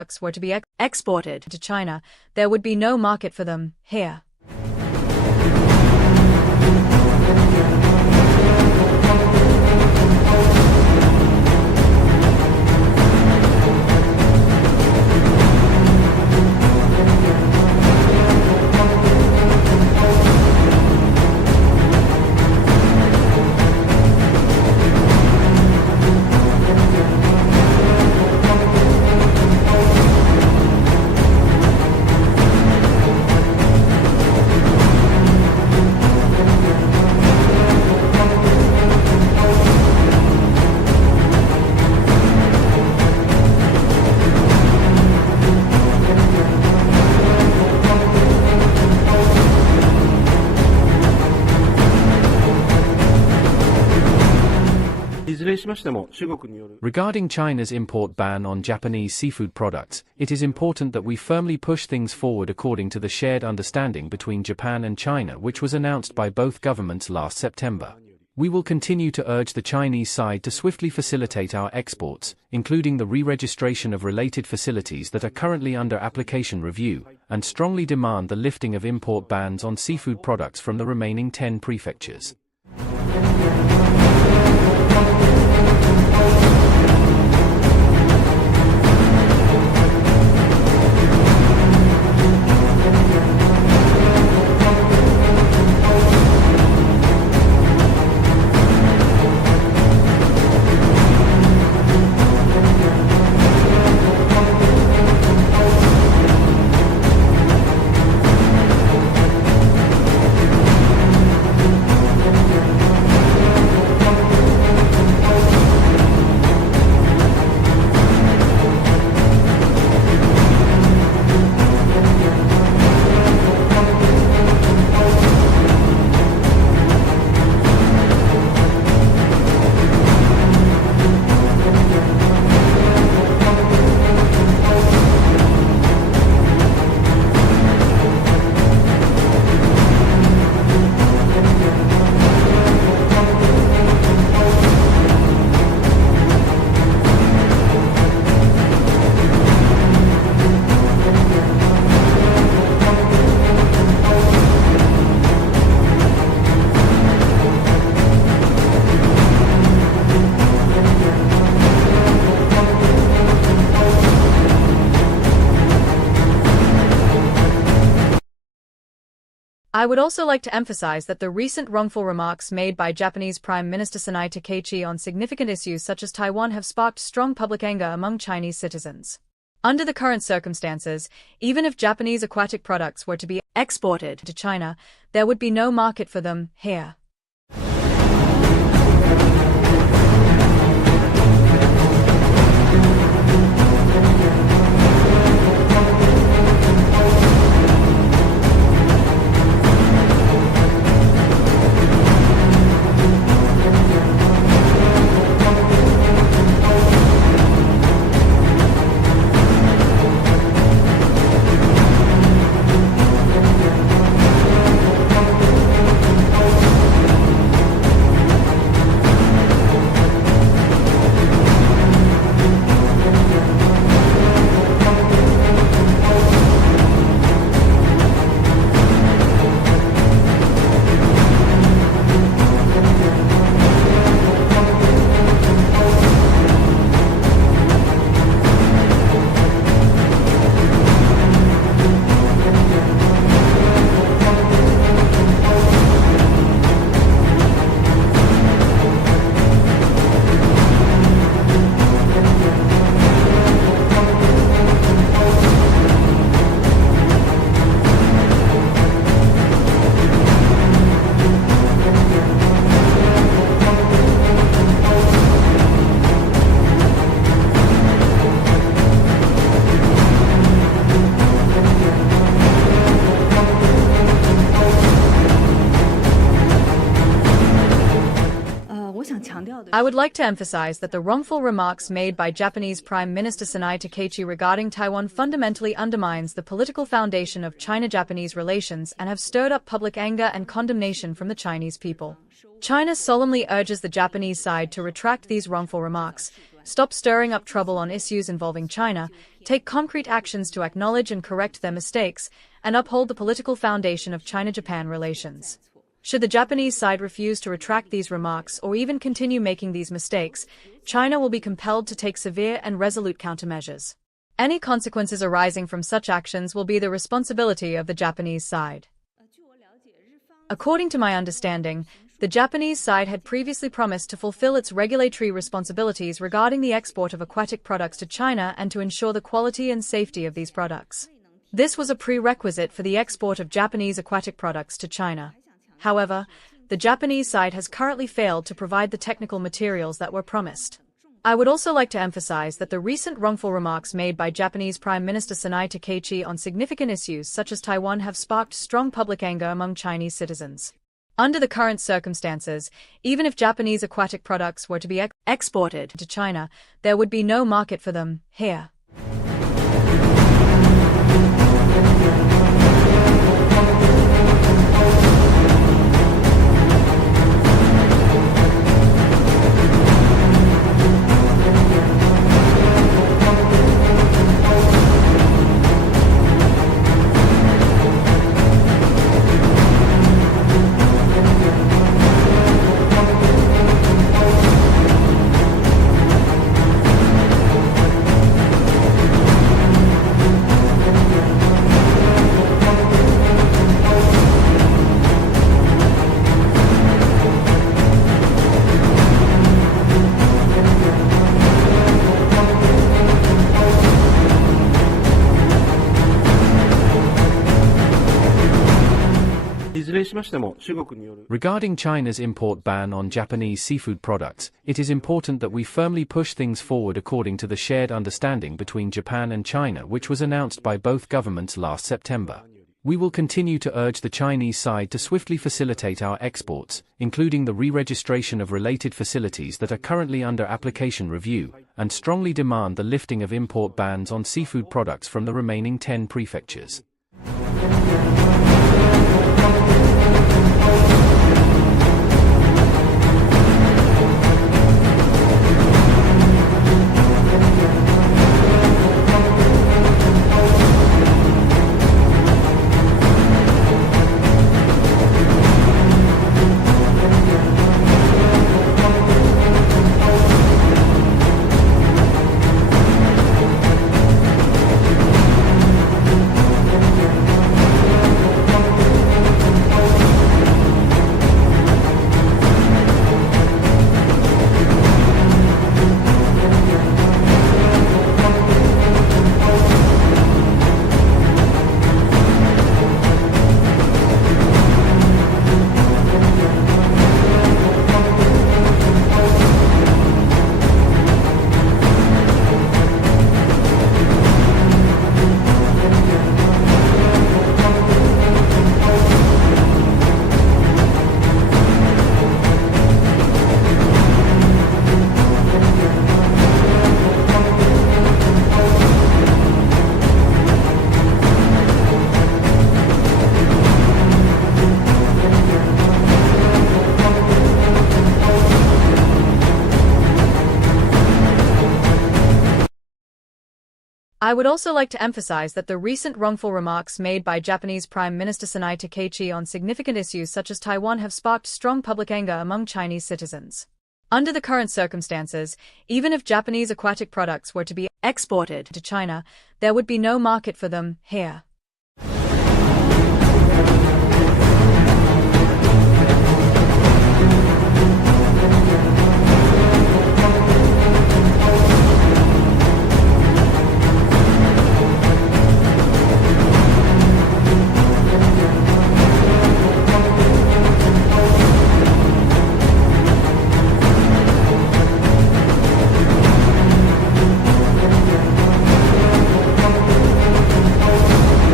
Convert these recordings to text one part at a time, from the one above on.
were to be exported to China, there would be no market for them here. Regarding China's import ban on Japanese seafood products, it is important that we firmly push things forward according to the shared understanding between Japan and China, which was announced by both governments last September. We will continue to urge the Chinese side to swiftly facilitate our exports, including the re-registration of related facilities that are currently under application review, and strongly demand the lifting of import bans on seafood products from the remaining 10 prefectures. I would also like to emphasize that the recent wrongful remarks made by Japanese Prime Minister Sanae Takaichi on significant issues such as Taiwan have sparked strong public anger among Chinese citizens. Under the current circumstances, even if Japanese aquatic products were to be exported to China, there would be no market for them here. I would like to emphasize that the wrongful remarks made by Japanese Prime Minister Sanae Takaichi regarding Taiwan fundamentally undermines the political foundation of China-Japanese relations and have stirred up public anger and condemnation from the Chinese people. China solemnly urges the Japanese side to retract these wrongful remarks, stop stirring up trouble on issues involving China, take concrete actions to acknowledge and correct their mistakes, and uphold the political foundation of China-Japan relations. Should the Japanese side refuse to retract these remarks or even continue making these mistakes, China will be compelled to take severe and resolute countermeasures. Any consequences arising from such actions will be the responsibility of the Japanese side. According to my understanding, the Japanese side had previously promised to fulfill its regulatory responsibilities regarding the export of aquatic products to China and to ensure the quality and safety of these products. This was a prerequisite for the export of Japanese aquatic products to China. However, the Japanese side has currently failed to provide the technical materials that were promised. I would also like to emphasize that the recent wrongful remarks made by Japanese Prime Minister Sanae Takaichi on significant issues such as Taiwan have sparked strong public anger among Chinese citizens. Under the current circumstances, even if Japanese aquatic products were to be exported to China, there would be no market for them here. Regarding China's import ban on Japanese seafood products, it is important that we firmly push things forward according to the shared understanding between Japan and China which was announced by both governments last September. We will continue to urge the Chinese side to swiftly facilitate our exports, including the re-registration of related facilities that are currently under application review, and strongly demand the lifting of import bans on seafood products from the remaining 10 prefectures. I would also like to emphasize that the recent wrongful remarks made by Japanese Prime Minister Sanae Takaichi on significant issues such as Taiwan have sparked strong public anger among Chinese citizens. Under the current circumstances, even if Japanese aquatic products were to be exported to China, there would be no market for them here.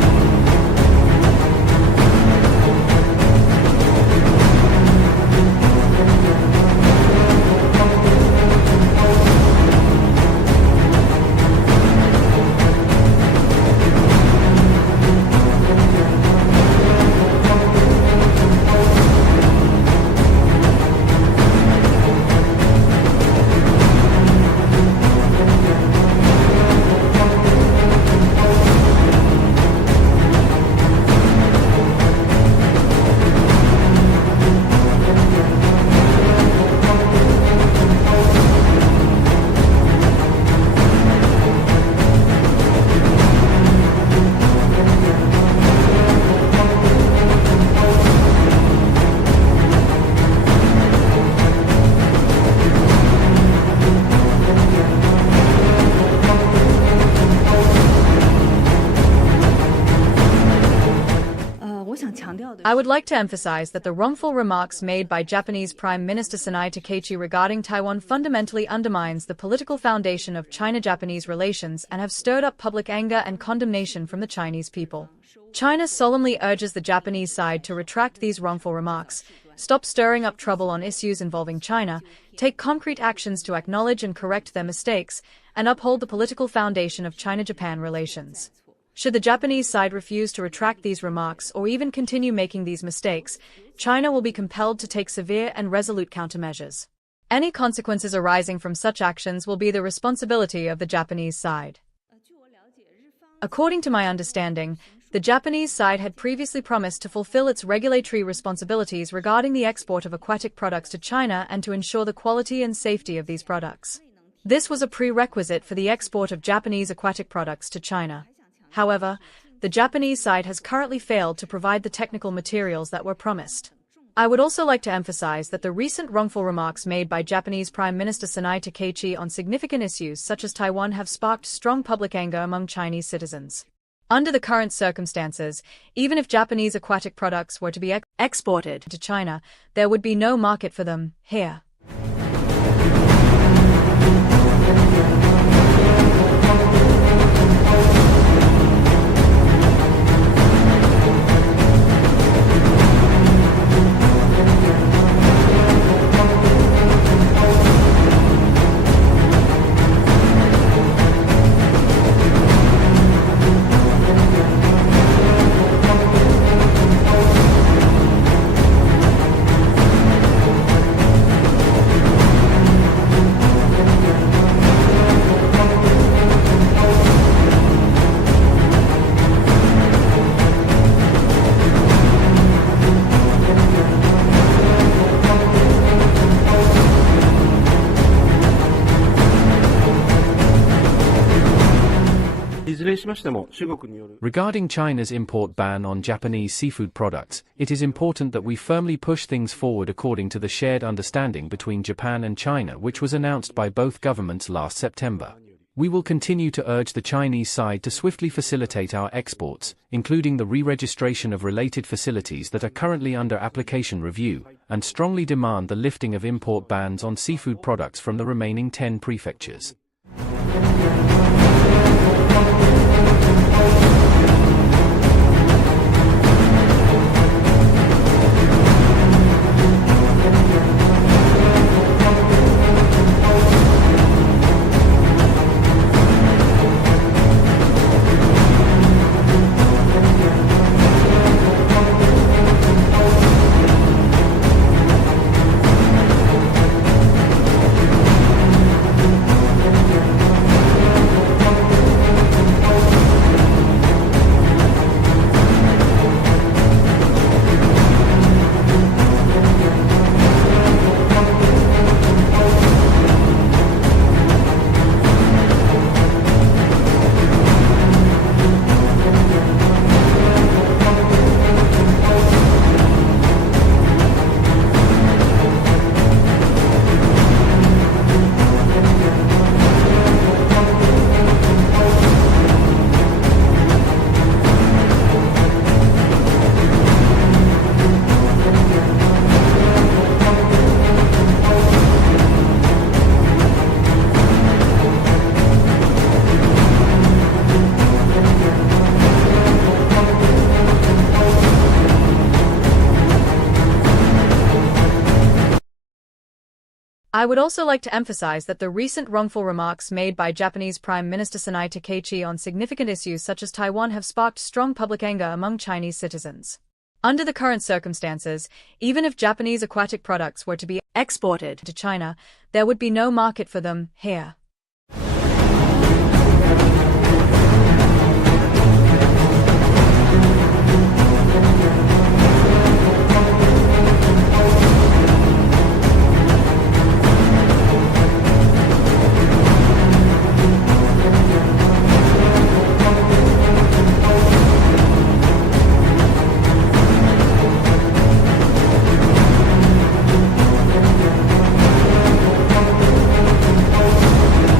I would like to emphasize that the wrongful remarks made by Japanese Prime Minister Sanae Takaichi regarding Taiwan fundamentally undermines the political foundation of China-Japanese relations and have stirred up public anger and condemnation from the Chinese people. China solemnly urges the Japanese side to retract these wrongful remarks, stop stirring up trouble on issues involving China, take concrete actions to acknowledge and correct their mistakes, and uphold the political foundation of China-Japan relations. Should the Japanese side refuse to retract these remarks or even continue making these mistakes, China will be compelled to take severe and resolute countermeasures. Any consequences arising from such actions will be the responsibility of the Japanese side. According to my understanding, the Japanese side had previously promised to fulfill its regulatory responsibilities regarding the export of aquatic products to China and to ensure the quality and safety of these products. This was a prerequisite for the export of Japanese aquatic products to China. However, the Japanese side has currently failed to provide the technical materials that were promised. I would also like to emphasize that the recent wrongful remarks made by Japanese Prime Minister Sanae Takaichi on significant issues such as Taiwan have sparked strong public anger among Chinese citizens. Under the current circumstances, even if Japanese aquatic products were to be exported to China, there would be no market for them here. Regarding China's import ban on Japanese seafood products, it is important that we firmly push things forward according to the shared understanding between Japan and China which was announced by both governments last September. We will continue to urge the Chinese side to swiftly facilitate our exports, including the re-registration of related facilities that are currently under application review, and strongly demand the lifting of import bans on seafood products from the remaining 10 prefectures. I would also like to emphasize that the recent wrongful remarks made by Japanese Prime Minister Sanae Takaichi on significant issues such as Taiwan have sparked strong public anger among Chinese citizens. Under the current circumstances, even if Japanese aquatic products were to be exported to China, there would be no market for them here.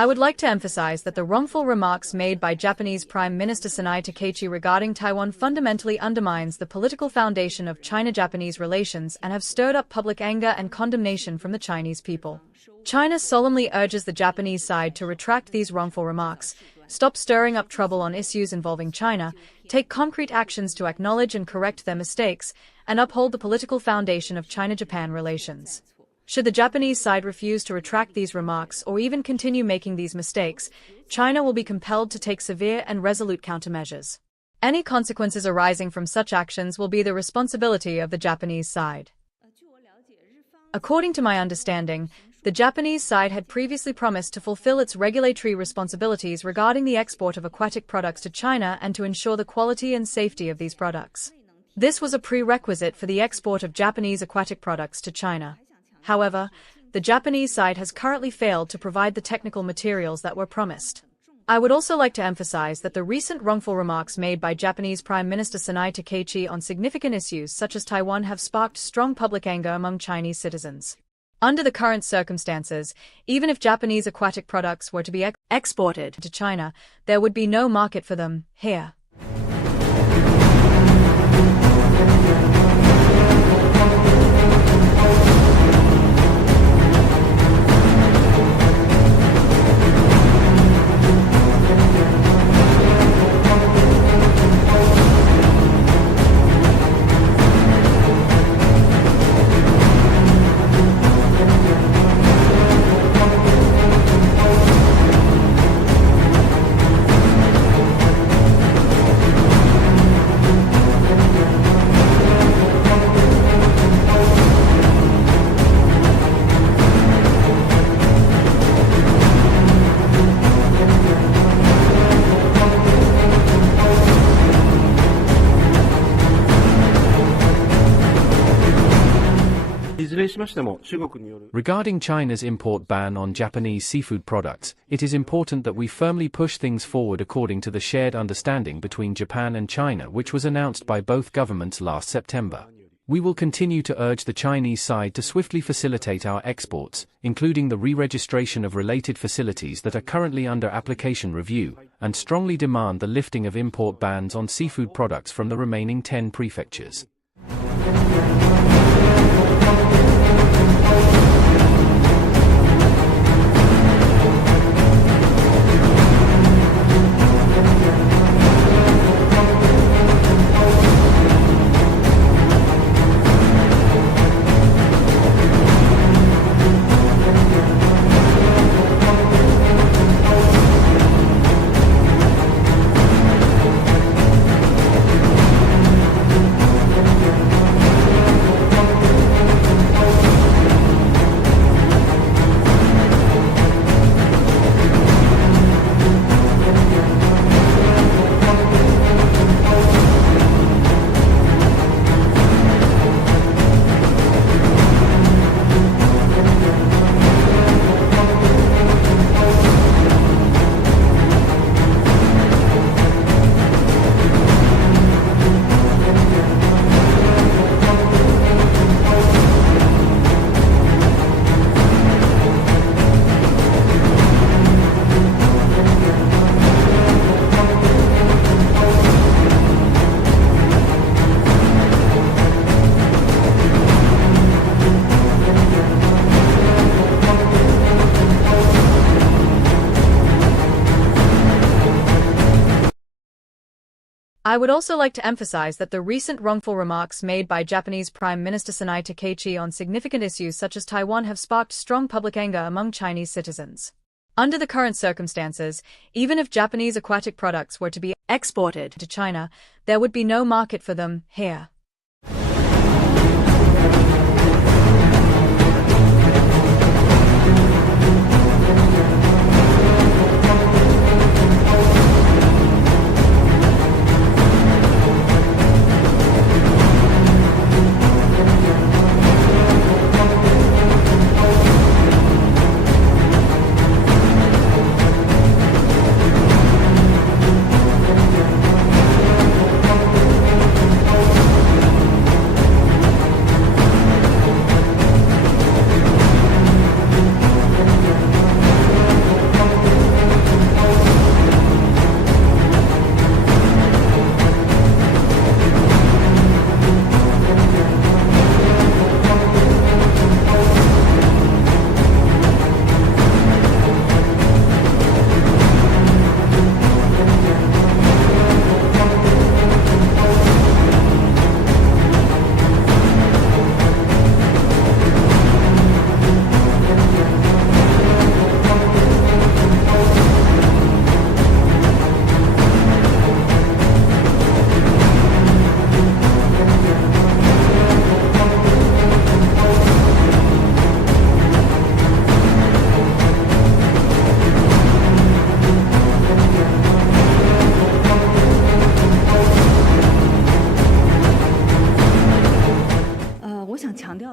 I would like to emphasize that the wrongful remarks made by Japanese Prime Minister Sanae Takaichi regarding Taiwan fundamentally undermines the political foundation of China-Japanese relations and have stirred up public anger and condemnation from the Chinese people. China solemnly urges the Japanese side to retract these wrongful remarks, stop stirring up trouble on issues involving China, take concrete actions to acknowledge and correct their mistakes, and uphold the political foundation of China-Japan relations. Should the Japanese side refuse to retract these remarks or even continue making these mistakes, China will be compelled to take severe and resolute countermeasures. Any consequences arising from such actions will be the responsibility of the Japanese side. According to my understanding, the Japanese side had previously promised to fulfill its regulatory responsibilities regarding the export of aquatic products to China and to ensure the quality and safety of these products. This was a prerequisite for the export of Japanese aquatic products to China. However, the Japanese side has currently failed to provide the technical materials that were promised. I would also like to emphasize that the recent wrongful remarks made by Japanese Prime Minister Sanae Takaichi on significant issues such as Taiwan have sparked strong public anger among Chinese citizens. Under the current circumstances, even if Japanese aquatic products were to be exported to China, there would be no market for them here. Regarding China's import ban on Japanese seafood products, it is important that we firmly push things forward according to the shared understanding between Japan and China which was announced by both governments last September. We will continue to urge the Chinese side to swiftly facilitate our exports, including the re-registration of related facilities that are currently under application review, and strongly demand the lifting of import bans on seafood products from the remaining 10 prefectures. I would also like to emphasize that the recent wrongful remarks made by Japanese Prime Minister Sanae Takaichi on significant issues such as Taiwan have sparked strong public anger among Chinese citizens. Under the current circumstances, even if Japanese aquatic products were to be exported to China, there would be no market for them here.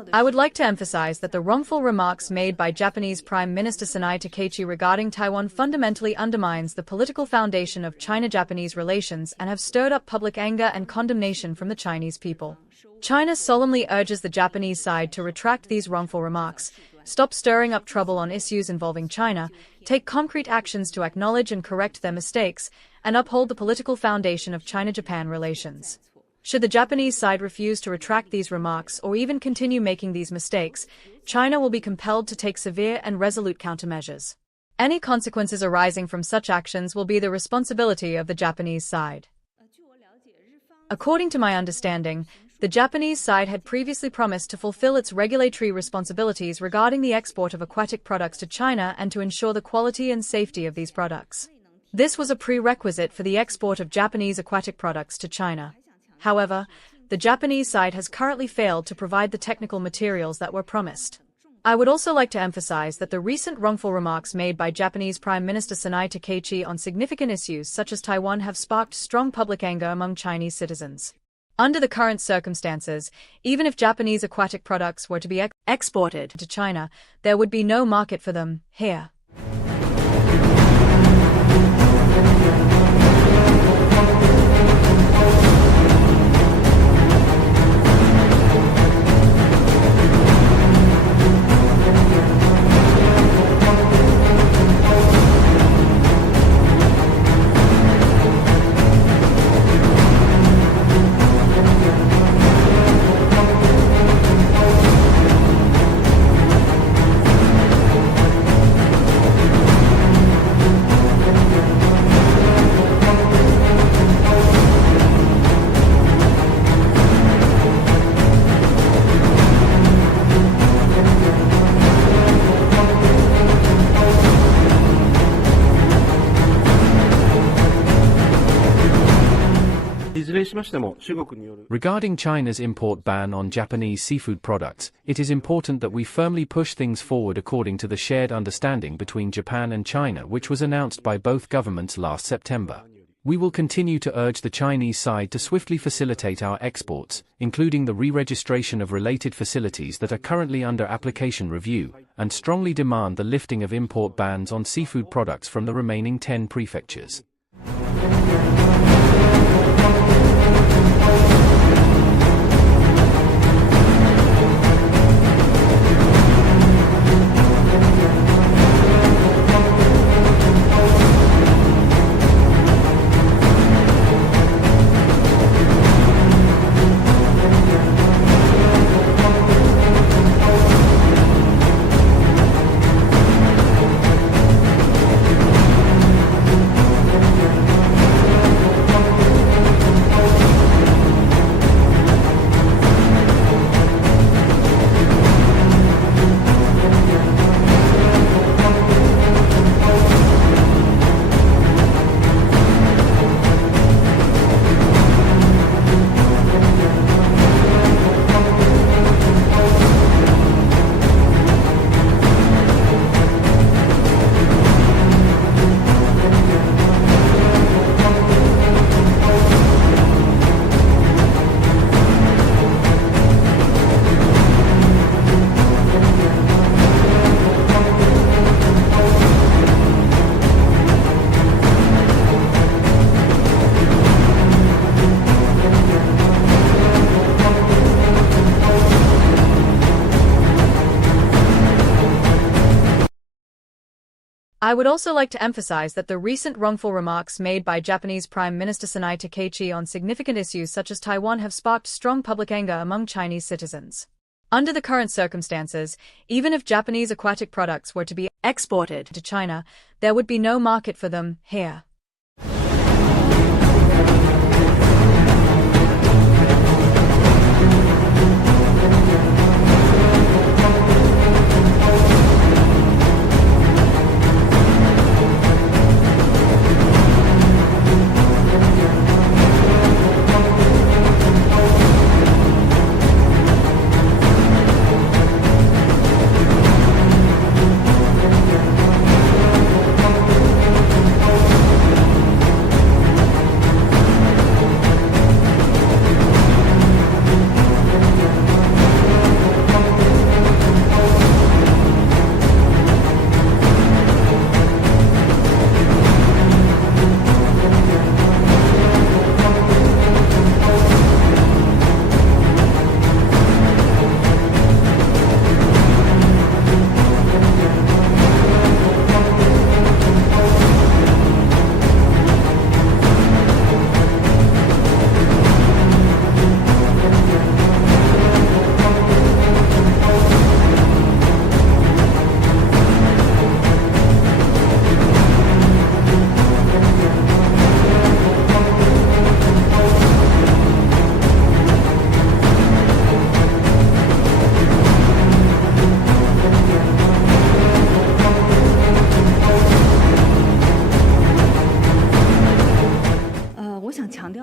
I would like to emphasize that the wrongful remarks made by Japanese Prime Minister Sanae Takaichi regarding Taiwan fundamentally undermines the political foundation of China-Japanese relations and have stirred up public anger and condemnation from the Chinese people. China solemnly urges the Japanese side to retract these wrongful remarks, stop stirring up trouble on issues involving China, take concrete actions to acknowledge and correct their mistakes, and uphold the political foundation of China-Japan relations. Should the Japanese side refuse to retract these remarks or even continue making these mistakes, China will be compelled to take severe and resolute countermeasures. Any consequences arising from such actions will be the responsibility of the Japanese side. According to my understanding, the Japanese side had previously promised to fulfill its regulatory responsibilities regarding the export of aquatic products to China and to ensure the quality and safety of these products. This was a prerequisite for the export of Japanese aquatic products to China. However, the Japanese side has currently failed to provide the technical materials that were promised. I would also like to emphasize that the recent wrongful remarks made by Japanese Prime Minister Sanae Takaichi on significant issues such as Taiwan have sparked strong public anger among Chinese citizens. Under the current circumstances, even if Japanese aquatic products were to be exported to China, there would be no market for them here. Regarding China's import ban on Japanese seafood products, it is important that we firmly push things forward according to the shared understanding between Japan and China which was announced by both governments last September. We will continue to urge the Chinese side to swiftly facilitate our exports, including the re-registration of related facilities that are currently under application review, and strongly demand the lifting of import bans on seafood products from the remaining 10 prefectures. I would also like to emphasize that the recent wrongful remarks made by Japanese Prime Minister Sanae Takaichi on significant issues such as Taiwan have sparked strong public anger among Chinese citizens. Under the current circumstances, even if Japanese aquatic products were to be exported to China, there would be no market for them here.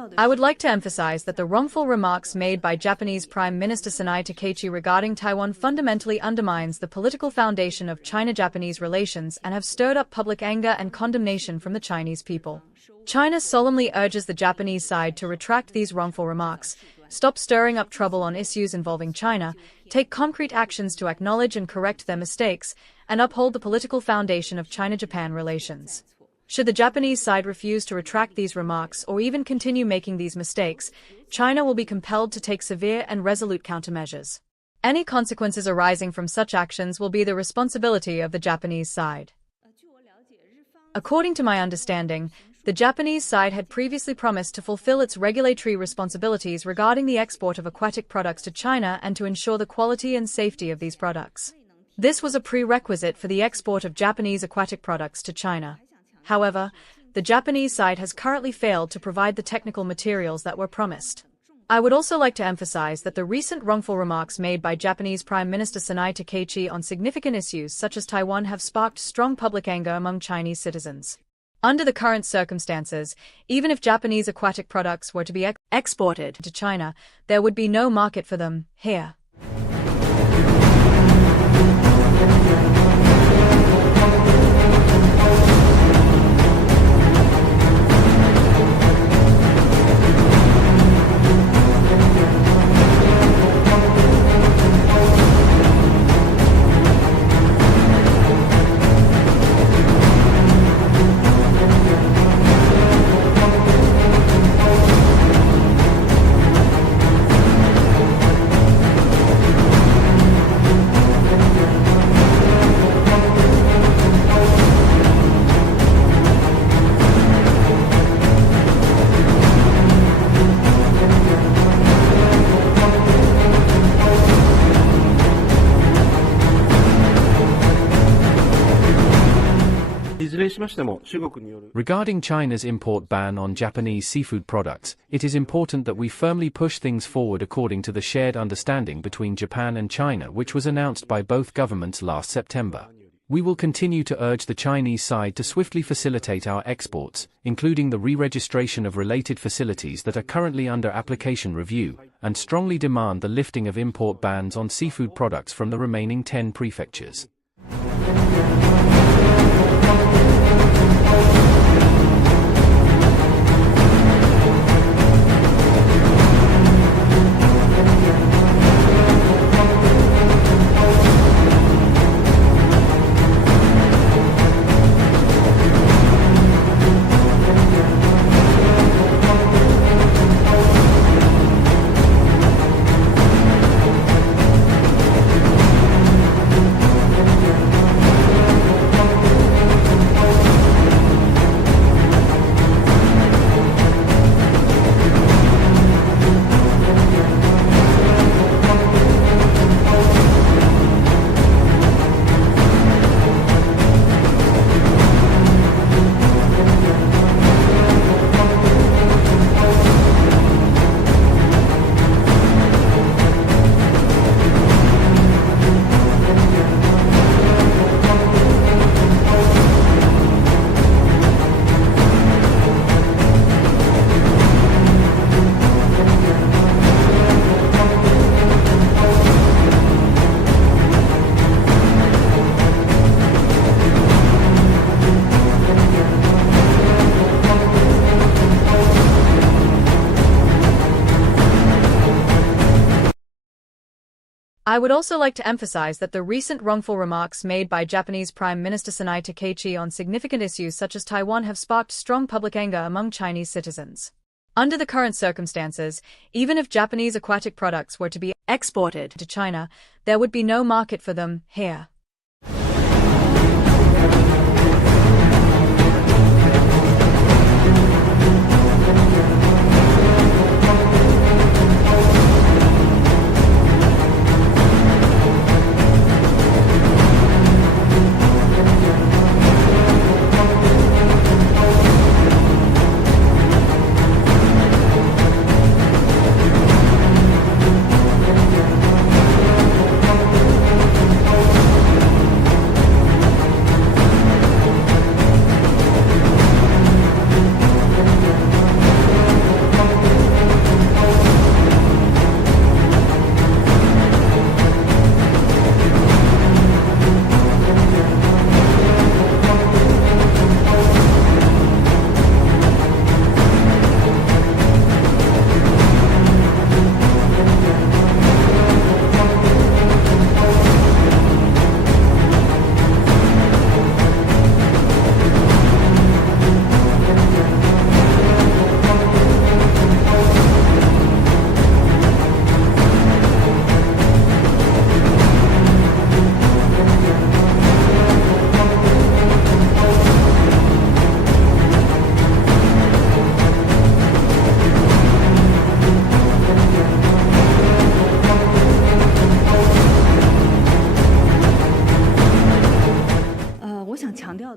I would like to emphasize that the wrongful remarks made by Japanese Prime Minister Sanae Takaichi regarding Taiwan fundamentally undermines the political foundation of China-Japanese relations and have stirred up public anger and condemnation from the Chinese people. China solemnly urges the Japanese side to retract these wrongful remarks, stop stirring up trouble on issues involving China, take concrete actions to acknowledge and correct their mistakes, and uphold the political foundation of China-Japan relations. Should the Japanese side refuse to retract these remarks or even continue making these mistakes, China will be compelled to take severe and resolute countermeasures. Any consequences arising from such actions will be the responsibility of the Japanese side. According to my understanding, the Japanese side had previously promised to fulfill its regulatory responsibilities regarding the export of aquatic products to China and to ensure the quality and safety of these products. This was a prerequisite for the export of Japanese aquatic products to China. However, the Japanese side has currently failed to provide the technical materials that were promised. I would also like to emphasize that the recent wrongful remarks made by Japanese Prime Minister Sanae Takaichi on significant issues such as Taiwan have sparked strong public anger among Chinese citizens. Under the current circumstances, even if Japanese aquatic products were to be exported to China, there would be no market for them here. Regarding China's import ban on Japanese seafood products, it is important that we firmly push things forward according to the shared understanding between Japan and China which was announced by both governments last September. We will continue to urge the Chinese side to swiftly facilitate our exports, including the re-registration of related facilities that are currently under application review, and strongly demand the lifting of import bans on seafood products from the remaining 10 prefectures. I would also like to emphasize that the recent wrongful remarks made by Japanese Prime Minister Sanae Takaichi on significant issues such as Taiwan have sparked strong public anger among Chinese citizens. Under the current circumstances, even if Japanese aquatic products were to be exported to China, there would be no market for them here.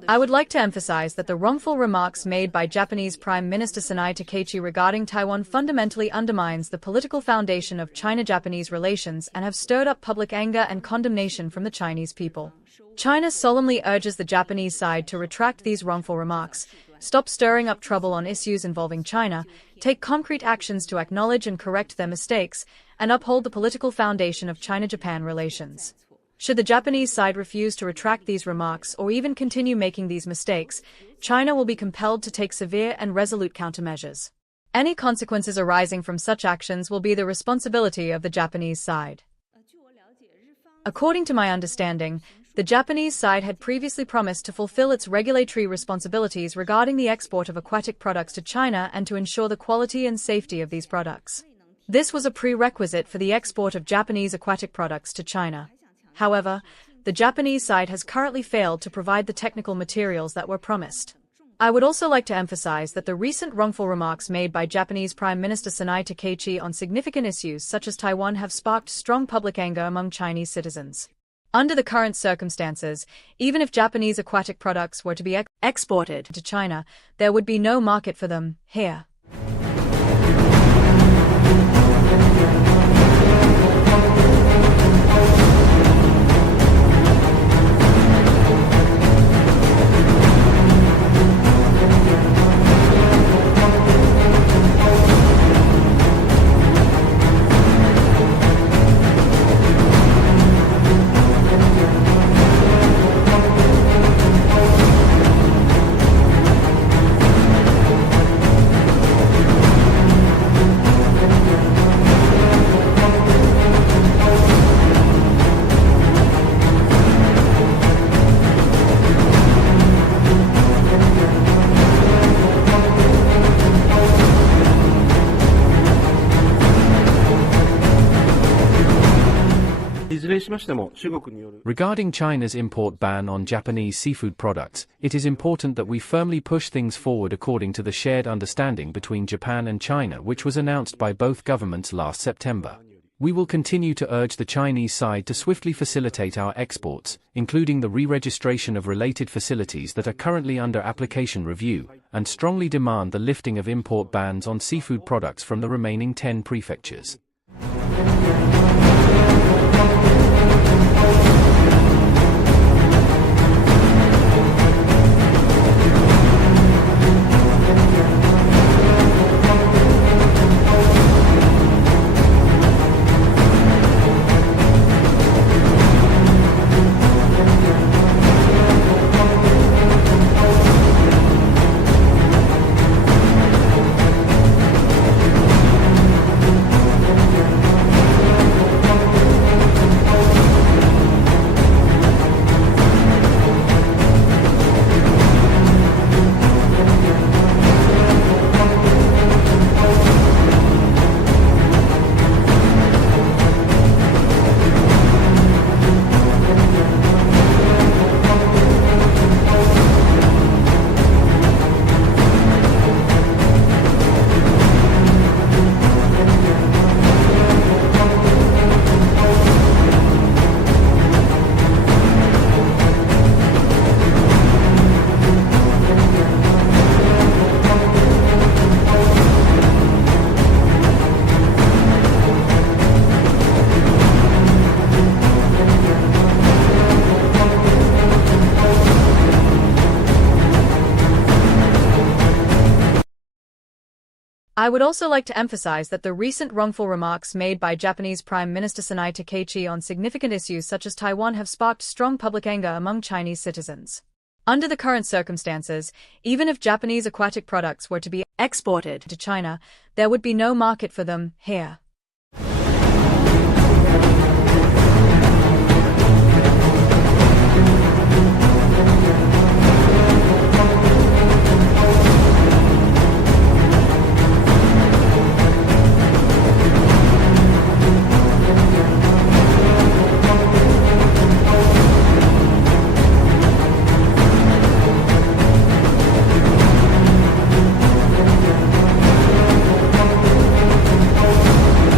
I would like to emphasize that the wrongful remarks made by Japanese Prime Minister Sanae Takaichi regarding Taiwan fundamentally undermines the political foundation of China-Japanese relations and have stirred up public anger and condemnation from the Chinese people. China solemnly urges the Japanese side to retract these wrongful remarks, stop stirring up trouble on issues involving China, take concrete actions to acknowledge and correct their mistakes, and uphold the political foundation of China-Japan relations. Should the Japanese side refuse to retract these remarks or even continue making these mistakes, China will be compelled to take severe and resolute countermeasures. Any consequences arising from such actions will be the responsibility of the Japanese side. According to my understanding, the Japanese side had previously promised to fulfill its regulatory responsibilities regarding the export of aquatic products to China and to ensure the quality and safety of these products. This was a prerequisite for the export of Japanese aquatic products to China. However, the Japanese side has currently failed to provide the technical materials that were promised. I would also like to emphasize that the recent wrongful remarks made by Japanese Prime Minister Sanae Takaichi on significant issues such as Taiwan have sparked strong public anger among Chinese citizens. Under the current circumstances, even if Japanese aquatic products were to be exported to China, there would be no market for them here. Regarding China's import ban on Japanese seafood products, it is important that we firmly push things forward according to the shared understanding between Japan and China, which was announced by both governments last September. We will continue to urge the Chinese side to swiftly facilitate our exports, including the re-registration of related facilities that are currently under application review, and strongly demand the lifting of import bans on seafood products from the remaining 10 prefectures. I would also like to emphasize that the recent wrongful remarks made by Japanese Prime Minister Sanae Takaichi on significant issues such as Taiwan have sparked strong public anger among Chinese citizens. Under the current circumstances, even if Japanese aquatic products were to be exported to China, there would be no market for them here.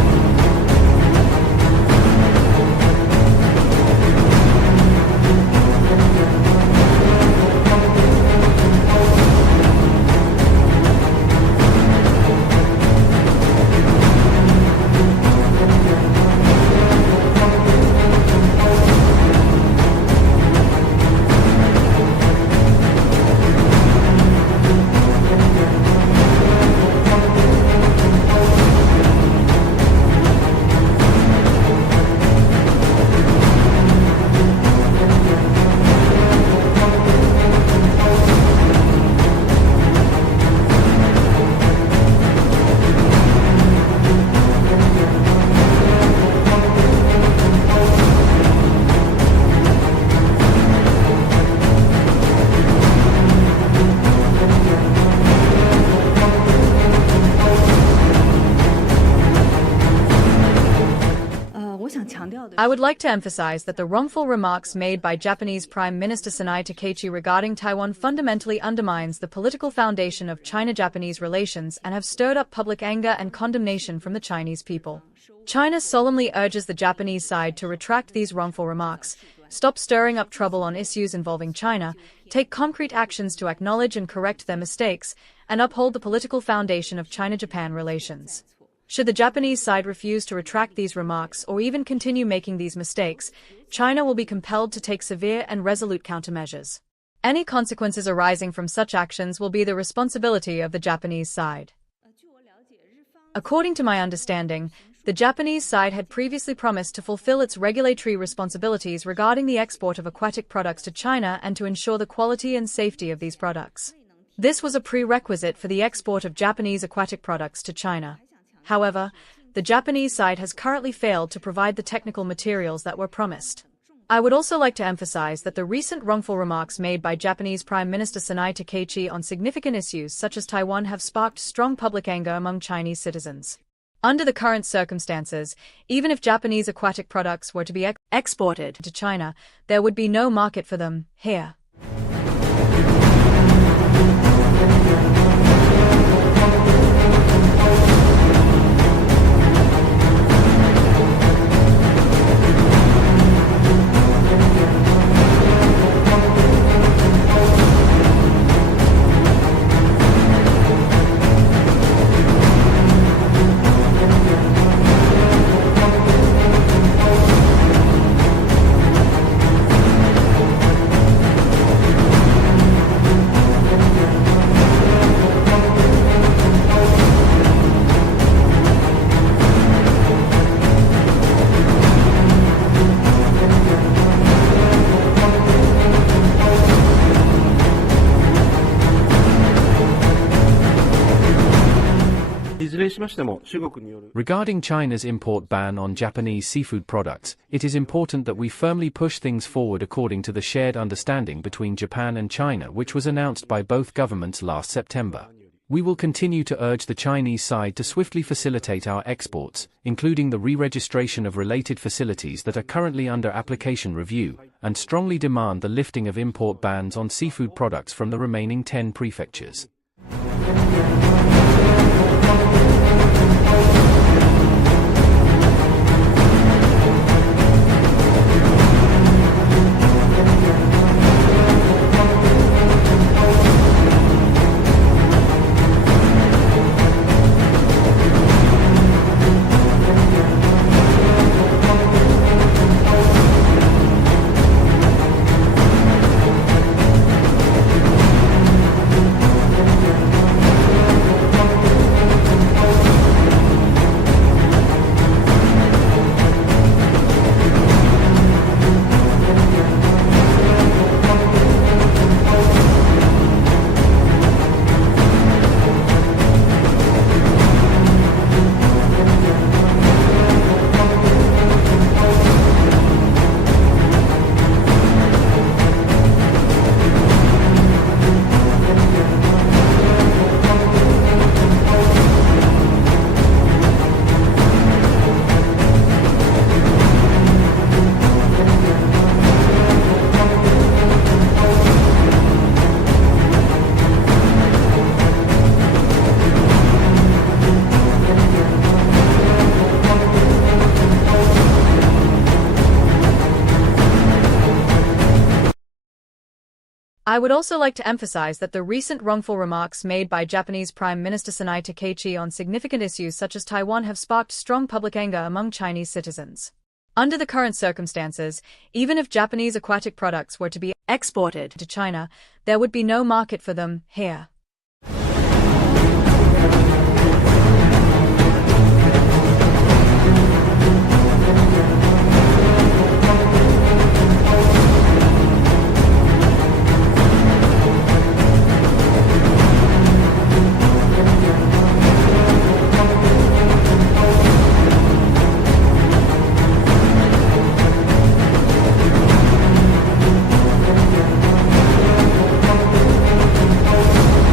I would like to emphasize that the wrongful remarks made by Japanese Prime Minister Sanae Takaichi regarding Taiwan fundamentally undermines the political foundation of China-Japanese relations and have stirred up public anger and condemnation from the Chinese people. China solemnly urges the Japanese side to retract these wrongful remarks, stop stirring up trouble on issues involving China, take concrete actions to acknowledge and correct their mistakes, and uphold the political foundation of China-Japan relations. Should the Japanese side refuse to retract these remarks or even continue making these mistakes, China will be compelled to take severe and resolute countermeasures. Any consequences arising from such actions will be the responsibility of the Japanese side. According to my understanding, the Japanese side had previously promised to fulfill its regulatory responsibilities regarding the export of aquatic products to China and to ensure the quality and safety of these products. This was a prerequisite for the export of Japanese aquatic products to China. However, the Japanese side has currently failed to provide the technical materials that were promised. I would also like to emphasize that the recent wrongful remarks made by Japanese Prime Minister Sanae Takaichi on significant issues such as Taiwan have sparked strong public anger among Chinese citizens. Under the current circumstances, even if Japanese aquatic products were to be exported to China, there would be no market for them here. Regarding China's import ban on Japanese seafood products, it is important that we firmly push things forward according to the shared understanding between Japan and China which was announced by both governments last September. We will continue to urge the Chinese side to swiftly facilitate our exports, including the re-registration of related facilities that are currently under application review, and strongly demand the lifting of import bans on seafood products from the remaining 10 prefectures. I would also like to emphasize that the recent wrongful remarks made by Japanese Prime Minister Sanae Takaichi on significant issues such as Taiwan have sparked strong public anger among Chinese citizens. Under the current circumstances, even if Japanese aquatic products were to be exported to China, there would be no market for them here.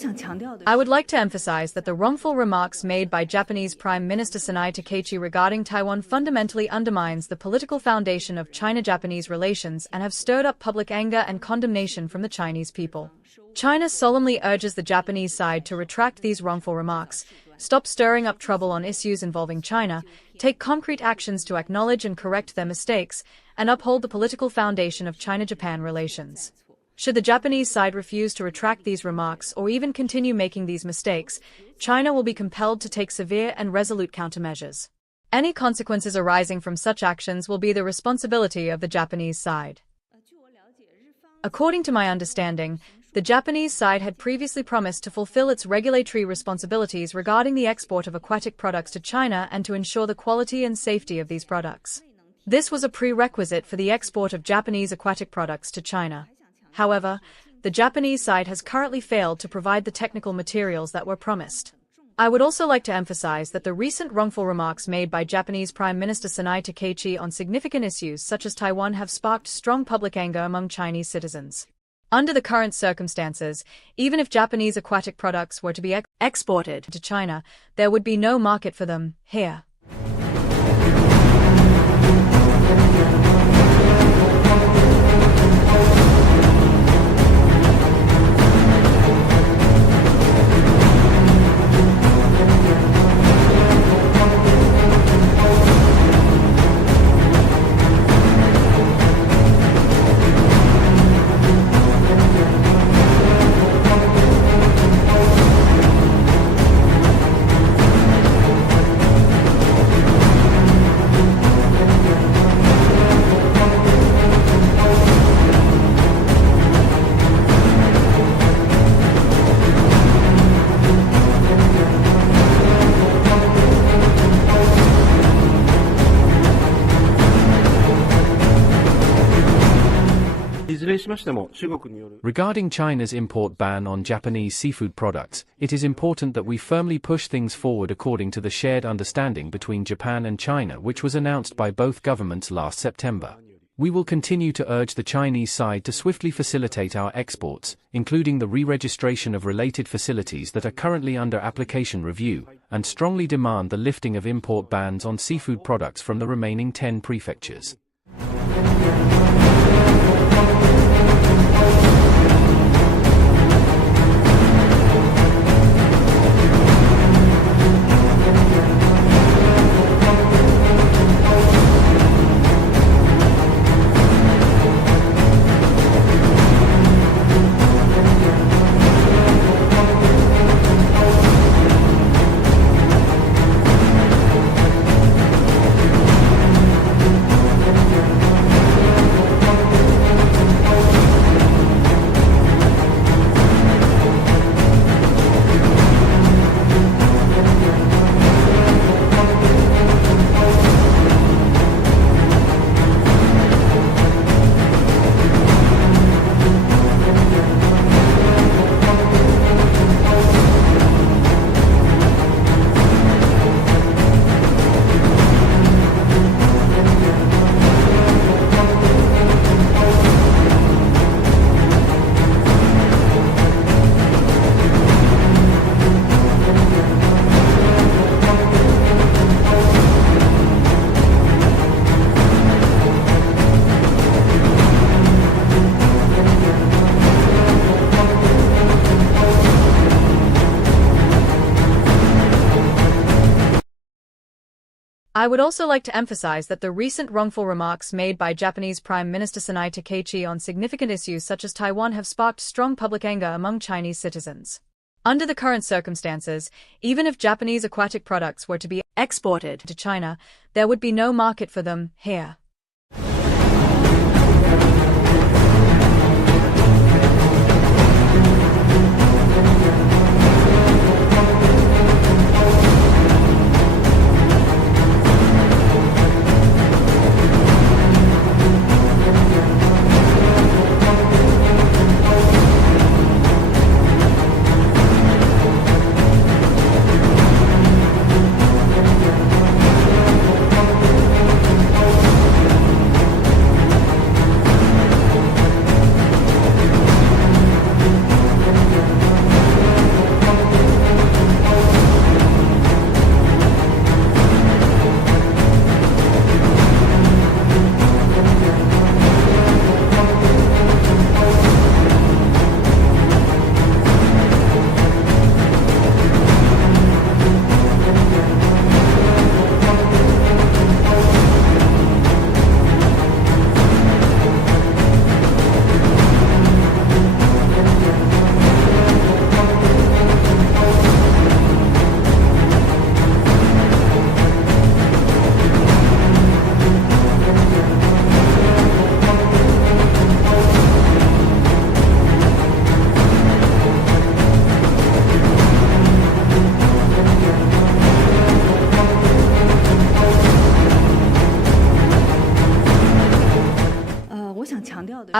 I would like to emphasize that the wrongful remarks made by Japanese Prime Minister Sanae Takaichi regarding Taiwan fundamentally undermines the political foundation of China-Japanese relations and have stirred up public anger and condemnation from the Chinese people. China solemnly urges the Japanese side to retract these wrongful remarks, stop stirring up trouble on issues involving China, take concrete actions to acknowledge and correct their mistakes, and uphold the political foundation of China-Japan relations. Should the Japanese side refuse to retract these remarks or even continue making these mistakes, China will be compelled to take severe and resolute countermeasures. Any consequences arising from such actions will be the responsibility of the Japanese side. According to my understanding, the Japanese side had previously promised to fulfill its regulatory responsibilities regarding the export of aquatic products to China and to ensure the quality and safety of these products. This was a prerequisite for the export of Japanese aquatic products to China. However, the Japanese side has currently failed to provide the technical materials that were promised. I would also like to emphasize that the recent wrongful remarks made by Japanese Prime Minister Sanae Takaichi on significant issues such as Taiwan have sparked strong public anger among Chinese citizens. Under the current circumstances, even if Japanese aquatic products were to be exported to China, there would be no market for them here. Regarding China's import ban on Japanese seafood products, it is important that we firmly push things forward according to the shared understanding between Japan and China which was announced by both governments last September. We will continue to urge the Chinese side to swiftly facilitate our exports, including the re-registration of related facilities that are currently under application review, and strongly demand the lifting of import bans on seafood products from the remaining 10 prefectures. I would also like to emphasize that the recent wrongful remarks made by Japanese Prime Minister Sanae Takaichi on significant issues such as Taiwan have sparked strong public anger among Chinese citizens. Under the current circumstances, even if Japanese aquatic products were to be exported to China, there would be no market for them here.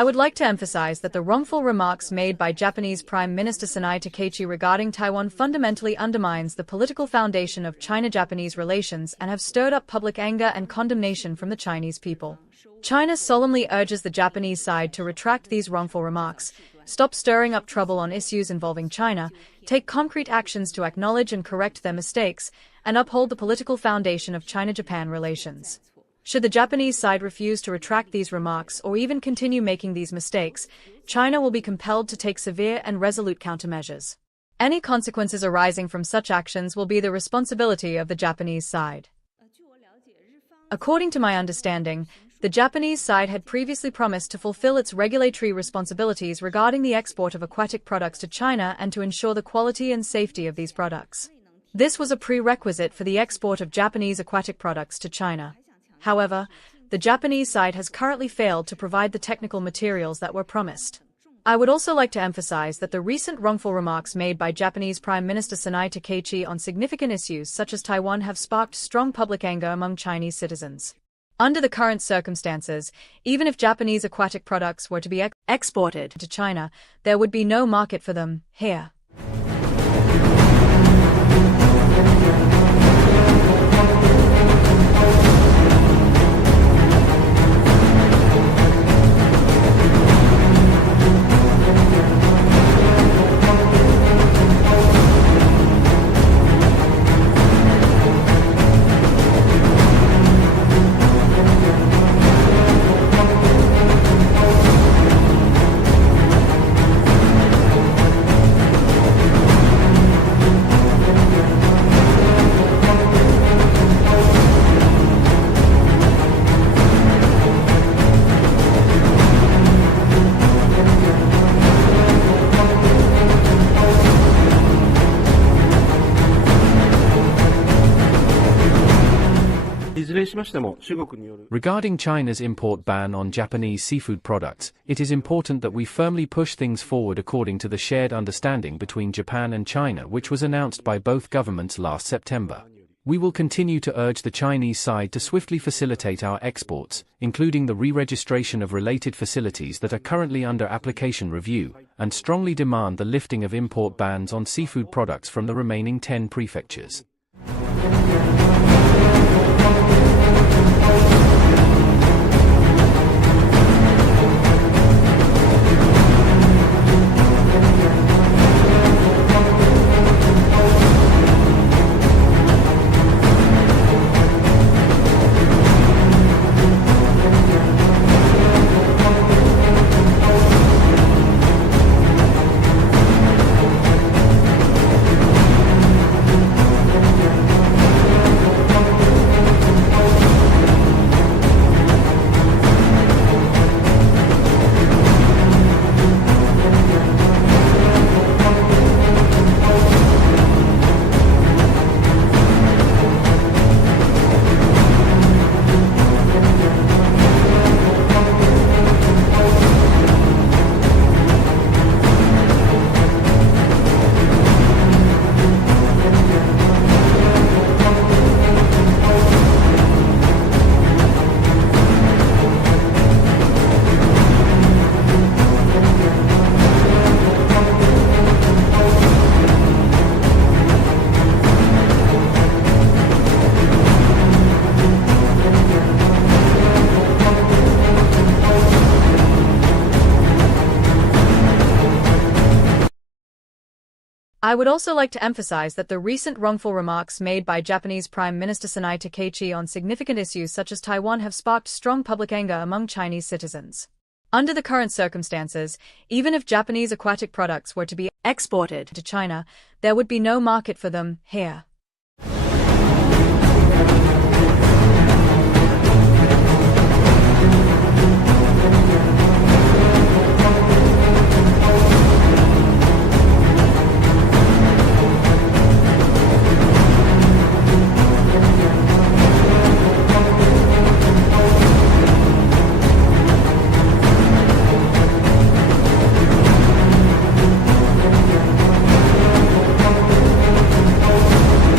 I would like to emphasize that the wrongful remarks made by Japanese Prime Minister Sanae Takaichi regarding Taiwan fundamentally undermines the political foundation of China-Japanese relations and have stirred up public anger and condemnation from the Chinese people. China solemnly urges the Japanese side to retract these wrongful remarks, stop stirring up trouble on issues involving China, take concrete actions to acknowledge and correct their mistakes, and uphold the political foundation of China-Japan relations. Should the Japanese side refuse to retract these remarks or even continue making these mistakes, China will be compelled to take severe and resolute countermeasures. Any consequences arising from such actions will be the responsibility of the Japanese side. According to my understanding, the Japanese side had previously promised to fulfill its regulatory responsibilities regarding the export of aquatic products to China and to ensure the quality and safety of these products. This was a prerequisite for the export of Japanese aquatic products to China. However, the Japanese side has currently failed to provide the technical materials that were promised. I would also like to emphasize that the recent wrongful remarks made by Japanese Prime Minister Sanae Takaichi on significant issues such as Taiwan have sparked strong public anger among Chinese citizens. Under the current circumstances, even if Japanese aquatic products were to be exported to China, there would be no market for them here. Regarding China's import ban on Japanese seafood products, it is important that we firmly push things forward according to the shared understanding between Japan and China which was announced by both governments last September. We will continue to urge the Chinese side to swiftly facilitate our exports, including the re-registration of related facilities that are currently under application review, and strongly demand the lifting of import bans on seafood products from the remaining 10 prefectures. I would also like to emphasize that the recent wrongful remarks made by Japanese Prime Minister Sanae Takaichi on significant issues such as Taiwan have sparked strong public anger among Chinese citizens. Under the current circumstances, even if Japanese aquatic products were to be exported to China, there would be no market for them here.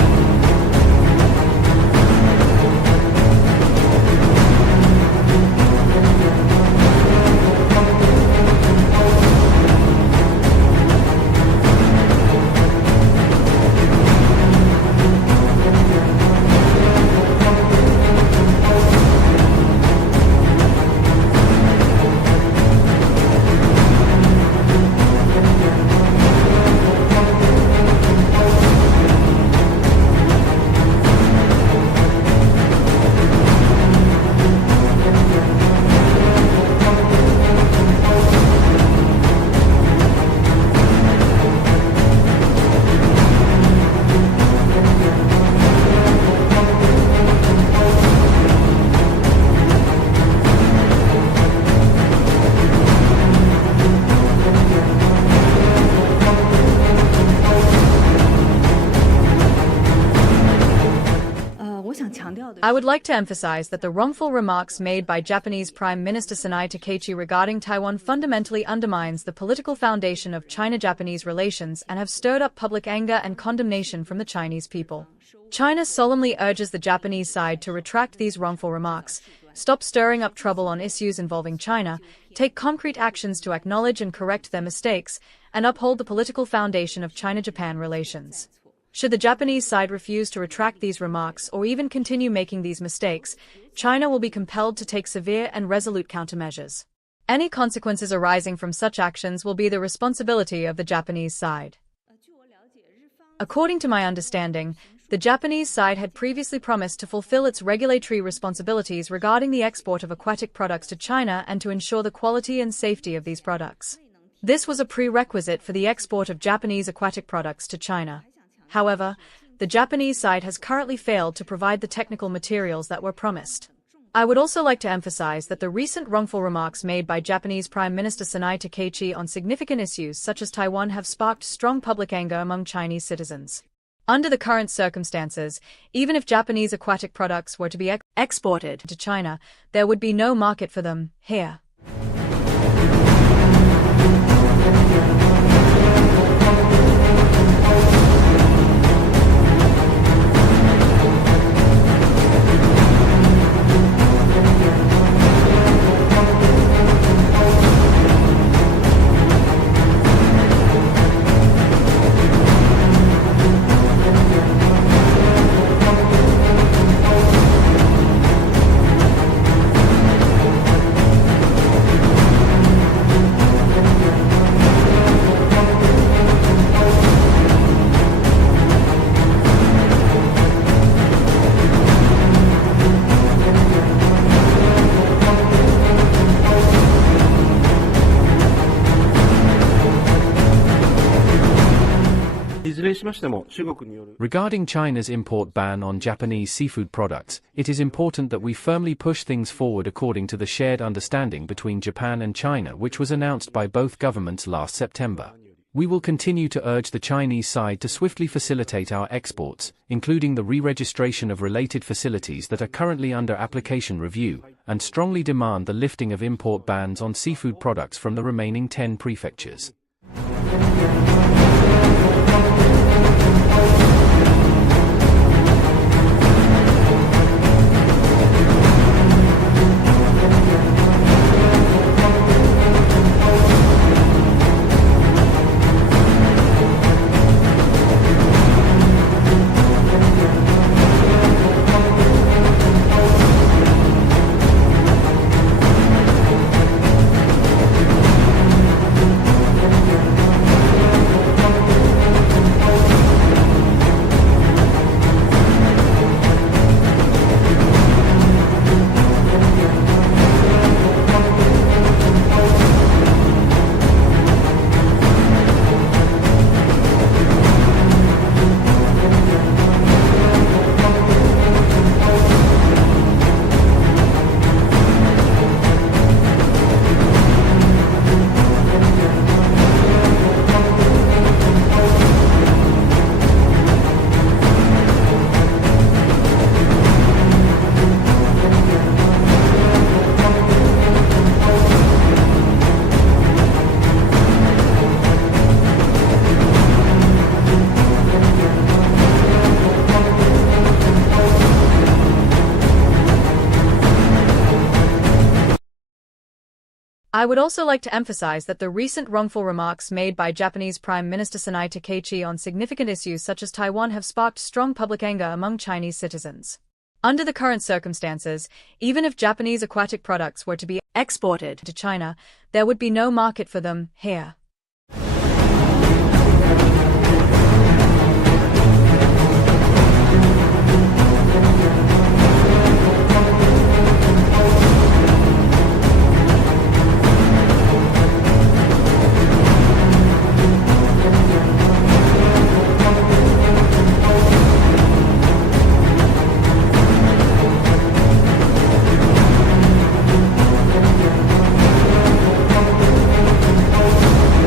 I would like to emphasize that the wrongful remarks made by Japanese Prime Minister Sanae Takaichi regarding Taiwan fundamentally undermines the political foundation of China-Japanese relations and have stirred up public anger and condemnation from the Chinese people. China solemnly urges the Japanese side to retract these wrongful remarks, stop stirring up trouble on issues involving China, take concrete actions to acknowledge and correct their mistakes, and uphold the political foundation of China-Japan relations. Should the Japanese side refuse to retract these remarks or even continue making these mistakes, China will be compelled to take severe and resolute countermeasures. Any consequences arising from such actions will be the responsibility of the Japanese side. According to my understanding, the Japanese side had previously promised to fulfill its regulatory responsibilities regarding the export of aquatic products to China and to ensure the quality and safety of these products. This was a prerequisite for the export of Japanese aquatic products to China. However, the Japanese side has currently failed to provide the technical materials that were promised. I would also like to emphasize that the recent wrongful remarks made by Japanese Prime Minister Sanae Takaichi on significant issues such as Taiwan have sparked strong public anger among Chinese citizens. Under the current circumstances, even if Japanese aquatic products were to be exported to China, there would be no market for them here. Regarding China's import ban on Japanese seafood products, it is important that we firmly push things forward according to the shared understanding between Japan and China, which was announced by both governments last September. We will continue to urge the Chinese side to swiftly facilitate our exports, including the re-registration of related facilities that are currently under application review, and strongly demand the lifting of import bans on seafood products from the remaining 10 prefectures. I would also like to emphasize that the recent wrongful remarks made by Japanese Prime Minister Sanae Takaichi on significant issues such as Taiwan have sparked strong public anger among Chinese citizens. Under the current circumstances, even if Japanese aquatic products were to be exported to China, there would be no market for them here.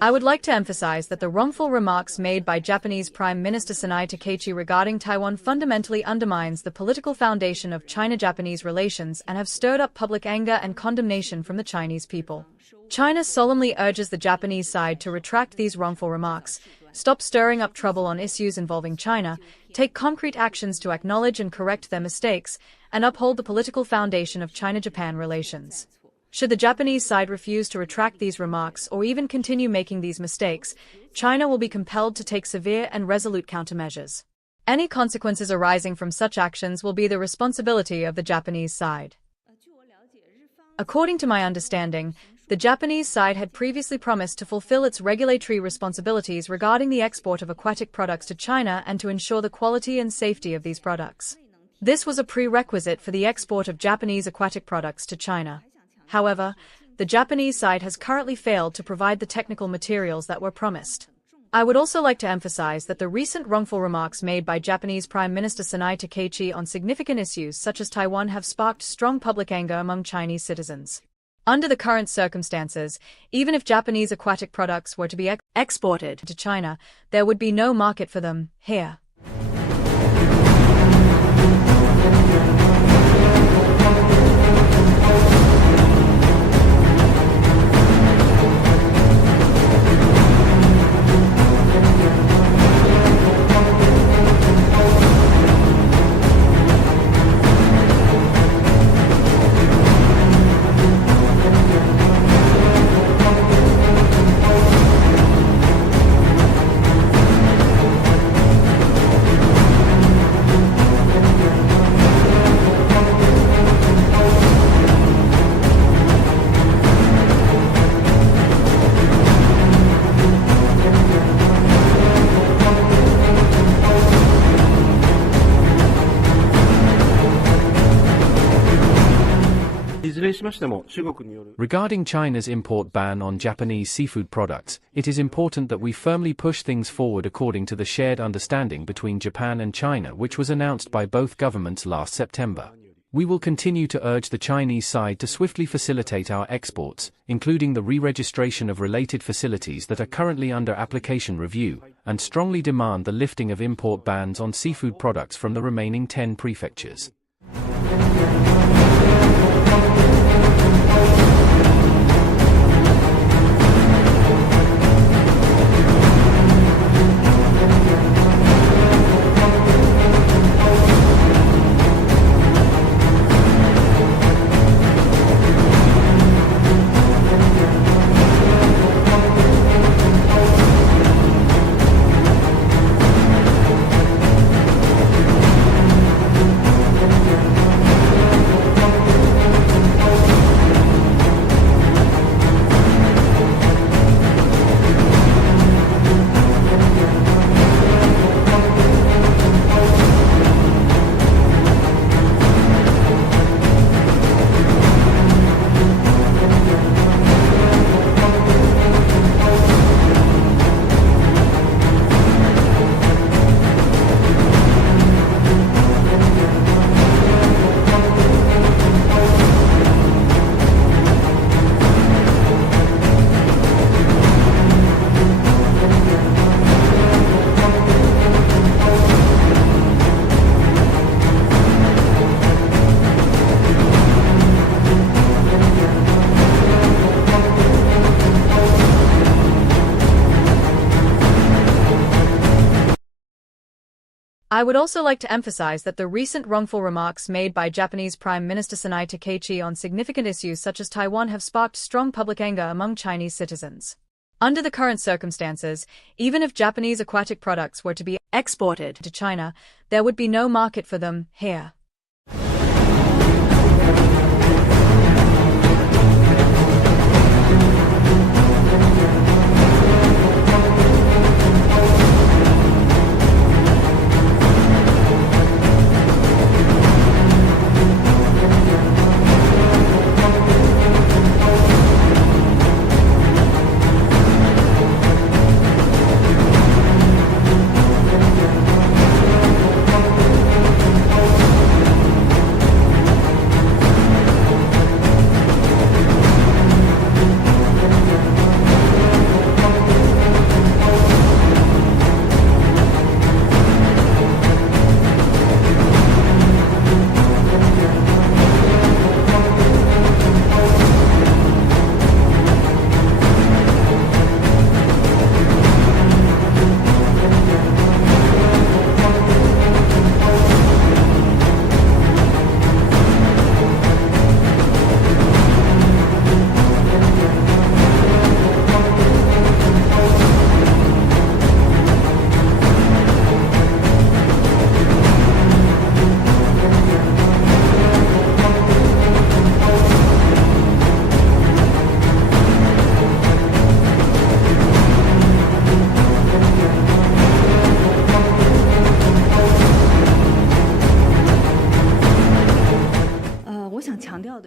I would like to emphasize that the wrongful remarks made by Japanese Prime Minister Sanae Takaichi regarding Taiwan fundamentally undermines the political foundation of China-Japanese relations and have stirred up public anger and condemnation from the Chinese people. China solemnly urges the Japanese side to retract these wrongful remarks, stop stirring up trouble on issues involving China, take concrete actions to acknowledge and correct their mistakes, and uphold the political foundation of China-Japan relations. Should the Japanese side refuse to retract these remarks or even continue making these mistakes, China will be compelled to take severe and resolute countermeasures. Any consequences arising from such actions will be the responsibility of the Japanese side. According to my understanding, the Japanese side had previously promised to fulfill its regulatory responsibilities regarding the export of aquatic products to China and to ensure the quality and safety of these products. This was a prerequisite for the export of Japanese aquatic products to China. However, the Japanese side has currently failed to provide the technical materials that were promised. I would also like to emphasize that the recent wrongful remarks made by Japanese Prime Minister Sanae Takaichi on significant issues such as Taiwan have sparked strong public anger among Chinese citizens. Under the current circumstances, even if Japanese aquatic products were to be exported to China, there would be no market for them here. Regarding China's import ban on Japanese seafood products, it is important that we firmly push things forward according to the shared understanding between Japan and China, which was announced by both governments last September. We will continue to urge the Chinese side to swiftly facilitate our exports, including the re-registration of related facilities that are currently under application review, and strongly demand the lifting of import bans on seafood products from the remaining 10 prefectures. I would also like to emphasize that the recent wrongful remarks made by Japanese Prime Minister Sanae Takaichi on significant issues such as Taiwan have sparked strong public anger among Chinese citizens. Under the current circumstances, even if Japanese aquatic products were to be exported to China, there would be no market for them here.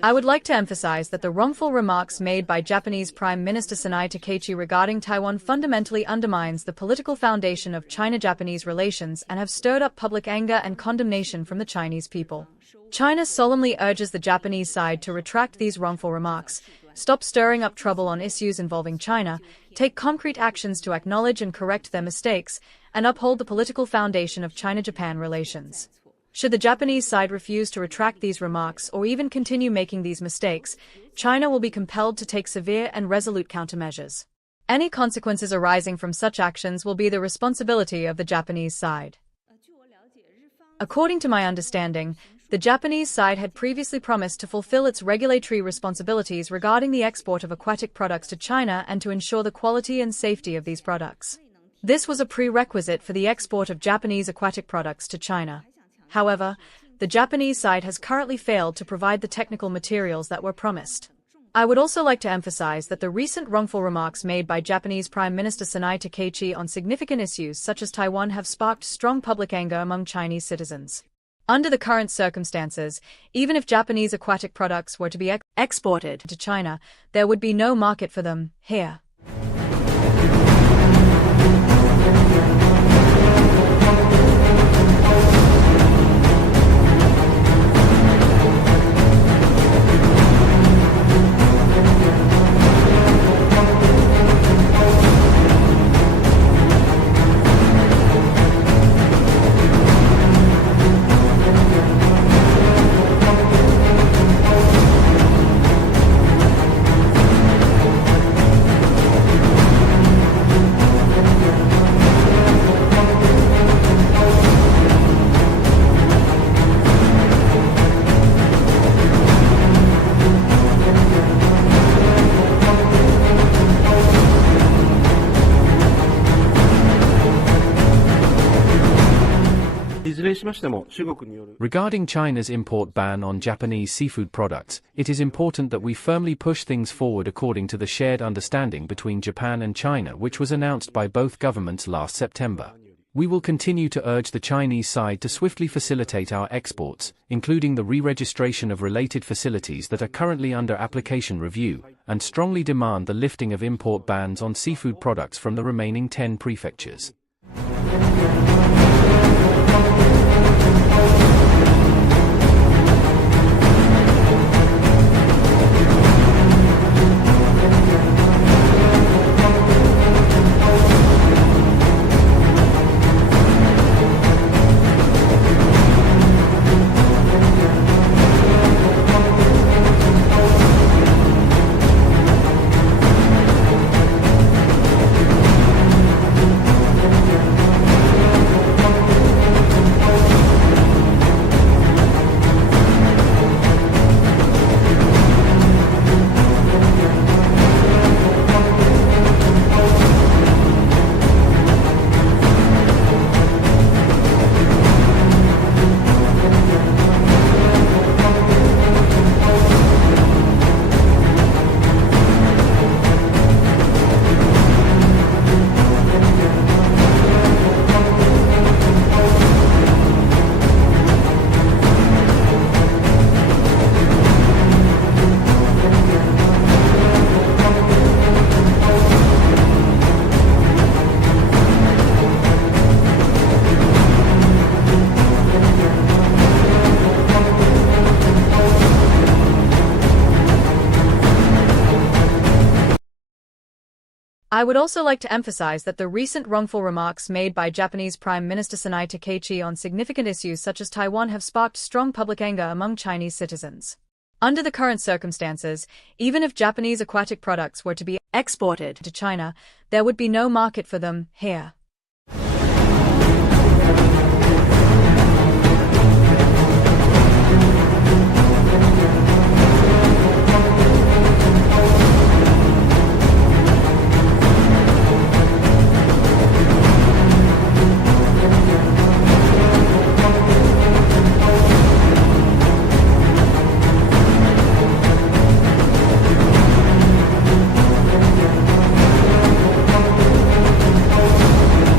I would like to emphasize that the wrongful remarks made by Japanese Prime Minister Sanae Takaichi regarding Taiwan fundamentally undermines the political foundation of China-Japanese relations and have stirred up public anger and condemnation from the Chinese people. China solemnly urges the Japanese side to retract these wrongful remarks, stop stirring up trouble on issues involving China, take concrete actions to acknowledge and correct their mistakes, and uphold the political foundation of China-Japan relations. Should the Japanese side refuse to retract these remarks or even continue making these mistakes, China will be compelled to take severe and resolute countermeasures. Any consequences arising from such actions will be the responsibility of the Japanese side. According to my understanding, the Japanese side had previously promised to fulfill its regulatory responsibilities regarding the export of aquatic products to China and to ensure the quality and safety of these products. This was a prerequisite for the export of Japanese aquatic products to China. However, the Japanese side has currently failed to provide the technical materials that were promised. I would also like to emphasize that the recent wrongful remarks made by Japanese Prime Minister Sanae Takaichi on significant issues such as Taiwan have sparked strong public anger among Chinese citizens. Under the current circumstances, even if Japanese aquatic products were to be exported to China, there would be no market for them here. Regarding China's import ban on Japanese seafood products, it is important that we firmly push things forward according to the shared understanding between Japan and China which was announced by both governments last September. We will continue to urge the Chinese side to swiftly facilitate our exports, including the re-registration of related facilities that are currently under application review, and strongly demand the lifting of import bans on seafood products from the remaining 10 prefectures. I would also like to emphasize that the recent wrongful remarks made by Japanese Prime Minister Sanae Takaichi on significant issues such as Taiwan have sparked strong public anger among Chinese citizens. Under the current circumstances, even if Japanese aquatic products were to be exported to China, there would be no market for them here.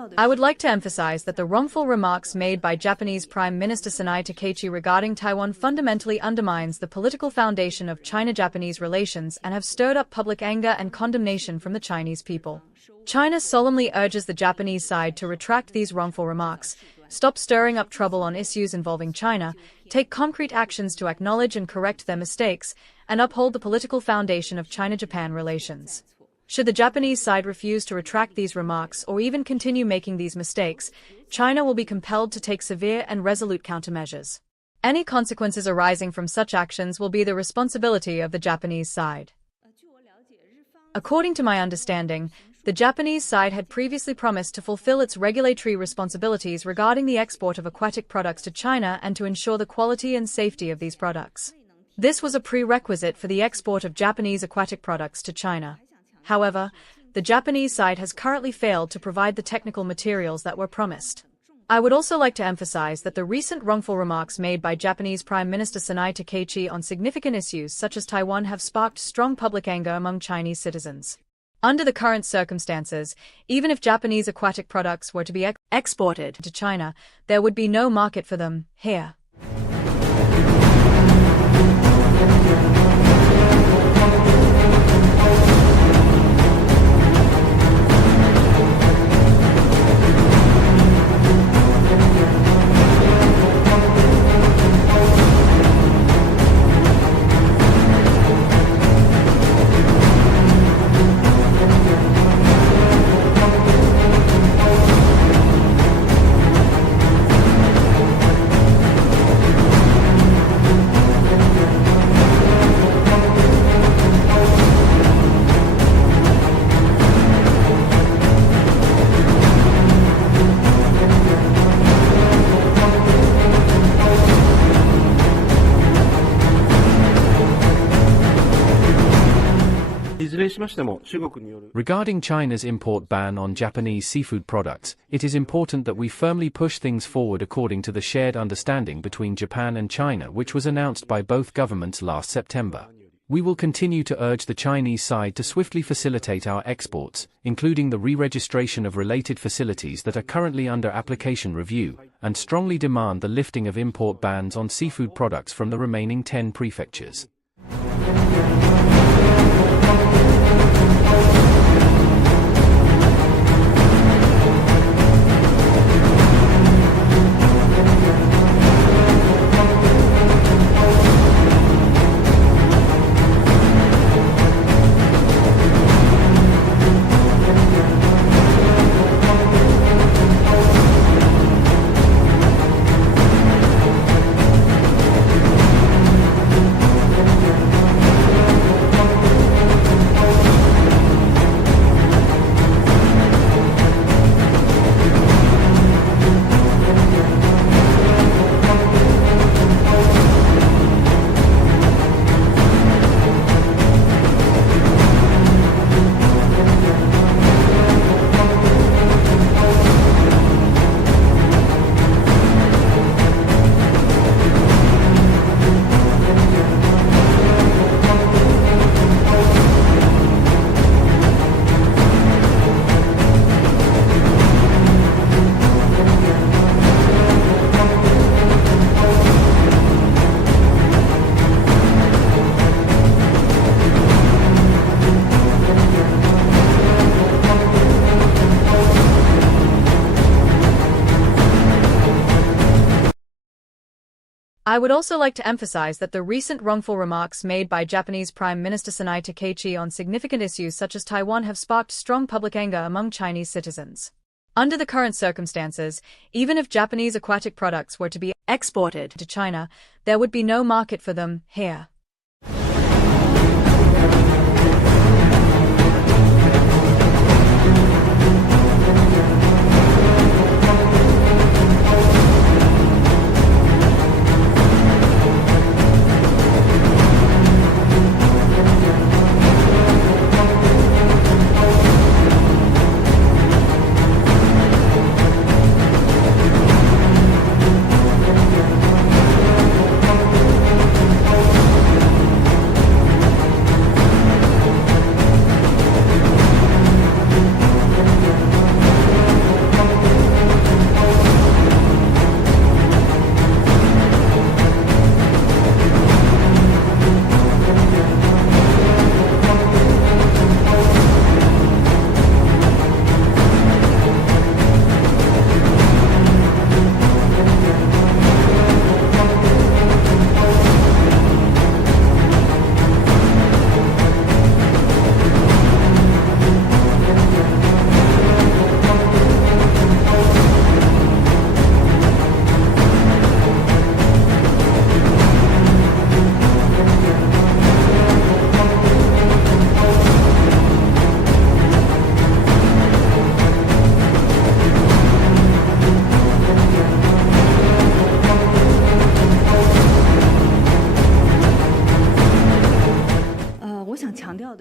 I would like to emphasize that the wrongful remarks made by Japanese Prime Minister Sanae Takaichi regarding Taiwan fundamentally undermines the political foundation of China-Japanese relations and have stirred up public anger and condemnation from the Chinese people. China solemnly urges the Japanese side to retract these wrongful remarks, stop stirring up trouble on issues involving China, take concrete actions to acknowledge and correct their mistakes, and uphold the political foundation of China-Japan relations. Should the Japanese side refuse to retract these remarks or even continue making these mistakes, China will be compelled to take severe and resolute countermeasures. Any consequences arising from such actions will be the responsibility of the Japanese side. According to my understanding, the Japanese side had previously promised to fulfill its regulatory responsibilities regarding the export of aquatic products to China and to ensure the quality and safety of these products. This was a prerequisite for the export of Japanese aquatic products to China. However, the Japanese side has currently failed to provide the technical materials that were promised. I would also like to emphasize that the recent wrongful remarks made by Japanese Prime Minister Sanae Takaichi on significant issues such as Taiwan have sparked strong public anger among Chinese citizens. Under the current circumstances, even if Japanese aquatic products were to be exported to China, there would be no market for them here. Regarding China's import ban on Japanese seafood products, it is important that we firmly push things forward according to the shared understanding between Japan and China which was announced by both governments last September. We will continue to urge the Chinese side to swiftly facilitate our exports, including the re-registration of related facilities that are currently under application review, and strongly demand the lifting of import bans on seafood products from the remaining 10 prefectures. I would also like to emphasize that the recent wrongful remarks made by Japanese Prime Minister Sanae Takaichi on significant issues such as Taiwan have sparked strong public anger among Chinese citizens. Under the current circumstances, even if Japanese aquatic products were to be exported to China, there would be no market for them here.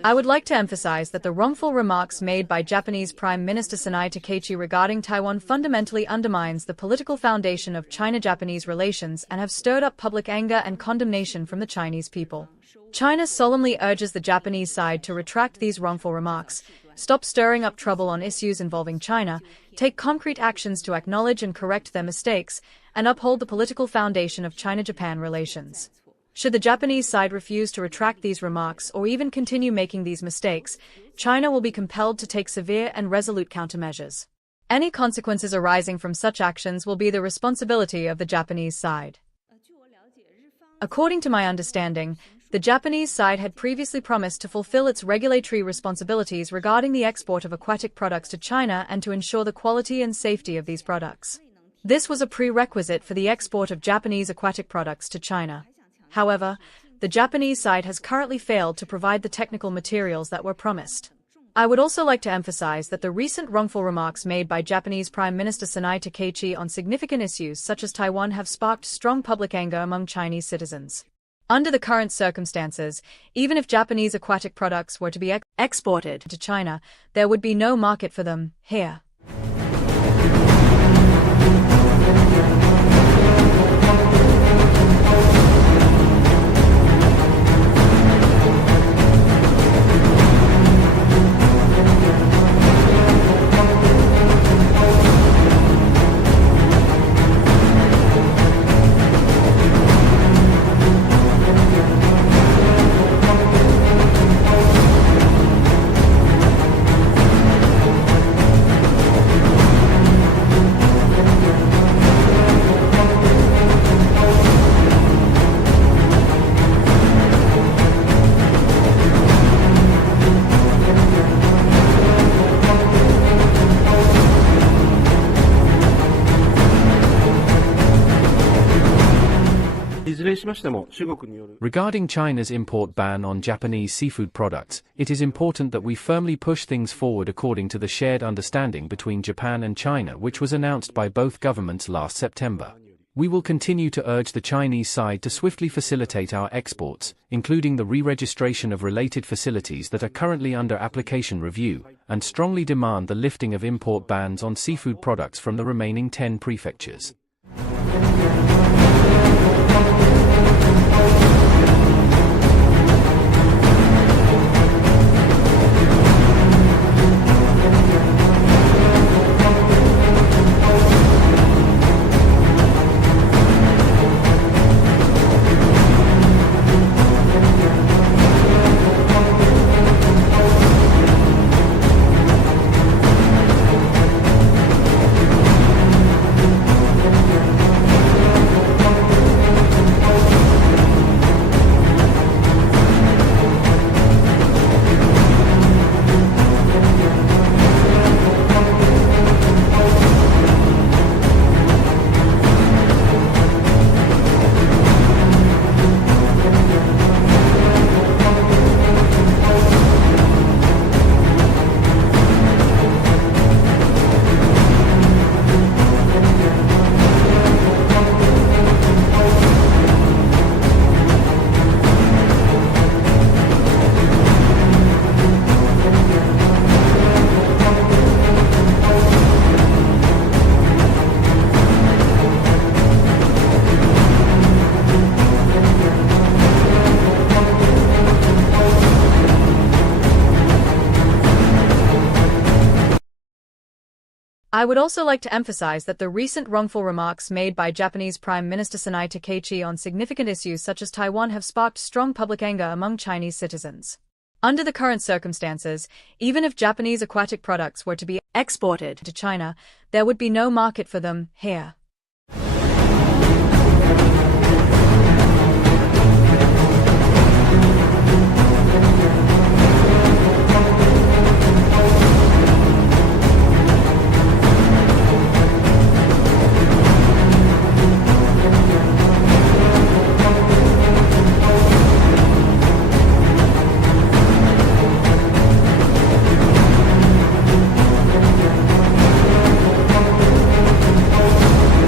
I would like to emphasize that the wrongful remarks made by Japanese Prime Minister Sanae Takaichi regarding Taiwan fundamentally undermines the political foundation of China-Japanese relations and have stirred up public anger and condemnation from the Chinese people. China solemnly urges the Japanese side to retract these wrongful remarks, stop stirring up trouble on issues involving China, take concrete actions to acknowledge and correct their mistakes, and uphold the political foundation of China-Japan relations. Should the Japanese side refuse to retract these remarks or even continue making these mistakes, China will be compelled to take severe and resolute countermeasures. Any consequences arising from such actions will be the responsibility of the Japanese side. According to my understanding, the Japanese side had previously promised to fulfill its regulatory responsibilities regarding the export of aquatic products to China and to ensure the quality and safety of these products. This was a prerequisite for the export of Japanese aquatic products to China. However, the Japanese side has currently failed to provide the technical materials that were promised. I would also like to emphasize that the recent wrongful remarks made by Japanese Prime Minister Sanae Takaichi on significant issues such as Taiwan have sparked strong public anger among Chinese citizens. Under the current circumstances, even if Japanese aquatic products were to be exported to China, there would be no market for them here. Regarding China's import ban on Japanese seafood products, it is important that we firmly push things forward according to the shared understanding between Japan and China which was announced by both governments last September. We will continue to urge the Chinese side to swiftly facilitate our exports, including the re-registration of related facilities that are currently under application review, and strongly demand the lifting of import bans on seafood products from the remaining 10 prefectures. I would also like to emphasize that the recent wrongful remarks made by Japanese Prime Minister Sanae Takaichi on significant issues such as Taiwan have sparked strong public anger among Chinese citizens. Under the current circumstances, even if Japanese aquatic products were to be exported to China, there would be no market for them here.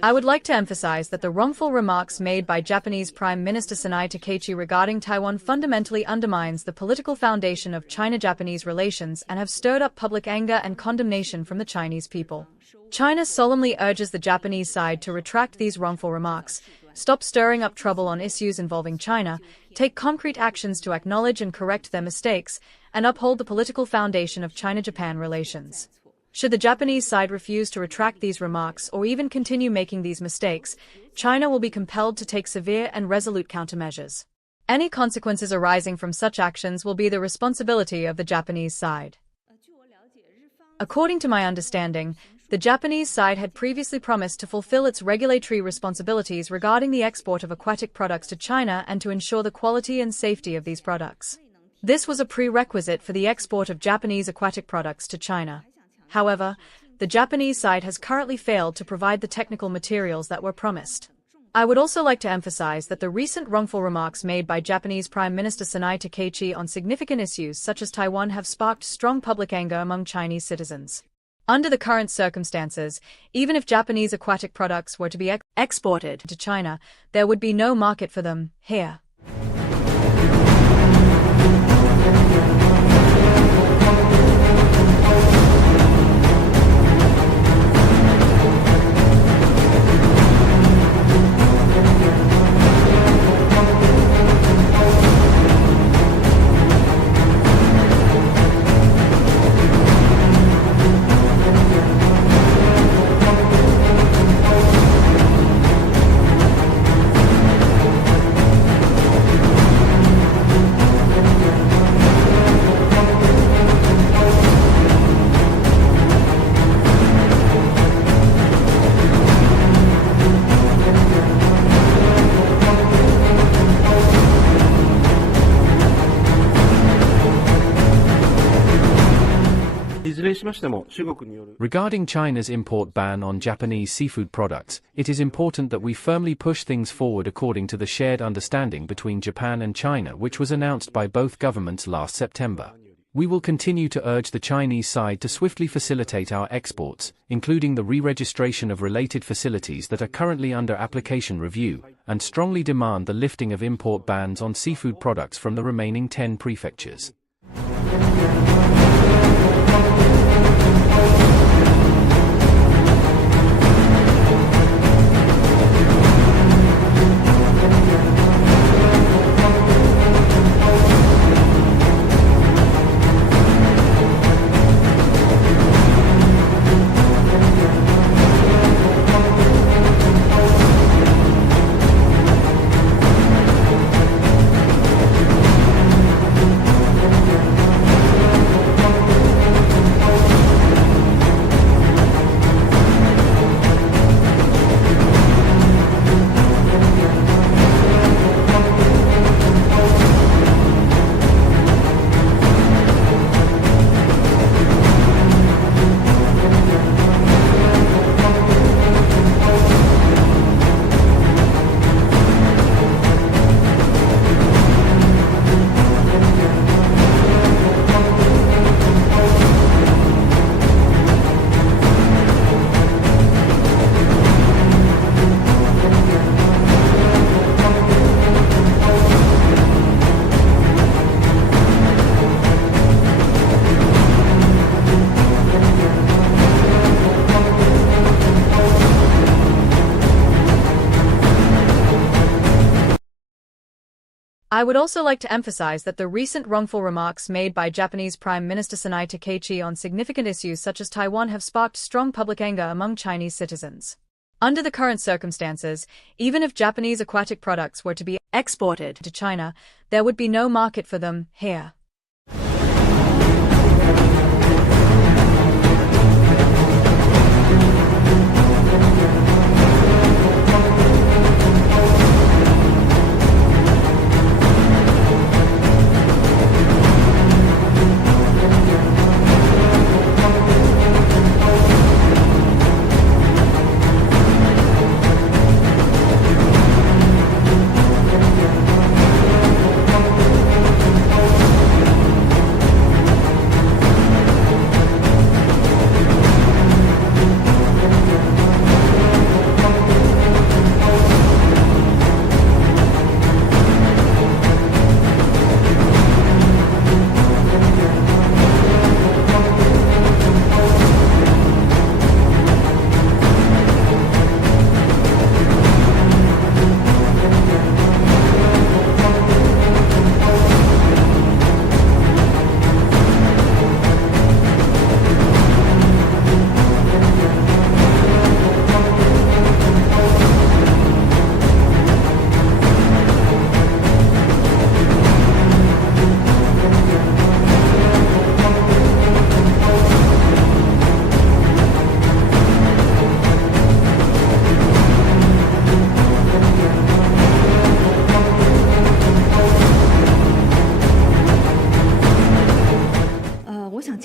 I would like to emphasize that the wrongful remarks made by Japanese Prime Minister Sanae Takaichi regarding Taiwan fundamentally undermines the political foundation of China-Japanese relations and have stirred up public anger and condemnation from the Chinese people. China solemnly urges the Japanese side to retract these wrongful remarks, stop stirring up trouble on issues involving China, take concrete actions to acknowledge and correct their mistakes, and uphold the political foundation of China-Japan relations. Should the Japanese side refuse to retract these remarks or even continue making these mistakes, China will be compelled to take severe and resolute countermeasures. Any consequences arising from such actions will be the responsibility of the Japanese side. According to my understanding, the Japanese side had previously promised to fulfill its regulatory responsibilities regarding the export of aquatic products to China and to ensure the quality and safety of these products. This was a prerequisite for the export of Japanese aquatic products to China. However, the Japanese side has currently failed to provide the technical materials that were promised. I would also like to emphasize that the recent wrongful remarks made by Japanese Prime Minister Sanae Takaichi on significant issues such as Taiwan have sparked strong public anger among Chinese citizens. Under the current circumstances, even if Japanese aquatic products were to be exported to China, there would be no market for them here. Regarding China's import ban on Japanese seafood products, it is important that we firmly push things forward according to the shared understanding between Japan and China which was announced by both governments last September. We will continue to urge the Chinese side to swiftly facilitate our exports, including the re-registration of related facilities that are currently under application review, and strongly demand the lifting of import bans on seafood products from the remaining 10 prefectures. I would also like to emphasize that the recent wrongful remarks made by Japanese Prime Minister Sanae Takaichi on significant issues such as Taiwan have sparked strong public anger among Chinese citizens. Under the current circumstances, even if Japanese aquatic products were to be exported to China, there would be no market for them here.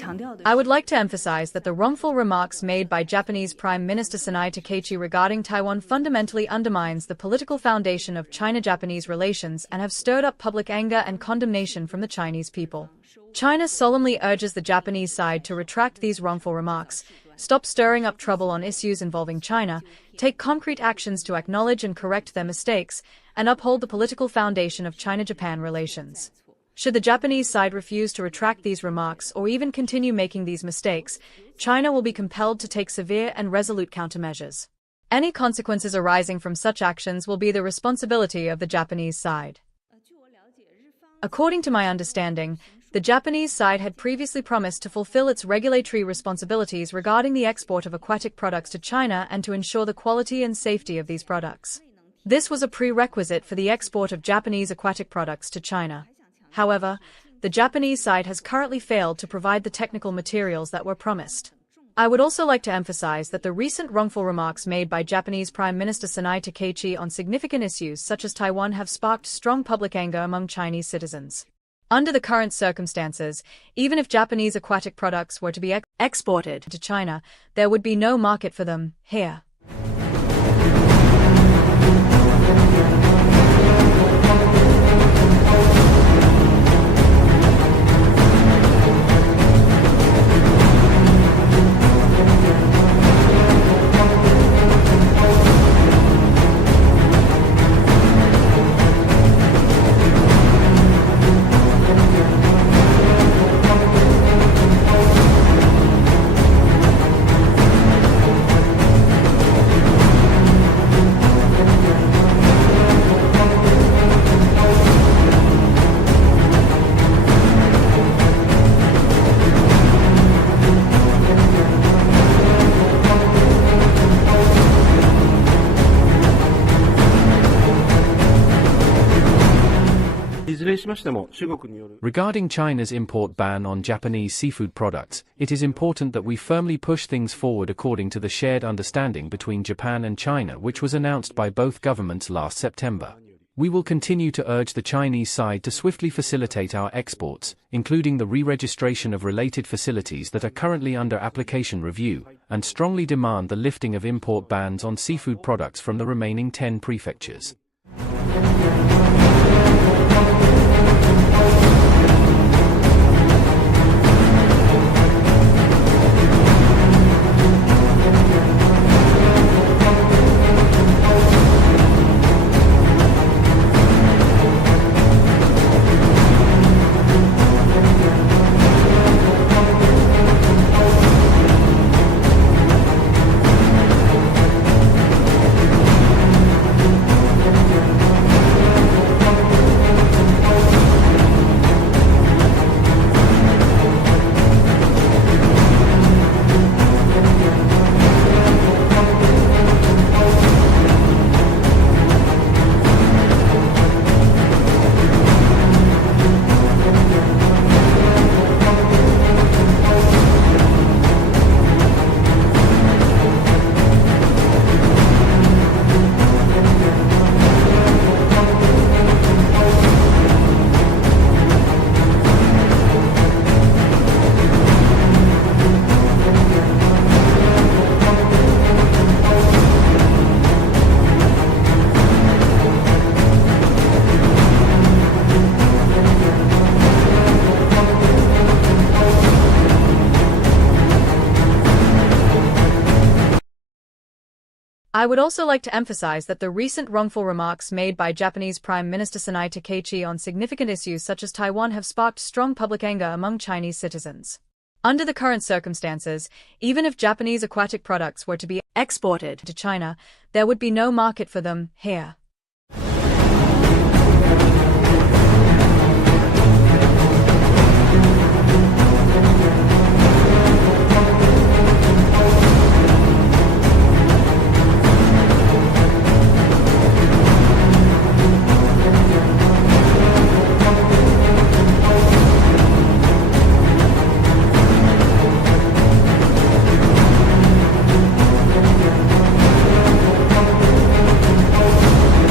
I would like to emphasize that the wrongful remarks made by Japanese Prime Minister Sanae Takaichi regarding Taiwan fundamentally undermines the political foundation of China-Japanese relations and have stirred up public anger and condemnation from the Chinese people. China solemnly urges the Japanese side to retract these wrongful remarks, stop stirring up trouble on issues involving China, take concrete actions to acknowledge and correct their mistakes, and uphold the political foundation of China-Japan relations. Should the Japanese side refuse to retract these remarks or even continue making these mistakes, China will be compelled to take severe and resolute countermeasures. Any consequences arising from such actions will be the responsibility of the Japanese side. According to my understanding, the Japanese side had previously promised to fulfill its regulatory responsibilities regarding the export of aquatic products to China and to ensure the quality and safety of these products. This was a prerequisite for the export of Japanese aquatic products to China. However, the Japanese side has currently failed to provide the technical materials that were promised. I would also like to emphasize that the recent wrongful remarks made by Japanese Prime Minister Sanae Takaichi on significant issues such as Taiwan have sparked strong public anger among Chinese citizens. Under the current circumstances, even if Japanese aquatic products were to be exported to China, there would be no market for them here. Regarding China's import ban on Japanese seafood products, it is important that we firmly push things forward according to the shared understanding between Japan and China, which was announced by both governments last September. We will continue to urge the Chinese side to swiftly facilitate our exports, including the re-registration of related facilities that are currently under application review, and strongly demand the lifting of import bans on seafood products from the remaining 10 prefectures. I would also like to emphasize that the recent wrongful remarks made by Japanese Prime Minister Sanae Takaichi on significant issues such as Taiwan have sparked strong public anger among Chinese citizens. Under the current circumstances, even if Japanese aquatic products were to be exported to China, there would be no market for them here.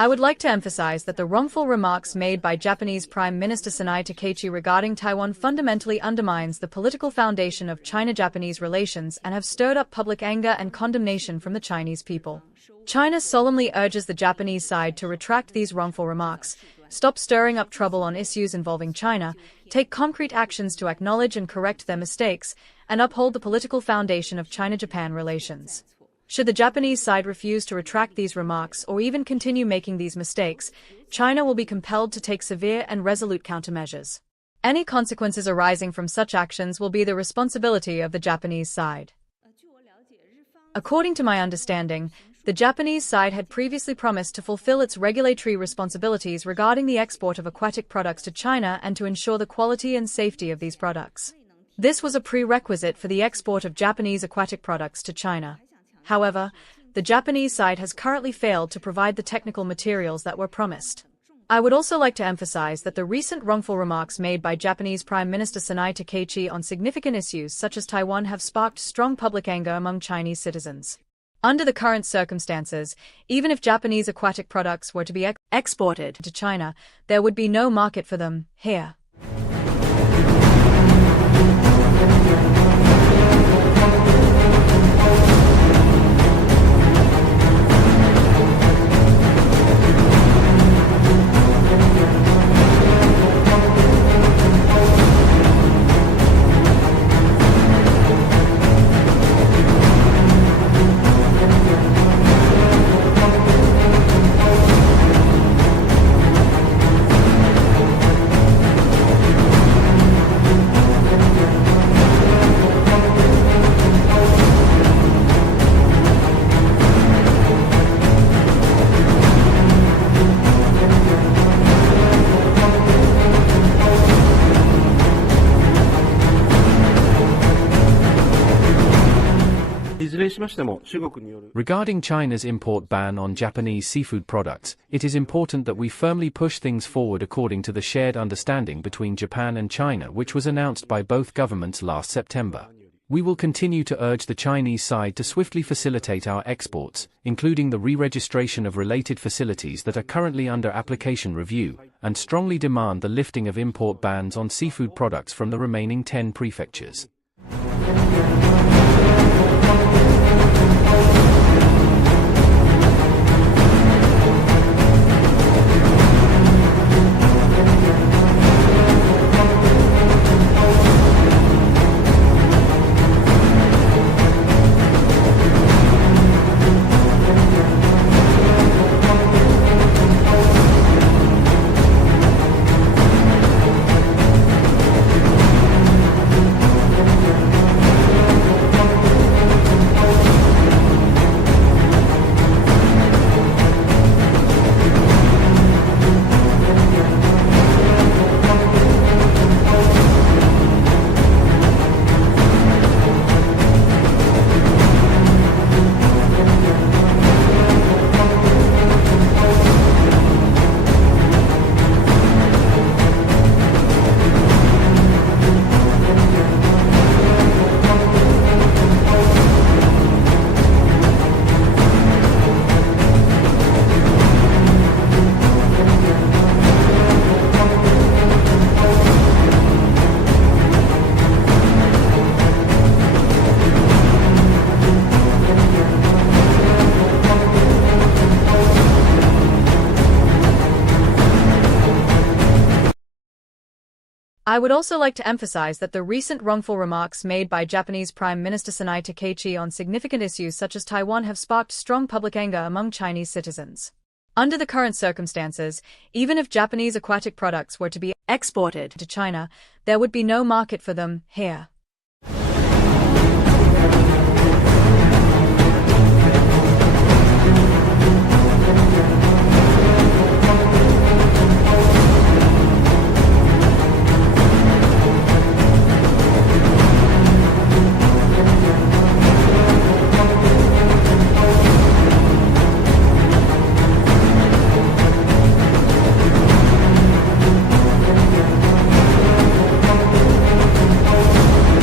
I would like to emphasize that the wrongful remarks made by Japanese Prime Minister Sanae Takaichi regarding Taiwan fundamentally undermines the political foundation of China-Japanese relations and have stirred up public anger and condemnation from the Chinese people. China solemnly urges the Japanese side to retract these wrongful remarks, stop stirring up trouble on issues involving China, take concrete actions to acknowledge and correct their mistakes, and uphold the political foundation of China-Japan relations. Should the Japanese side refuse to retract these remarks or even continue making these mistakes, China will be compelled to take severe and resolute countermeasures. Any consequences arising from such actions will be the responsibility of the Japanese side. According to my understanding, the Japanese side had previously promised to fulfill its regulatory responsibilities regarding the export of aquatic products to China and to ensure the quality and safety of these products. This was a prerequisite for the export of Japanese aquatic products to China. However, the Japanese side has currently failed to provide the technical materials that were promised. I would also like to emphasize that the recent wrongful remarks made by Japanese Prime Minister Sanae Takaichi on significant issues such as Taiwan have sparked strong public anger among Chinese citizens. Under the current circumstances, even if Japanese aquatic products were to be exported to China, there would be no market for them here. Regarding China's import ban on Japanese seafood products, it is important that we firmly push things forward according to the shared understanding between Japan and China which was announced by both governments last September. We will continue to urge the Chinese side to swiftly facilitate our exports, including the re-registration of related facilities that are currently under application review, and strongly demand the lifting of import bans on seafood products from the remaining 10 prefectures. I would also like to emphasize that the recent wrongful remarks made by Japanese Prime Minister Sanae Takaichi on significant issues such as Taiwan have sparked strong public anger among Chinese citizens. Under the current circumstances, even if Japanese aquatic products were to be exported to China, there would be no market for them here.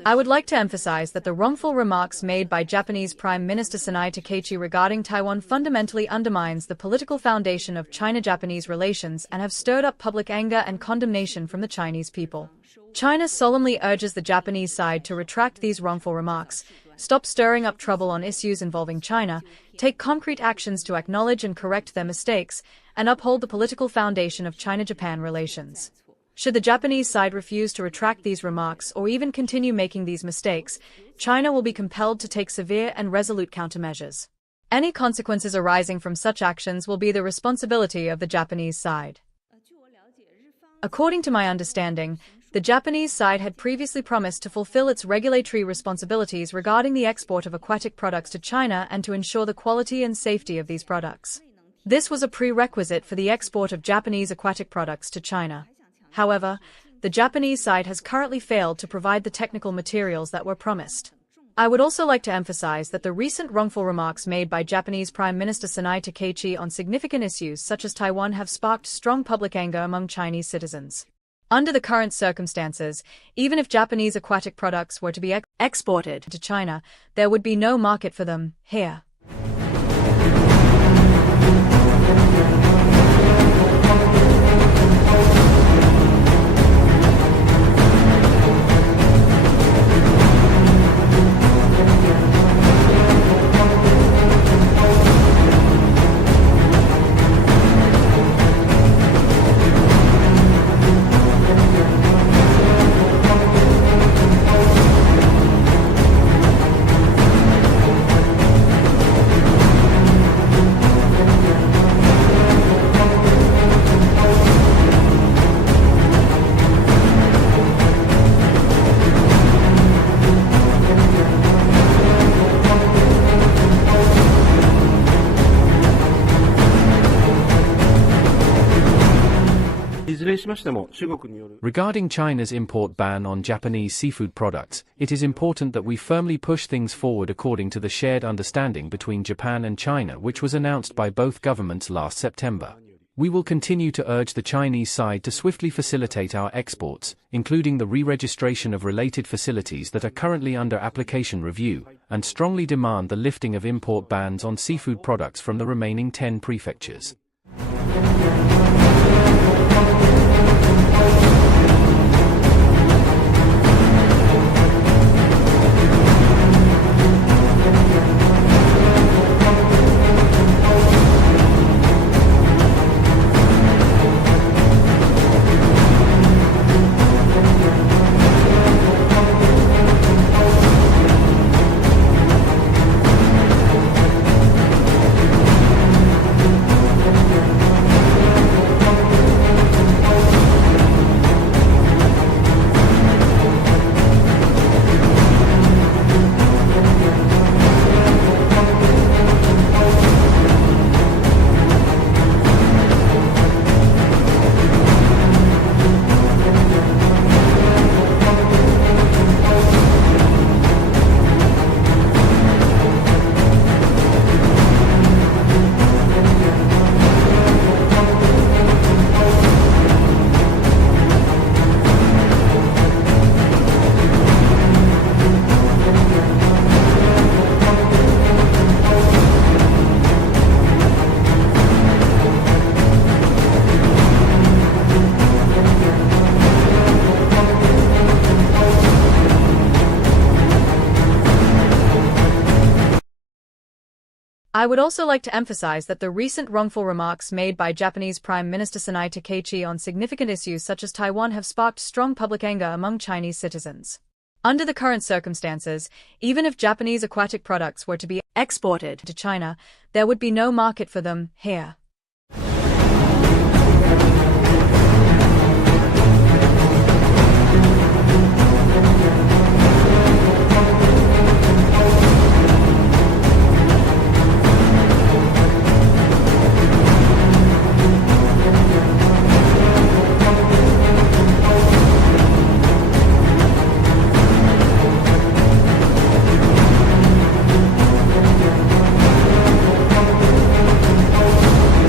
I would like to emphasize that the wrongful remarks made by Japanese Prime Minister Sanae Takaichi regarding Taiwan fundamentally undermines the political foundation of China-Japanese relations and have stirred up public anger and condemnation from the Chinese people. China solemnly urges the Japanese side to retract these wrongful remarks, stop stirring up trouble on issues involving China, take concrete actions to acknowledge and correct their mistakes, and uphold the political foundation of China-Japan relations. Should the Japanese side refuse to retract these remarks or even continue making these mistakes, China will be compelled to take severe and resolute countermeasures. Any consequences arising from such actions will be the responsibility of the Japanese side. According to my understanding, the Japanese side had previously promised to fulfill its regulatory responsibilities regarding the export of aquatic products to China and to ensure the quality and safety of these products. This was a prerequisite for the export of Japanese aquatic products to China. However, the Japanese side has currently failed to provide the technical materials that were promised. I would also like to emphasize that the recent wrongful remarks made by Japanese Prime Minister Sanae Takaichi on significant issues such as Taiwan have sparked strong public anger among Chinese citizens. Under the current circumstances, even if Japanese aquatic products were to be exported to China, there would be no market for them here. Regarding China's import ban on Japanese seafood products, it is important that we firmly push things forward according to the shared understanding between Japan and China which was announced by both governments last September. We will continue to urge the Chinese side to swiftly facilitate our exports, including the re-registration of related facilities that are currently under application review, and strongly demand the lifting of import bans on seafood products from the remaining 10 prefectures. I would also like to emphasize that the recent wrongful remarks made by Japanese Prime Minister Sanae Takaichi on significant issues such as Taiwan have sparked strong public anger among Chinese citizens. Under the current circumstances, even if Japanese aquatic products were to be exported to China, there would be no market for them here.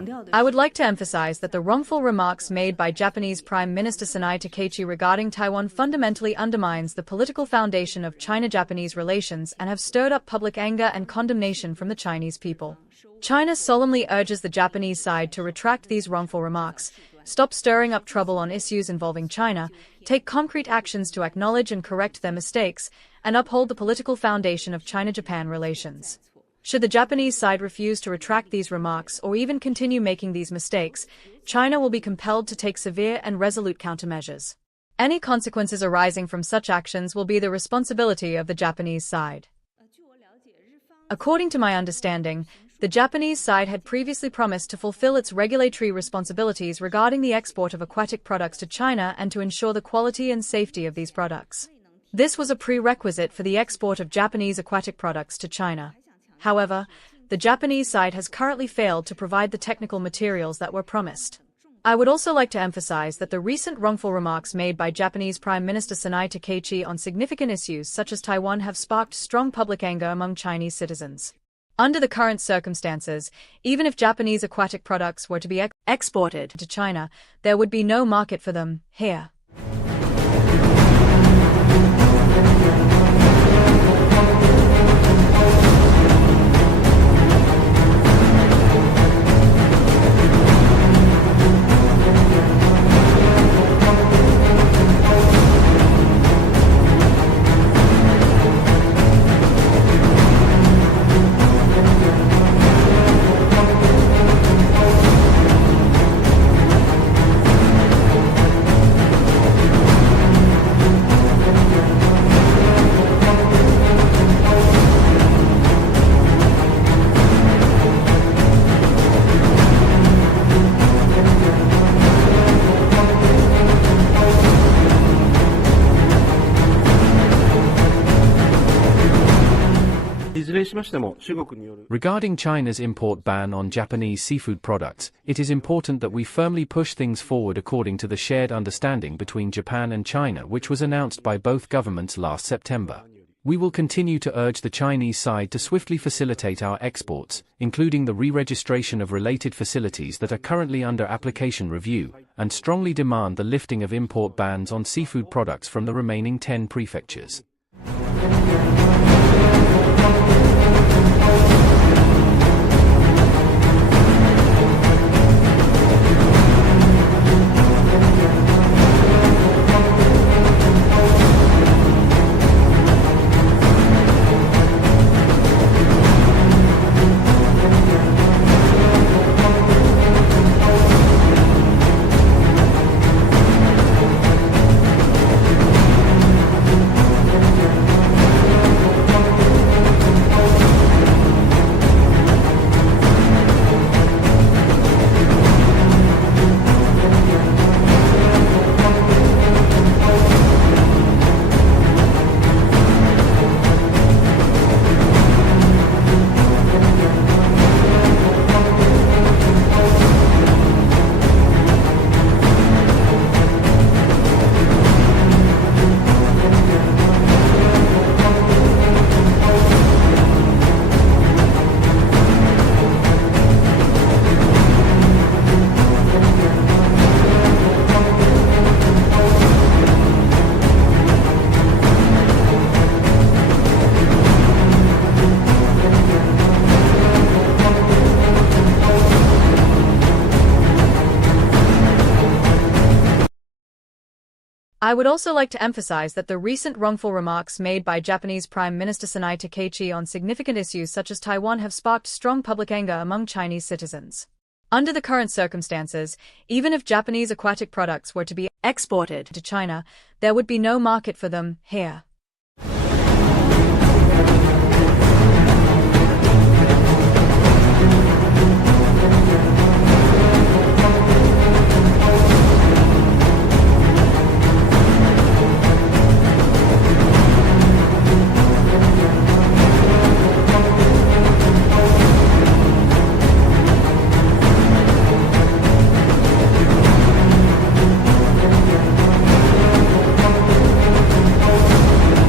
I would like to emphasize that the wrongful remarks made by Japanese Prime Minister Sanae Takaichi regarding Taiwan fundamentally undermines the political foundation of China-Japanese relations and have stirred up public anger and condemnation from the Chinese people. China solemnly urges the Japanese side to retract these wrongful remarks, stop stirring up trouble on issues involving China, take concrete actions to acknowledge and correct their mistakes, and uphold the political foundation of China-Japan relations. Should the Japanese side refuse to retract these remarks or even continue making these mistakes, China will be compelled to take severe and resolute countermeasures. Any consequences arising from such actions will be the responsibility of the Japanese side. According to my understanding, the Japanese side had previously promised to fulfill its regulatory responsibilities regarding the export of aquatic products to China and to ensure the quality and safety of these products. This was a prerequisite for the export of Japanese aquatic products to China. However, the Japanese side has currently failed to provide the technical materials that were promised. I would also like to emphasize that the recent wrongful remarks made by Japanese Prime Minister Sanae Takaichi on significant issues such as Taiwan have sparked strong public anger among Chinese citizens. Under the current circumstances, even if Japanese aquatic products were to be exported to China, there would be no market for them here. Regarding China's import ban on Japanese seafood products, it is important that we firmly push things forward according to the shared understanding between Japan and China which was announced by both governments last September. We will continue to urge the Chinese side to swiftly facilitate our exports, including the re-registration of related facilities that are currently under application review, and strongly demand the lifting of import bans on seafood products from the remaining 10 prefectures. I would also like to emphasize that the recent wrongful remarks made by Japanese Prime Minister Sanae Takaichi on significant issues such as Taiwan have sparked strong public anger among Chinese citizens. Under the current circumstances, even if Japanese aquatic products were to be exported to China, there would be no market for them here.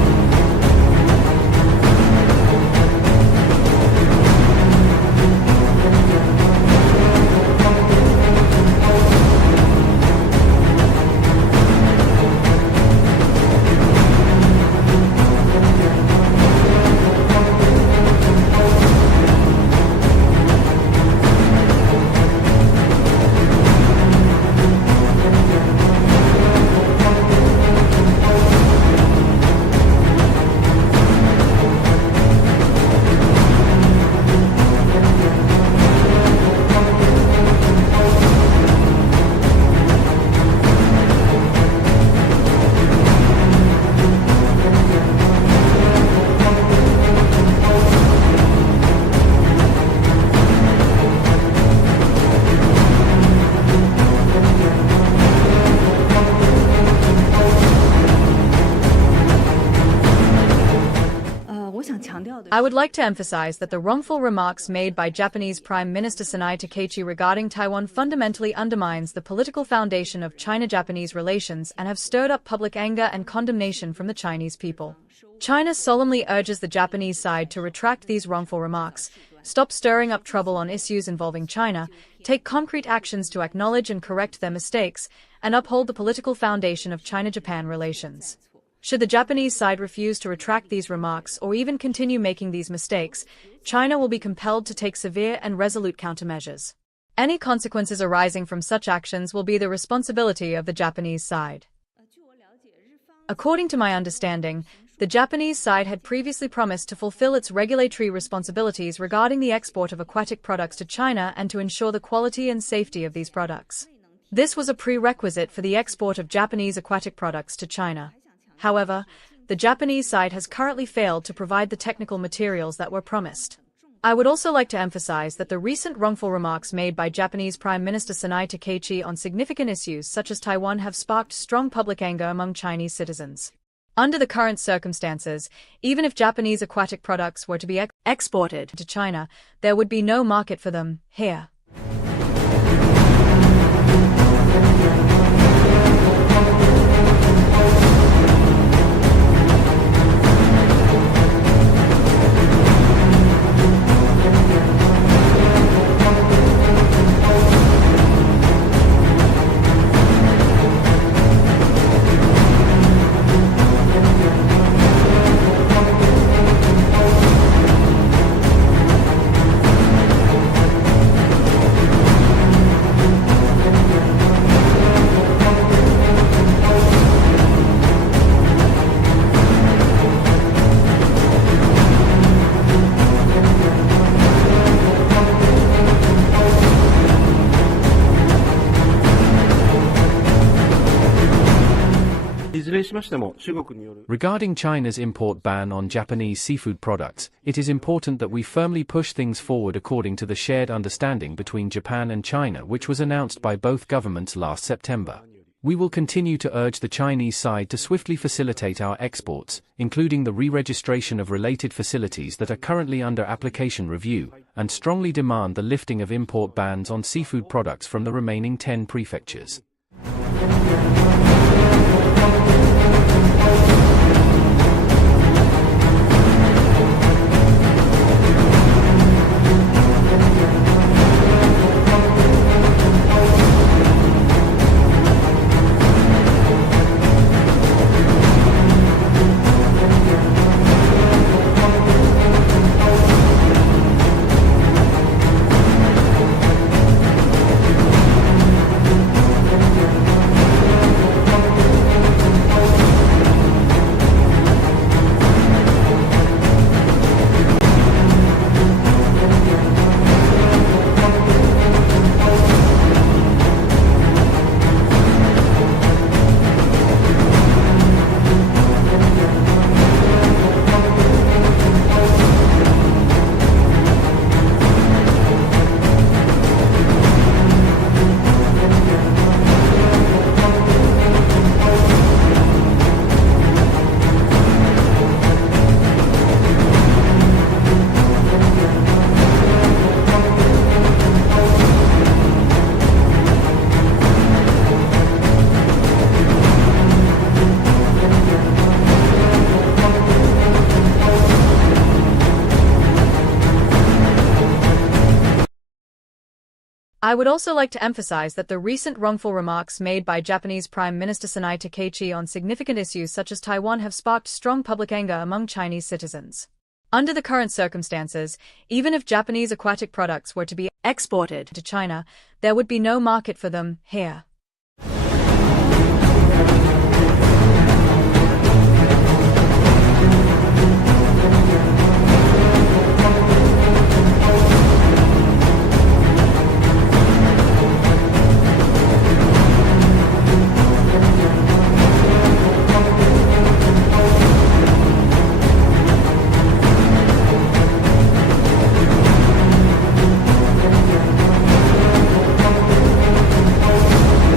I would like to emphasize that the wrongful remarks made by Japanese Prime Minister Sanae Takaichi regarding Taiwan fundamentally undermines the political foundation of China-Japanese relations and have stirred up public anger and condemnation from the Chinese people. China solemnly urges the Japanese side to retract these wrongful remarks, stop stirring up trouble on issues involving China, take concrete actions to acknowledge and correct their mistakes, and uphold the political foundation of China-Japan relations. Should the Japanese side refuse to retract these remarks or even continue making these mistakes, China will be compelled to take severe and resolute countermeasures. Any consequences arising from such actions will be the responsibility of the Japanese side. According to my understanding, the Japanese side had previously promised to fulfill its regulatory responsibilities regarding the export of aquatic products to China and to ensure the quality and safety of these products. This was a prerequisite for the export of Japanese aquatic products to China. However, the Japanese side has currently failed to provide the technical materials that were promised. I would also like to emphasize that the recent wrongful remarks made by Japanese Prime Minister Sanae Takaichi on significant issues such as Taiwan have sparked strong public anger among Chinese citizens. Under the current circumstances, even if Japanese aquatic products were to be exported to China, there would be no market for them here. Regarding China's import ban on Japanese seafood products, it is important that we firmly push things forward according to the shared understanding between Japan and China, which was announced by both governments last September. We will continue to urge the Chinese side to swiftly facilitate our exports, including the re-registration of related facilities that are currently under application review, and strongly demand the lifting of import bans on seafood products from the remaining 10 prefectures. I would also like to emphasize that the recent wrongful remarks made by Japanese Prime Minister Sanae Takaichi on significant issues such as Taiwan have sparked strong public anger among Chinese citizens. Under the current circumstances, even if Japanese aquatic products were to be exported to China, there would be no market for them here.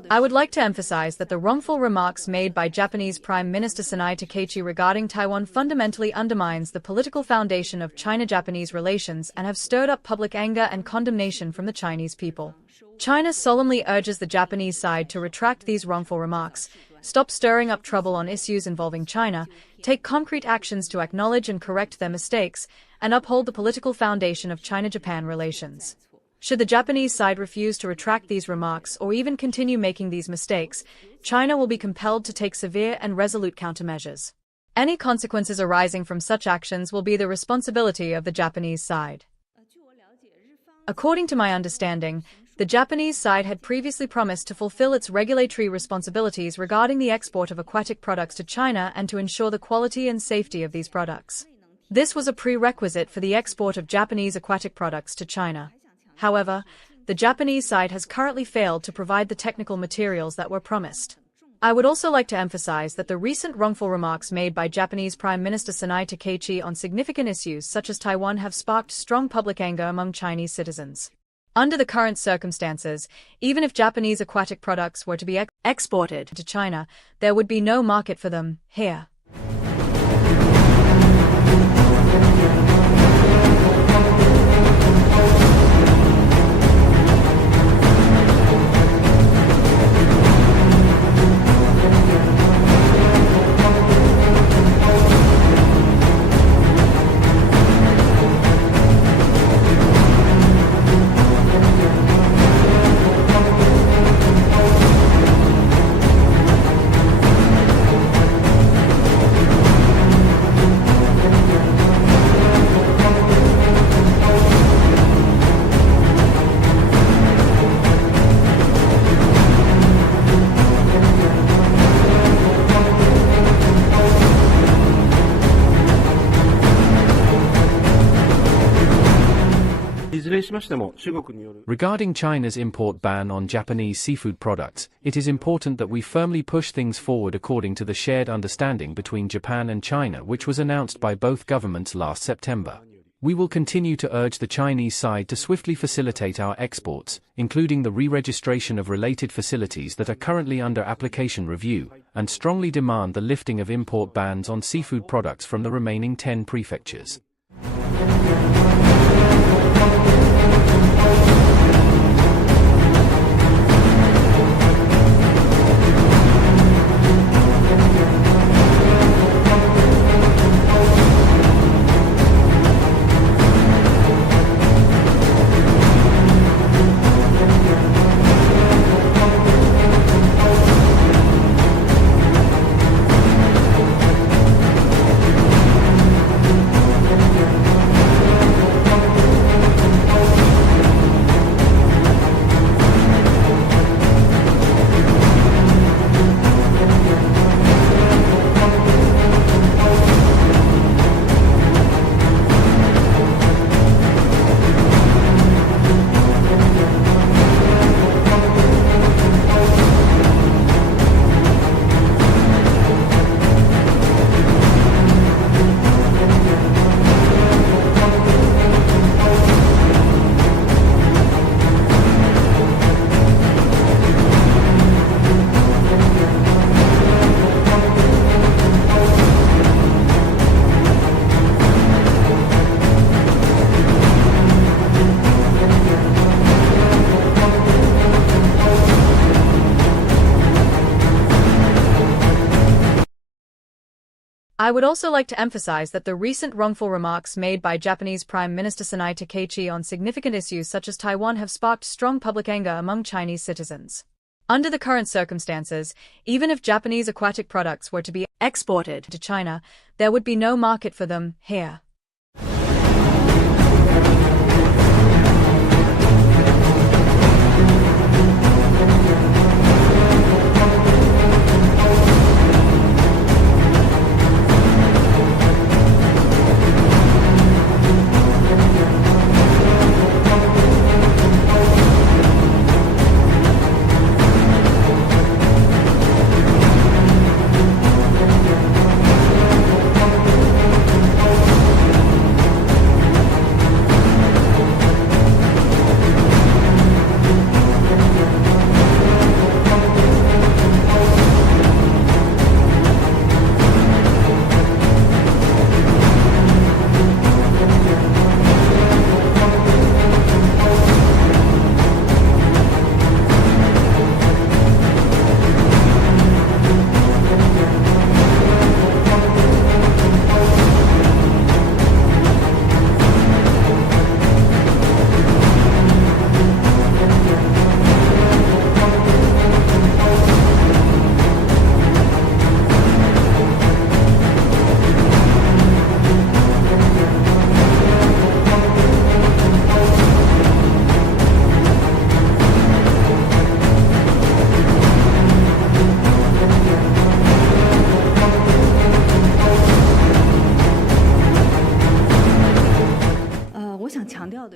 I would like to emphasize that the wrongful remarks made by Japanese Prime Minister Sanae Takaichi regarding Taiwan fundamentally undermines the political foundation of China-Japanese relations and have stirred up public anger and condemnation from the Chinese people. China solemnly urges the Japanese side to retract these wrongful remarks, stop stirring up trouble on issues involving China, take concrete actions to acknowledge and correct their mistakes, and uphold the political foundation of China-Japan relations. Should the Japanese side refuse to retract these remarks or even continue making these mistakes, China will be compelled to take severe and resolute countermeasures. Any consequences arising from such actions will be the responsibility of the Japanese side. According to my understanding, the Japanese side had previously promised to fulfill its regulatory responsibilities regarding the export of aquatic products to China and to ensure the quality and safety of these products. This was a prerequisite for the export of Japanese aquatic products to China. However, the Japanese side has currently failed to provide the technical materials that were promised. I would also like to emphasize that the recent wrongful remarks made by Japanese Prime Minister Sanae Takaichi on significant issues such as Taiwan have sparked strong public anger among Chinese citizens. Under the current circumstances, even if Japanese aquatic products were to be exported to China, there would be no market for them here. Regarding China's import ban on Japanese seafood products, it is important that we firmly push things forward according to the shared understanding between Japan and China, which was announced by both governments last September. We will continue to urge the Chinese side to swiftly facilitate our exports, including the re-registration of related facilities that are currently under application review, and strongly demand the lifting of import bans on seafood products from the remaining 10 prefectures. I would also like to emphasize that the recent wrongful remarks made by Japanese Prime Minister Sanae Takaichi on significant issues such as Taiwan have sparked strong public anger among Chinese citizens. Under the current circumstances, even if Japanese aquatic products were to be exported to China, there would be no market for them here.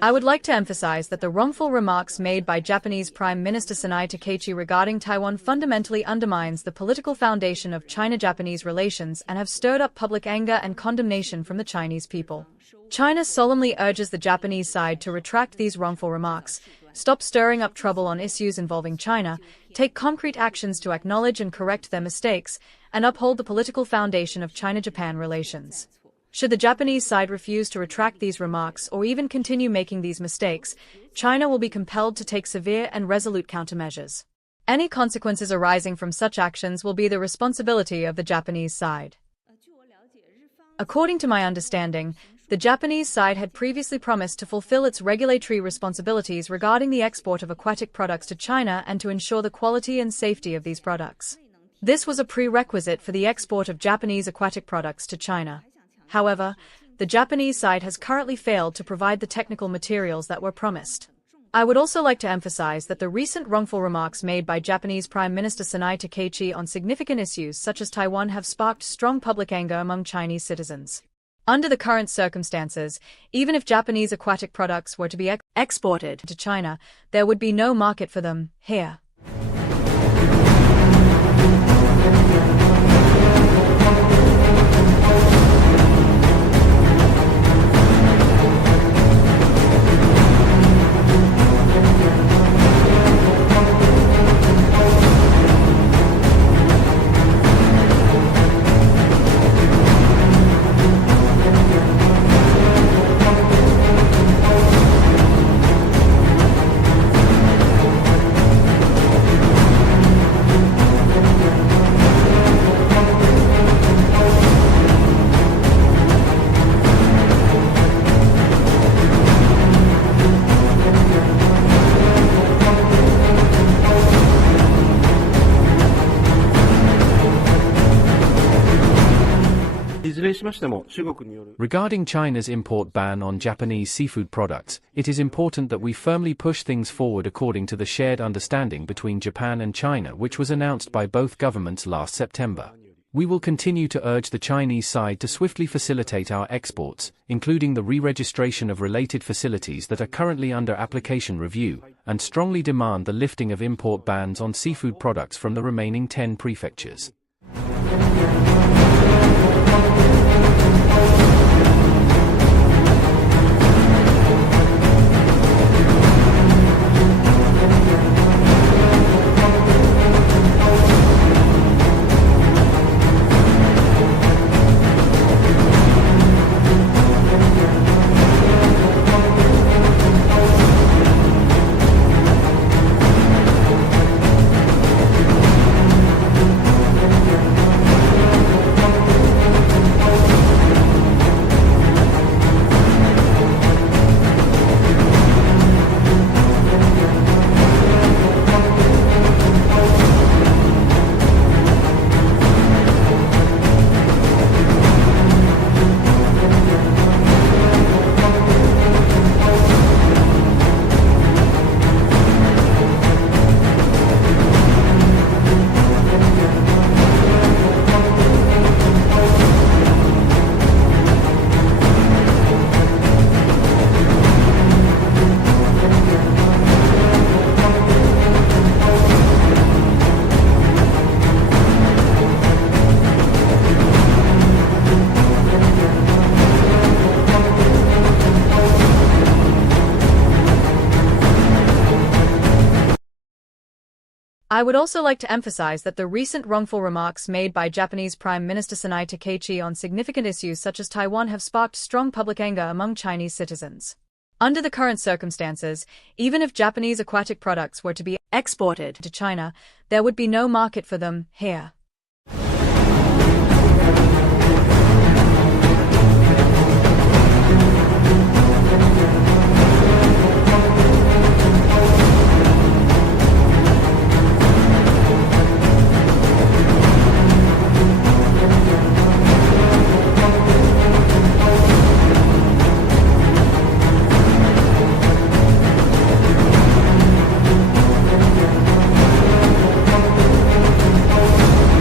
I would like to emphasize that the wrongful remarks made by Japanese Prime Minister Sanae Takaichi regarding Taiwan fundamentally undermines the political foundation of China-Japanese relations and have stirred up public anger and condemnation from the Chinese people. China solemnly urges the Japanese side to retract these wrongful remarks, stop stirring up trouble on issues involving China, take concrete actions to acknowledge and correct their mistakes, and uphold the political foundation of China-Japan relations. Should the Japanese side refuse to retract these remarks or even continue making these mistakes, China will be compelled to take severe and resolute countermeasures. Any consequences arising from such actions will be the responsibility of the Japanese side. According to my understanding, the Japanese side had previously promised to fulfill its regulatory responsibilities regarding the export of aquatic products to China and to ensure the quality and safety of these products. This was a prerequisite for the export of Japanese aquatic products to China. However, the Japanese side has currently failed to provide the technical materials that were promised. I would also like to emphasize that the recent wrongful remarks made by Japanese Prime Minister Sanae Takaichi on significant issues such as Taiwan have sparked strong public anger among Chinese citizens. Under the current circumstances, even if Japanese aquatic products were to be exported to China, there would be no market for them here. Regarding China's import ban on Japanese seafood products, it is important that we firmly push things forward according to the shared understanding between Japan and China which was announced by both governments last September. We will continue to urge the Chinese side to swiftly facilitate our exports, including the re-registration of related facilities that are currently under application review, and strongly demand the lifting of import bans on seafood products from the remaining 10 prefectures. I would also like to emphasize that the recent wrongful remarks made by Japanese Prime Minister Sanae Takaichi on significant issues such as Taiwan have sparked strong public anger among Chinese citizens. Under the current circumstances, even if Japanese aquatic products were to be exported to China, there would be no market for them here.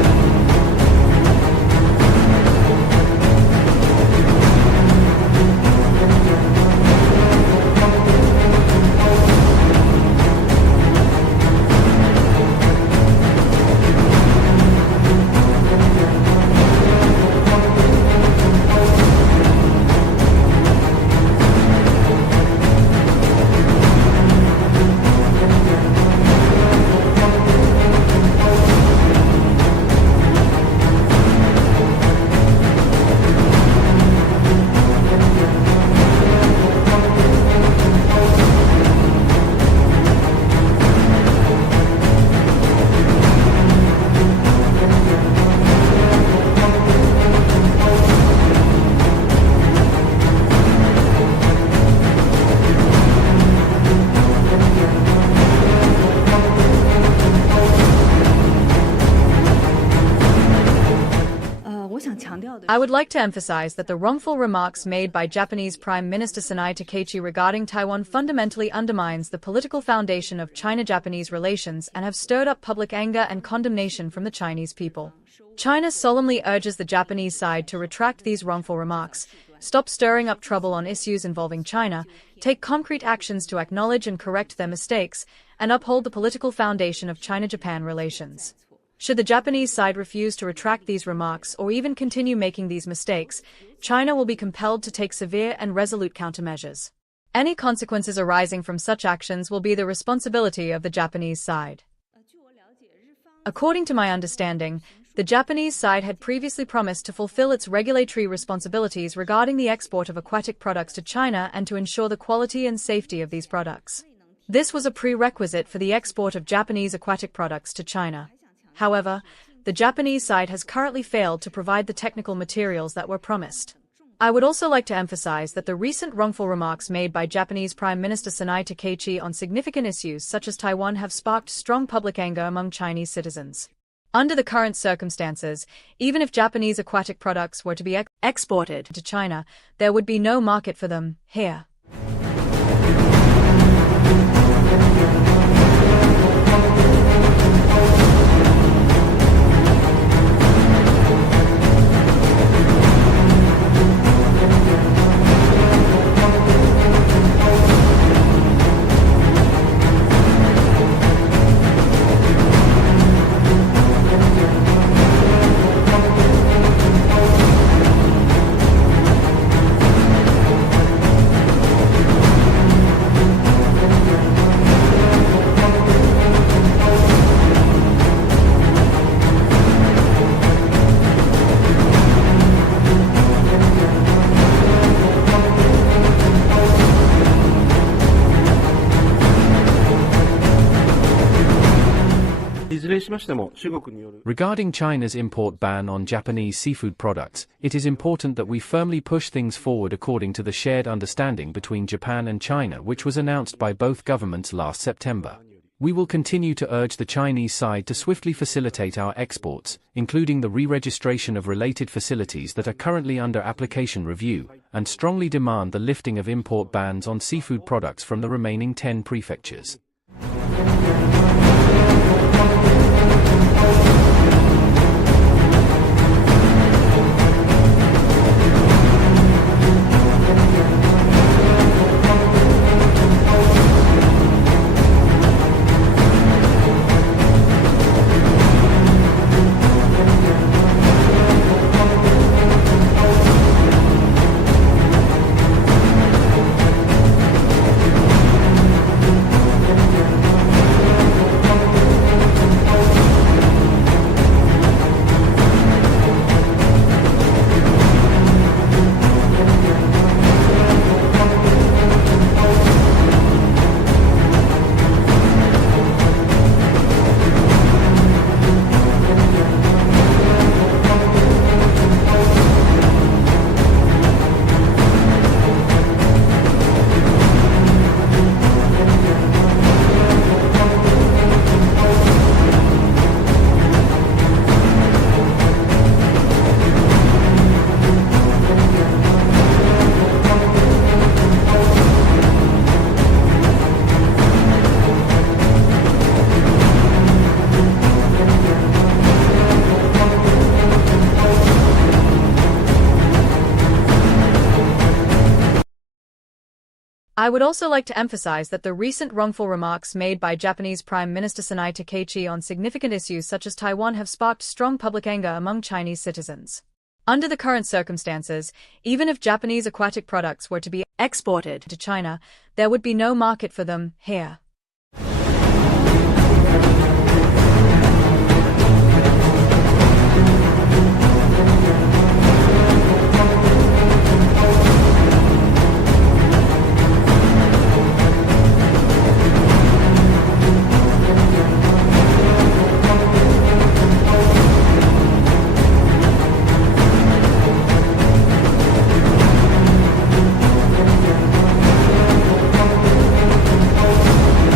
I would like to emphasize that the wrongful remarks made by Japanese Prime Minister Sanae Takaichi regarding Taiwan fundamentally undermines the political foundation of China-Japanese relations and have stirred up public anger and condemnation from the Chinese people. China solemnly urges the Japanese side to retract these wrongful remarks, stop stirring up trouble on issues involving China, take concrete actions to acknowledge and correct their mistakes, and uphold the political foundation of China-Japan relations. Should the Japanese side refuse to retract these remarks or even continue making these mistakes, China will be compelled to take severe and resolute countermeasures. Any consequences arising from such actions will be the responsibility of the Japanese side. According to my understanding, the Japanese side had previously promised to fulfill its regulatory responsibilities regarding the export of aquatic products to China and to ensure the quality and safety of these products. This was a prerequisite for the export of Japanese aquatic products to China. However, the Japanese side has currently failed to provide the technical materials that were promised. I would also like to emphasize that the recent wrongful remarks made by Japanese Prime Minister Sanae Takaichi on significant issues such as Taiwan have sparked strong public anger among Chinese citizens. Under the current circumstances, even if Japanese aquatic products were to be exported to China, there would be no market for them here. Regarding China's import ban on Japanese seafood products, it is important that we firmly push things forward according to the shared understanding between Japan and China which was announced by both governments last September. We will continue to urge the Chinese side to swiftly facilitate our exports, including the re-registration of related facilities that are currently under application review, and strongly demand the lifting of import bans on seafood products from the remaining 10 prefectures. I would also like to emphasize that the recent wrongful remarks made by Japanese Prime Minister Sanae Takaichi on significant issues such as Taiwan have sparked strong public anger among Chinese citizens. Under the current circumstances, even if Japanese aquatic products were to be exported to China, there would be no market for them here.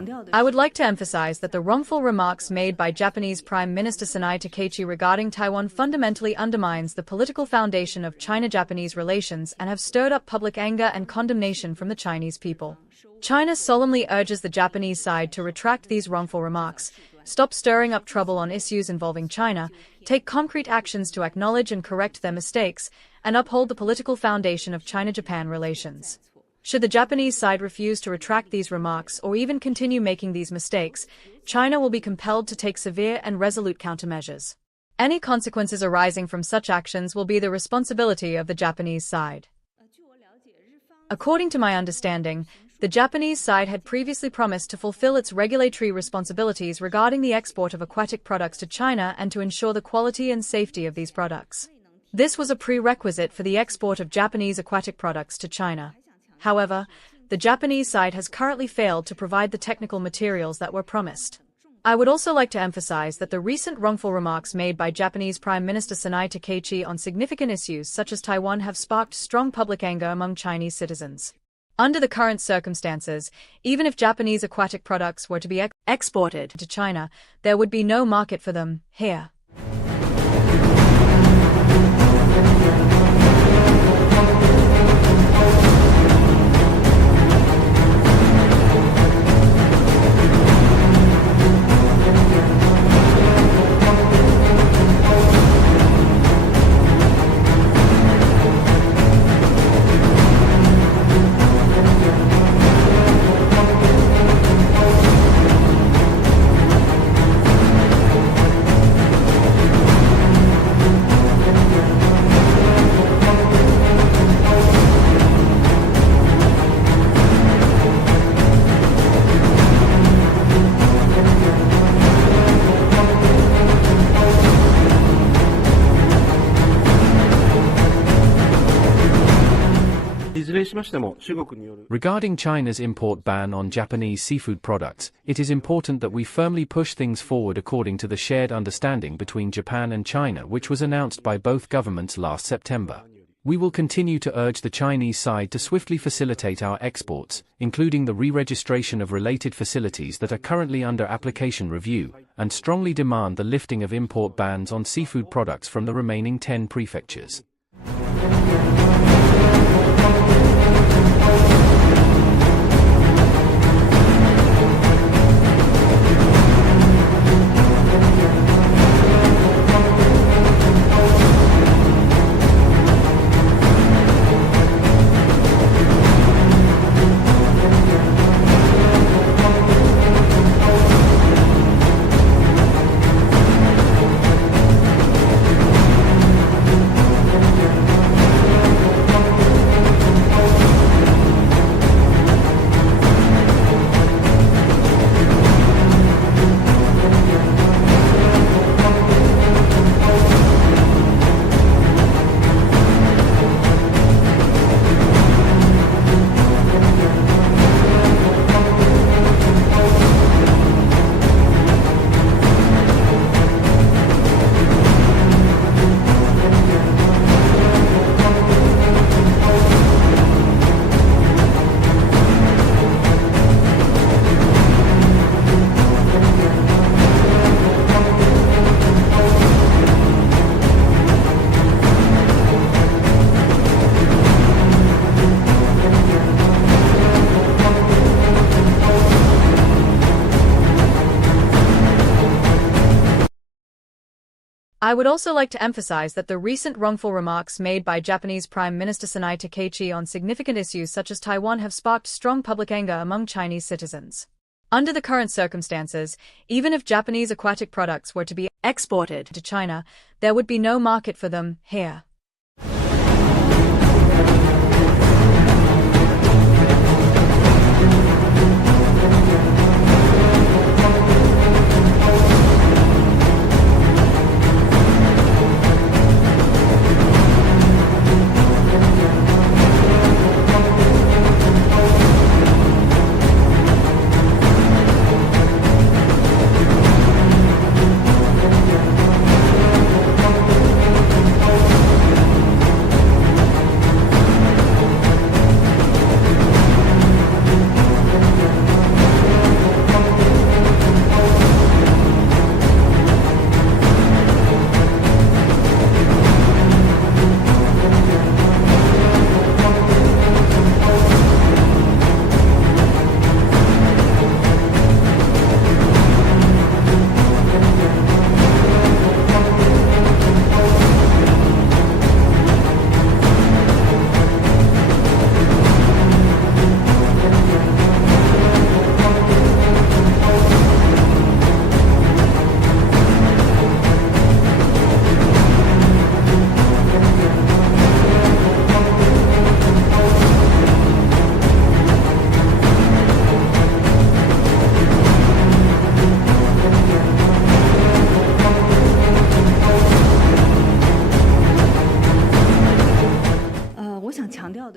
I would like to emphasize that the wrongful remarks made by Japanese Prime Minister Sanae Takaichi regarding Taiwan fundamentally undermines the political foundation of China-Japanese relations and have stirred up public anger and condemnation from the Chinese people. China solemnly urges the Japanese side to retract these wrongful remarks, stop stirring up trouble on issues involving China, take concrete actions to acknowledge and correct their mistakes, and uphold the political foundation of China-Japan relations. Should the Japanese side refuse to retract these remarks or even continue making these mistakes, China will be compelled to take severe and resolute countermeasures. Any consequences arising from such actions will be the responsibility of the Japanese side. According to my understanding, the Japanese side had previously promised to fulfill its regulatory responsibilities regarding the export of aquatic products to China and to ensure the quality and safety of these products. This was a prerequisite for the export of Japanese aquatic products to China. However, the Japanese side has currently failed to provide the technical materials that were promised. I would also like to emphasize that the recent wrongful remarks made by Japanese Prime Minister Sanae Takaichi on significant issues such as Taiwan have sparked strong public anger among Chinese citizens. Under the current circumstances, even if Japanese aquatic products were to be exported to China, there would be no market for them here. Regarding China's import ban on Japanese seafood products, it is important that we firmly push things forward according to the shared understanding between Japan and China which was announced by both governments last September. We will continue to urge the Chinese side to swiftly facilitate our exports, including the re-registration of related facilities that are currently under application review, and strongly demand the lifting of import bans on seafood products from the remaining 10 prefectures. I would also like to emphasize that the recent wrongful remarks made by Japanese Prime Minister Sanae Takaichi on significant issues such as Taiwan have sparked strong public anger among Chinese citizens. Under the current circumstances, even if Japanese aquatic products were to be exported to China, there would be no market for them here.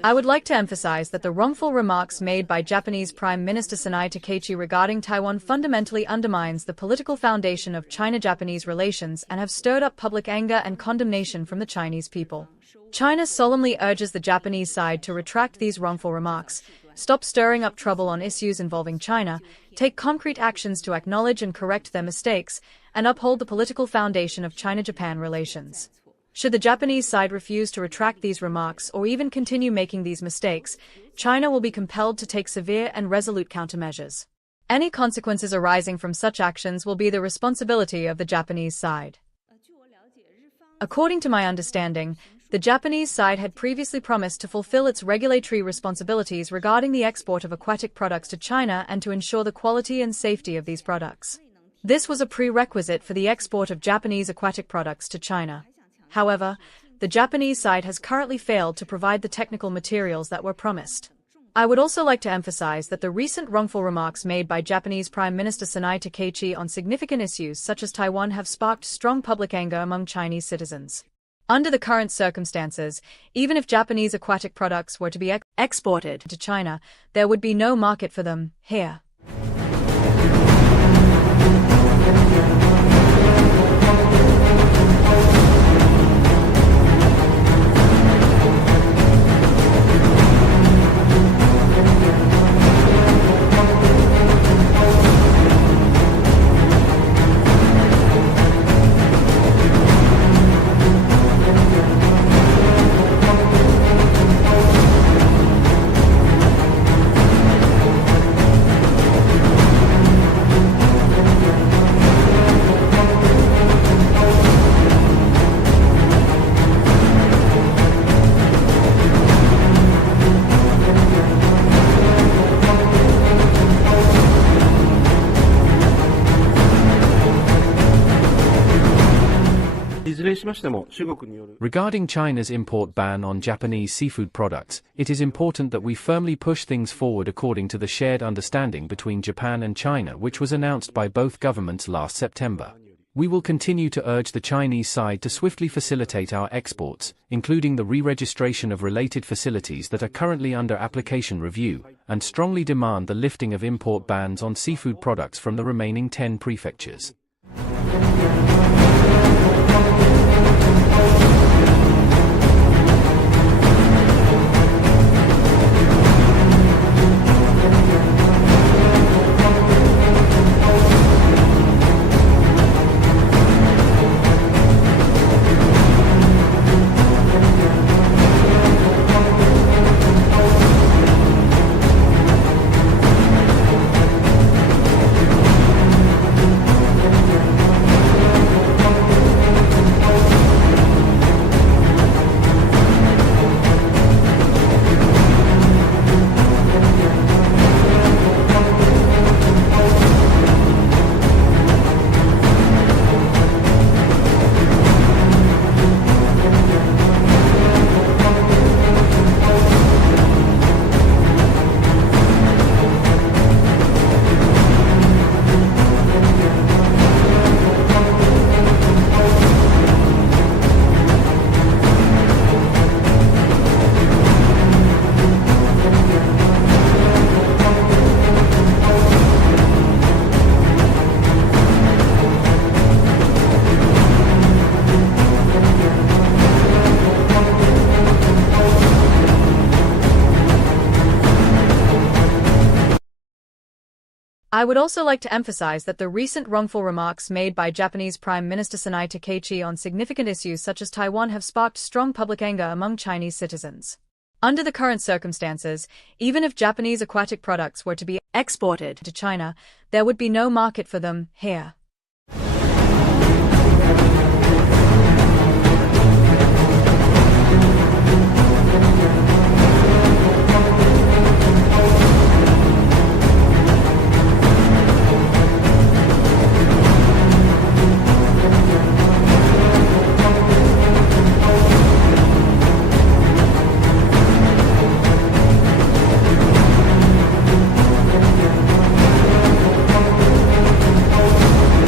I would like to emphasize that the wrongful remarks made by Japanese Prime Minister Sanae Takaichi regarding Taiwan fundamentally undermines the political foundation of China-Japanese relations and have stirred up public anger and condemnation from the Chinese people. China solemnly urges the Japanese side to retract these wrongful remarks, stop stirring up trouble on issues involving China, take concrete actions to acknowledge and correct their mistakes, and uphold the political foundation of China-Japan relations. Should the Japanese side refuse to retract these remarks or even continue making these mistakes, China will be compelled to take severe and resolute countermeasures. Any consequences arising from such actions will be the responsibility of the Japanese side. According to my understanding, the Japanese side had previously promised to fulfill its regulatory responsibilities regarding the export of aquatic products to China and to ensure the quality and safety of these products. This was a prerequisite for the export of Japanese aquatic products to China. However, the Japanese side has currently failed to provide the technical materials that were promised. I would also like to emphasize that the recent wrongful remarks made by Japanese Prime Minister Sanae Takaichi on significant issues such as Taiwan have sparked strong public anger among Chinese citizens. Under the current circumstances, even if Japanese aquatic products were to be exported to China, there would be no market for them here. Regarding China's import ban on Japanese seafood products, it is important that we firmly push things forward according to the shared understanding between Japan and China, which was announced by both governments last September. We will continue to urge the Chinese side to swiftly facilitate our exports, including the re-registration of related facilities that are currently under application review, and strongly demand the lifting of import bans on seafood products from the remaining 10 prefectures. I would also like to emphasize that the recent wrongful remarks made by Japanese Prime Minister Sanae Takaichi on significant issues such as Taiwan have sparked strong public anger among Chinese citizens. Under the current circumstances, even if Japanese aquatic products were to be exported to China, there would be no market for them here.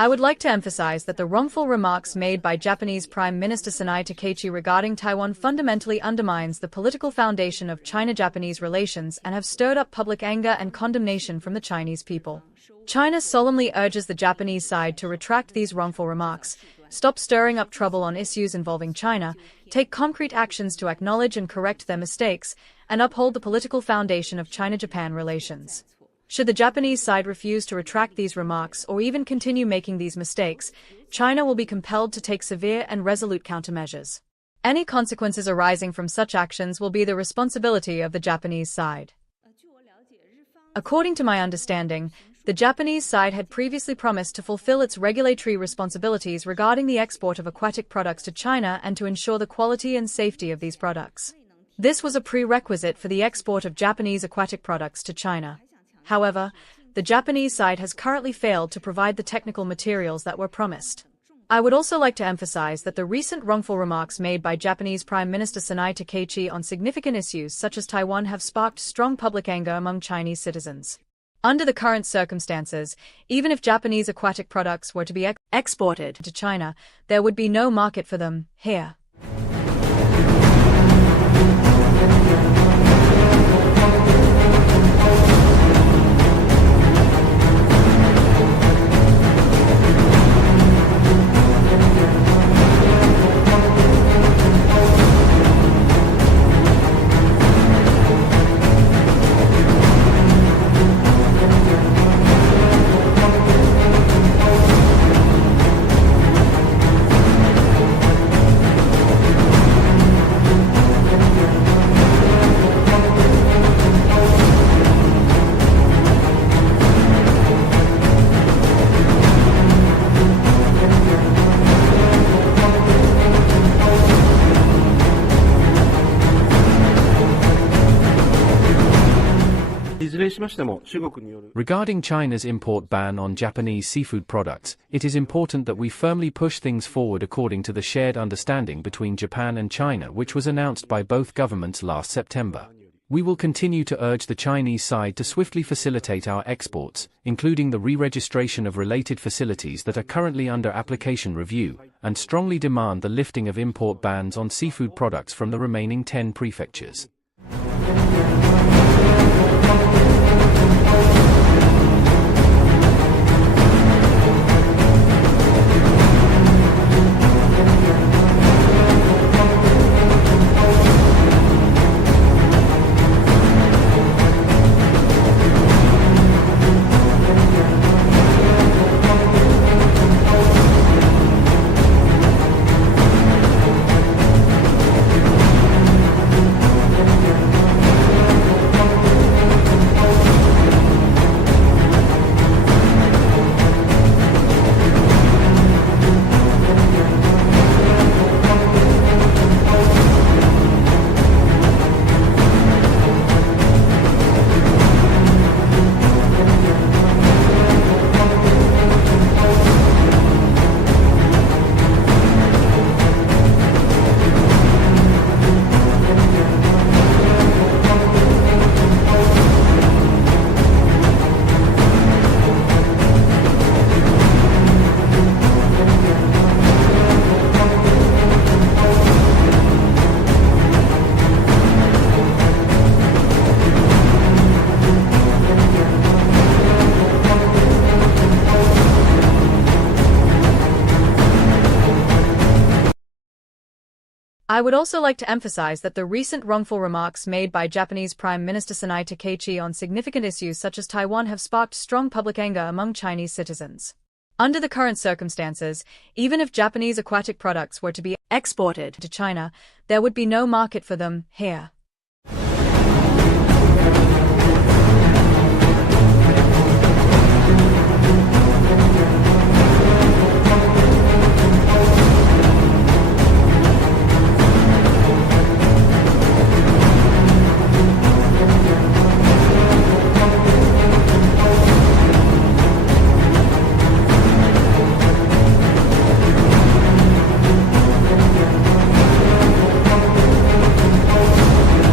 I would like to emphasize that the wrongful remarks made by Japanese Prime Minister Sanae Takaichi regarding Taiwan fundamentally undermines the political foundation of China-Japanese relations and have stirred up public anger and condemnation from the Chinese people. China solemnly urges the Japanese side to retract these wrongful remarks, stop stirring up trouble on issues involving China, take concrete actions to acknowledge and correct their mistakes, and uphold the political foundation of China-Japan relations. Should the Japanese side refuse to retract these remarks or even continue making these mistakes, China will be compelled to take severe and resolute countermeasures. Any consequences arising from such actions will be the responsibility of the Japanese side. According to my understanding, the Japanese side had previously promised to fulfill its regulatory responsibilities regarding the export of aquatic products to China and to ensure the quality and safety of these products. This was a prerequisite for the export of Japanese aquatic products to China. However, the Japanese side has currently failed to provide the technical materials that were promised. I would also like to emphasize that the recent wrongful remarks made by Japanese Prime Minister Sanae Takaichi on significant issues such as Taiwan have sparked strong public anger among Chinese citizens. Under the current circumstances, even if Japanese aquatic products were to be exported to China, there would be no market for them here. Regarding China's import ban on Japanese seafood products, it is important that we firmly push things forward according to the shared understanding between Japan and China which was announced by both governments last September. We will continue to urge the Chinese side to swiftly facilitate our exports, including the re-registration of related facilities that are currently under application review, and strongly demand the lifting of import bans on seafood products from the remaining 10 prefectures. I would also like to emphasize that the recent wrongful remarks made by Japanese Prime Minister Sanae Takaichi on significant issues such as Taiwan have sparked strong public anger among Chinese citizens. Under the current circumstances, even if Japanese aquatic products were to be exported to China, there would be no market for them here.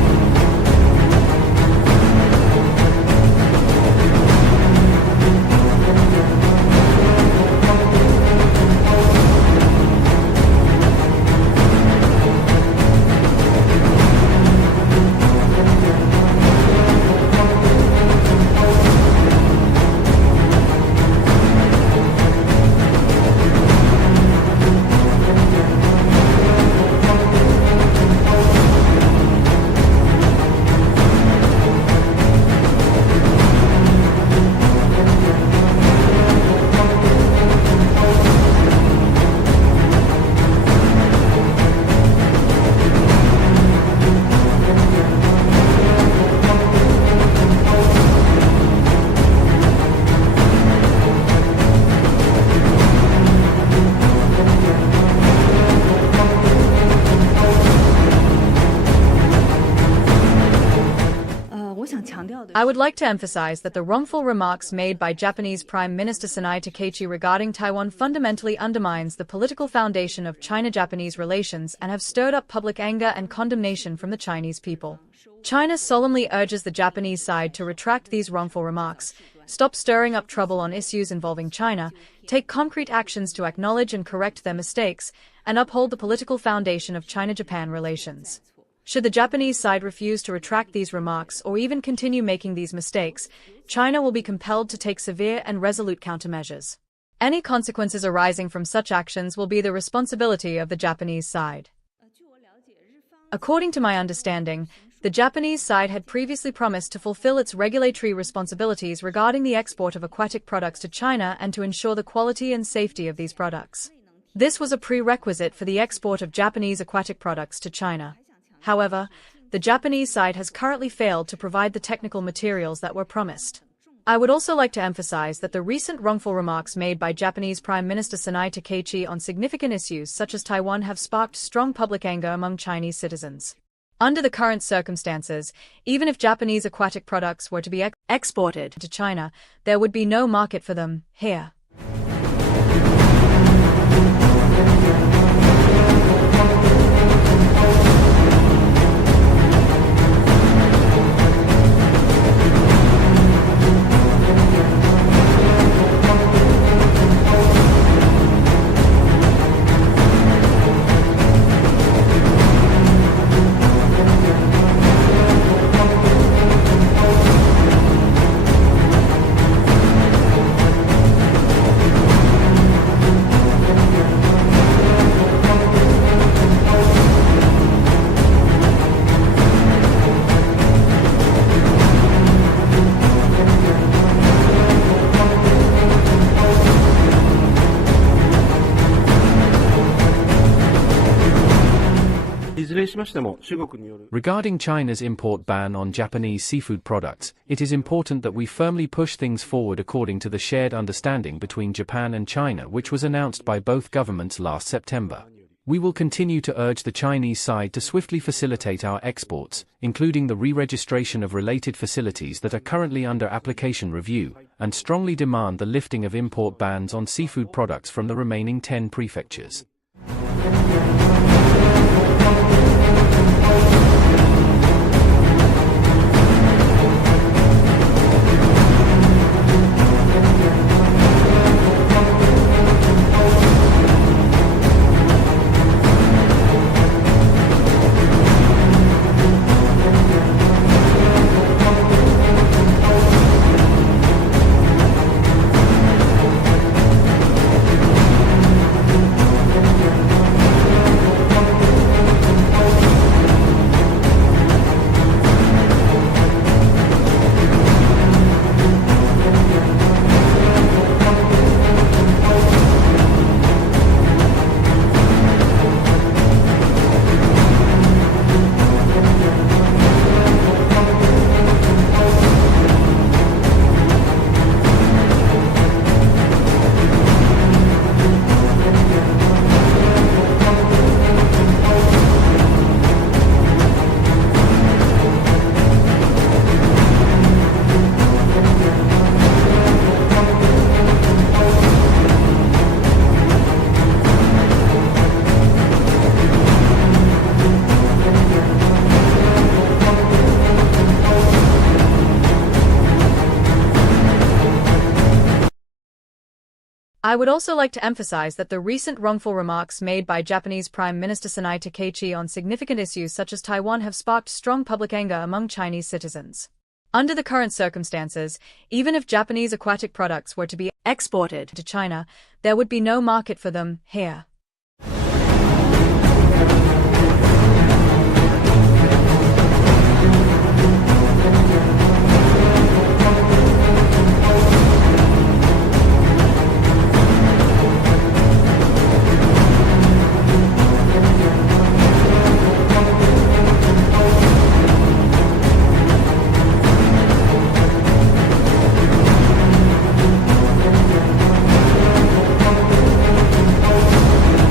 I would like to emphasize that the wrongful remarks made by Japanese Prime Minister Sanae Takaichi regarding Taiwan fundamentally undermines the political foundation of China-Japanese relations and have stirred up public anger and condemnation from the Chinese people. China solemnly urges the Japanese side to retract these wrongful remarks, stop stirring up trouble on issues involving China, take concrete actions to acknowledge and correct their mistakes, and uphold the political foundation of China-Japan relations. Should the Japanese side refuse to retract these remarks or even continue making these mistakes, China will be compelled to take severe and resolute countermeasures. Any consequences arising from such actions will be the responsibility of the Japanese side. According to my understanding, the Japanese side had previously promised to fulfill its regulatory responsibilities regarding the export of aquatic products to China and to ensure the quality and safety of these products. This was a prerequisite for the export of Japanese aquatic products to China. However, the Japanese side has currently failed to provide the technical materials that were promised. I would also like to emphasize that the recent wrongful remarks made by Japanese Prime Minister Sanae Takaichi on significant issues such as Taiwan have sparked strong public anger among Chinese citizens. Under the current circumstances, even if Japanese aquatic products were to be exported to China, there would be no market for them here. Regarding China's import ban on Japanese seafood products, it is important that we firmly push things forward according to the shared understanding between Japan and China which was announced by both governments last September. We will continue to urge the Chinese side to swiftly facilitate our exports, including the re-registration of related facilities that are currently under application review, and strongly demand the lifting of import bans on seafood products from the remaining 10 prefectures. I would also like to emphasize that the recent wrongful remarks made by Japanese Prime Minister Sanae Takaichi on significant issues such as Taiwan have sparked strong public anger among Chinese citizens. Under the current circumstances, even if Japanese aquatic products were to be exported to China, there would be no market for them here.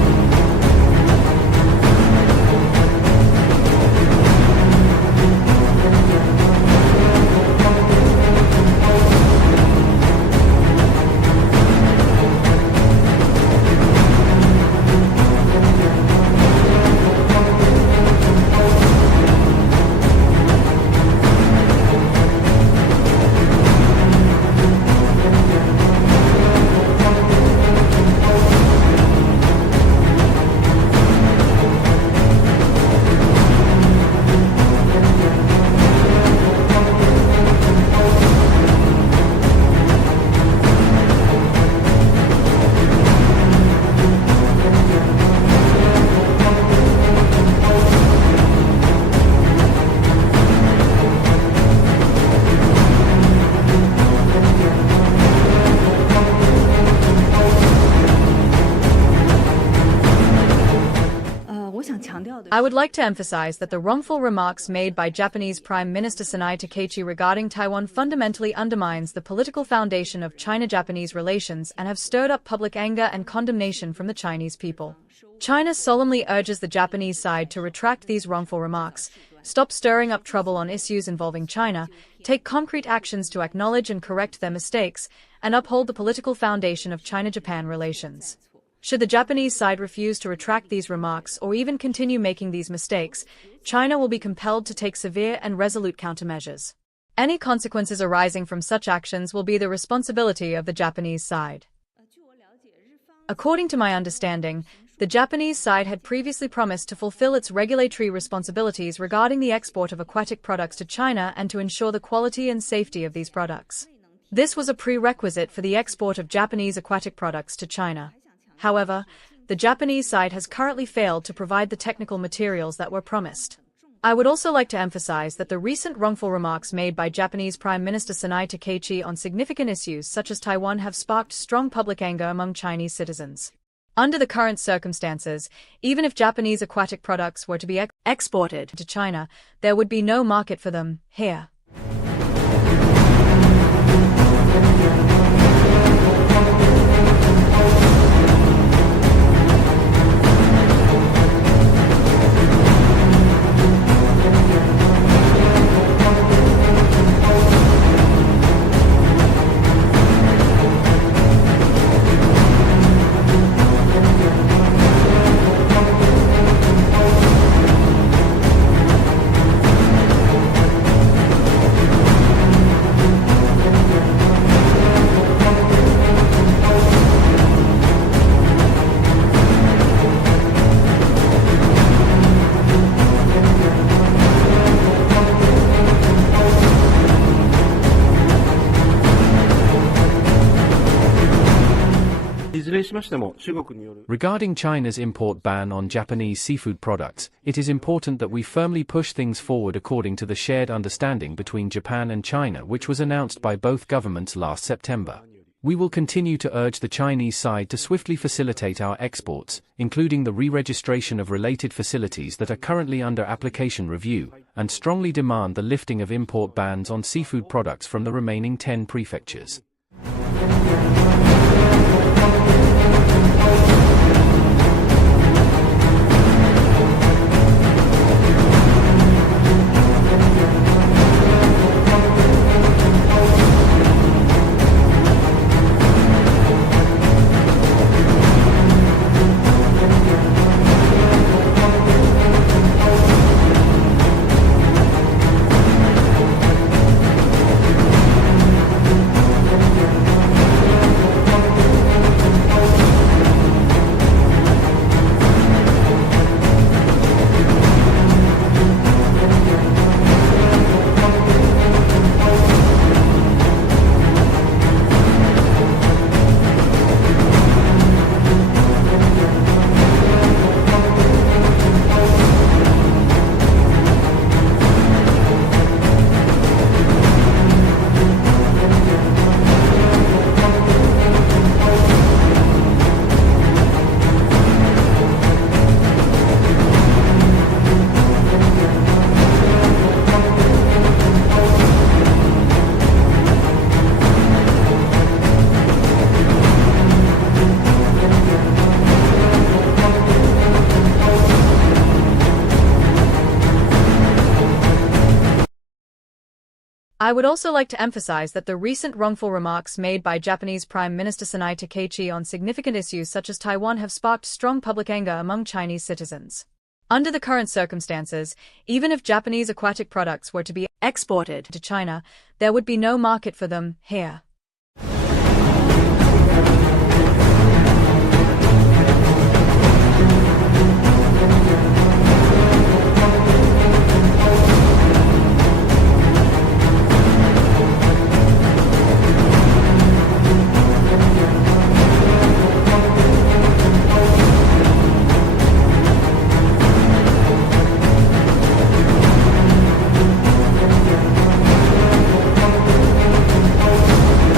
I would like to emphasize that the wrongful remarks made by Japanese Prime Minister Sanae Takaichi regarding Taiwan fundamentally undermines the political foundation of China-Japanese relations and have stirred up public anger and condemnation from the Chinese people. China solemnly urges the Japanese side to retract these wrongful remarks, stop stirring up trouble on issues involving China, take concrete actions to acknowledge and correct their mistakes, and uphold the political foundation of China-Japan relations. Should the Japanese side refuse to retract these remarks or even continue making these mistakes, China will be compelled to take severe and resolute countermeasures. Any consequences arising from such actions will be the responsibility of the Japanese side. According to my understanding, the Japanese side had previously promised to fulfill its regulatory responsibilities regarding the export of aquatic products to China and to ensure the quality and safety of these products. This was a prerequisite for the export of Japanese aquatic products to China. However, the Japanese side has currently failed to provide the technical materials that were promised. I would also like to emphasize that the recent wrongful remarks made by Japanese Prime Minister Sanae Takaichi on significant issues such as Taiwan have sparked strong public anger among Chinese citizens. Under the current circumstances, even if Japanese aquatic products were to be exported to China, there would be no market for them here. Regarding China's import ban on Japanese seafood products, it is important that we firmly push things forward according to the shared understanding between Japan and China which was announced by both governments last September. We will continue to urge the Chinese side to swiftly facilitate our exports, including the re-registration of related facilities that are currently under application review, and strongly demand the lifting of import bans on seafood products from the remaining 10 prefectures. I would also like to emphasize that the recent wrongful remarks made by Japanese Prime Minister Sanae Takaichi on significant issues such as Taiwan have sparked strong public anger among Chinese citizens. Under the current circumstances, even if Japanese aquatic products were to be exported to China, there would be no market for them here.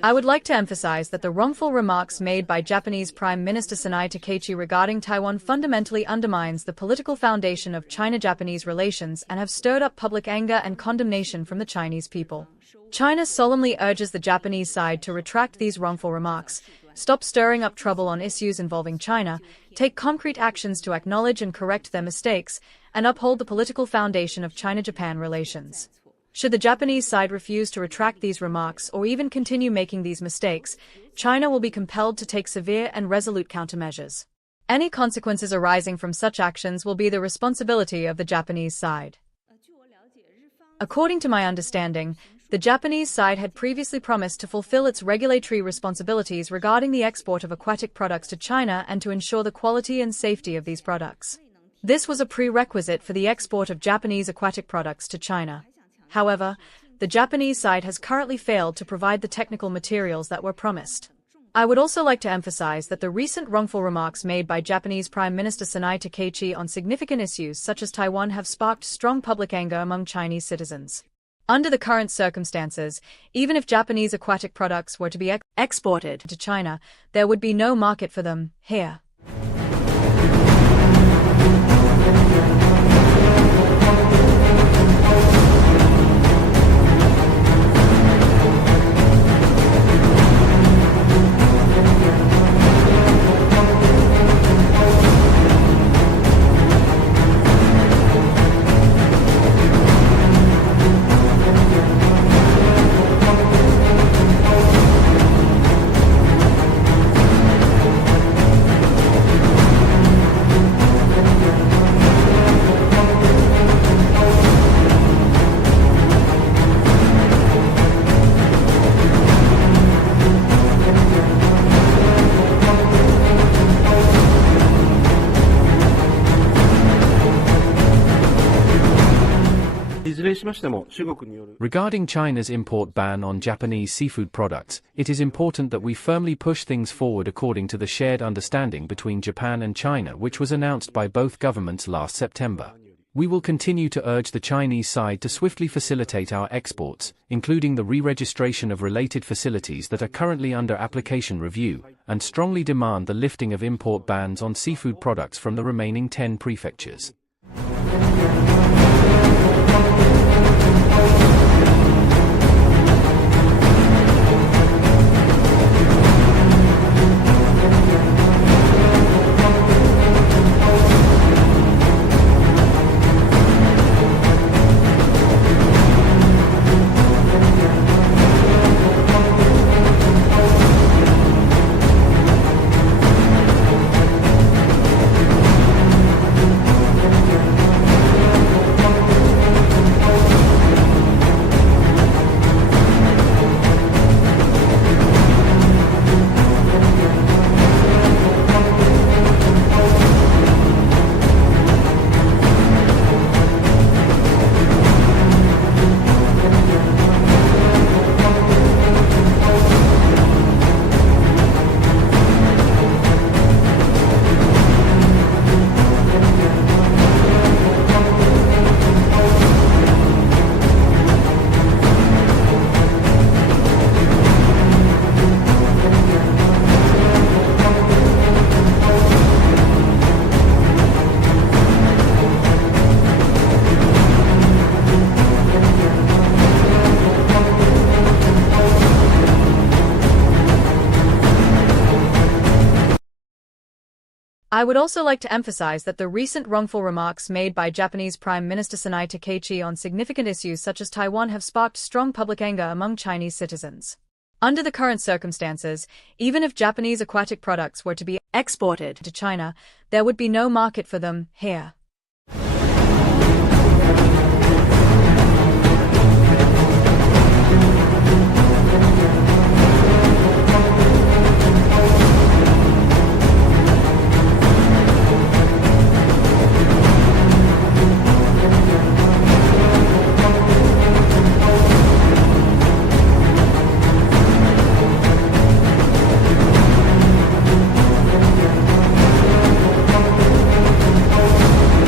I would like to emphasize that the wrongful remarks made by Japanese Prime Minister Sanae Takaichi regarding Taiwan fundamentally undermines the political foundation of China-Japanese relations and have stirred up public anger and condemnation from the Chinese people. China solemnly urges the Japanese side to retract these wrongful remarks, stop stirring up trouble on issues involving China, take concrete actions to acknowledge and correct their mistakes, and uphold the political foundation of China-Japan relations. Should the Japanese side refuse to retract these remarks or even continue making these mistakes, China will be compelled to take severe and resolute countermeasures. Any consequences arising from such actions will be the responsibility of the Japanese side. According to my understanding, the Japanese side had previously promised to fulfill its regulatory responsibilities regarding the export of aquatic products to China and to ensure the quality and safety of these products. This was a prerequisite for the export of Japanese aquatic products to China. However, the Japanese side has currently failed to provide the technical materials that were promised. I would also like to emphasize that the recent wrongful remarks made by Japanese Prime Minister Sanae Takaichi on significant issues such as Taiwan have sparked strong public anger among Chinese citizens. Under the current circumstances, even if Japanese aquatic products were to be exported to China, there would be no market for them here. Regarding China's import ban on Japanese seafood products, it is important that we firmly push things forward according to the shared understanding between Japan and China which was announced by both governments last September. We will continue to urge the Chinese side to swiftly facilitate our exports, including the re-registration of related facilities that are currently under application review, and strongly demand the lifting of import bans on seafood products from the remaining 10 prefectures. I would also like to emphasize that the recent wrongful remarks made by Japanese Prime Minister Sanae Takaichi on significant issues such as Taiwan have sparked strong public anger among Chinese citizens. Under the current circumstances, even if Japanese aquatic products were to be exported to China, there would be no market for them here.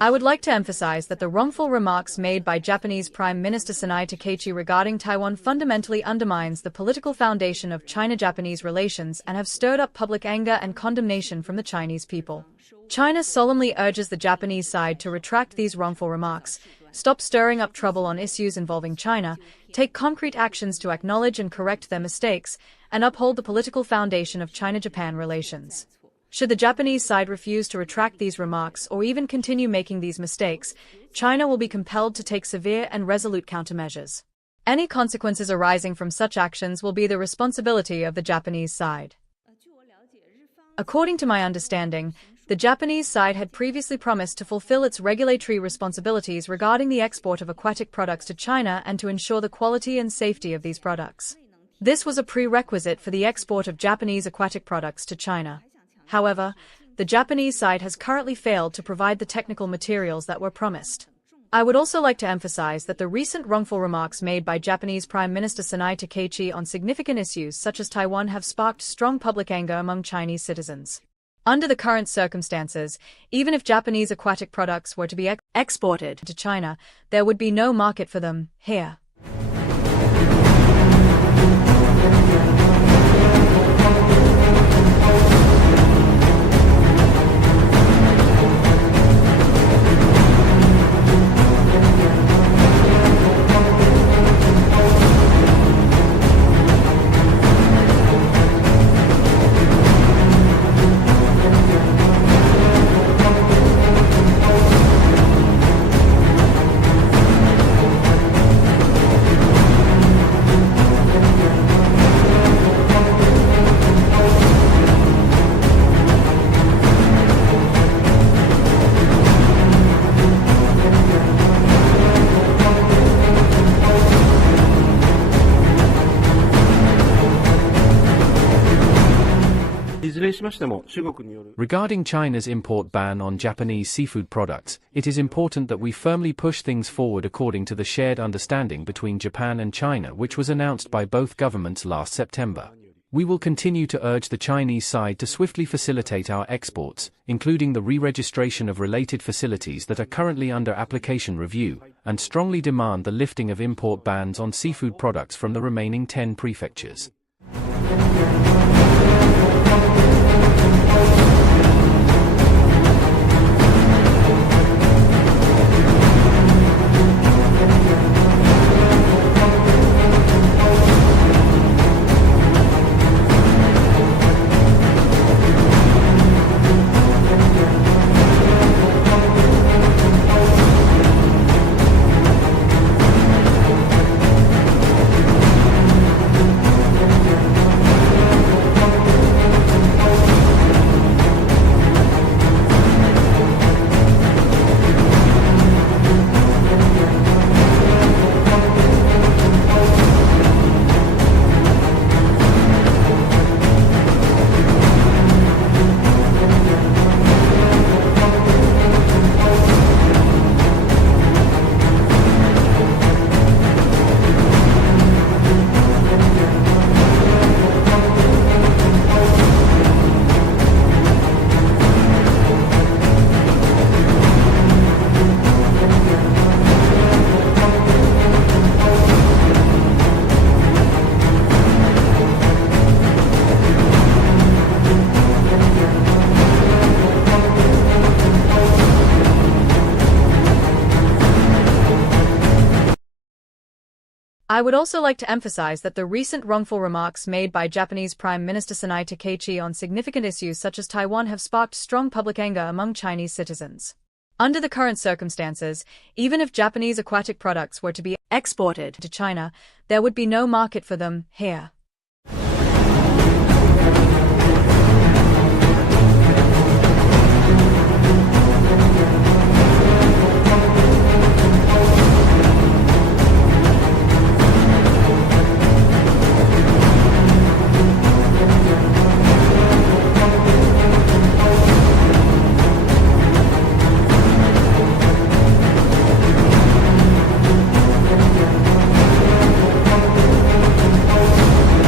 I would like to emphasize that the wrongful remarks made by Japanese Prime Minister Sanae Takaichi regarding Taiwan fundamentally undermines the political foundation of China-Japanese relations and have stirred up public anger and condemnation from the Chinese people. China solemnly urges the Japanese side to retract these wrongful remarks, stop stirring up trouble on issues involving China, take concrete actions to acknowledge and correct their mistakes, and uphold the political foundation of China-Japan relations. Should the Japanese side refuse to retract these remarks or even continue making these mistakes, China will be compelled to take severe and resolute countermeasures. Any consequences arising from such actions will be the responsibility of the Japanese side. According to my understanding, the Japanese side had previously promised to fulfill its regulatory responsibilities regarding the export of aquatic products to China and to ensure the quality and safety of these products. This was a prerequisite for the export of Japanese aquatic products to China. However, the Japanese side has currently failed to provide the technical materials that were promised. I would also like to emphasize that the recent wrongful remarks made by Japanese Prime Minister Sanae Takaichi on significant issues such as Taiwan have sparked strong public anger among Chinese citizens. Under the current circumstances, even if Japanese aquatic products were to be exported to China, there would be no market for them here. Regarding China's import ban on Japanese seafood products, it is important that we firmly push things forward according to the shared understanding between Japan and China, which was announced by both governments last September. We will continue to urge the Chinese side to swiftly facilitate our exports, including the re-registration of related facilities that are currently under application review, and strongly demand the lifting of import bans on seafood products from the remaining 10 prefectures. I would also like to emphasize that the recent wrongful remarks made by Japanese Prime Minister Sanae Takaichi on significant issues such as Taiwan have sparked strong public anger among Chinese citizens. Under the current circumstances, even if Japanese aquatic products were to be exported to China, there would be no market for them here.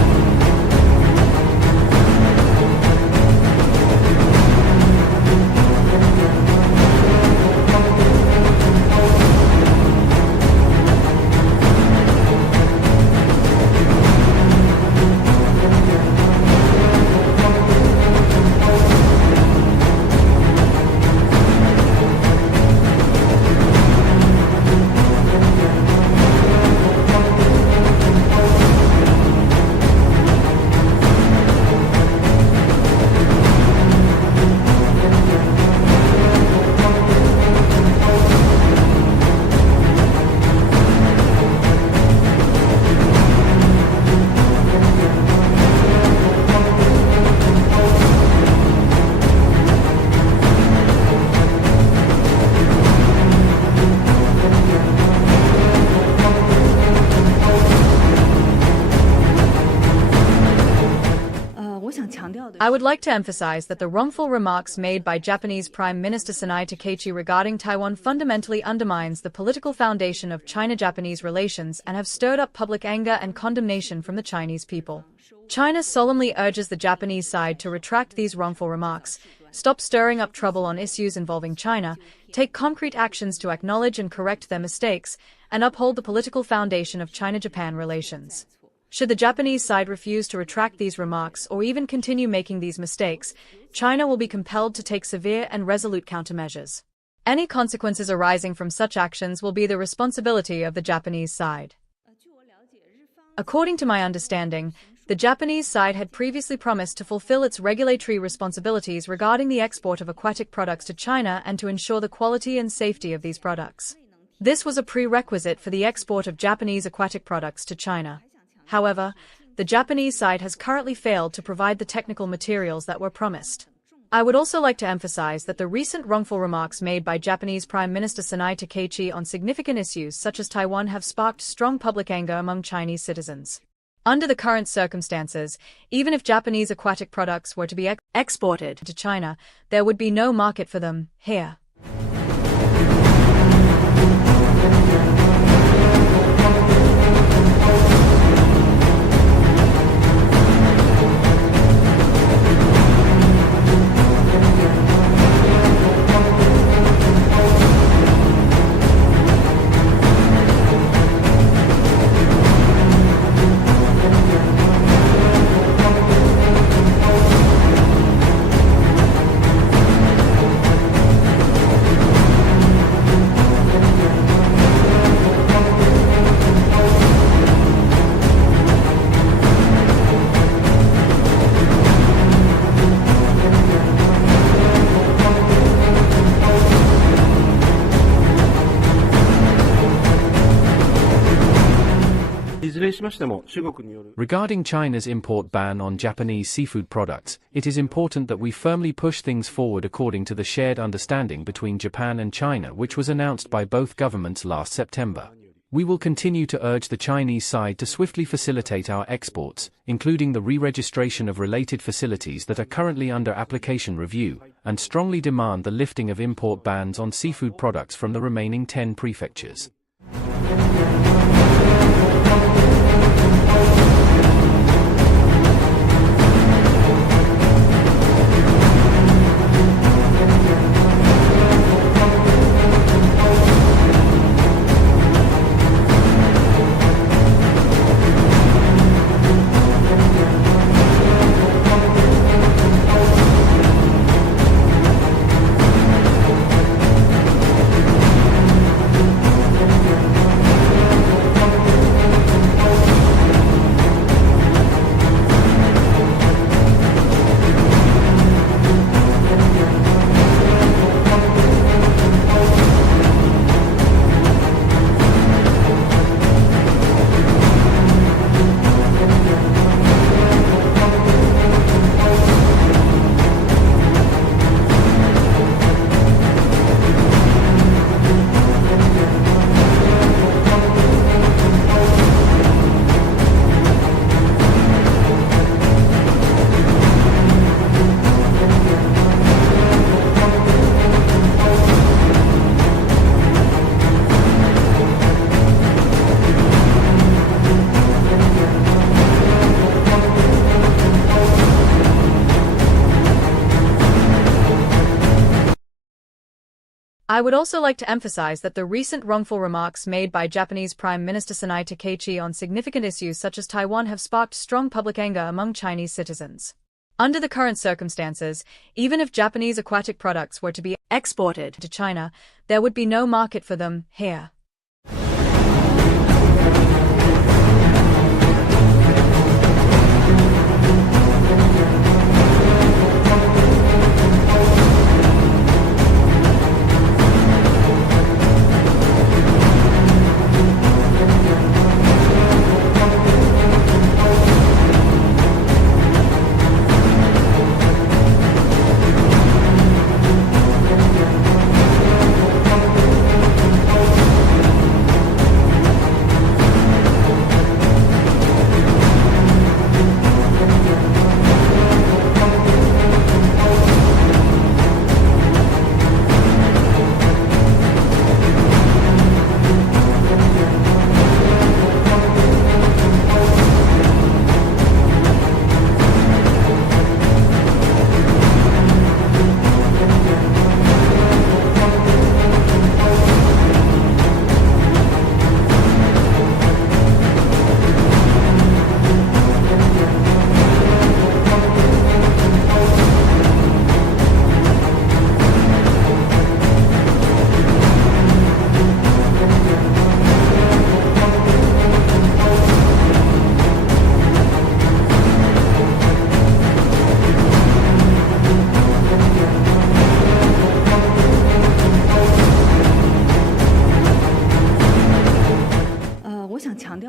I would like to emphasize that the wrongful remarks made by Japanese Prime Minister Sanae Takaichi regarding Taiwan fundamentally undermines the political foundation of China-Japanese relations and have stirred up public anger and condemnation from the Chinese people. China solemnly urges the Japanese side to retract these wrongful remarks, stop stirring up trouble on issues involving China, take concrete actions to acknowledge and correct their mistakes, and uphold the political foundation of China-Japan relations. Should the Japanese side refuse to retract these remarks or even continue making these mistakes, China will be compelled to take severe and resolute countermeasures. Any consequences arising from such actions will be the responsibility of the Japanese side. According to my understanding, the Japanese side had previously promised to fulfill its regulatory responsibilities regarding the export of aquatic products to China and to ensure the quality and safety of these products. This was a prerequisite for the export of Japanese aquatic products to China. However, the Japanese side has currently failed to provide the technical materials that were promised. I would also like to emphasize that the recent wrongful remarks made by Japanese Prime Minister Sanae Takaichi on significant issues such as Taiwan have sparked strong public anger among Chinese citizens. Under the current circumstances, even if Japanese aquatic products were to be exported to China, there would be no market for them here. Regarding China's import ban on Japanese seafood products, it is important that we firmly push things forward according to the shared understanding between Japan and China which was announced by both governments last September. We will continue to urge the Chinese side to swiftly facilitate our exports, including the re-registration of related facilities that are currently under application review, and strongly demand the lifting of import bans on seafood products from the remaining 10 prefectures. I would also like to emphasize that the recent wrongful remarks made by Japanese Prime Minister Sanae Takaichi on significant issues such as Taiwan have sparked strong public anger among Chinese citizens. Under the current circumstances, even if Japanese aquatic products were to be exported to China, there would be no market for them here.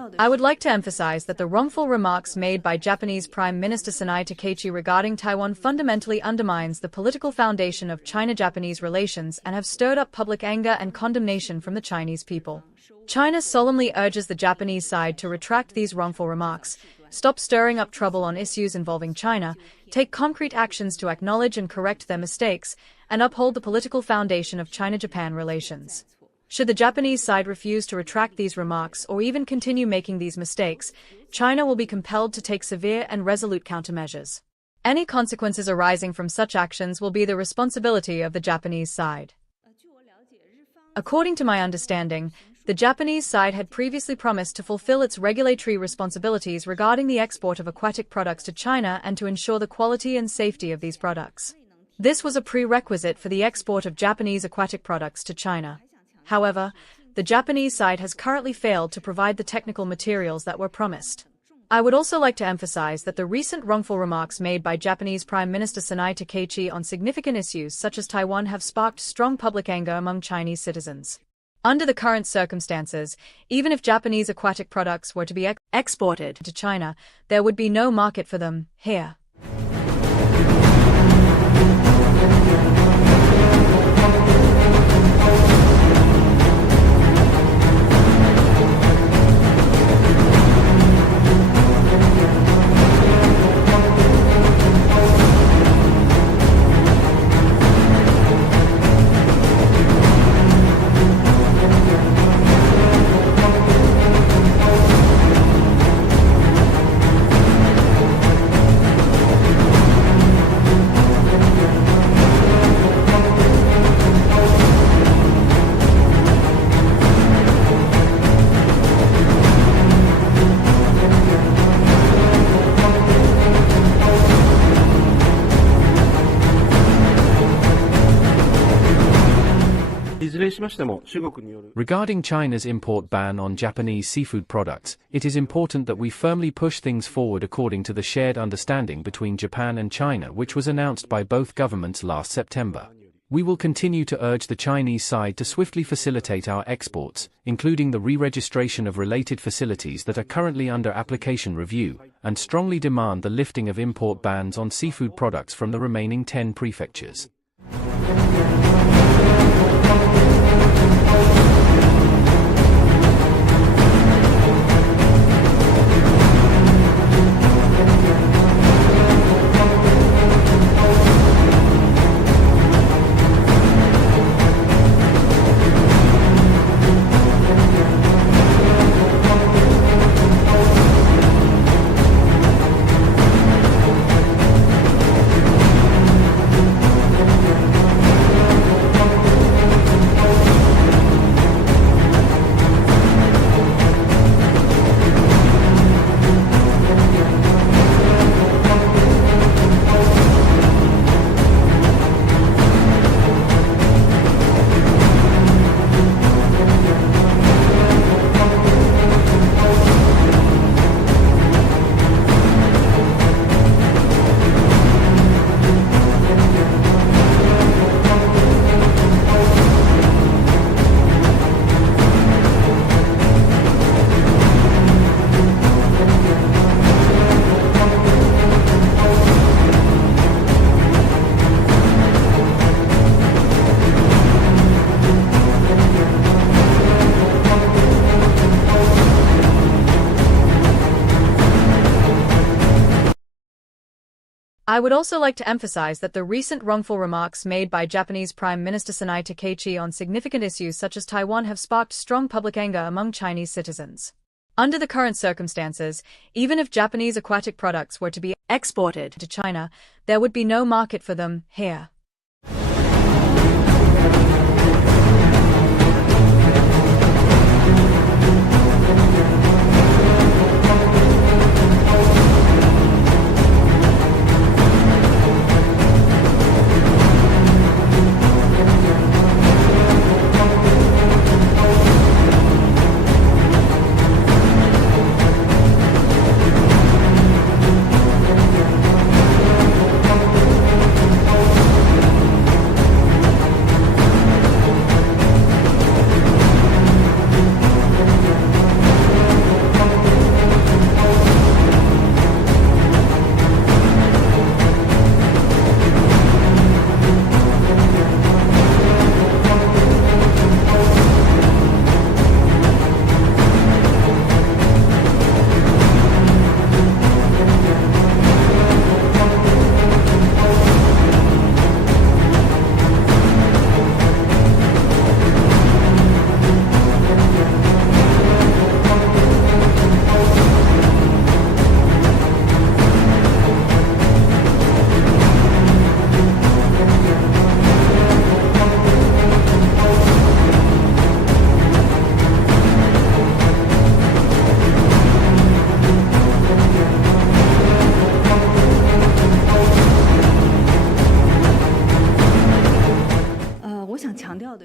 I would like to emphasize that the wrongful remarks made by Japanese Prime Minister Sanae Takaichi regarding Taiwan fundamentally undermines the political foundation of China-Japanese relations and have stirred up public anger and condemnation from the Chinese people. China solemnly urges the Japanese side to retract these wrongful remarks, stop stirring up trouble on issues involving China, take concrete actions to acknowledge and correct their mistakes, and uphold the political foundation of China-Japan relations. Should the Japanese side refuse to retract these remarks or even continue making these mistakes, China will be compelled to take severe and resolute countermeasures. Any consequences arising from such actions will be the responsibility of the Japanese side. According to my understanding, the Japanese side had previously promised to fulfill its regulatory responsibilities regarding the export of aquatic products to China and to ensure the quality and safety of these products. This was a prerequisite for the export of Japanese aquatic products to China. However, the Japanese side has currently failed to provide the technical materials that were promised. I would also like to emphasize that the recent wrongful remarks made by Japanese Prime Minister Sanae Takaichi on significant issues such as Taiwan have sparked strong public anger among Chinese citizens. Under the current circumstances, even if Japanese aquatic products were to be exported to China, there would be no market for them here. Regarding China's import ban on Japanese seafood products, it is important that we firmly push things forward according to the shared understanding between Japan and China which was announced by both governments last September. We will continue to urge the Chinese side to swiftly facilitate our exports, including the re-registration of related facilities that are currently under application review, and strongly demand the lifting of import bans on seafood products from the remaining 10 prefectures. I would also like to emphasize that the recent wrongful remarks made by Japanese Prime Minister Sanae Takaichi on significant issues such as Taiwan have sparked strong public anger among Chinese citizens. Under the current circumstances, even if Japanese aquatic products were to be exported to China, there would be no market for them here.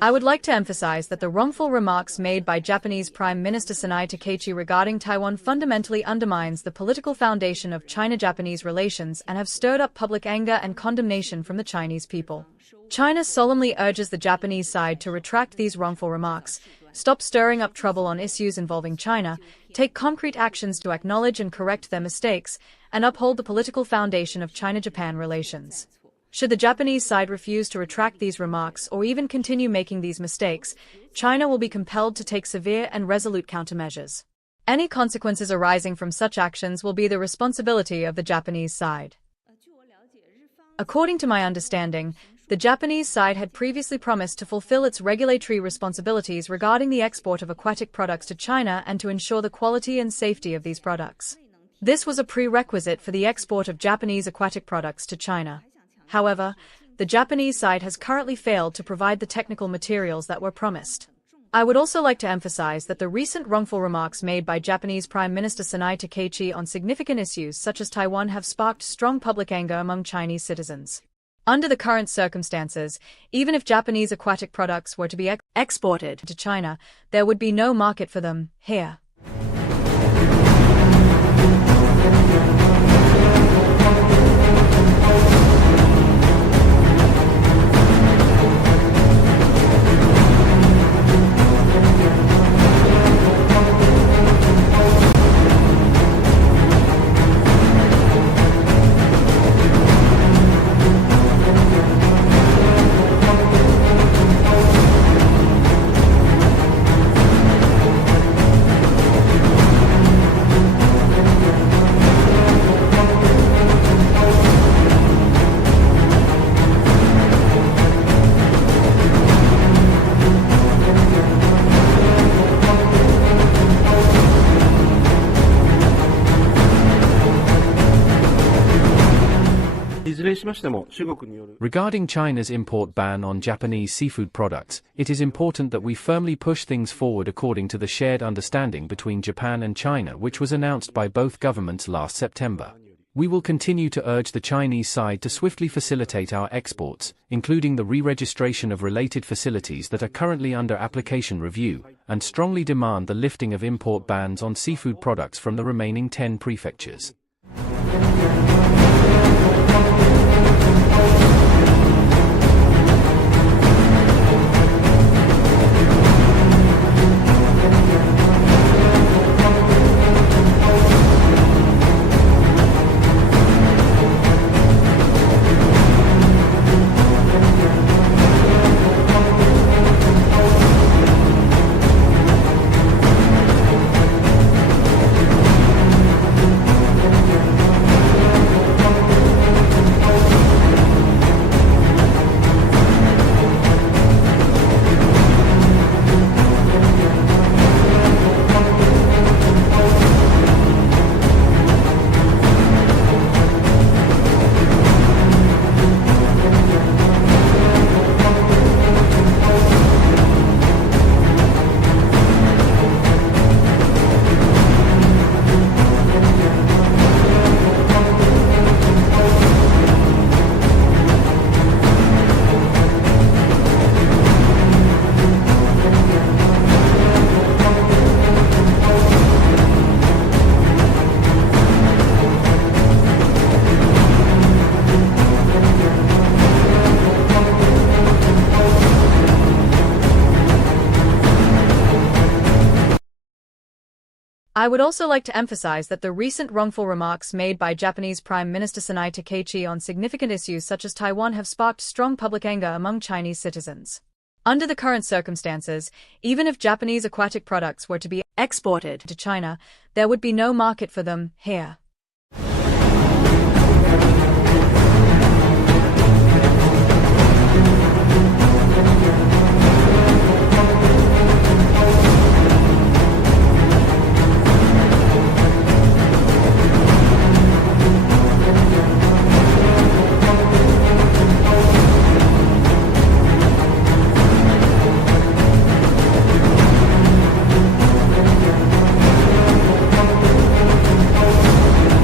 I would like to emphasize that the wrongful remarks made by Japanese Prime Minister Sanae Takaichi regarding Taiwan fundamentally undermines the political foundation of China-Japanese relations and have stirred up public anger and condemnation from the Chinese people. China solemnly urges the Japanese side to retract these wrongful remarks, stop stirring up trouble on issues involving China, take concrete actions to acknowledge and correct their mistakes, and uphold the political foundation of China-Japan relations. Should the Japanese side refuse to retract these remarks or even continue making these mistakes, China will be compelled to take severe and resolute countermeasures. Any consequences arising from such actions will be the responsibility of the Japanese side. According to my understanding, the Japanese side had previously promised to fulfill its regulatory responsibilities regarding the export of aquatic products to China and to ensure the quality and safety of these products. This was a prerequisite for the export of Japanese aquatic products to China. However, the Japanese side has currently failed to provide the technical materials that were promised. I would also like to emphasize that the recent wrongful remarks made by Japanese Prime Minister Sanae Takaichi on significant issues such as Taiwan have sparked strong public anger among Chinese citizens. Under the current circumstances, even if Japanese aquatic products were to be exported to China, there would be no market for them here. Regarding China's import ban on Japanese seafood products, it is important that we firmly push things forward according to the shared understanding between Japan and China which was announced by both governments last September. We will continue to urge the Chinese side to swiftly facilitate our exports, including the re-registration of related facilities that are currently under application review, and strongly demand the lifting of import bans on seafood products from the remaining 10 prefectures. I would also like to emphasize that the recent wrongful remarks made by Japanese Prime Minister Sanae Takaichi on significant issues such as Taiwan have sparked strong public anger among Chinese citizens. Under the current circumstances, even if Japanese aquatic products were to be exported to China, there would be no market for them here.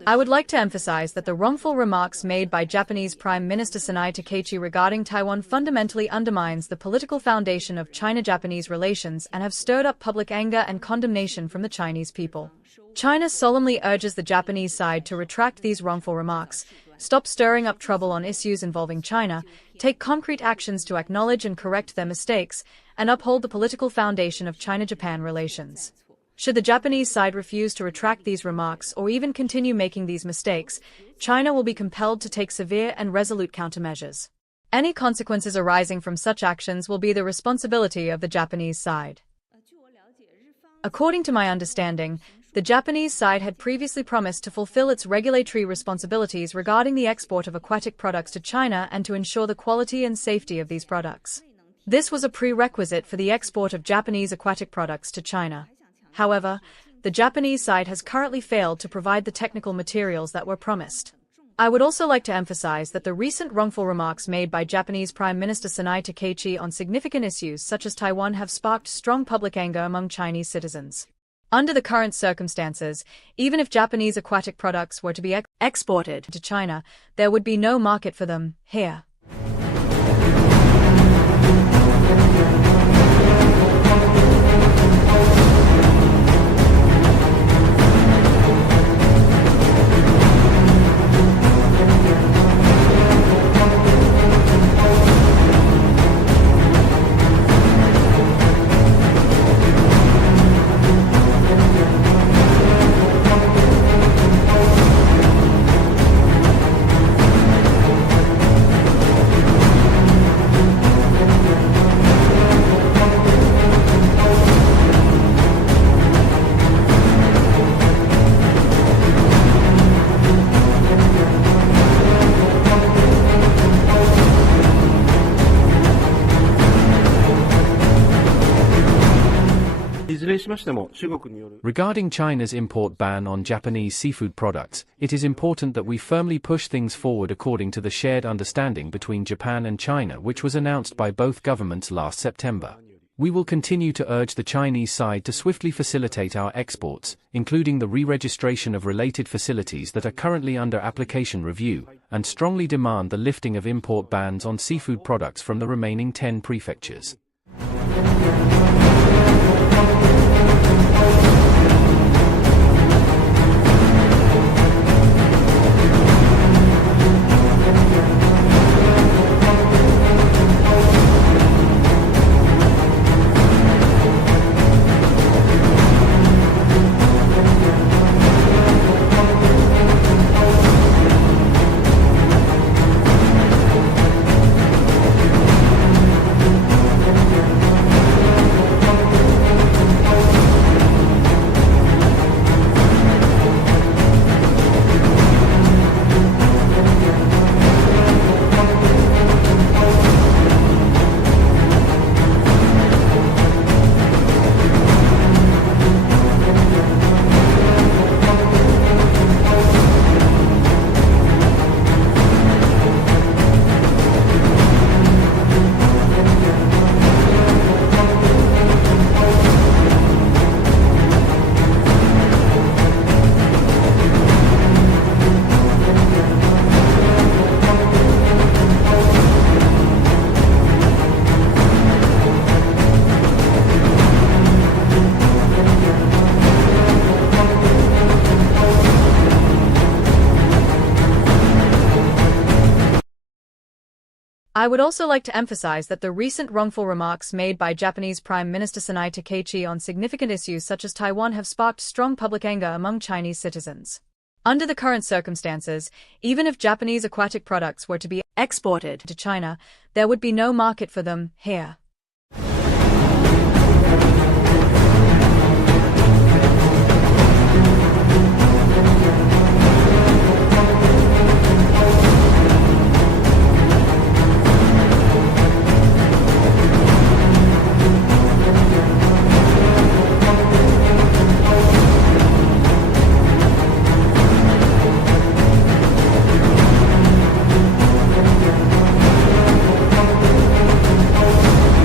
I would like to emphasize that the wrongful remarks made by Japanese Prime Minister Sanae Takaichi regarding Taiwan fundamentally undermines the political foundation of China-Japanese relations and have stirred up public anger and condemnation from the Chinese people. China solemnly urges the Japanese side to retract these wrongful remarks, stop stirring up trouble on issues involving China, take concrete actions to acknowledge and correct their mistakes, and uphold the political foundation of China-Japan relations. Should the Japanese side refuse to retract these remarks or even continue making these mistakes, China will be compelled to take severe and resolute countermeasures. Any consequences arising from such actions will be the responsibility of the Japanese side. According to my understanding, the Japanese side had previously promised to fulfill its regulatory responsibilities regarding the export of aquatic products to China and to ensure the quality and safety of these products. This was a prerequisite for the export of Japanese aquatic products to China. However, the Japanese side has currently failed to provide the technical materials that were promised. I would also like to emphasize that the recent wrongful remarks made by Japanese Prime Minister Sanae Takaichi on significant issues such as Taiwan have sparked strong public anger among Chinese citizens. Under the current circumstances, even if Japanese aquatic products were to be exported to China, there would be no market for them here. Regarding China's import ban on Japanese seafood products, it is important that we firmly push things forward according to the shared understanding between Japan and China which was announced by both governments last September. We will continue to urge the Chinese side to swiftly facilitate our exports, including the re-registration of related facilities that are currently under application review, and strongly demand the lifting of import bans on seafood products from the remaining 10 prefectures. I would also like to emphasize that the recent wrongful remarks made by Japanese Prime Minister Sanae Takaichi on significant issues such as Taiwan have sparked strong public anger among Chinese citizens. Under the current circumstances, even if Japanese aquatic products were to be exported to China, there would be no market for them here.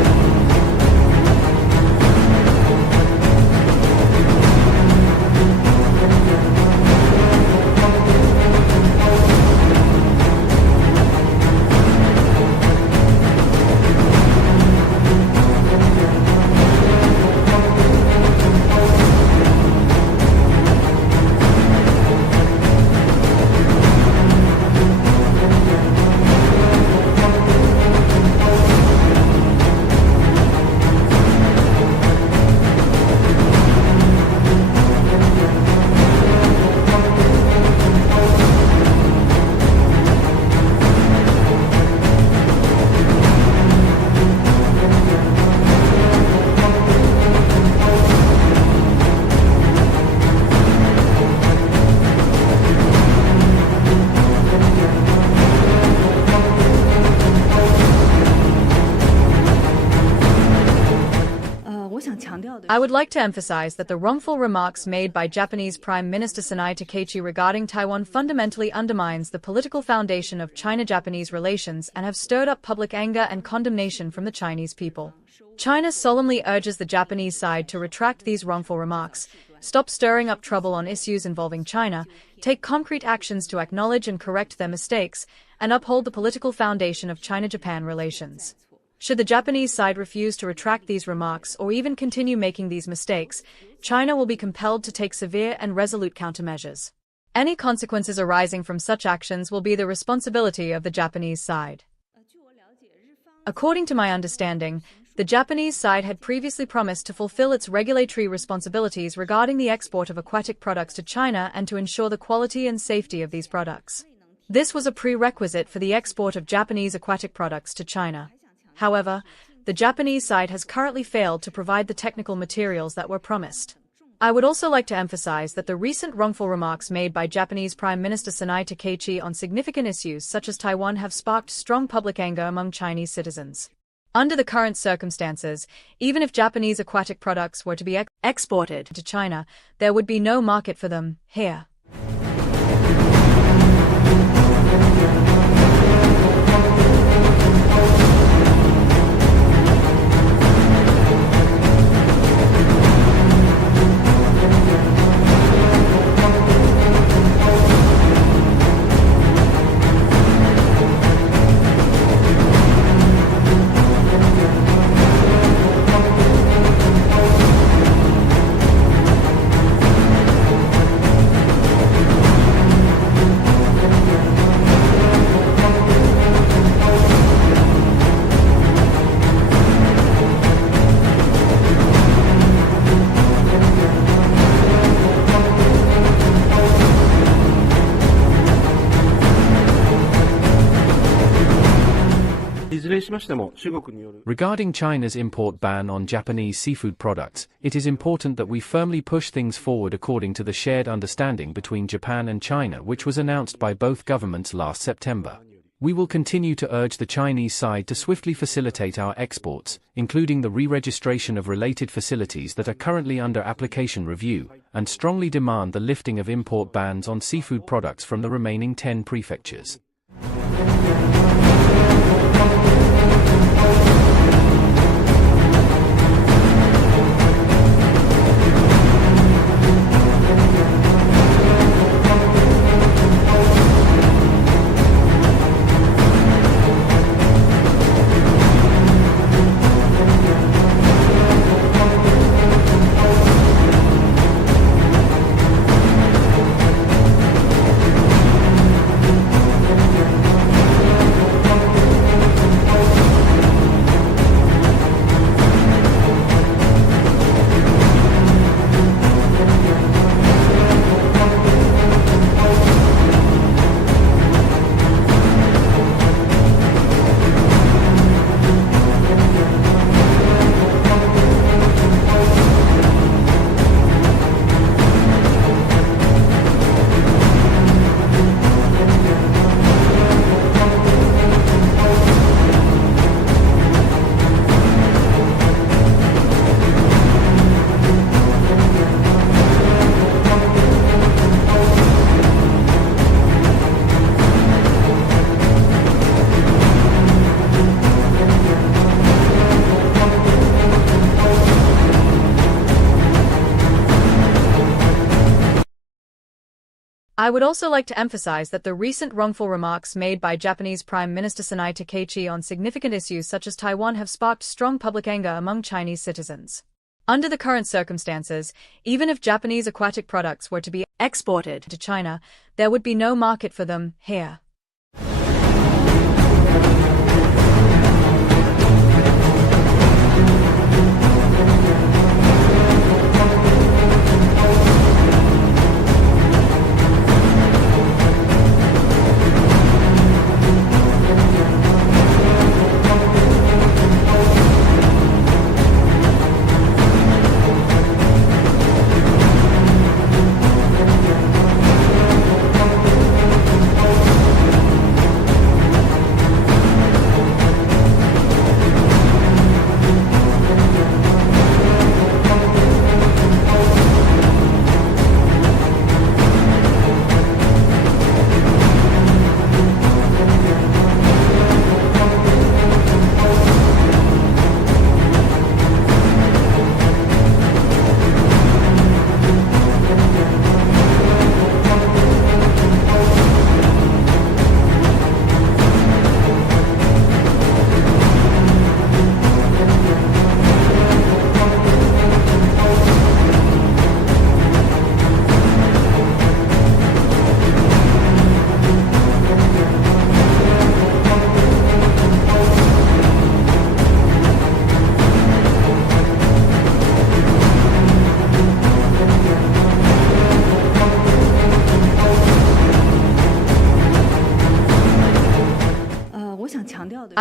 I would like to emphasize that the wrongful remarks made by Japanese Prime Minister Sanae Takaichi regarding Taiwan fundamentally undermines the political foundation of China-Japanese relations and have stirred up public anger and condemnation from the Chinese people. China solemnly urges the Japanese side to retract these wrongful remarks, stop stirring up trouble on issues involving China, take concrete actions to acknowledge and correct their mistakes, and uphold the political foundation of China-Japan relations. Should the Japanese side refuse to retract these remarks or even continue making these mistakes, China will be compelled to take severe and resolute countermeasures. Any consequences arising from such actions will be the responsibility of the Japanese side. According to my understanding, the Japanese side had previously promised to fulfill its regulatory responsibilities regarding the export of aquatic products to China and to ensure the quality and safety of these products. This was a prerequisite for the export of Japanese aquatic products to China. However, the Japanese side has currently failed to provide the technical materials that were promised. I would also like to emphasize that the recent wrongful remarks made by Japanese Prime Minister Sanae Takaichi on significant issues such as Taiwan have sparked strong public anger among Chinese citizens. Under the current circumstances, even if Japanese aquatic products were to be exported to China, there would be no market for them here. Regarding China's import ban on Japanese seafood products, it is important that we firmly push things forward according to the shared understanding between Japan and China which was announced by both governments last September. We will continue to urge the Chinese side to swiftly facilitate our exports, including the re-registration of related facilities that are currently under application review, and strongly demand the lifting of import bans on seafood products from the remaining 10 prefectures. I would also like to emphasize that the recent wrongful remarks made by Japanese Prime Minister Sanae Takaichi on significant issues such as Taiwan have sparked strong public anger among Chinese citizens. Under the current circumstances, even if Japanese aquatic products were to be exported to China, there would be no market for them here.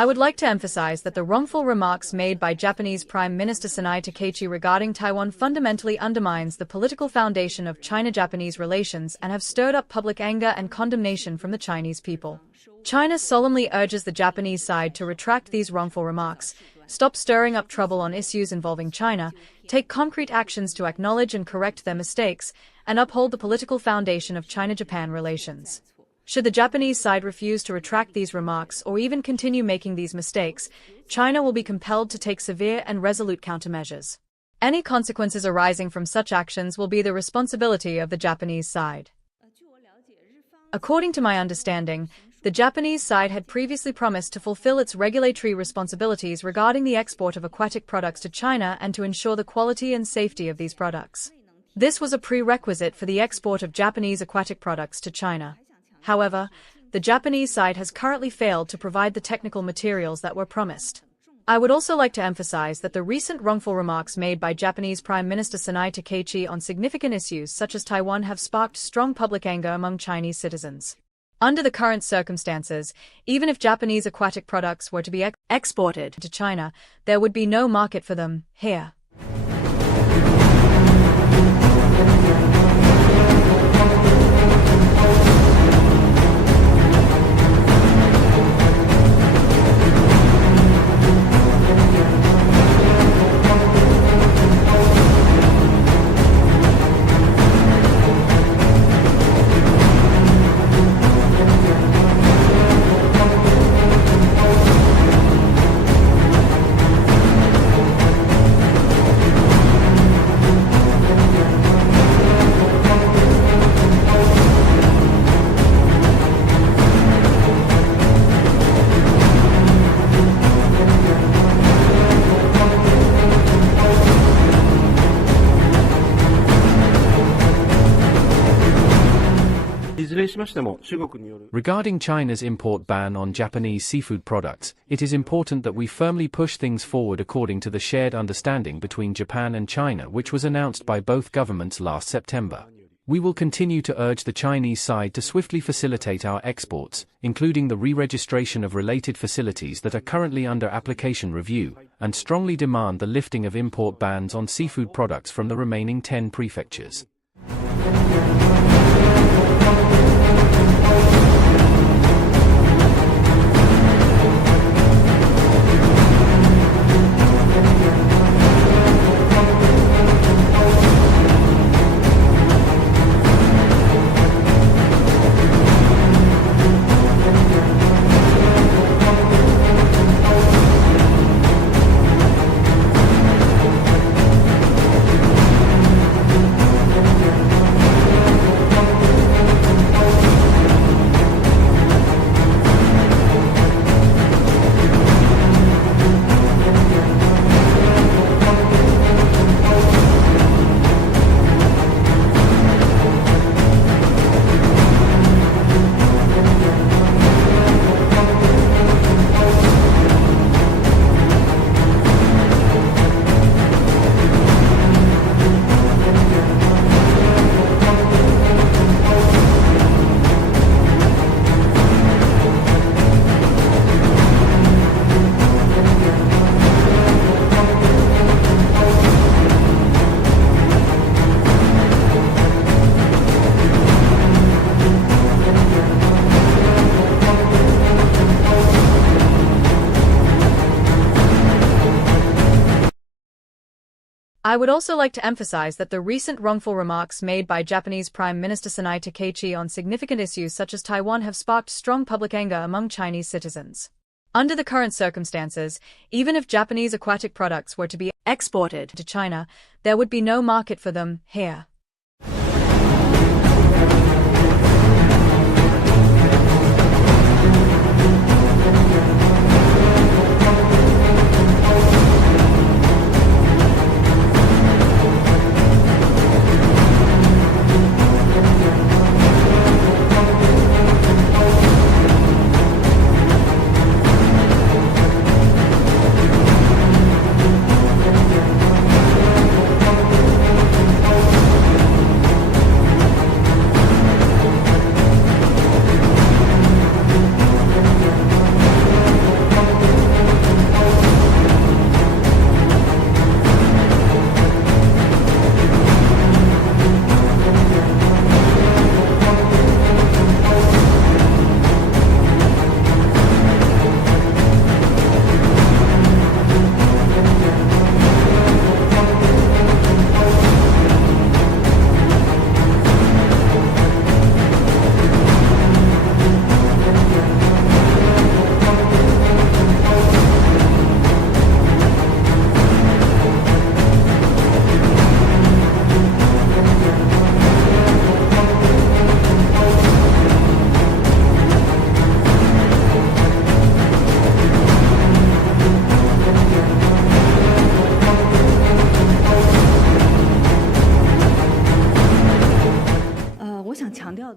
I would like to emphasize that the wrongful remarks made by Japanese Prime Minister Sanae Takaichi regarding Taiwan fundamentally undermines the political foundation of China-Japanese relations and have stirred up public anger and condemnation from the Chinese people. China solemnly urges the Japanese side to retract these wrongful remarks, stop stirring up trouble on issues involving China, take concrete actions to acknowledge and correct their mistakes, and uphold the political foundation of China-Japan relations. Should the Japanese side refuse to retract these remarks or even continue making these mistakes, China will be compelled to take severe and resolute countermeasures. Any consequences arising from such actions will be the responsibility of the Japanese side. According to my understanding, the Japanese side had previously promised to fulfill its regulatory responsibilities regarding the export of aquatic products to China and to ensure the quality and safety of these products. This was a prerequisite for the export of Japanese aquatic products to China. However, the Japanese side has currently failed to provide the technical materials that were promised. I would also like to emphasize that the recent wrongful remarks made by Japanese Prime Minister Sanae Takaichi on significant issues such as Taiwan have sparked strong public anger among Chinese citizens. Under the current circumstances, even if Japanese aquatic products were to be exported to China, there would be no market for them here. Regarding China's import ban on Japanese seafood products, it is important that we firmly push things forward according to the shared understanding between Japan and China which was announced by both governments last September. We will continue to urge the Chinese side to swiftly facilitate our exports, including the re-registration of related facilities that are currently under application review, and strongly demand the lifting of import bans on seafood products from the remaining 10 prefectures. I would also like to emphasize that the recent wrongful remarks made by Japanese Prime Minister Sanae Takaichi on significant issues such as Taiwan have sparked strong public anger among Chinese citizens. Under the current circumstances, even if Japanese aquatic products were to be exported to China, there would be no market for them here.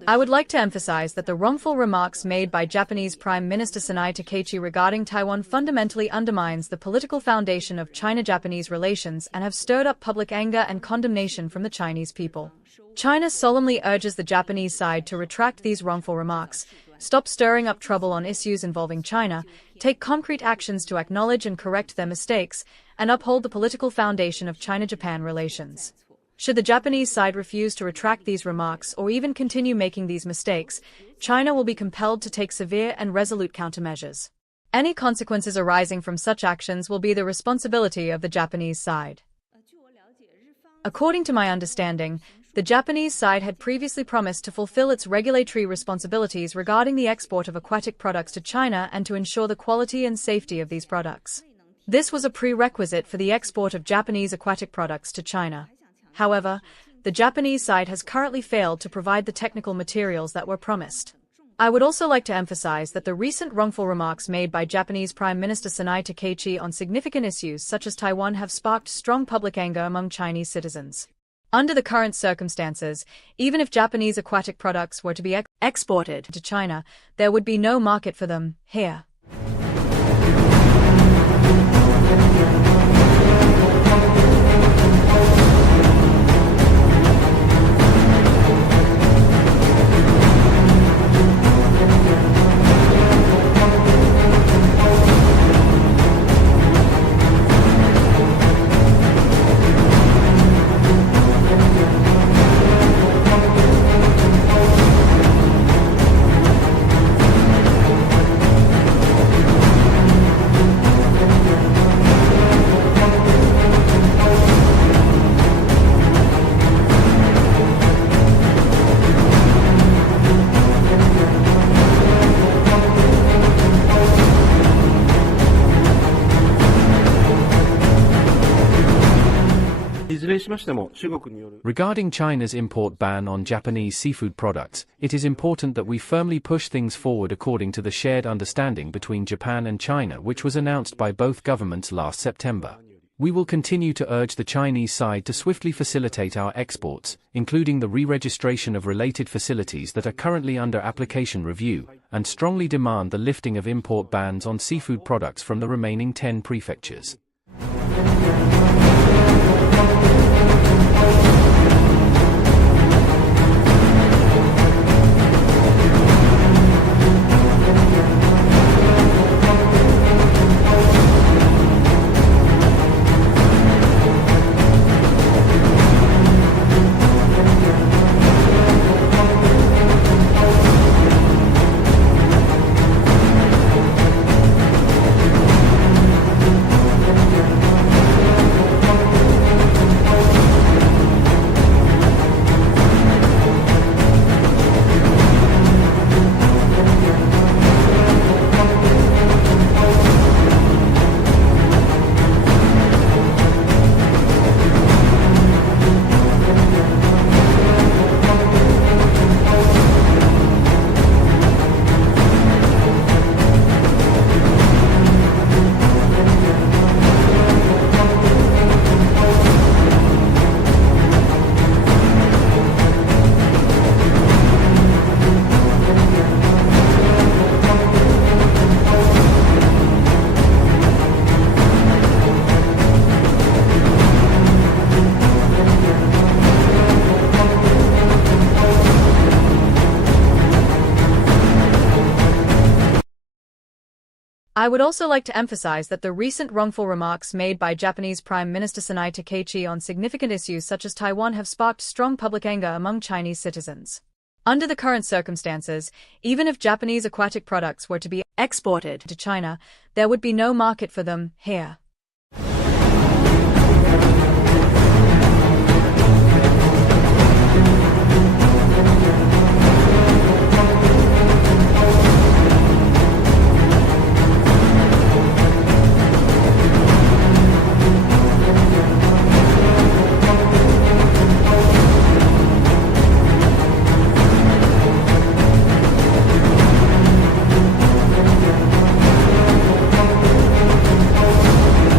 I would like to emphasize that the wrongful remarks made by Japanese Prime Minister Sanae Takaichi regarding Taiwan fundamentally undermines the political foundation of China-Japanese relations and have stirred up public anger and condemnation from the Chinese people. China solemnly urges the Japanese side to retract these wrongful remarks, stop stirring up trouble on issues involving China, take concrete actions to acknowledge and correct their mistakes, and uphold the political foundation of China-Japan relations. Should the Japanese side refuse to retract these remarks or even continue making these mistakes, China will be compelled to take severe and resolute countermeasures. Any consequences arising from such actions will be the responsibility of the Japanese side. According to my understanding, the Japanese side had previously promised to fulfill its regulatory responsibilities regarding the export of aquatic products to China and to ensure the quality and safety of these products. This was a prerequisite for the export of Japanese aquatic products to China. However, the Japanese side has currently failed to provide the technical materials that were promised. I would also like to emphasize that the recent wrongful remarks made by Japanese Prime Minister Sanae Takaichi on significant issues such as Taiwan have sparked strong public anger among Chinese citizens. Under the current circumstances, even if Japanese aquatic products were to be exported to China, there would be no market for them here. Regarding China's import ban on Japanese seafood products, it is important that we firmly push things forward according to the shared understanding between Japan and China which was announced by both governments last September. We will continue to urge the Chinese side to swiftly facilitate our exports, including the re-registration of related facilities that are currently under application review, and strongly demand the lifting of import bans on seafood products from the remaining 10 prefectures. I would also like to emphasize that the recent wrongful remarks made by Japanese Prime Minister Sanae Takaichi on significant issues such as Taiwan have sparked strong public anger among Chinese citizens. Under the current circumstances, even if Japanese aquatic products were to be exported to China, there would be no market for them here.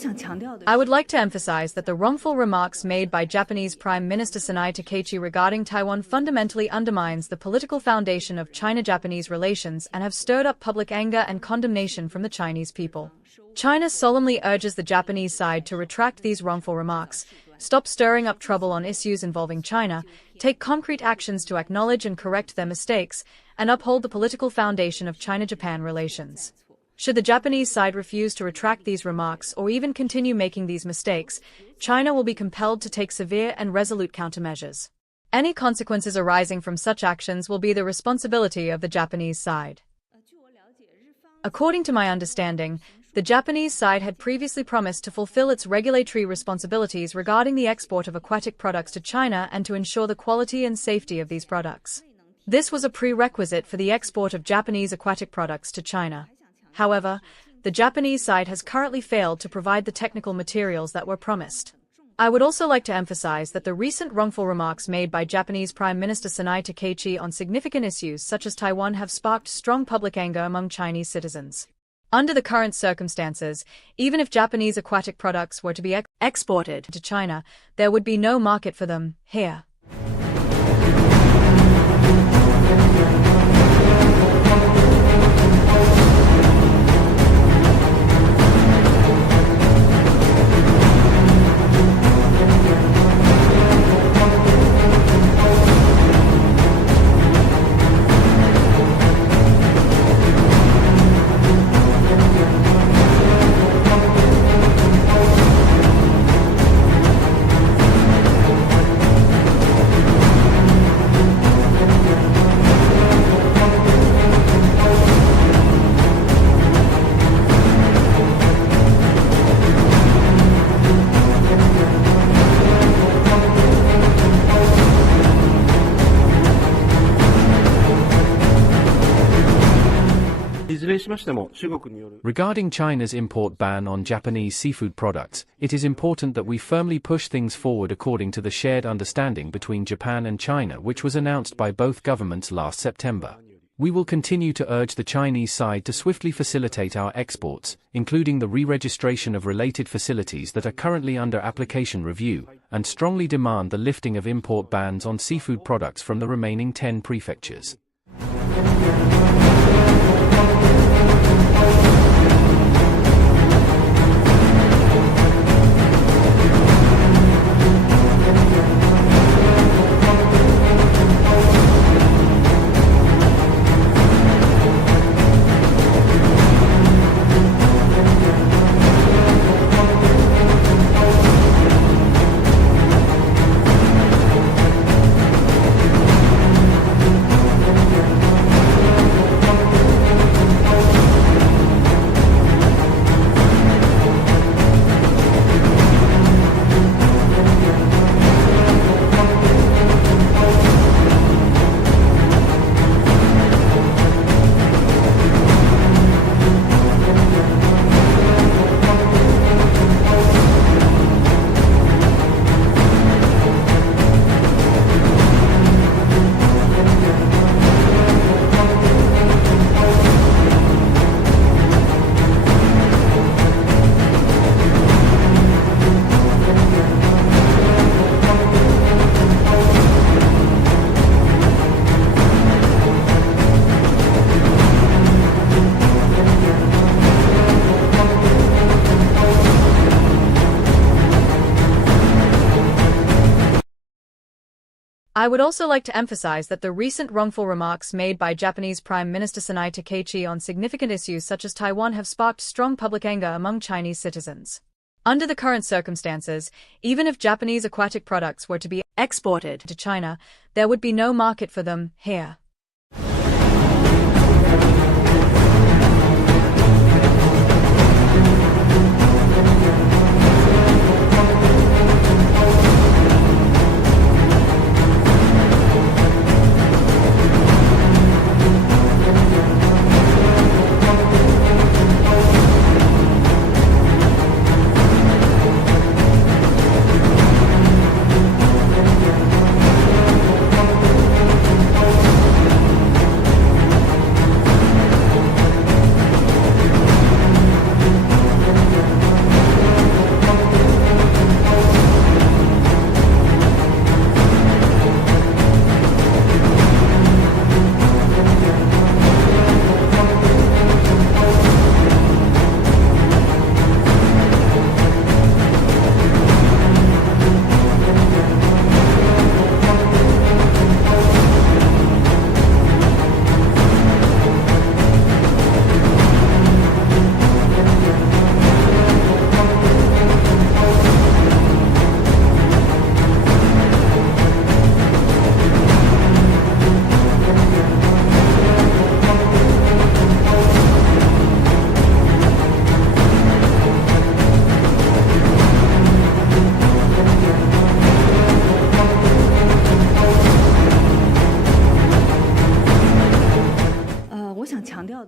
I would like to emphasize that the wrongful remarks made by Japanese Prime Minister Sanae Takaichi regarding Taiwan fundamentally undermines the political foundation of China-Japanese relations and have stirred up public anger and condemnation from the Chinese people. China solemnly urges the Japanese side to retract these wrongful remarks, stop stirring up trouble on issues involving China, take concrete actions to acknowledge and correct their mistakes, and uphold the political foundation of China-Japan relations. Should the Japanese side refuse to retract these remarks or even continue making these mistakes, China will be compelled to take severe and resolute countermeasures. Any consequences arising from such actions will be the responsibility of the Japanese side. According to my understanding, the Japanese side had previously promised to fulfill its regulatory responsibilities regarding the export of aquatic products to China and to ensure the quality and safety of these products. This was a prerequisite for the export of Japanese aquatic products to China. However, the Japanese side has currently failed to provide the technical materials that were promised. I would also like to emphasize that the recent wrongful remarks made by Japanese Prime Minister Sanae Takaichi on significant issues such as Taiwan have sparked strong public anger among Chinese citizens. Under the current circumstances, even if Japanese aquatic products were to be exported to China, there would be no market for them here. Regarding China's import ban on Japanese seafood products, it is important that we firmly push things forward according to the shared understanding between Japan and China which was announced by both governments last September. We will continue to urge the Chinese side to swiftly facilitate our exports, including the re-registration of related facilities that are currently under application review, and strongly demand the lifting of import bans on seafood products from the remaining 10 prefectures. I would also like to emphasize that the recent wrongful remarks made by Japanese Prime Minister Sanae Takaichi on significant issues such as Taiwan have sparked strong public anger among Chinese citizens. Under the current circumstances, even if Japanese aquatic products were to be exported to China, there would be no market for them here.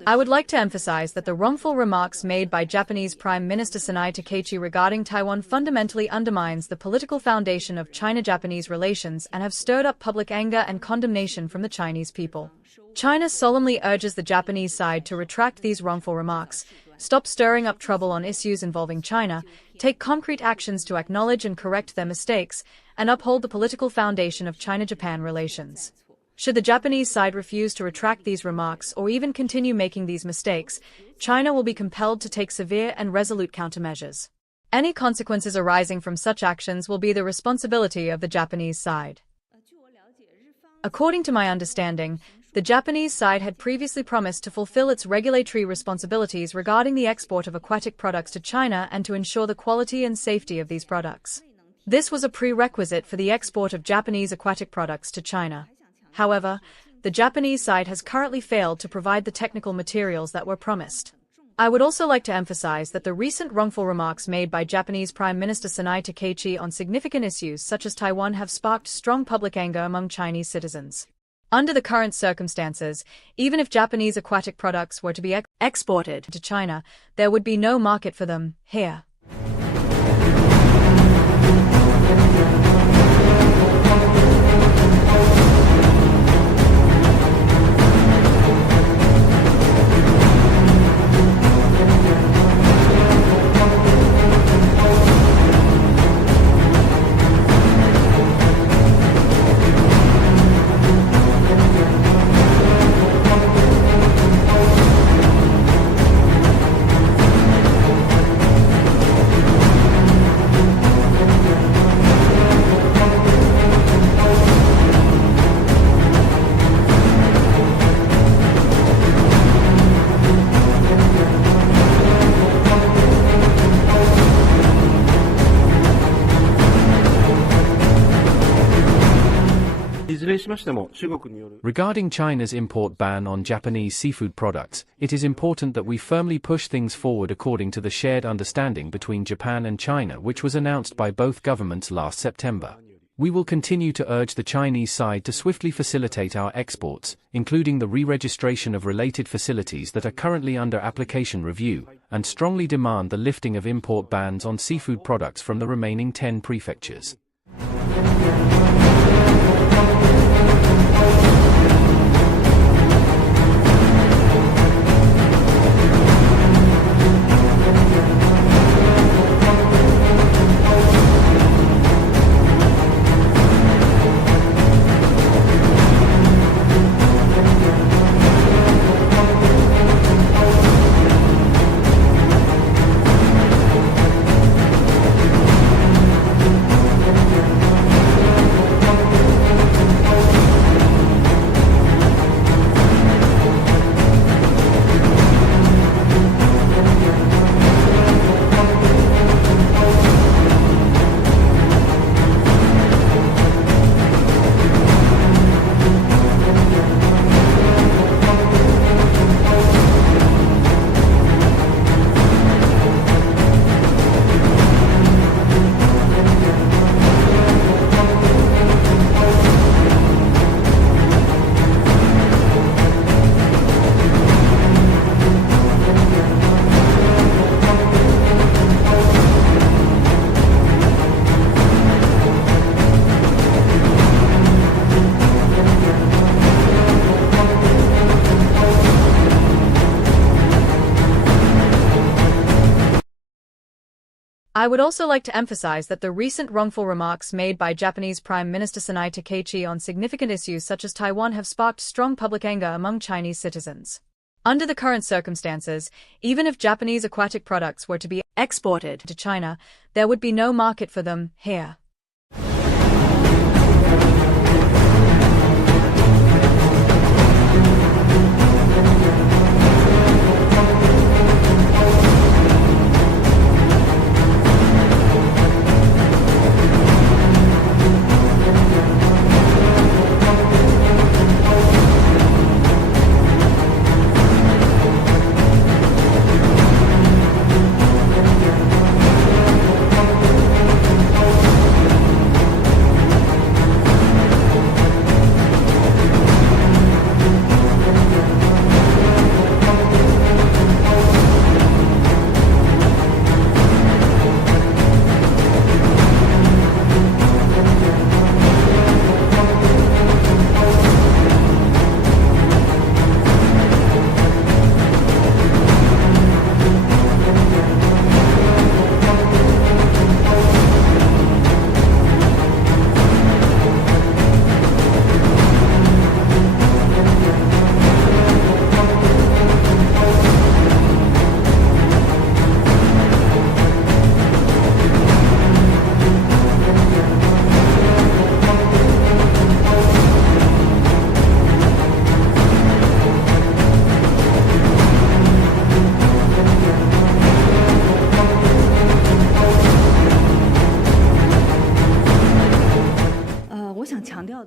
I would like to emphasize that the wrongful remarks made by Japanese Prime Minister Sanae Takaichi regarding Taiwan fundamentally undermines the political foundation of China-Japanese relations and have stirred up public anger and condemnation from the Chinese people. China solemnly urges the Japanese side to retract these wrongful remarks, stop stirring up trouble on issues involving China, take concrete actions to acknowledge and correct their mistakes, and uphold the political foundation of China-Japan relations. Should the Japanese side refuse to retract these remarks or even continue making these mistakes, China will be compelled to take severe and resolute countermeasures. Any consequences arising from such actions will be the responsibility of the Japanese side. According to my understanding, the Japanese side had previously promised to fulfill its regulatory responsibilities regarding the export of aquatic products to China and to ensure the quality and safety of these products. This was a prerequisite for the export of Japanese aquatic products to China. However, the Japanese side has currently failed to provide the technical materials that were promised. I would also like to emphasize that the recent wrongful remarks made by Japanese Prime Minister Sanae Takaichi on significant issues such as Taiwan have sparked strong public anger among Chinese citizens. Under the current circumstances, even if Japanese aquatic products were to be exported to China, there would be no market for them here. Regarding China's import ban on Japanese seafood products, it is important that we firmly push things forward according to the shared understanding between Japan and China which was announced by both governments last September. We will continue to urge the Chinese side to swiftly facilitate our exports, including the re-registration of related facilities that are currently under application review, and strongly demand the lifting of import bans on seafood products from the remaining 10 prefectures. I would also like to emphasize that the recent wrongful remarks made by Japanese Prime Minister Sanae Takaichi on significant issues such as Taiwan have sparked strong public anger among Chinese citizens. Under the current circumstances, even if Japanese aquatic products were to be exported to China, there would be no market for them here.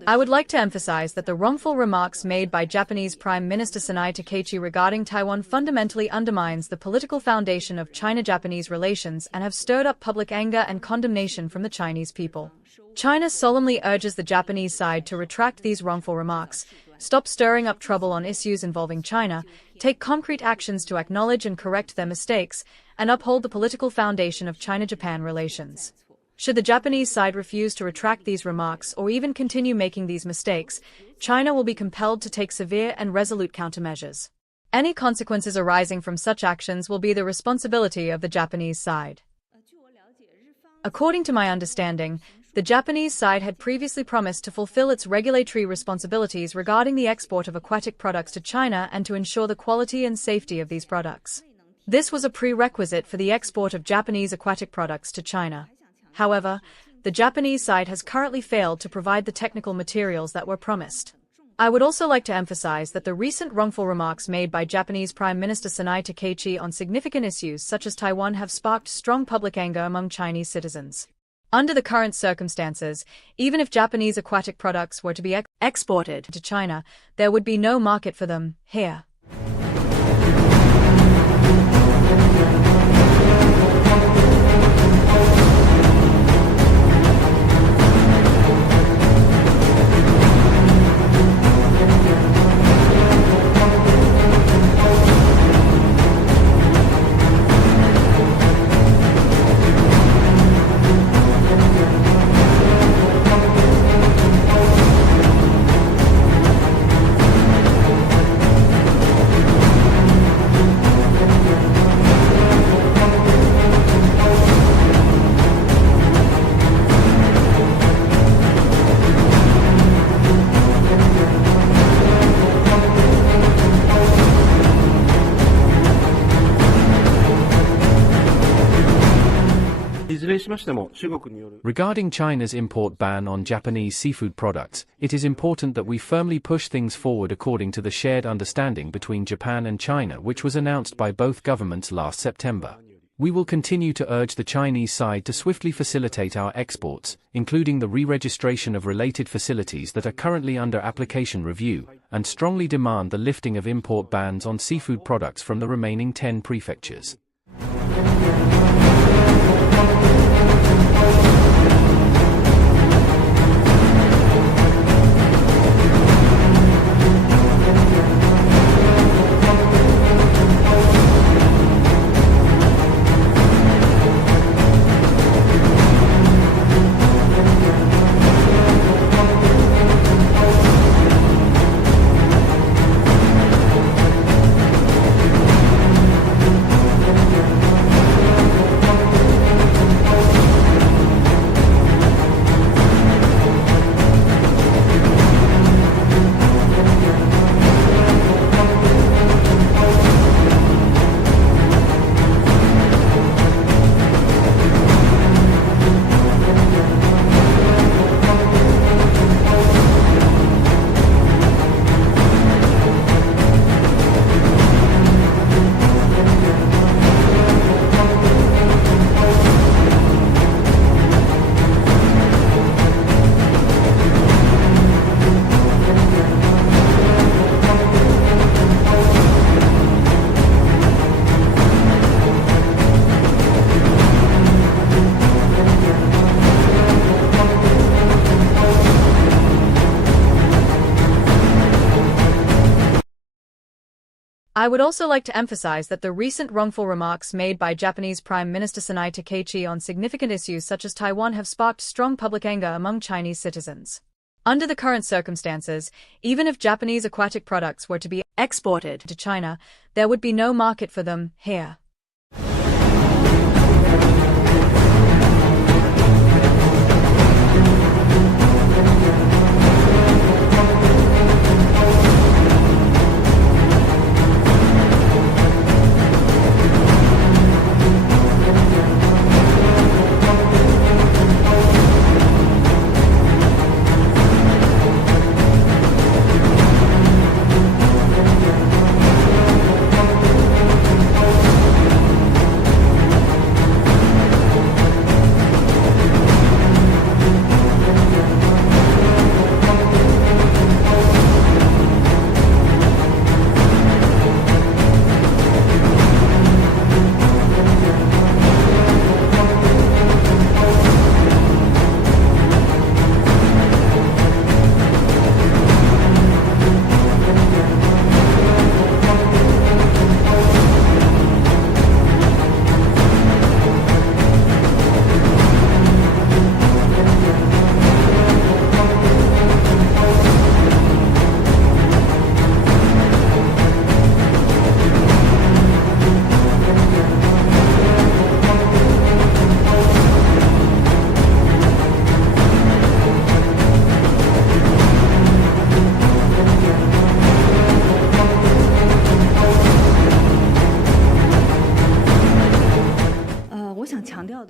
I would like to emphasize that the wrongful remarks made by Japanese Prime Minister Sanae Takaichi regarding Taiwan fundamentally undermines the political foundation of China-Japanese relations and have stirred up public anger and condemnation from the Chinese people. China solemnly urges the Japanese side to retract these wrongful remarks, stop stirring up trouble on issues involving China, take concrete actions to acknowledge and correct their mistakes, and uphold the political foundation of China-Japan relations. Should the Japanese side refuse to retract these remarks or even continue making these mistakes, China will be compelled to take severe and resolute countermeasures. Any consequences arising from such actions will be the responsibility of the Japanese side. According to my understanding, the Japanese side had previously promised to fulfill its regulatory responsibilities regarding the export of aquatic products to China and to ensure the quality and safety of these products. This was a prerequisite for the export of Japanese aquatic products to China. However, the Japanese side has currently failed to provide the technical materials that were promised. I would also like to emphasize that the recent wrongful remarks made by Japanese Prime Minister Sanae Takaichi on significant issues such as Taiwan have sparked strong public anger among Chinese citizens. Under the current circumstances, even if Japanese aquatic products were to be exported to China, there would be no market for them here. Regarding China's import ban on Japanese seafood products, it is important that we firmly push things forward according to the shared understanding between Japan and China which was announced by both governments last September. We will continue to urge the Chinese side to swiftly facilitate our exports, including the re-registration of related facilities that are currently under application review, and strongly demand the lifting of import bans on seafood products from the remaining 10 prefectures. I would also like to emphasize that the recent wrongful remarks made by Japanese Prime Minister Sanae Takaichi on significant issues such as Taiwan have sparked strong public anger among Chinese citizens. Under the current circumstances, even if Japanese aquatic products were to be exported to China, there would be no market for them here.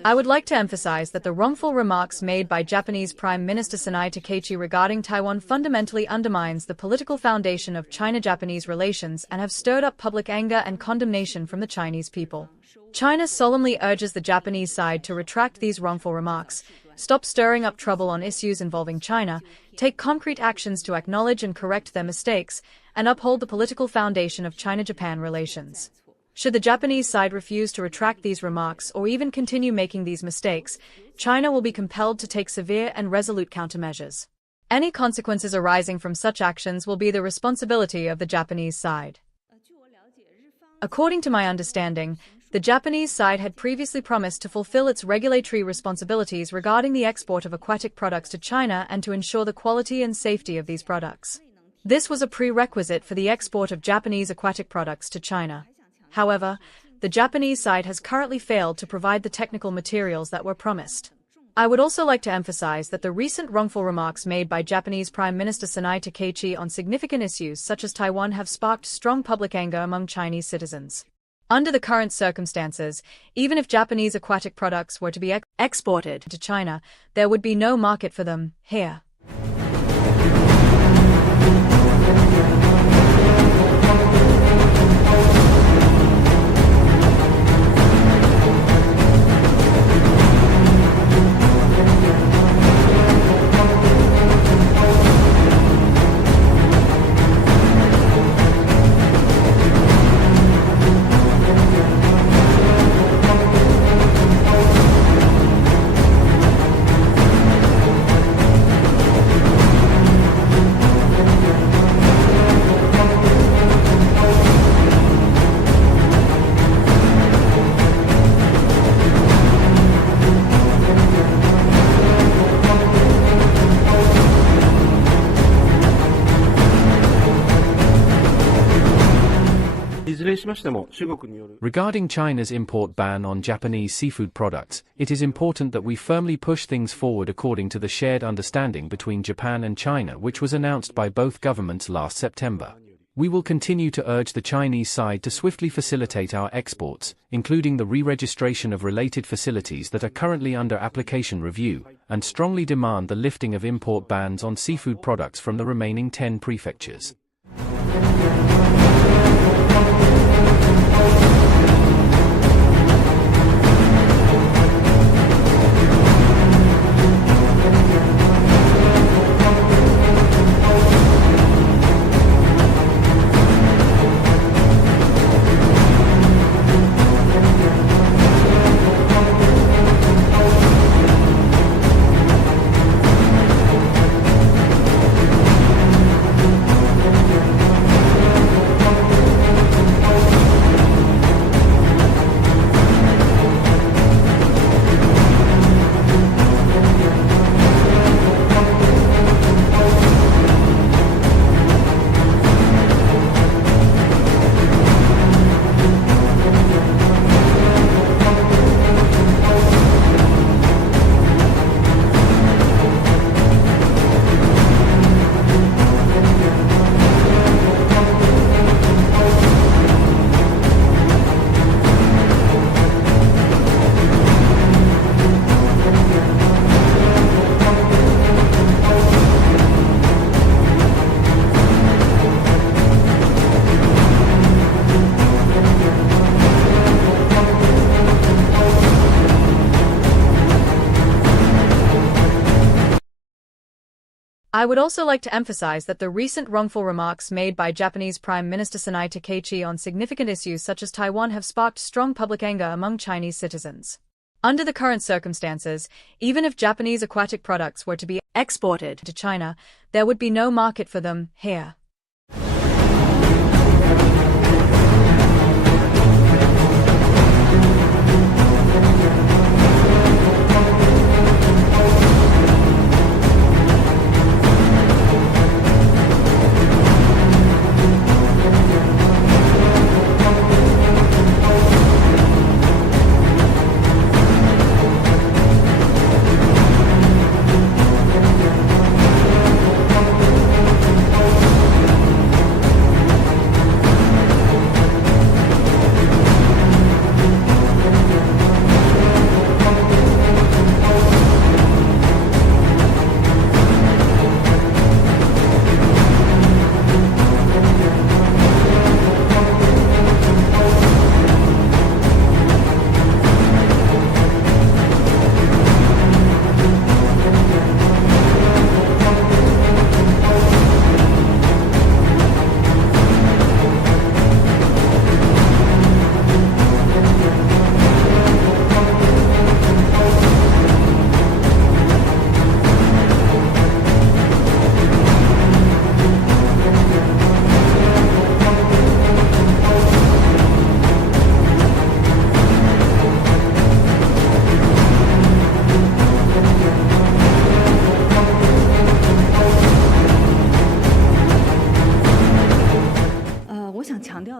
I would like to emphasize that the wrongful remarks made by Japanese Prime Minister Sanae Takaichi regarding Taiwan fundamentally undermines the political foundation of China-Japanese relations and have stirred up public anger and condemnation from the Chinese people. China solemnly urges the Japanese side to retract these wrongful remarks, stop stirring up trouble on issues involving China, take concrete actions to acknowledge and correct their mistakes, and uphold the political foundation of China-Japan relations. Should the Japanese side refuse to retract these remarks or even continue making these mistakes, China will be compelled to take severe and resolute countermeasures. Any consequences arising from such actions will be the responsibility of the Japanese side. According to my understanding, the Japanese side had previously promised to fulfill its regulatory responsibilities regarding the export of aquatic products to China and to ensure the quality and safety of these products. This was a prerequisite for the export of Japanese aquatic products to China. However, the Japanese side has currently failed to provide the technical materials that were promised. I would also like to emphasize that the recent wrongful remarks made by Japanese Prime Minister Sanae Takaichi on significant issues such as Taiwan have sparked strong public anger among Chinese citizens. Under the current circumstances, even if Japanese aquatic products were to be exported to China, there would be no market for them here. Regarding China's import ban on Japanese seafood products, it is important that we firmly push things forward according to the shared understanding between Japan and China which was announced by both governments last September. We will continue to urge the Chinese side to swiftly facilitate our exports, including the re-registration of related facilities that are currently under application review, and strongly demand the lifting of import bans on seafood products from the remaining 10 prefectures. I would also like to emphasize that the recent wrongful remarks made by Japanese Prime Minister Sanae Takaichi on significant issues such as Taiwan have sparked strong public anger among Chinese citizens. Under the current circumstances, even if Japanese aquatic products were to be exported to China, there would be no market for them here.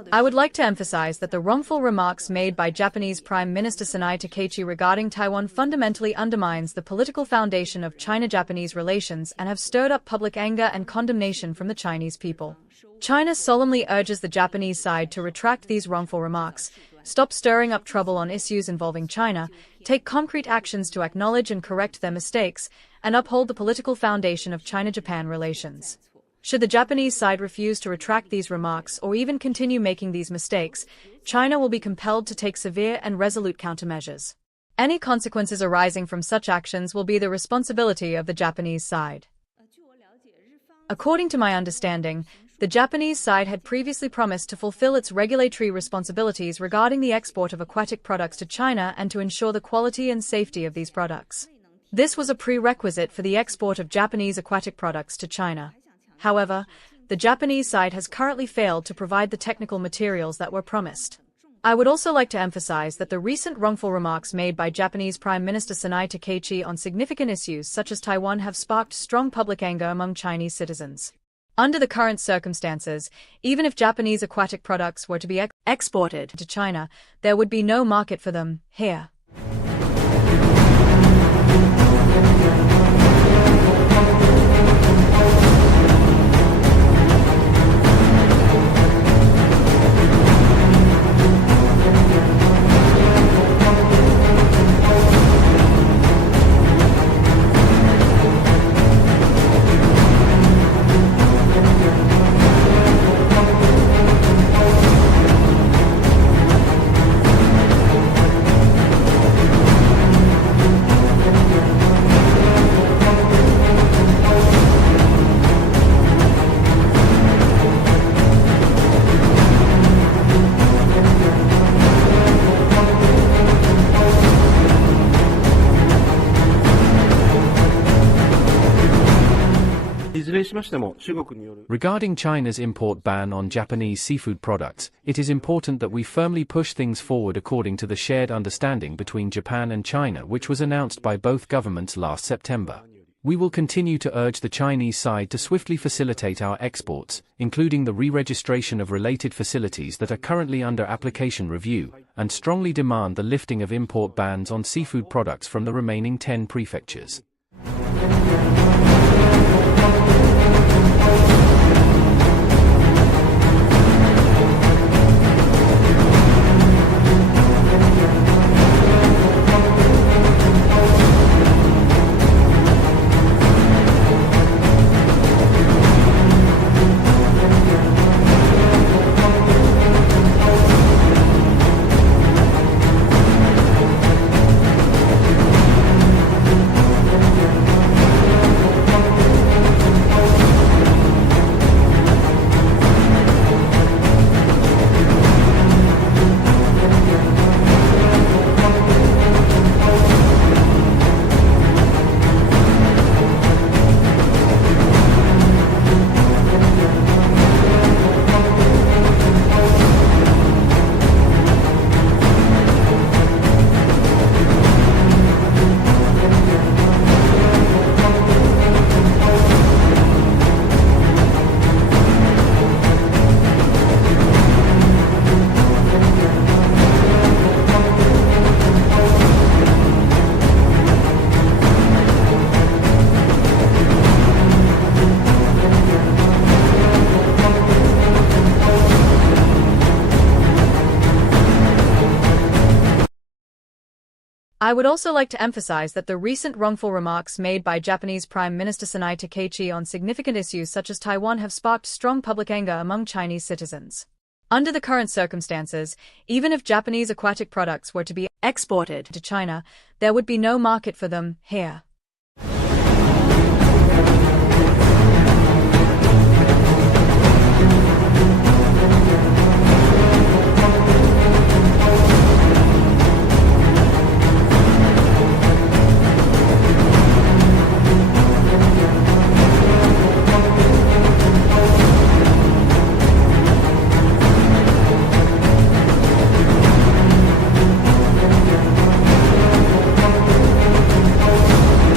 I would like to emphasize that the wrongful remarks made by Japanese Prime Minister Sanae Takaichi regarding Taiwan fundamentally undermines the political foundation of China-Japanese relations and have stirred up public anger and condemnation from the Chinese people. China solemnly urges the Japanese side to retract these wrongful remarks, stop stirring up trouble on issues involving China, take concrete actions to acknowledge and correct their mistakes, and uphold the political foundation of China-Japan relations. Should the Japanese side refuse to retract these remarks or even continue making these mistakes, China will be compelled to take severe and resolute countermeasures. Any consequences arising from such actions will be the responsibility of the Japanese side. According to my understanding, the Japanese side had previously promised to fulfill its regulatory responsibilities regarding the export of aquatic products to China and to ensure the quality and safety of these products. This was a prerequisite for the export of Japanese aquatic products to China. However, the Japanese side has currently failed to provide the technical materials that were promised. I would also like to emphasize that the recent wrongful remarks made by Japanese Prime Minister Sanae Takaichi on significant issues such as Taiwan have sparked strong public anger among Chinese citizens. Under the current circumstances, even if Japanese aquatic products were to be exported to China, there would be no market for them here. Regarding China's import ban on Japanese seafood products, it is important that we firmly push things forward according to the shared understanding between Japan and China which was announced by both governments last September. We will continue to urge the Chinese side to swiftly facilitate our exports, including the re-registration of related facilities that are currently under application review, and strongly demand the lifting of import bans on seafood products from the remaining 10 prefectures. I would also like to emphasize that the recent wrongful remarks made by Japanese Prime Minister Sanae Takaichi on significant issues such as Taiwan have sparked strong public anger among Chinese citizens. Under the current circumstances, even if Japanese aquatic products were to be exported to China, there would be no market for them here.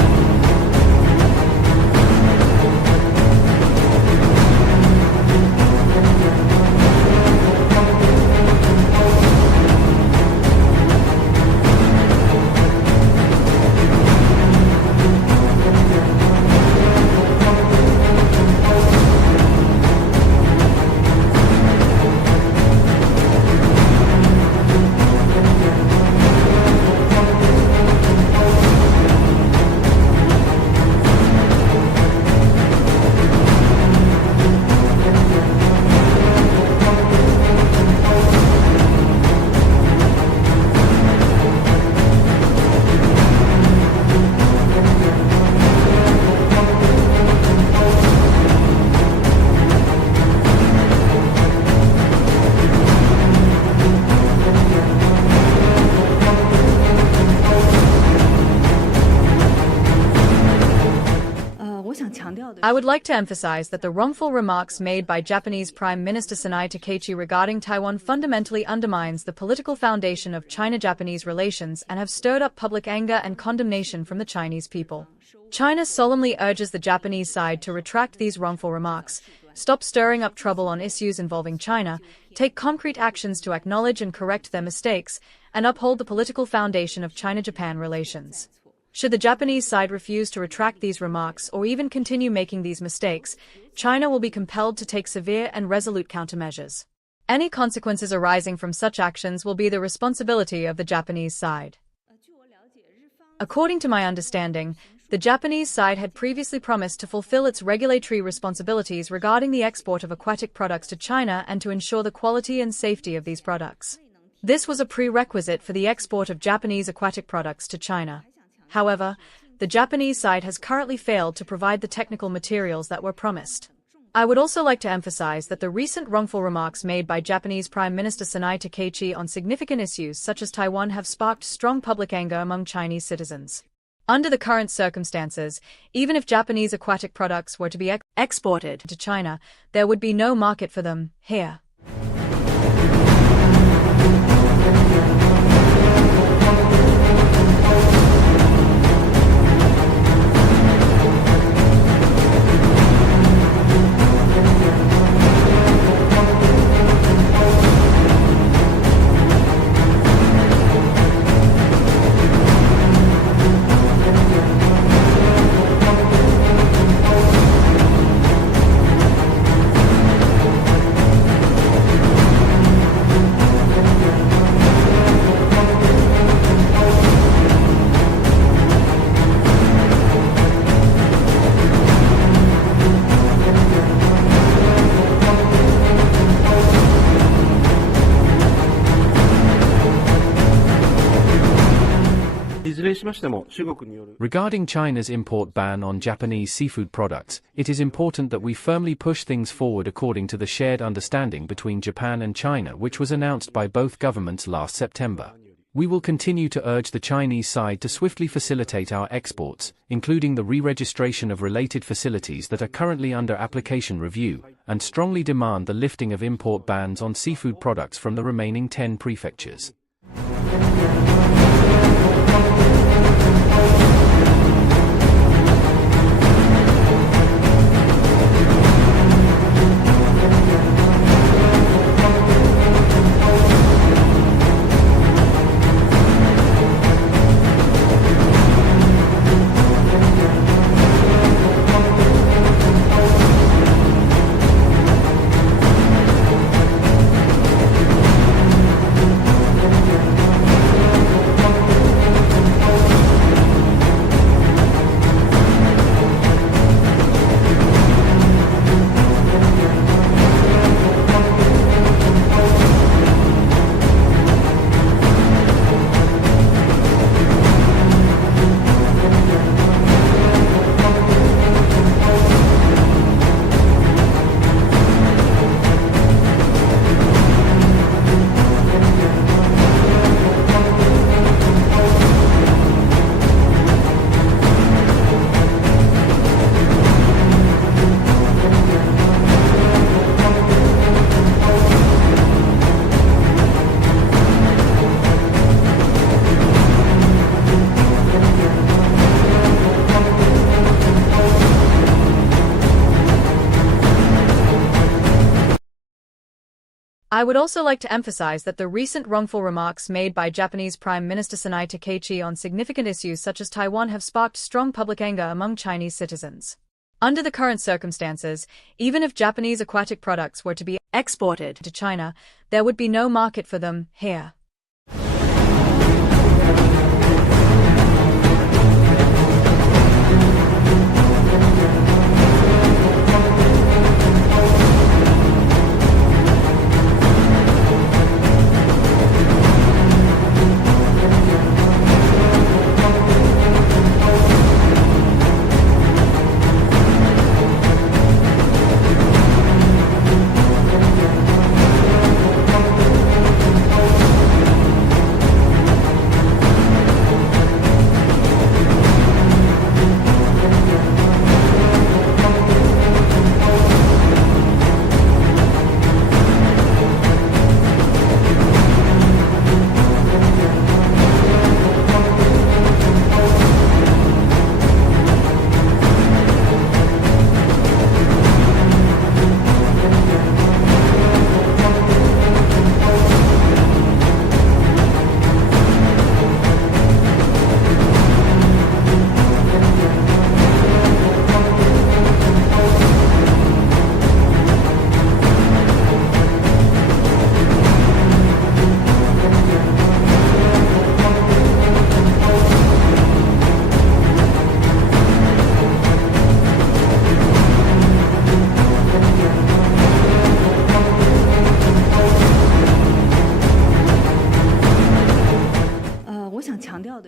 I would like to emphasize that the wrongful remarks made by Japanese Prime Minister Sanae Takaichi regarding Taiwan fundamentally undermines the political foundation of China-Japanese relations and have stirred up public anger and condemnation from the Chinese people. China solemnly urges the Japanese side to retract these wrongful remarks, stop stirring up trouble on issues involving China, take concrete actions to acknowledge and correct their mistakes, and uphold the political foundation of China-Japan relations. Should the Japanese side refuse to retract these remarks or even continue making these mistakes, China will be compelled to take severe and resolute countermeasures. Any consequences arising from such actions will be the responsibility of the Japanese side. According to my understanding, the Japanese side had previously promised to fulfill its regulatory responsibilities regarding the export of aquatic products to China and to ensure the quality and safety of these products. This was a prerequisite for the export of Japanese aquatic products to China. However, the Japanese side has currently failed to provide the technical materials that were promised. I would also like to emphasize that the recent wrongful remarks made by Japanese Prime Minister Sanae Takaichi on significant issues such as Taiwan have sparked strong public anger among Chinese citizens. Under the current circumstances, even if Japanese aquatic products were to be exported to China, there would be no market for them here. Regarding China's import ban on Japanese seafood products, it is important that we firmly push things forward according to the shared understanding between Japan and China which was announced by both governments last September. We will continue to urge the Chinese side to swiftly facilitate our exports, including the re-registration of related facilities that are currently under application review, and strongly demand the lifting of import bans on seafood products from the remaining 10 prefectures. I would also like to emphasize that the recent wrongful remarks made by Japanese Prime Minister Sanae Takaichi on significant issues such as Taiwan have sparked strong public anger among Chinese citizens. Under the current circumstances, even if Japanese aquatic products were to be exported to China, there would be no market for them here.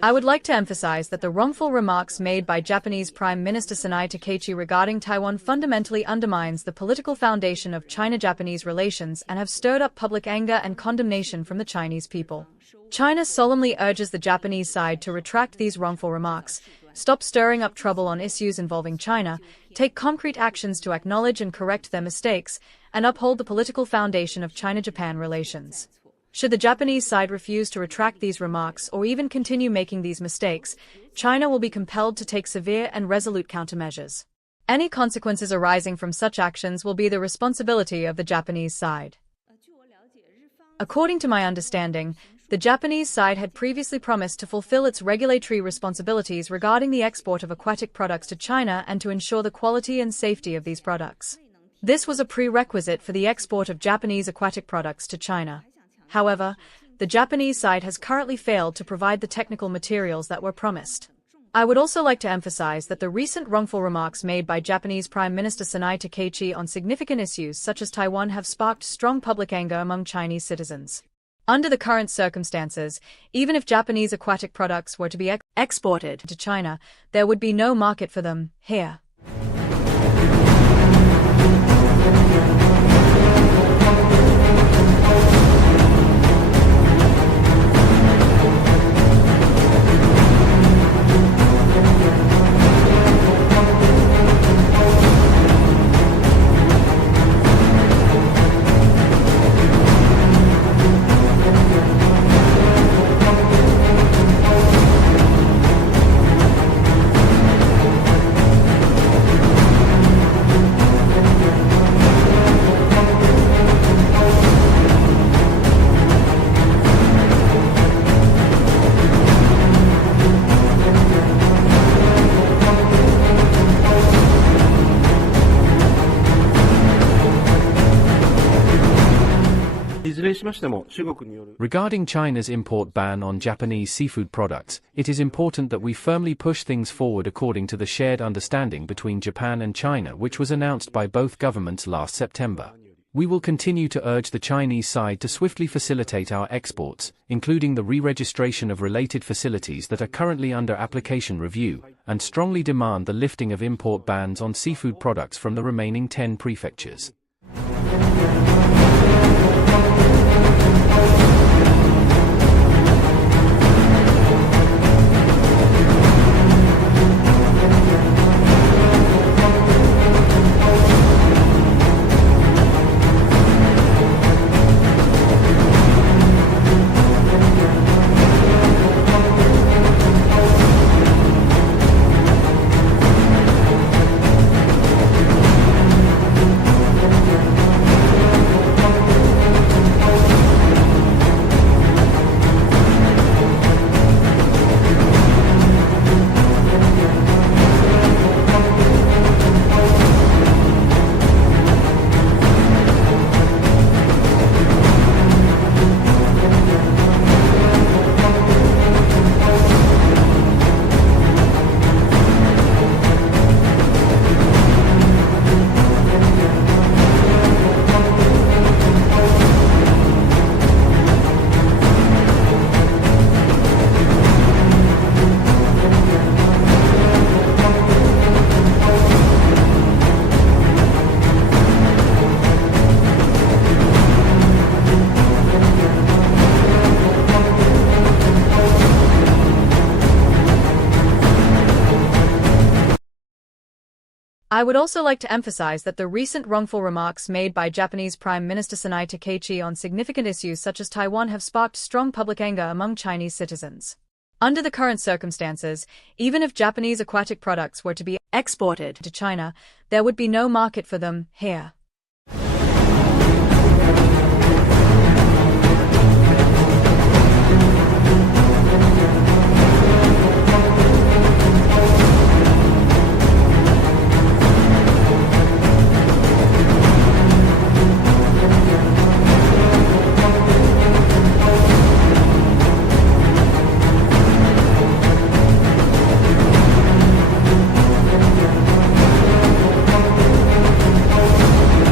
I would like to emphasize that the wrongful remarks made by Japanese Prime Minister Sanae Takaichi regarding Taiwan fundamentally undermines the political foundation of China-Japanese relations and have stirred up public anger and condemnation from the Chinese people. China solemnly urges the Japanese side to retract these wrongful remarks, stop stirring up trouble on issues involving China, take concrete actions to acknowledge and correct their mistakes, and uphold the political foundation of China-Japan relations. Should the Japanese side refuse to retract these remarks or even continue making these mistakes, China will be compelled to take severe and resolute countermeasures. Any consequences arising from such actions will be the responsibility of the Japanese side. According to my understanding, the Japanese side had previously promised to fulfill its regulatory responsibilities regarding the export of aquatic products to China and to ensure the quality and safety of these products. This was a prerequisite for the export of Japanese aquatic products to China. However, the Japanese side has currently failed to provide the technical materials that were promised. I would also like to emphasize that the recent wrongful remarks made by Japanese Prime Minister Sanae Takaichi on significant issues such as Taiwan have sparked strong public anger among Chinese citizens. Under the current circumstances, even if Japanese aquatic products were to be exported to China, there would be no market for them here. Regarding China's import ban on Japanese seafood products, it is important that we firmly push things forward according to the shared understanding between Japan and China which was announced by both governments last September. We will continue to urge the Chinese side to swiftly facilitate our exports, including the re-registration of related facilities that are currently under application review, and strongly demand the lifting of import bans on seafood products from the remaining 10 prefectures. I would also like to emphasize that the recent wrongful remarks made by Japanese Prime Minister Sanae Takaichi on significant issues such as Taiwan have sparked strong public anger among Chinese citizens. Under the current circumstances, even if Japanese aquatic products were to be exported to China, there would be no market for them here.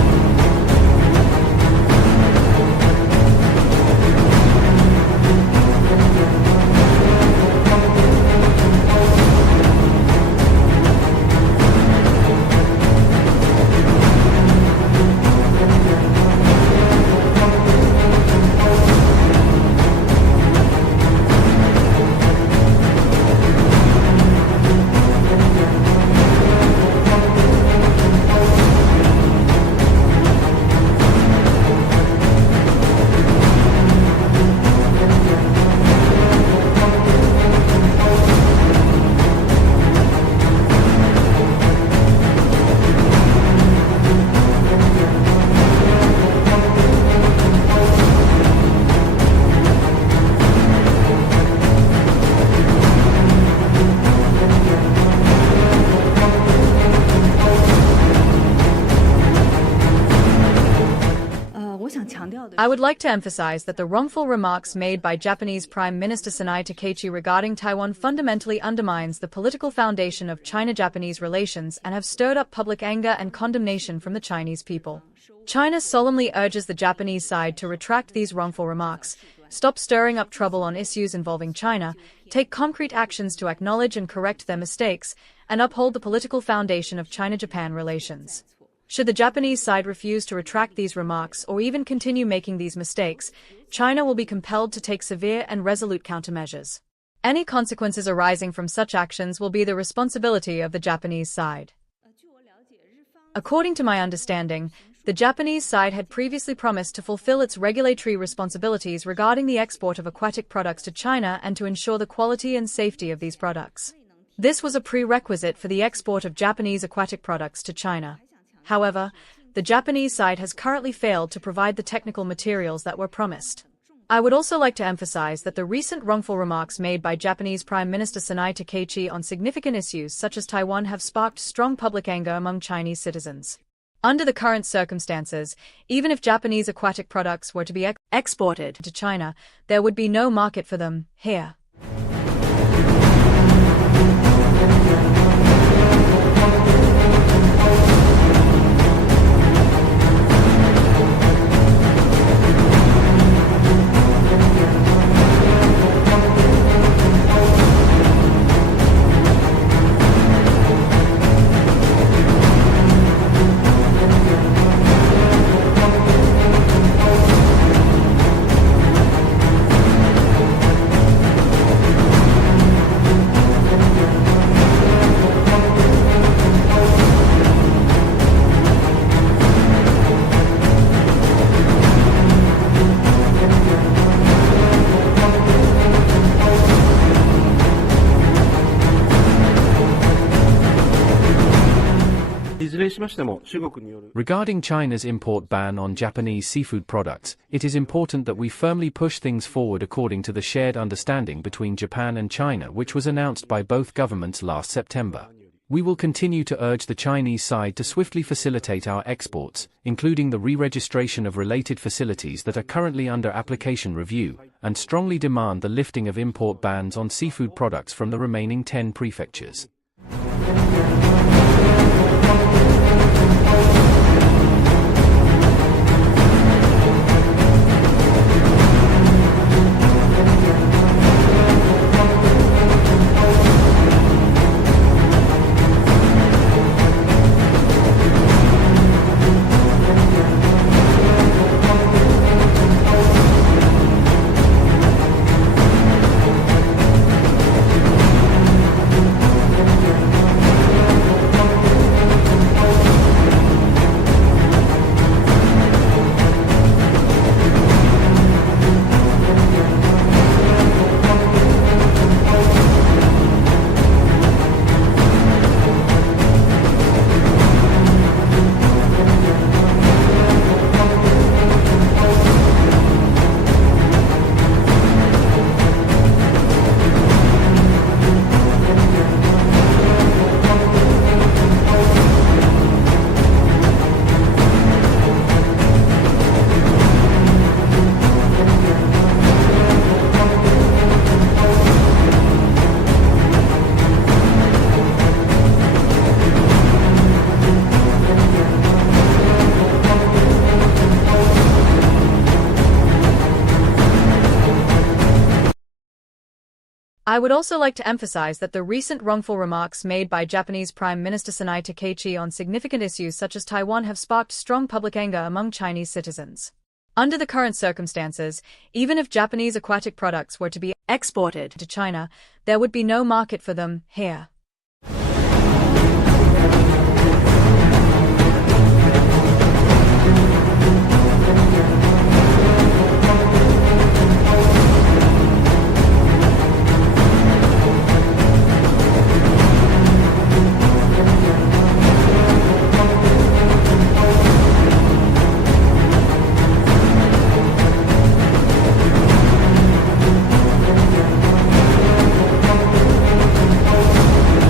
I would like to emphasize that the wrongful remarks made by Japanese Prime Minister Sanae Takaichi regarding Taiwan fundamentally undermines the political foundation of China-Japanese relations and have stirred up public anger and condemnation from the Chinese people. China solemnly urges the Japanese side to retract these wrongful remarks, stop stirring up trouble on issues involving China, take concrete actions to acknowledge and correct their mistakes, and uphold the political foundation of China-Japan relations. Should the Japanese side refuse to retract these remarks or even continue making these mistakes, China will be compelled to take severe and resolute countermeasures. Any consequences arising from such actions will be the responsibility of the Japanese side. According to my understanding, the Japanese side had previously promised to fulfill its regulatory responsibilities regarding the export of aquatic products to China and to ensure the quality and safety of these products. This was a prerequisite for the export of Japanese aquatic products to China. However, the Japanese side has currently failed to provide the technical materials that were promised. I would also like to emphasize that the recent wrongful remarks made by Japanese Prime Minister Sanae Takaichi on significant issues such as Taiwan have sparked strong public anger among Chinese citizens. Under the current circumstances, even if Japanese aquatic products were to be exported to China, there would be no market for them here. Regarding China's import ban on Japanese seafood products, it is important that we firmly push things forward according to the shared understanding between Japan and China which was announced by both governments last September. We will continue to urge the Chinese side to swiftly facilitate our exports, including the re-registration of related facilities that are currently under application review, and strongly demand the lifting of import bans on seafood products from the remaining 10 prefectures. I would also like to emphasize that the recent wrongful remarks made by Japanese Prime Minister Sanae Takaichi on significant issues such as Taiwan have sparked strong public anger among Chinese citizens. Under the current circumstances, even if Japanese aquatic products were to be exported to China, there would be no market for them here.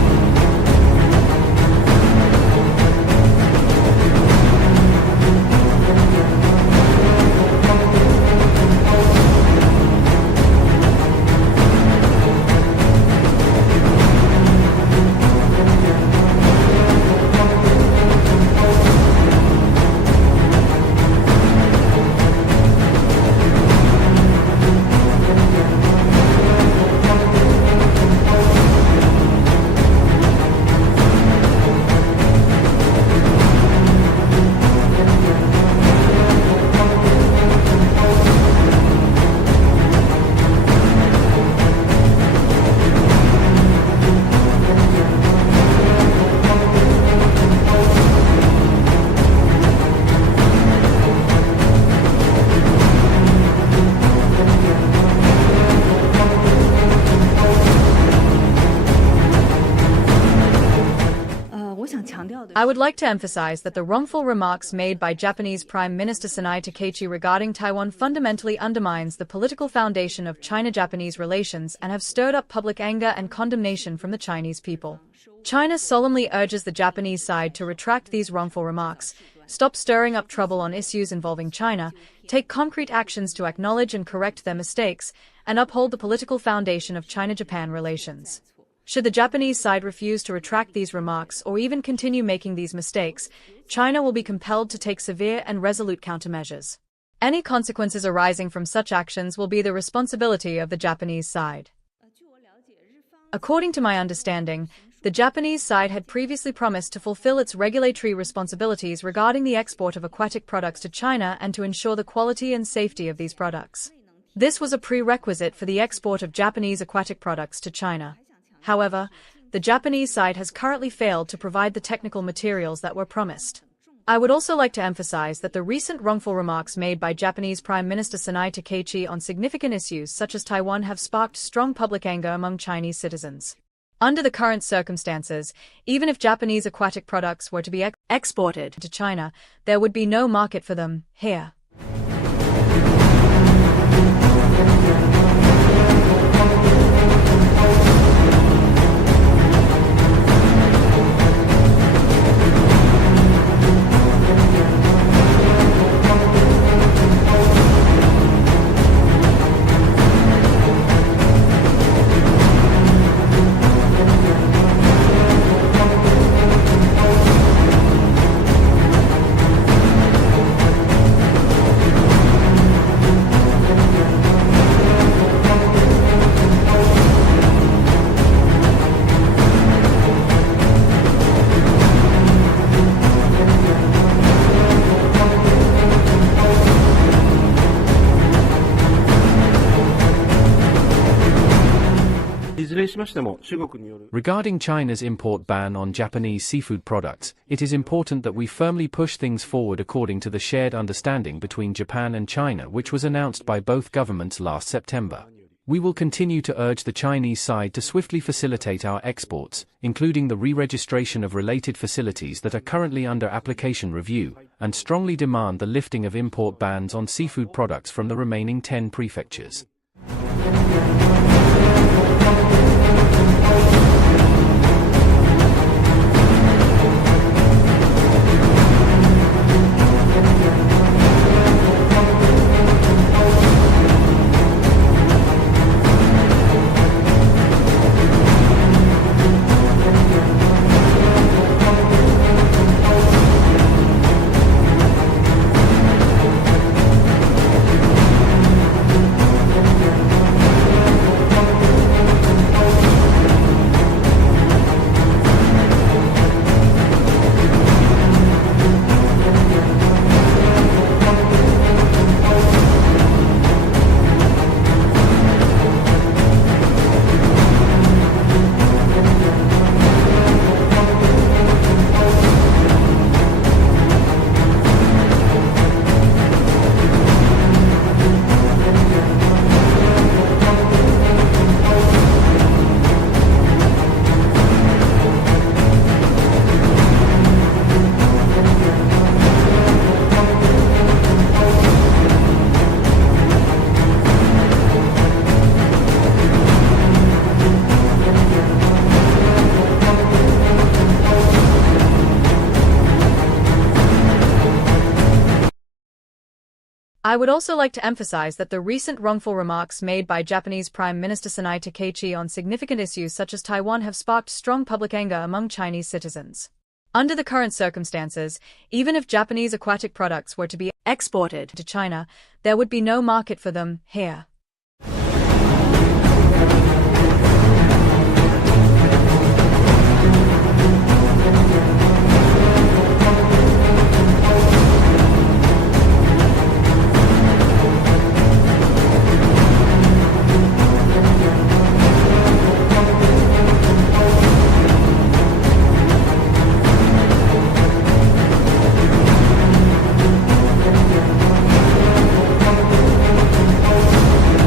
I would like to emphasize that the wrongful remarks made by Japanese Prime Minister Sanae Takaichi regarding Taiwan fundamentally undermines the political foundation of China-Japanese relations and have stirred up public anger and condemnation from the Chinese people. China solemnly urges the Japanese side to retract these wrongful remarks, stop stirring up trouble on issues involving China, take concrete actions to acknowledge and correct their mistakes, and uphold the political foundation of China-Japan relations. Should the Japanese side refuse to retract these remarks or even continue making these mistakes, China will be compelled to take severe and resolute countermeasures. Any consequences arising from such actions will be the responsibility of the Japanese side. According to my understanding, the Japanese side had previously promised to fulfill its regulatory responsibilities regarding the export of aquatic products to China and to ensure the quality and safety of these products. This was a prerequisite for the export of Japanese aquatic products to China. However, the Japanese side has currently failed to provide the technical materials that were promised. I would also like to emphasize that the recent wrongful remarks made by Japanese Prime Minister Sanae Takaichi on significant issues such as Taiwan have sparked strong public anger among Chinese citizens. Under the current circumstances, even if Japanese aquatic products were to be exported to China, there would be no market for them here. Regarding China's import ban on Japanese seafood products, it is important that we firmly push things forward according to the shared understanding between Japan and China which was announced by both governments last September. We will continue to urge the Chinese side to swiftly facilitate our exports, including the re-registration of related facilities that are currently under application review, and strongly demand the lifting of import bans on seafood products from the remaining 10 prefectures. I would also like to emphasize that the recent wrongful remarks made by Japanese Prime Minister Sanae Takaichi on significant issues such as Taiwan have sparked strong public anger among Chinese citizens. Under the current circumstances, even if Japanese aquatic products were to be exported to China, there would be no market for them here.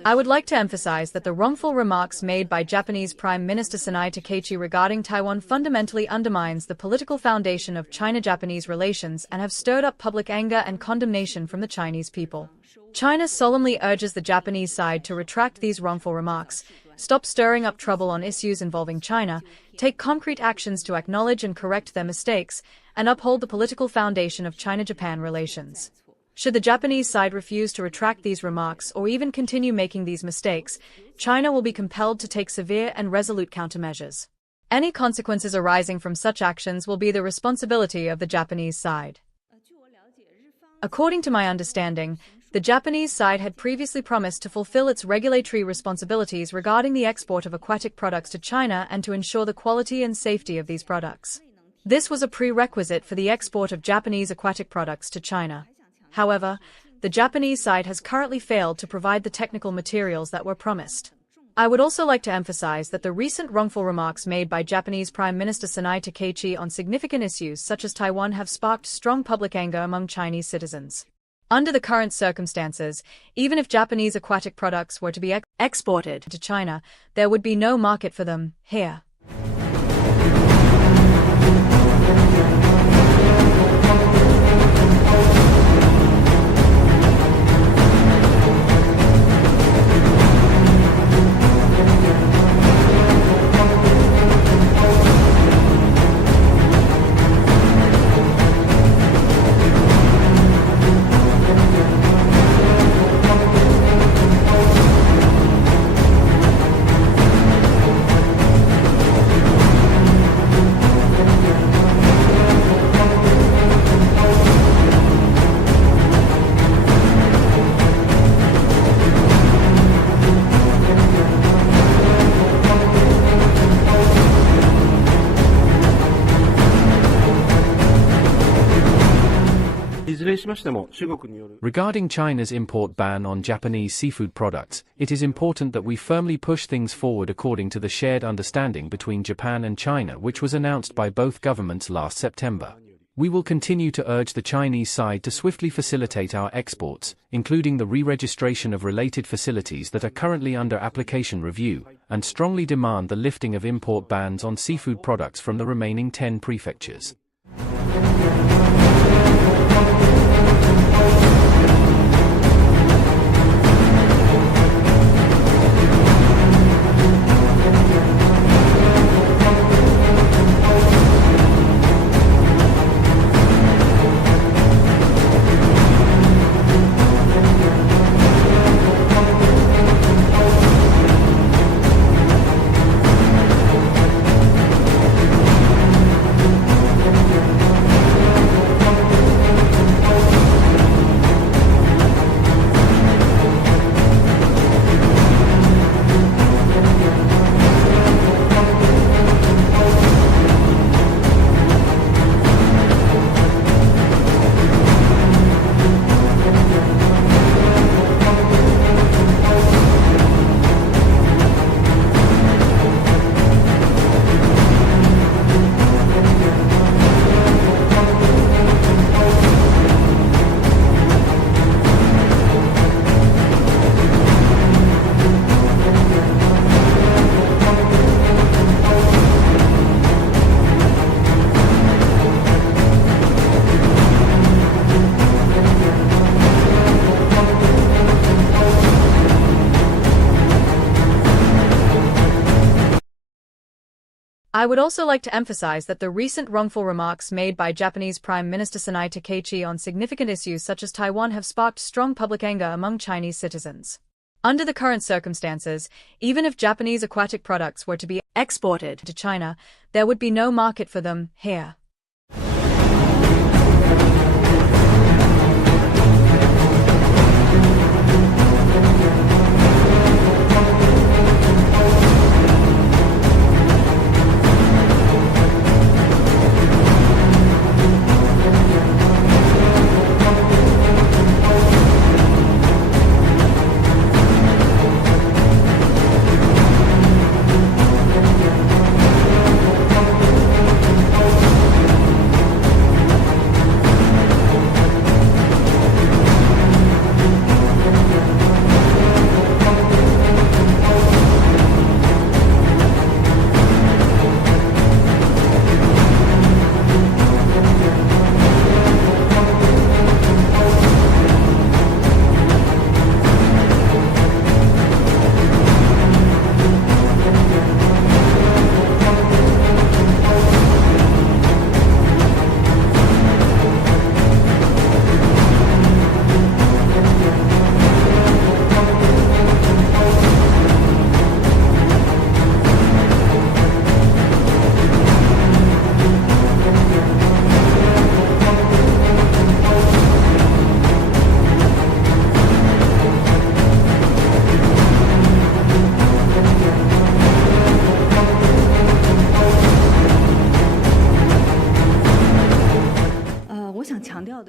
I would like to emphasize that the wrongful remarks made by Japanese Prime Minister Sanae Takaichi regarding Taiwan fundamentally undermines the political foundation of China-Japanese relations and have stirred up public anger and condemnation from the Chinese people. China solemnly urges the Japanese side to retract these wrongful remarks, stop stirring up trouble on issues involving China, take concrete actions to acknowledge and correct their mistakes, and uphold the political foundation of China-Japan relations. Should the Japanese side refuse to retract these remarks or even continue making these mistakes, China will be compelled to take severe and resolute countermeasures. Any consequences arising from such actions will be the responsibility of the Japanese side. According to my understanding, the Japanese side had previously promised to fulfill its regulatory responsibilities regarding the export of aquatic products to China and to ensure the quality and safety of these products. This was a prerequisite for the export of Japanese aquatic products to China. However, the Japanese side has currently failed to provide the technical materials that were promised. I would also like to emphasize that the recent wrongful remarks made by Japanese Prime Minister Sanae Takaichi on significant issues such as Taiwan have sparked strong public anger among Chinese citizens. Under the current circumstances, even if Japanese aquatic products were to be exported to China, there would be no market for them here. Regarding China's import ban on Japanese seafood products, it is important that we firmly push things forward according to the shared understanding between Japan and China which was announced by both governments last September. We will continue to urge the Chinese side to swiftly facilitate our exports, including the re-registration of related facilities that are currently under application review, and strongly demand the lifting of import bans on seafood products from the remaining 10 prefectures. I would also like to emphasize that the recent wrongful remarks made by Japanese Prime Minister Sanae Takaichi on significant issues such as Taiwan have sparked strong public anger among Chinese citizens. Under the current circumstances, even if Japanese aquatic products were to be exported to China, there would be no market for them here.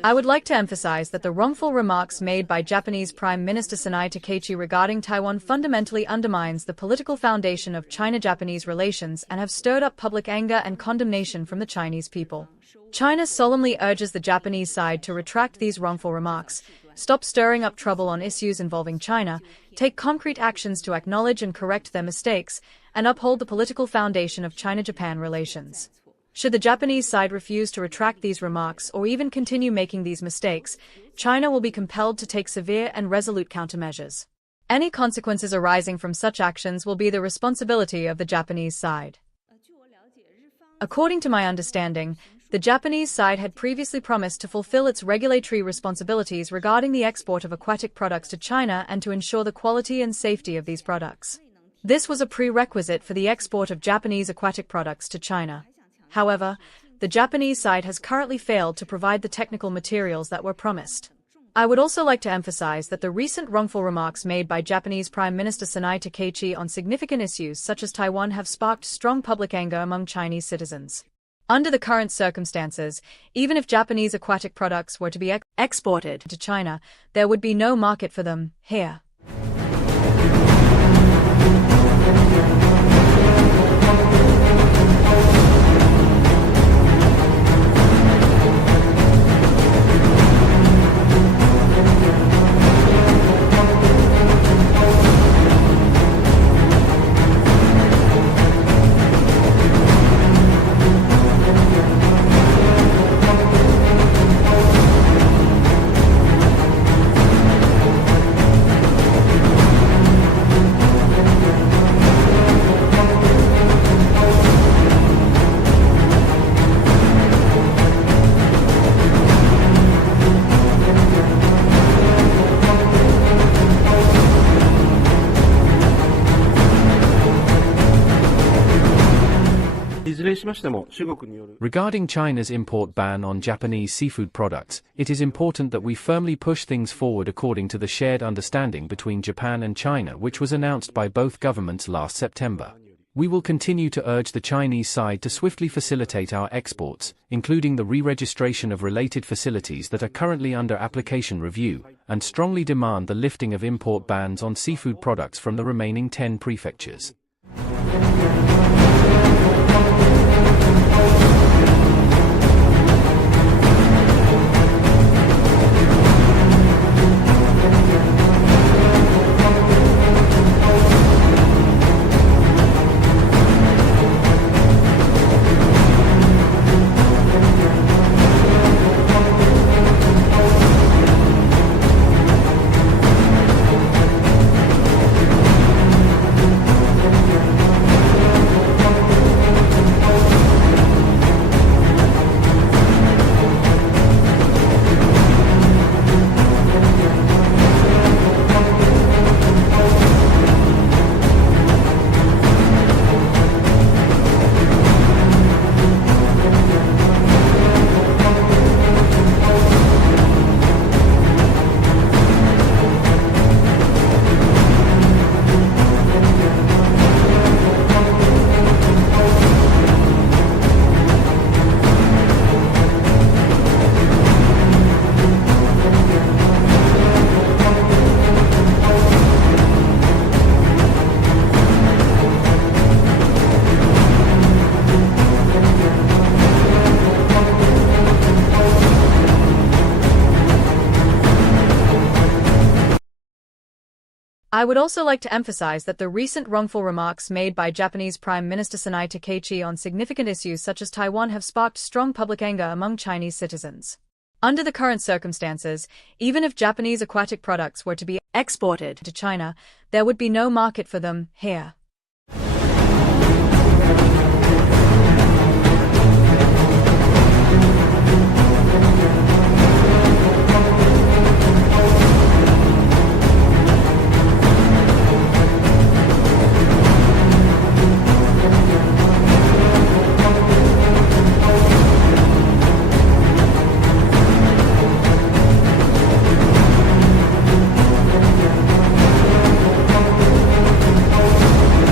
I would like to emphasize that the wrongful remarks made by Japanese Prime Minister Sanae Takaichi regarding Taiwan fundamentally undermines the political foundation of China-Japanese relations and have stirred up public anger and condemnation from the Chinese people. China solemnly urges the Japanese side to retract these wrongful remarks, stop stirring up trouble on issues involving China, take concrete actions to acknowledge and correct their mistakes, and uphold the political foundation of China-Japan relations. Should the Japanese side refuse to retract these remarks or even continue making these mistakes, China will be compelled to take severe and resolute countermeasures. Any consequences arising from such actions will be the responsibility of the Japanese side. According to my understanding, the Japanese side had previously promised to fulfill its regulatory responsibilities regarding the export of aquatic products to China and to ensure the quality and safety of these products. This was a prerequisite for the export of Japanese aquatic products to China. However, the Japanese side has currently failed to provide the technical materials that were promised. I would also like to emphasize that the recent wrongful remarks made by Japanese Prime Minister Sanae Takaichi on significant issues such as Taiwan have sparked strong public anger among Chinese citizens. Under the current circumstances, even if Japanese aquatic products were to be exported to China, there would be no market for them here. Regarding China's import ban on Japanese seafood products, it is important that we firmly push things forward according to the shared understanding between Japan and China which was announced by both governments last September. We will continue to urge the Chinese side to swiftly facilitate our exports, including the re-registration of related facilities that are currently under application review, and strongly demand the lifting of import bans on seafood products from the remaining 10 prefectures. I would also like to emphasize that the recent wrongful remarks made by Japanese Prime Minister Sanae Takaichi on significant issues such as Taiwan have sparked strong public anger among Chinese citizens. Under the current circumstances, even if Japanese aquatic products were to be exported to China, there would be no market for them here.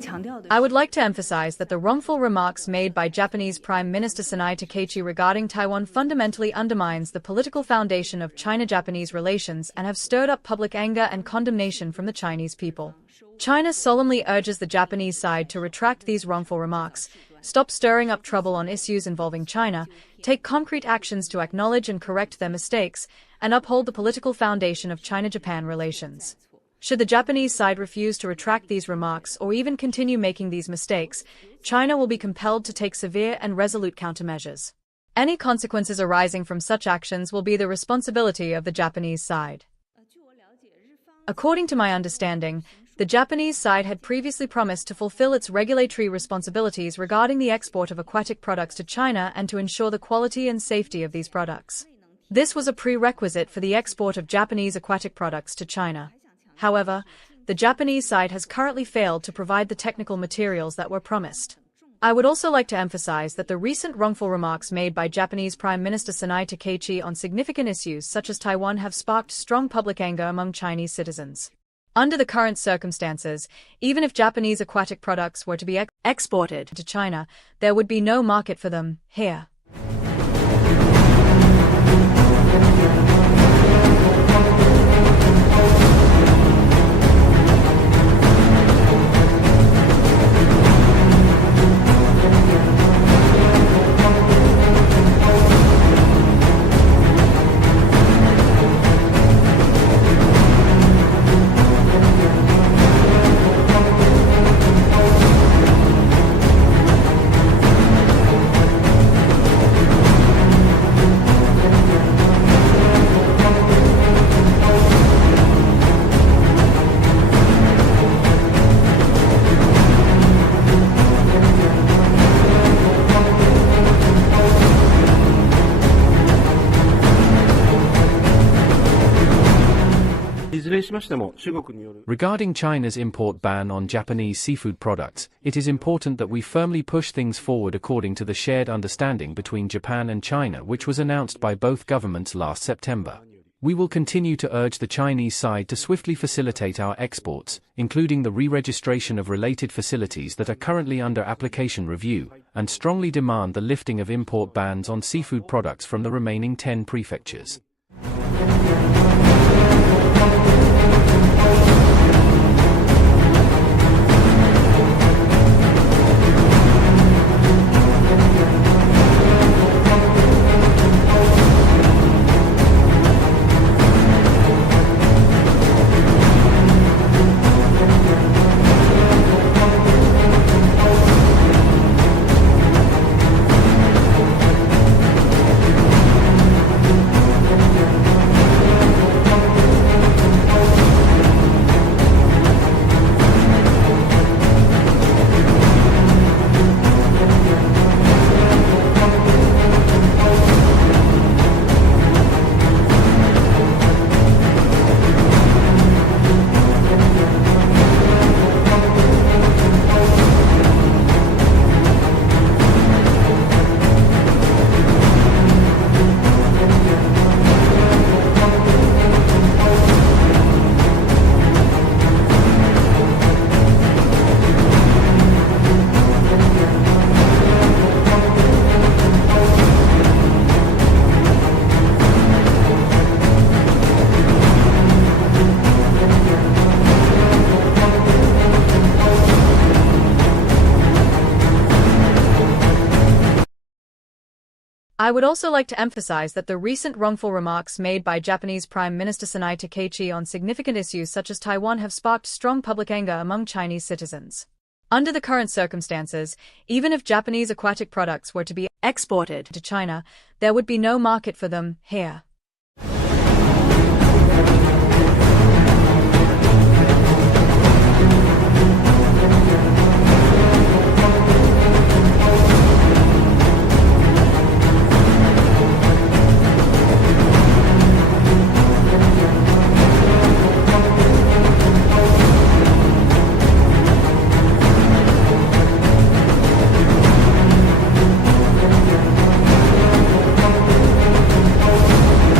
I would like to emphasize that the wrongful remarks made by Japanese Prime Minister Sanae Takaichi regarding Taiwan fundamentally undermines the political foundation of China-Japanese relations and have stirred up public anger and condemnation from the Chinese people. China solemnly urges the Japanese side to retract these wrongful remarks, stop stirring up trouble on issues involving China, take concrete actions to acknowledge and correct their mistakes, and uphold the political foundation of China-Japan relations. Should the Japanese side refuse to retract these remarks or even continue making these mistakes, China will be compelled to take severe and resolute countermeasures. Any consequences arising from such actions will be the responsibility of the Japanese side. According to my understanding, the Japanese side had previously promised to fulfill its regulatory responsibilities regarding the export of aquatic products to China and to ensure the quality and safety of these products. This was a prerequisite for the export of Japanese aquatic products to China. However, the Japanese side has currently failed to provide the technical materials that were promised. I would also like to emphasize that the recent wrongful remarks made by Japanese Prime Minister Sanae Takaichi on significant issues such as Taiwan have sparked strong public anger among Chinese citizens. Under the current circumstances, even if Japanese aquatic products were to be exported to China, there would be no market for them here. Regarding China's import ban on Japanese seafood products, it is important that we firmly push things forward according to the shared understanding between Japan and China, which was announced by both governments last September. We will continue to urge the Chinese side to swiftly facilitate our exports, including the re-registration of related facilities that are currently under application review, and strongly demand the lifting of import bans on seafood products from the remaining 10 prefectures. I would also like to emphasize that the recent wrongful remarks made by Japanese Prime Minister Sanae Takaichi on significant issues such as Taiwan have sparked strong public anger among Chinese citizens. Under the current circumstances, even if Japanese aquatic products were to be exported to China, there would be no market for them here.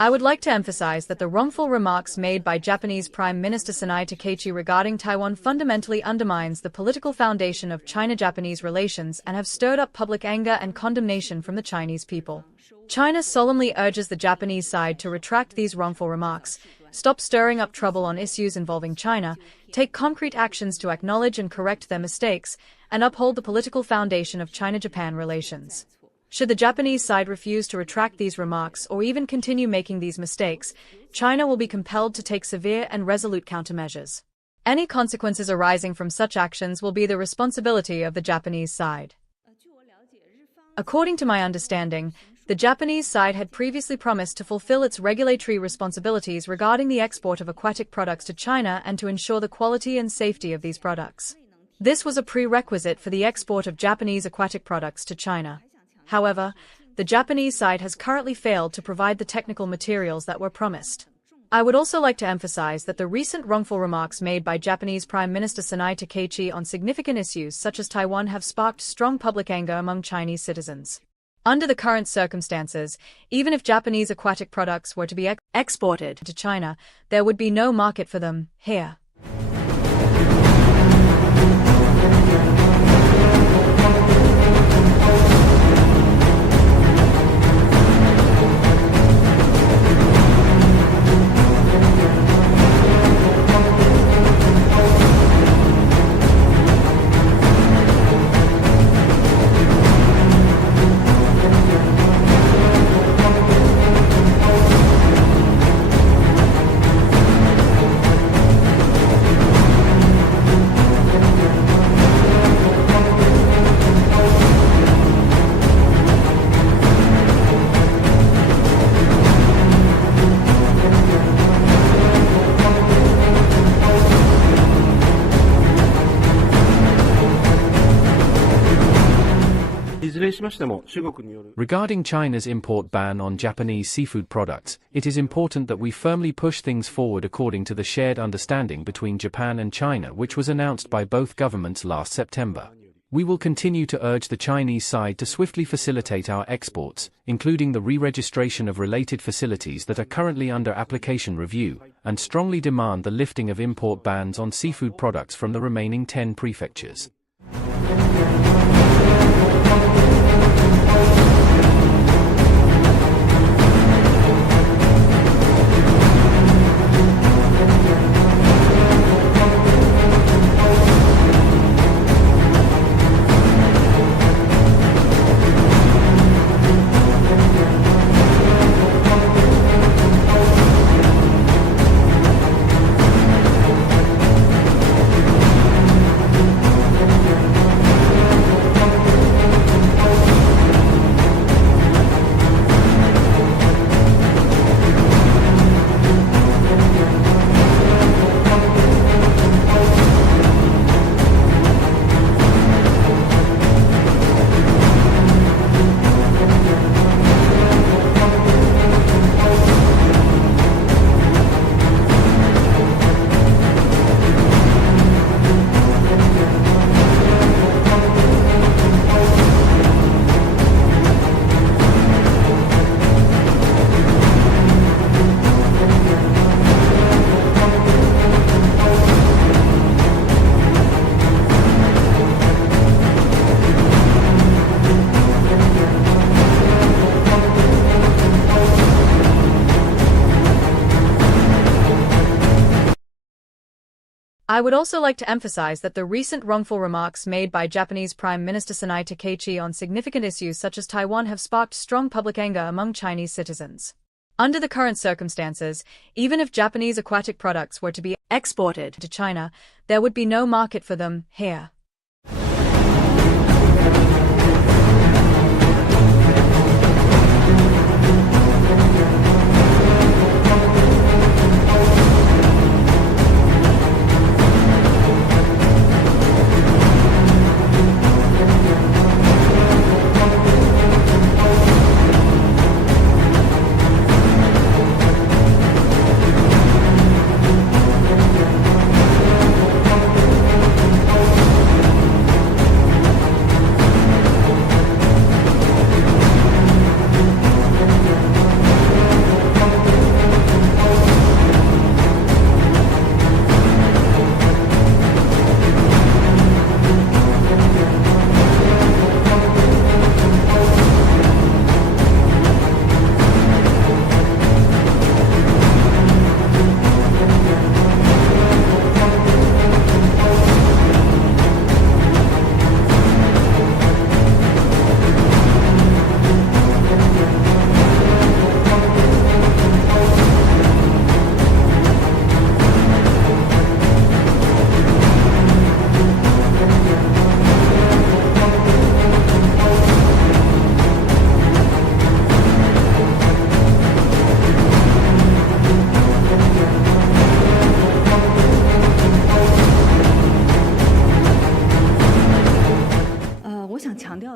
I would like to emphasize that the wrongful remarks made by Japanese Prime Minister Sanae Takaichi regarding Taiwan fundamentally undermines the political foundation of China-Japanese relations and have stirred up public anger and condemnation from the Chinese people. China solemnly urges the Japanese side to retract these wrongful remarks, stop stirring up trouble on issues involving China, take concrete actions to acknowledge and correct their mistakes, and uphold the political foundation of China-Japan relations. Should the Japanese side refuse to retract these remarks or even continue making these mistakes, China will be compelled to take severe and resolute countermeasures. Any consequences arising from such actions will be the responsibility of the Japanese side. According to my understanding, the Japanese side had previously promised to fulfill its regulatory responsibilities regarding the export of aquatic products to China and to ensure the quality and safety of these products. This was a prerequisite for the export of Japanese aquatic products to China. However, the Japanese side has currently failed to provide the technical materials that were promised. I would also like to emphasize that the recent wrongful remarks made by Japanese Prime Minister Sanae Takaichi on significant issues such as Taiwan have sparked strong public anger among Chinese citizens. Under the current circumstances, even if Japanese aquatic products were to be exported to China, there would be no market for them here. Regarding China's import ban on Japanese seafood products, it is important that we firmly push things forward according to the shared understanding between Japan and China, which was announced by both governments last September. We will continue to urge the Chinese side to swiftly facilitate our exports, including the re-registration of related facilities that are currently under application review, and strongly demand the lifting of import bans on seafood products from the remaining 10 prefectures. I would also like to emphasize that the recent wrongful remarks made by Japanese Prime Minister Sanae Takaichi on significant issues such as Taiwan have sparked strong public anger among Chinese citizens. Under the current circumstances, even if Japanese aquatic products were to be exported to China, there would be no market for them here.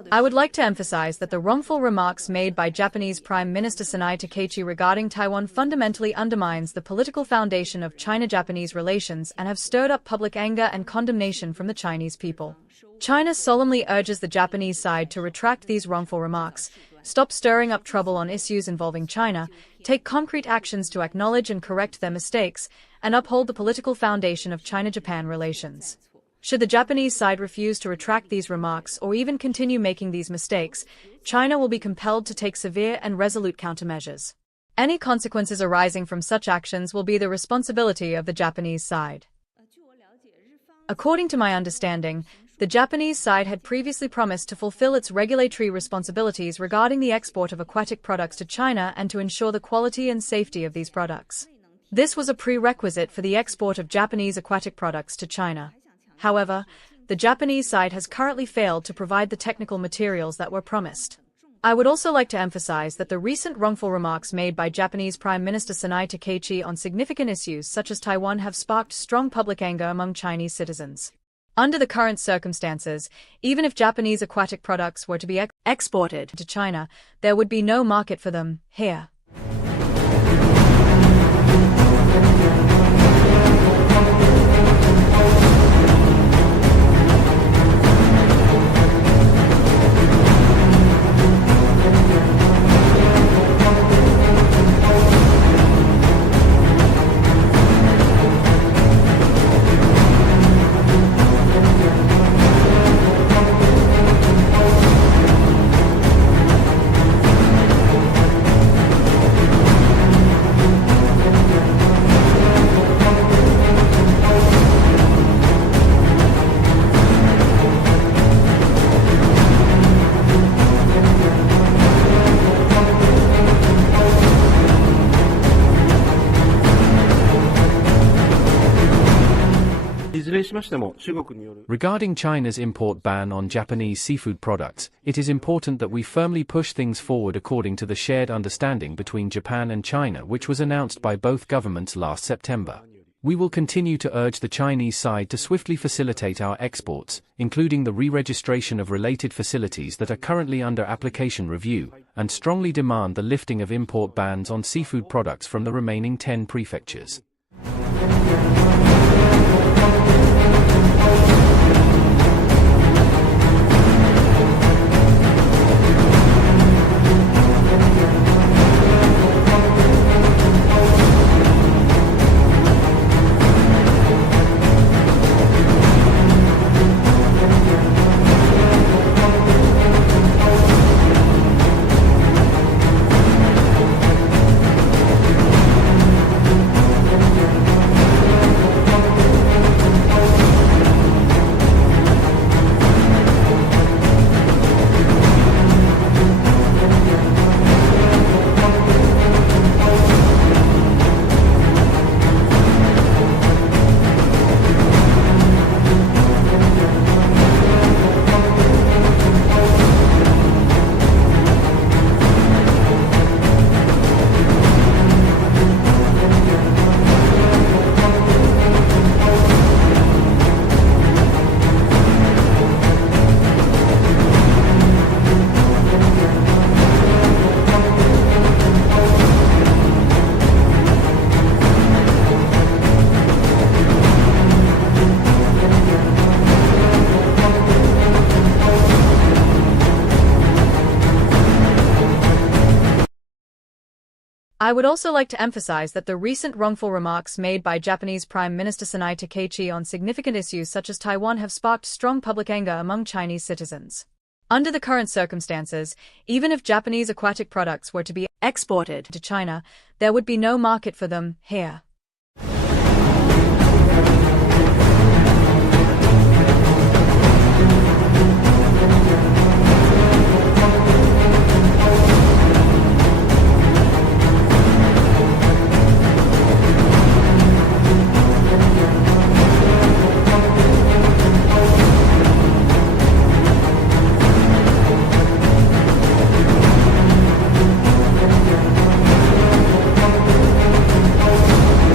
I would like to emphasize that the wrongful remarks made by Japanese Prime Minister Sanae Takaichi regarding Taiwan fundamentally undermines the political foundation of China-Japanese relations and have stirred up public anger and condemnation from the Chinese people. China solemnly urges the Japanese side to retract these wrongful remarks, stop stirring up trouble on issues involving China, take concrete actions to acknowledge and correct their mistakes, and uphold the political foundation of China-Japan relations. Should the Japanese side refuse to retract these remarks or even continue making these mistakes, China will be compelled to take severe and resolute countermeasures. Any consequences arising from such actions will be the responsibility of the Japanese side. According to my understanding, the Japanese side had previously promised to fulfill its regulatory responsibilities regarding the export of aquatic products to China and to ensure the quality and safety of these products. This was a prerequisite for the export of Japanese aquatic products to China. However, the Japanese side has currently failed to provide the technical materials that were promised. I would also like to emphasize that the recent wrongful remarks made by Japanese Prime Minister Sanae Takaichi on significant issues such as Taiwan have sparked strong public anger among Chinese citizens. Under the current circumstances, even if Japanese aquatic products were to be exported to China, there would be no market for them here. Regarding China's import ban on Japanese seafood products, it is important that we firmly push things forward according to the shared understanding between Japan and China which was announced by both governments last September. We will continue to urge the Chinese side to swiftly facilitate our exports, including the re-registration of related facilities that are currently under application review, and strongly demand the lifting of import bans on seafood products from the remaining 10 prefectures. I would also like to emphasize that the recent wrongful remarks made by Japanese Prime Minister Sanae Takaichi on significant issues such as Taiwan have sparked strong public anger among Chinese citizens. Under the current circumstances, even if Japanese aquatic products were to be exported to China, there would be no market for them here.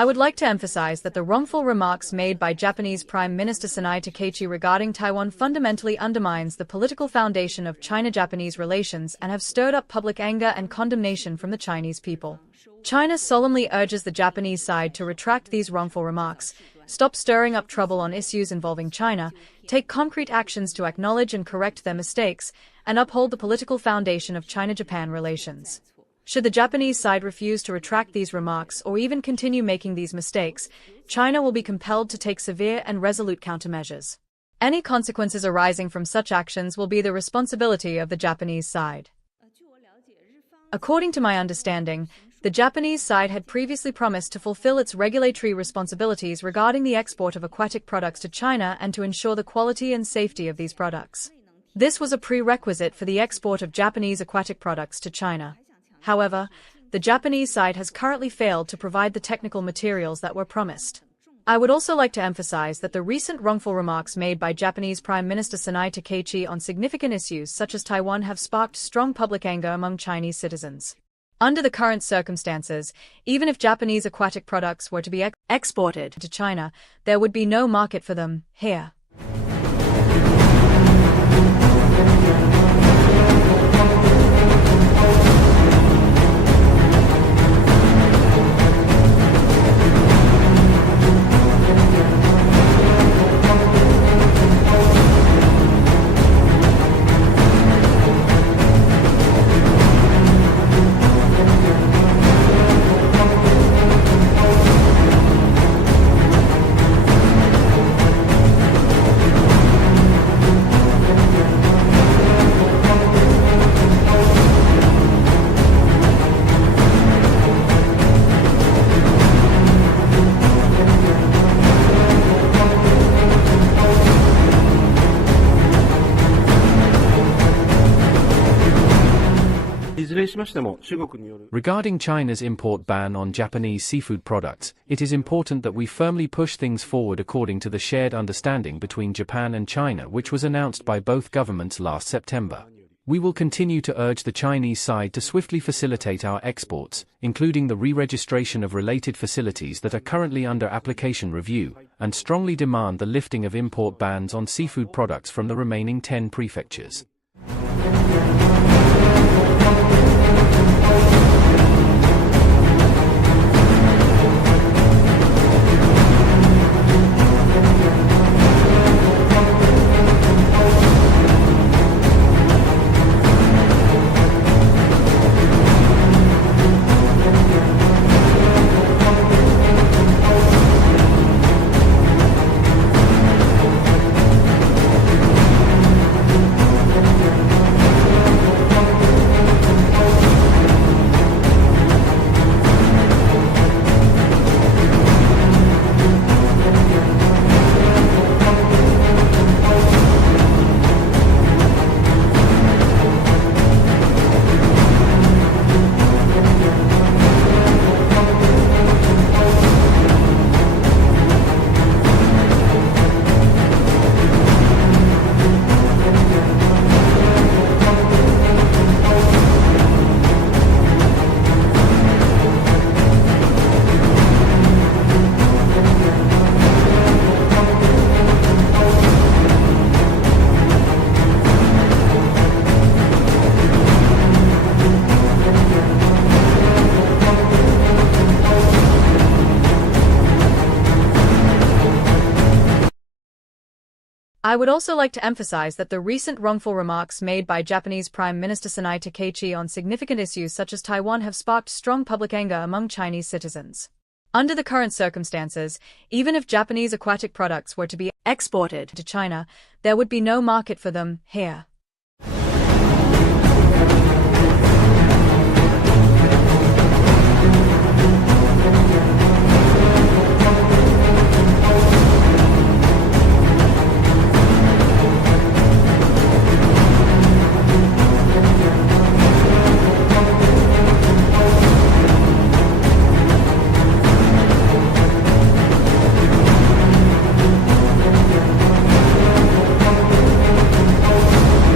I would like to emphasize that the wrongful remarks made by Japanese Prime Minister Sanae Takaichi regarding Taiwan fundamentally undermines the political foundation of China-Japanese relations and have stirred up public anger and condemnation from the Chinese people. China solemnly urges the Japanese side to retract these wrongful remarks, stop stirring up trouble on issues involving China, take concrete actions to acknowledge and correct their mistakes, and uphold the political foundation of China-Japan relations. Should the Japanese side refuse to retract these remarks or even continue making these mistakes, China will be compelled to take severe and resolute countermeasures. Any consequences arising from such actions will be the responsibility of the Japanese side. According to my understanding, the Japanese side had previously promised to fulfill its regulatory responsibilities regarding the export of aquatic products to China and to ensure the quality and safety of these products. This was a prerequisite for the export of Japanese aquatic products to China. However, the Japanese side has currently failed to provide the technical materials that were promised. I would also like to emphasize that the recent wrongful remarks made by Japanese Prime Minister Sanae Takaichi on significant issues such as Taiwan have sparked strong public anger among Chinese citizens. Under the current circumstances, even if Japanese aquatic products were to be exported to China, there would be no market for them here. Regarding China's import ban on Japanese seafood products, it is important that we firmly push things forward according to the shared understanding between Japan and China which was announced by both governments last September. We will continue to urge the Chinese side to swiftly facilitate our exports, including the re-registration of related facilities that are currently under application review, and strongly demand the lifting of import bans on seafood products from the remaining 10 prefectures. I would also like to emphasize that the recent wrongful remarks made by Japanese Prime Minister Sanae Takaichi on significant issues such as Taiwan have sparked strong public anger among Chinese citizens. Under the current circumstances, even if Japanese aquatic products were to be exported to China, there would be no market for them here.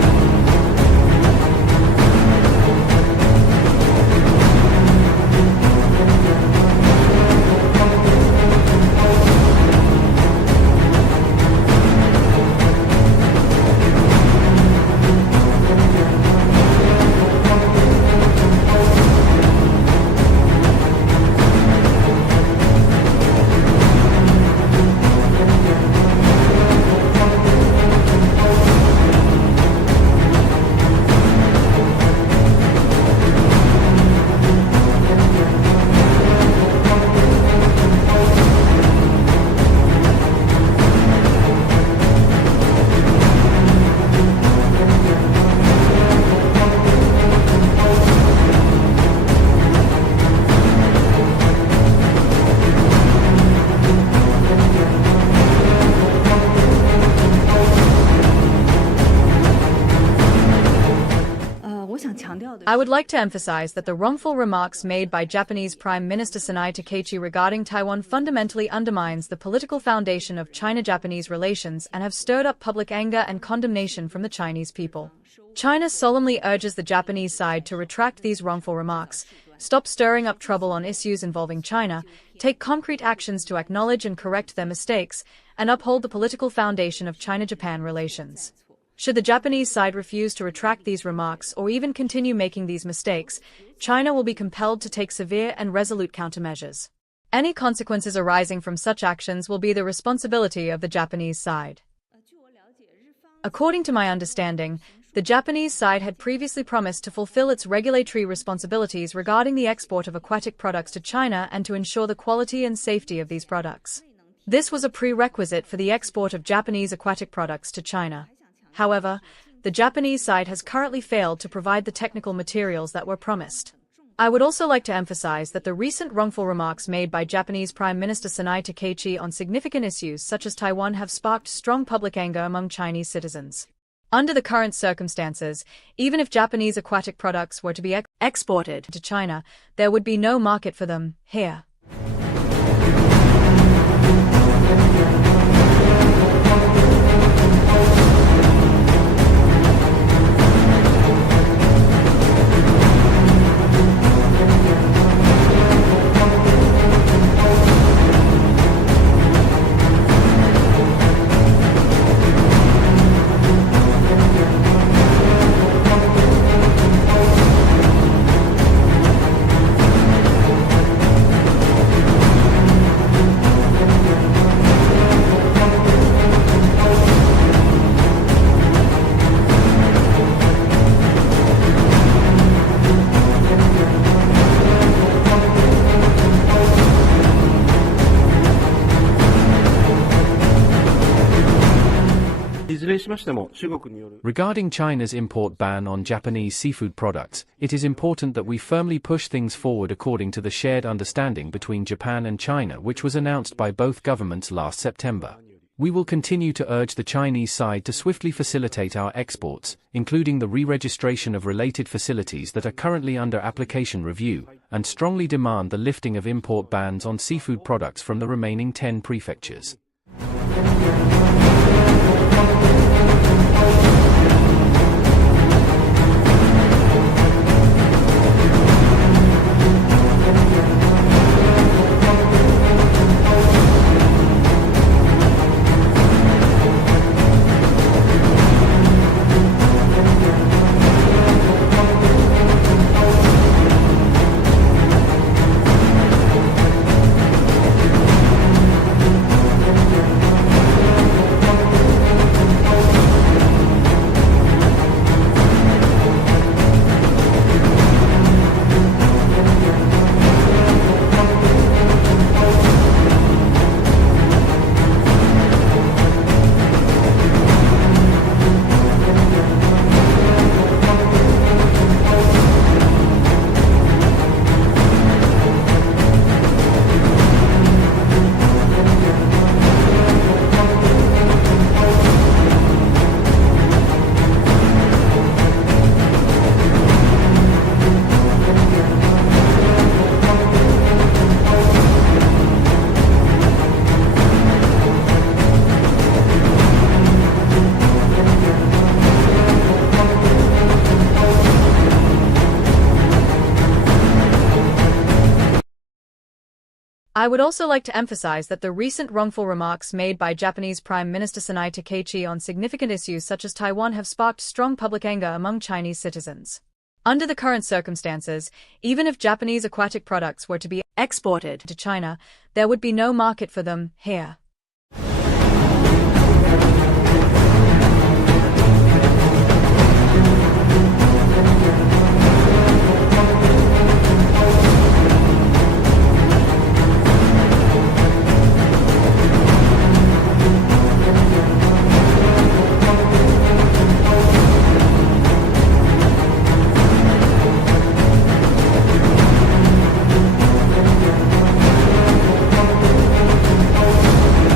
I would like to emphasize that the wrongful remarks made by Japanese Prime Minister Sanae Takaichi regarding Taiwan fundamentally undermines the political foundation of China-Japanese relations and have stirred up public anger and condemnation from the Chinese people. China solemnly urges the Japanese side to retract these wrongful remarks, stop stirring up trouble on issues involving China, take concrete actions to acknowledge and correct their mistakes, and uphold the political foundation of China-Japan relations. Should the Japanese side refuse to retract these remarks or even continue making these mistakes, China will be compelled to take severe and resolute countermeasures. Any consequences arising from such actions will be the responsibility of the Japanese side. According to my understanding, the Japanese side had previously promised to fulfill its regulatory responsibilities regarding the export of aquatic products to China and to ensure the quality and safety of these products. This was a prerequisite for the export of Japanese aquatic products to China. However, the Japanese side has currently failed to provide the technical materials that were promised. I would also like to emphasize that the recent wrongful remarks made by Japanese Prime Minister Sanae Takaichi on significant issues such as Taiwan have sparked strong public anger among Chinese citizens. Under the current circumstances, even if Japanese aquatic products were to be exported to China, there would be no market for them here. Regarding China's import ban on Japanese seafood products, it is important that we firmly push things forward according to the shared understanding between Japan and China which was announced by both governments last September. We will continue to urge the Chinese side to swiftly facilitate our exports, including the re-registration of related facilities that are currently under application review, and strongly demand the lifting of import bans on seafood products from the remaining 10 prefectures. I would also like to emphasize that the recent wrongful remarks made by Japanese Prime Minister Sanae Takaichi on significant issues such as Taiwan have sparked strong public anger among Chinese citizens. Under the current circumstances, even if Japanese aquatic products were to be exported to China, there would be no market for them here.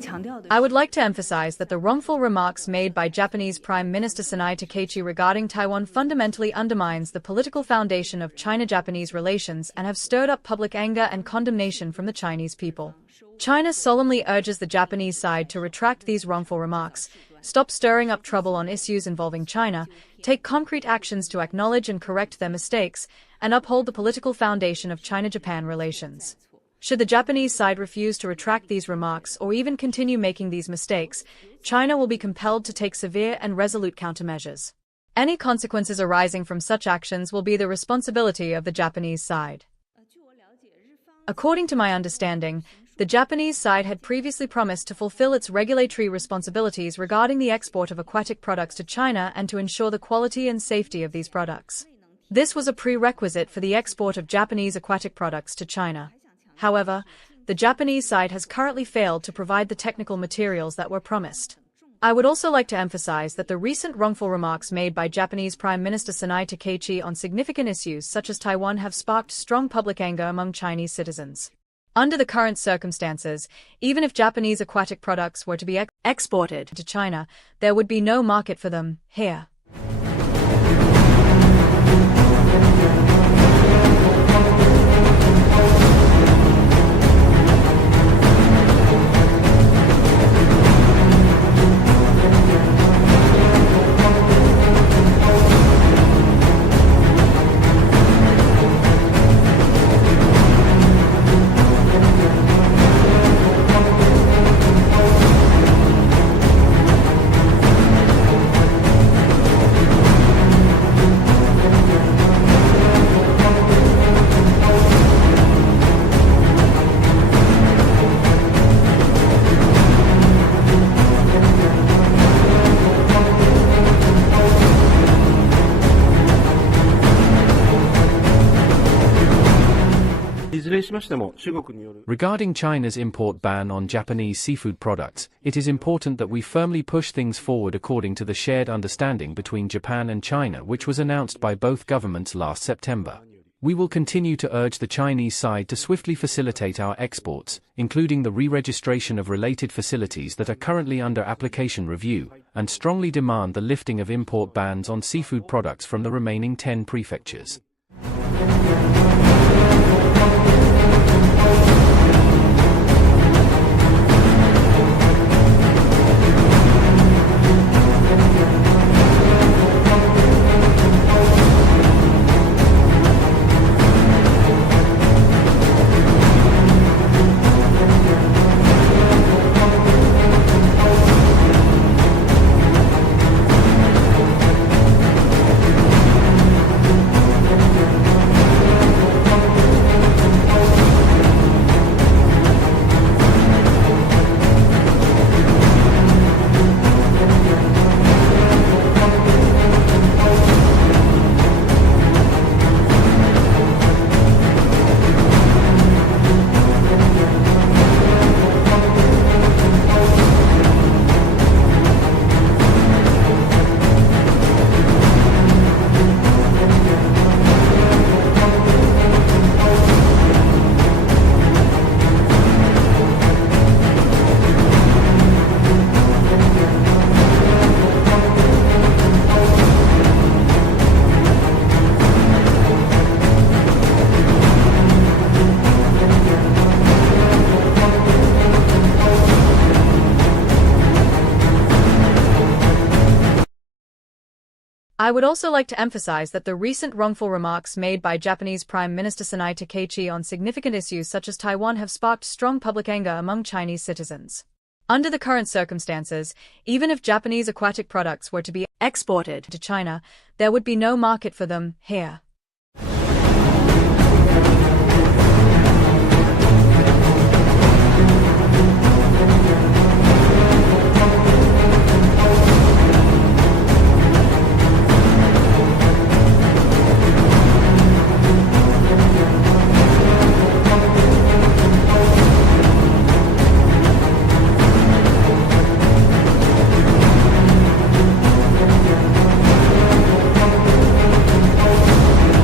I would like to emphasize that the wrongful remarks made by Japanese Prime Minister Sanae Takaichi regarding Taiwan fundamentally undermines the political foundation of China-Japanese relations and have stirred up public anger and condemnation from the Chinese people. China solemnly urges the Japanese side to retract these wrongful remarks, stop stirring up trouble on issues involving China, take concrete actions to acknowledge and correct their mistakes, and uphold the political foundation of China-Japan relations. Should the Japanese side refuse to retract these remarks or even continue making these mistakes, China will be compelled to take severe and resolute countermeasures. Any consequences arising from such actions will be the responsibility of the Japanese side. According to my understanding, the Japanese side had previously promised to fulfill its regulatory responsibilities regarding the export of aquatic products to China and to ensure the quality and safety of these products. This was a prerequisite for the export of Japanese aquatic products to China. However, the Japanese side has currently failed to provide the technical materials that were promised. I would also like to emphasize that the recent wrongful remarks made by Japanese Prime Minister Sanae Takaichi on significant issues such as Taiwan have sparked strong public anger among Chinese citizens. Under the current circumstances, even if Japanese aquatic products were to be exported to China, there would be no market for them here. Regarding China's import ban on Japanese seafood products, it is important that we firmly push things forward according to the shared understanding between Japan and China, which was announced by both governments last September. We will continue to urge the Chinese side to swiftly facilitate our exports, including the re-registration of related facilities that are currently under application review, and strongly demand the lifting of import bans on seafood products from the remaining 10 prefectures. I would also like to emphasize that the recent wrongful remarks made by Japanese Prime Minister Sanae Takaichi on significant issues such as Taiwan have sparked strong public anger among Chinese citizens. Under the current circumstances, even if Japanese aquatic products were to be exported to China, there would be no market for them here.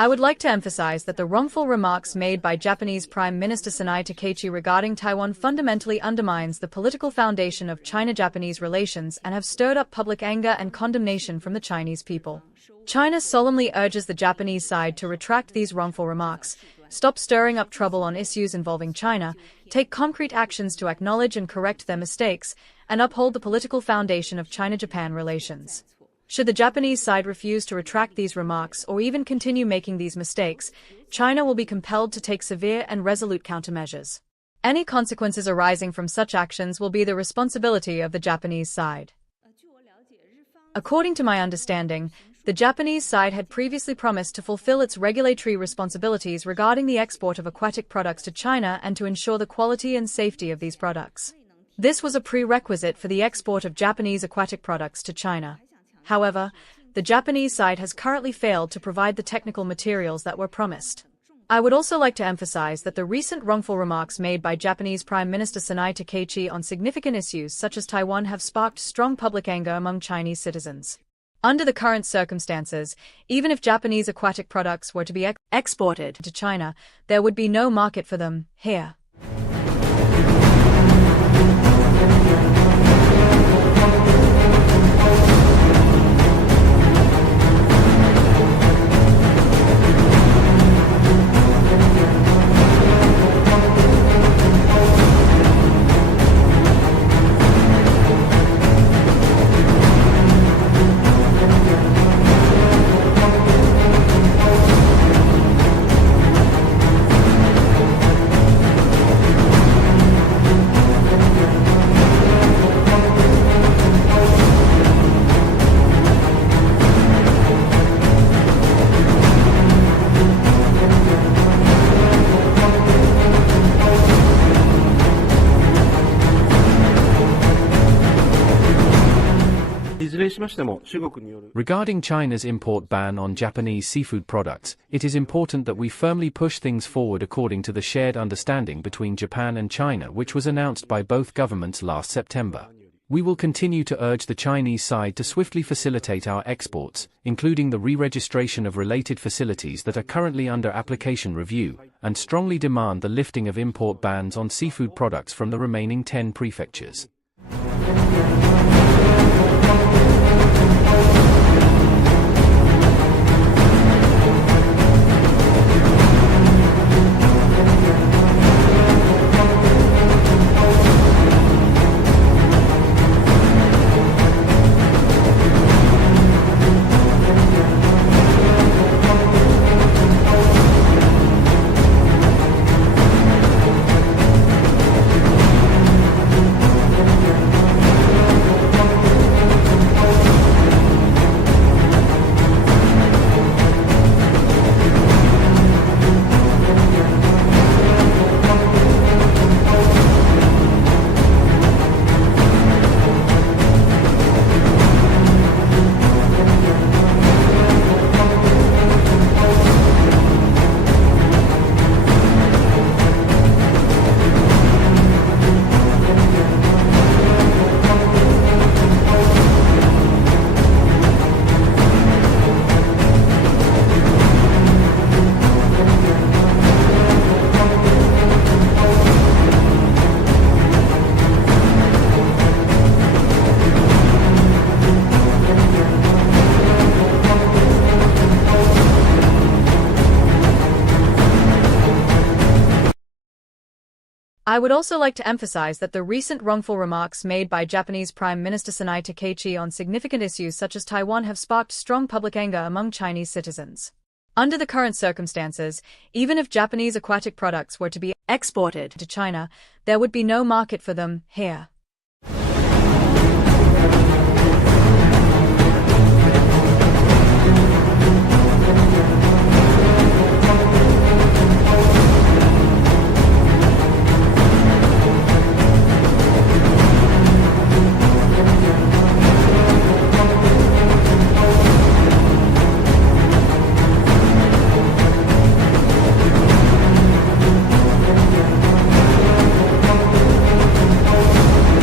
I would like to emphasize that the wrongful remarks made by Japanese Prime Minister Sanae Takaichi regarding Taiwan fundamentally undermines the political foundation of China-Japanese relations and have stirred up public anger and condemnation from the Chinese people. China solemnly urges the Japanese side to retract these wrongful remarks, stop stirring up trouble on issues involving China, take concrete actions to acknowledge and correct their mistakes, and uphold the political foundation of China-Japan relations. Should the Japanese side refuse to retract these remarks or even continue making these mistakes, China will be compelled to take severe and resolute countermeasures. Any consequences arising from such actions will be the responsibility of the Japanese side. According to my understanding, the Japanese side had previously promised to fulfill its regulatory responsibilities regarding the export of aquatic products to China and to ensure the quality and safety of these products. This was a prerequisite for the export of Japanese aquatic products to China. However, the Japanese side has currently failed to provide the technical materials that were promised. I would also like to emphasize that the recent wrongful remarks made by Japanese Prime Minister Sanae Takaichi on significant issues such as Taiwan have sparked strong public anger among Chinese citizens. Under the current circumstances, even if Japanese aquatic products were to be exported to China, there would be no market for them here. Regarding China's import ban on Japanese seafood products, it is important that we firmly push things forward according to the shared understanding between Japan and China which was announced by both governments last September. We will continue to urge the Chinese side to swiftly facilitate our exports, including the re-registration of related facilities that are currently under application review, and strongly demand the lifting of import bans on seafood products from the remaining 10 prefectures. I would also like to emphasize that the recent wrongful remarks made by Japanese Prime Minister Sanae Takaichi on significant issues such as Taiwan have sparked strong public anger among Chinese citizens. Under the current circumstances, even if Japanese aquatic products were to be exported to China, there would be no market for them here.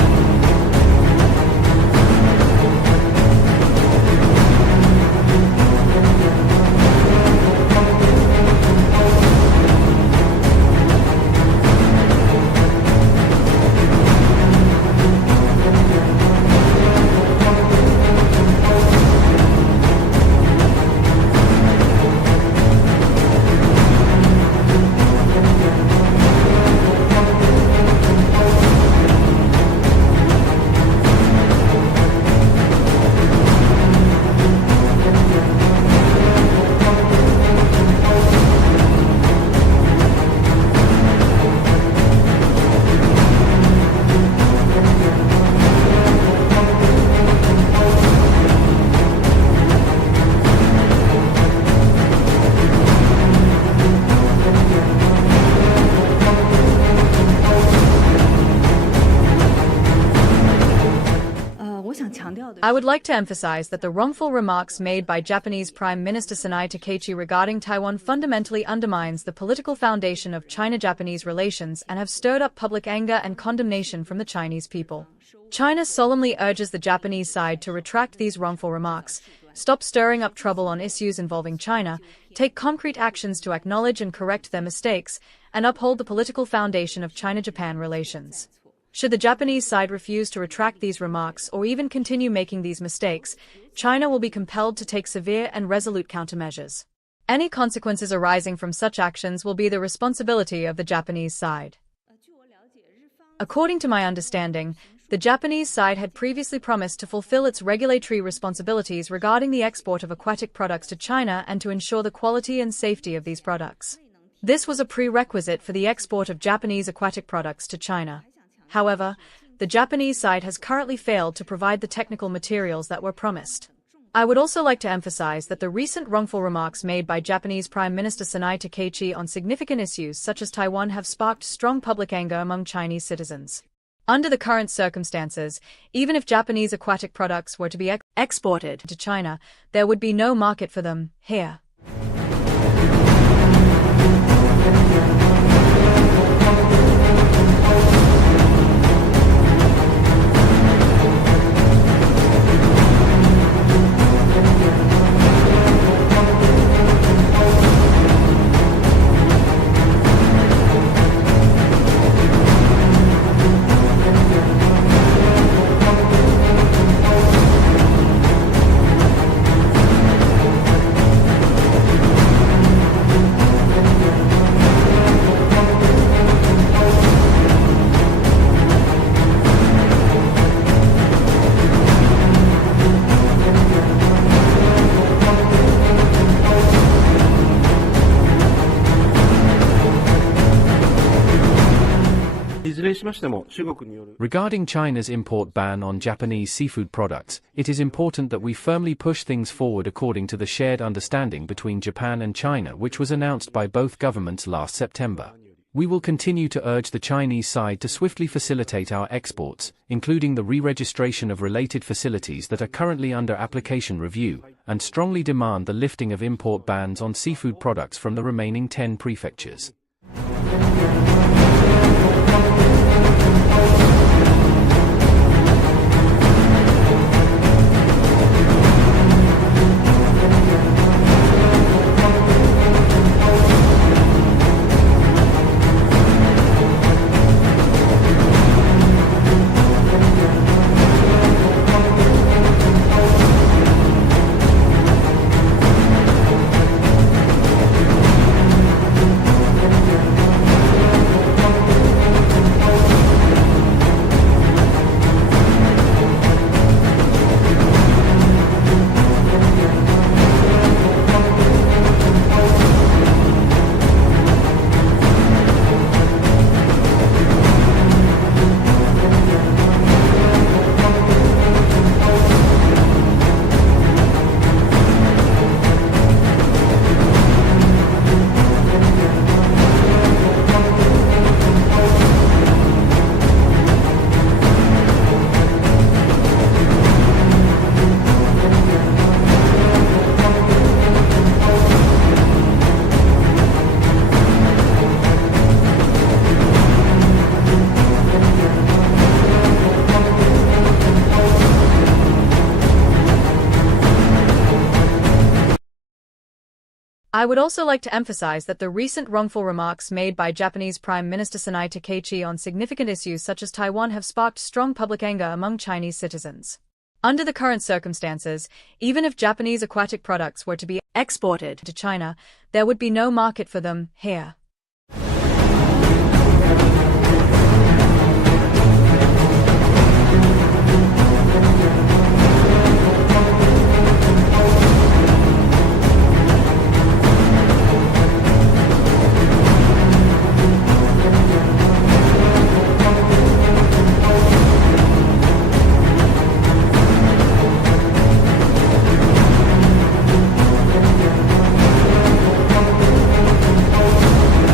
I would like to emphasize that the wrongful remarks made by Japanese Prime Minister Sanae Takaichi regarding Taiwan fundamentally undermines the political foundation of China-Japanese relations and have stirred up public anger and condemnation from the Chinese people. China solemnly urges the Japanese side to retract these wrongful remarks, stop stirring up trouble on issues involving China, take concrete actions to acknowledge and correct their mistakes, and uphold the political foundation of China-Japan relations. Should the Japanese side refuse to retract these remarks or even continue making these mistakes, China will be compelled to take severe and resolute countermeasures. Any consequences arising from such actions will be the responsibility of the Japanese side. According to my understanding, the Japanese side had previously promised to fulfill its regulatory responsibilities regarding the export of aquatic products to China and to ensure the quality and safety of these products. This was a prerequisite for the export of Japanese aquatic products to China. However, the Japanese side has currently failed to provide the technical materials that were promised. I would also like to emphasize that the recent wrongful remarks made by Japanese Prime Minister Sanae Takaichi on significant issues such as Taiwan have sparked strong public anger among Chinese citizens. Under the current circumstances, even if Japanese aquatic products were to be exported to China, there would be no market for them here. Regarding China's import ban on Japanese seafood products, it is important that we firmly push things forward according to the shared understanding between Japan and China which was announced by both governments last September. We will continue to urge the Chinese side to swiftly facilitate our exports, including the re-registration of related facilities that are currently under application review, and strongly demand the lifting of import bans on seafood products from the remaining 10 prefectures. I would also like to emphasize that the recent wrongful remarks made by Japanese Prime Minister Sanae Takaichi on significant issues such as Taiwan have sparked strong public anger among Chinese citizens. Under the current circumstances, even if Japanese aquatic products were to be exported to China, there would be no market for them here.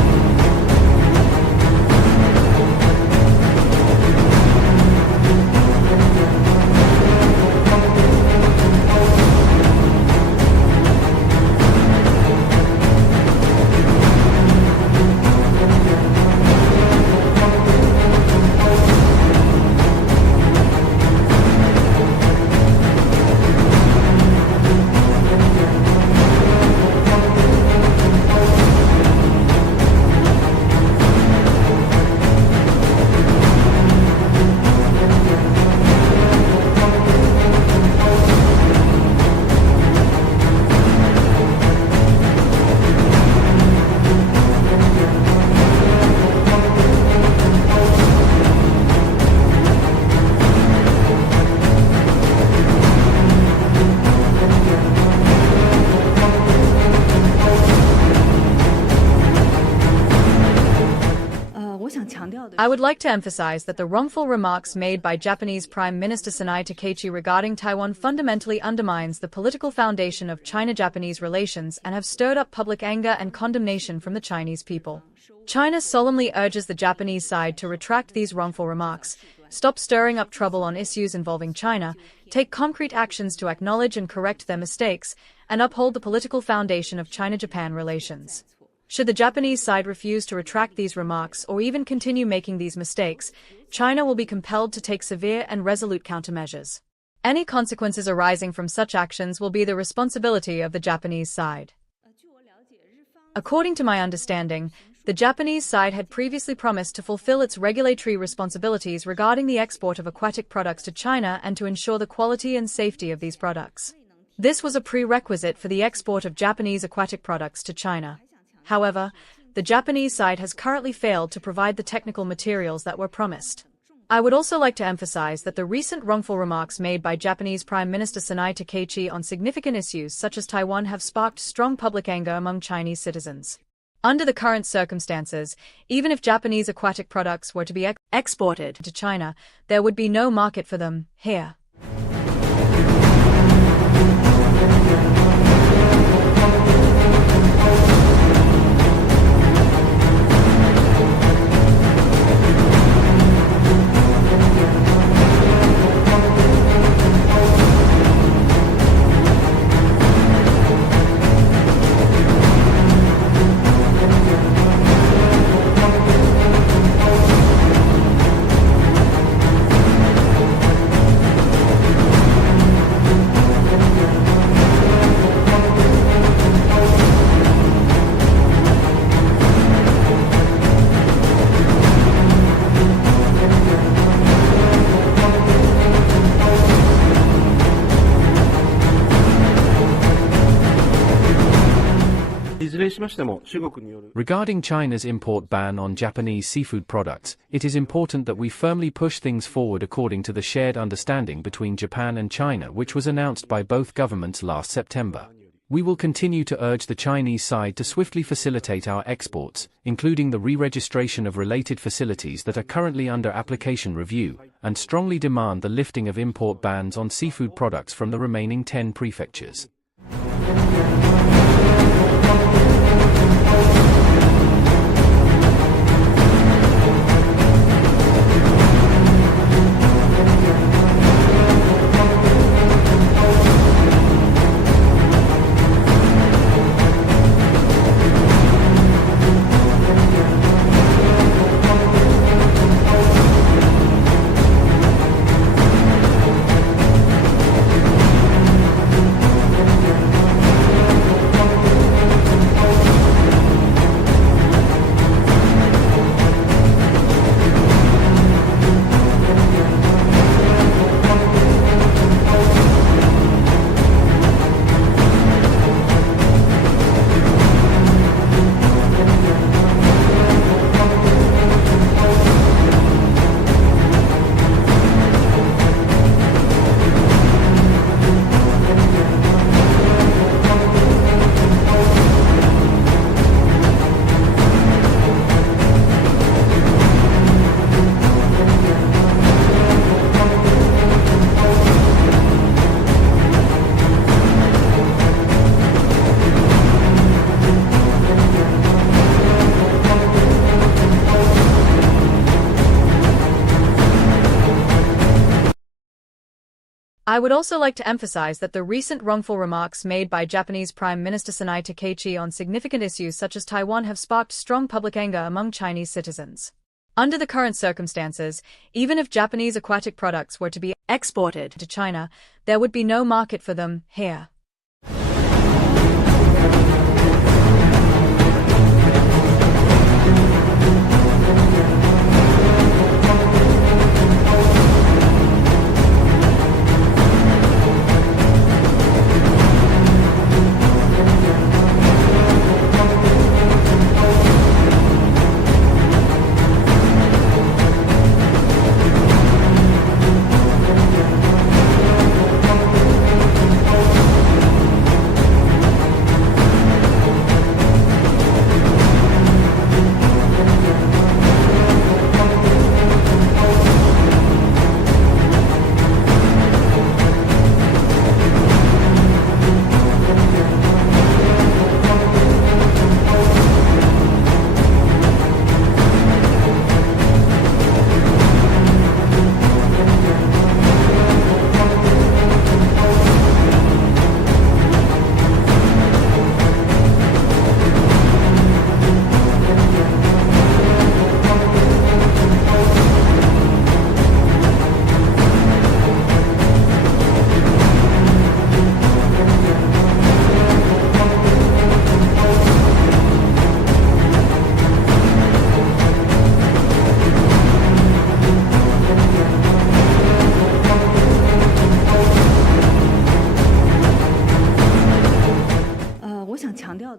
I would like to emphasize that the wrongful remarks made by Japanese Prime Minister Sanae Takaichi regarding Taiwan fundamentally undermines the political foundation of China-Japanese relations and have stirred up public anger and condemnation from the Chinese people. China solemnly urges the Japanese side to retract these wrongful remarks, stop stirring up trouble on issues involving China, take concrete actions to acknowledge and correct their mistakes, and uphold the political foundation of China-Japan relations. Should the Japanese side refuse to retract these remarks or even continue making these mistakes, China will be compelled to take severe and resolute countermeasures. Any consequences arising from such actions will be the responsibility of the Japanese side. According to my understanding, the Japanese side had previously promised to fulfill its regulatory responsibilities regarding the export of aquatic products to China and to ensure the quality and safety of these products. This was a prerequisite for the export of Japanese aquatic products to China. However, the Japanese side has currently failed to provide the technical materials that were promised. I would also like to emphasize that the recent wrongful remarks made by Japanese Prime Minister Sanae Takaichi on significant issues such as Taiwan have sparked strong public anger among Chinese citizens. Under the current circumstances, even if Japanese aquatic products were to be exported to China, there would be no market for them here. Regarding China's import ban on Japanese seafood products, it is important that we firmly push things forward according to the shared understanding between Japan and China which was announced by both governments last September. We will continue to urge the Chinese side to swiftly facilitate our exports, including the re-registration of related facilities that are currently under application review, and strongly demand the lifting of import bans on seafood products from the remaining 10 prefectures. I would also like to emphasize that the recent wrongful remarks made by Japanese Prime Minister Sanae Takaichi on significant issues such as Taiwan have sparked strong public anger among Chinese citizens. Under the current circumstances, even if Japanese aquatic products were to be exported to China, there would be no market for them here.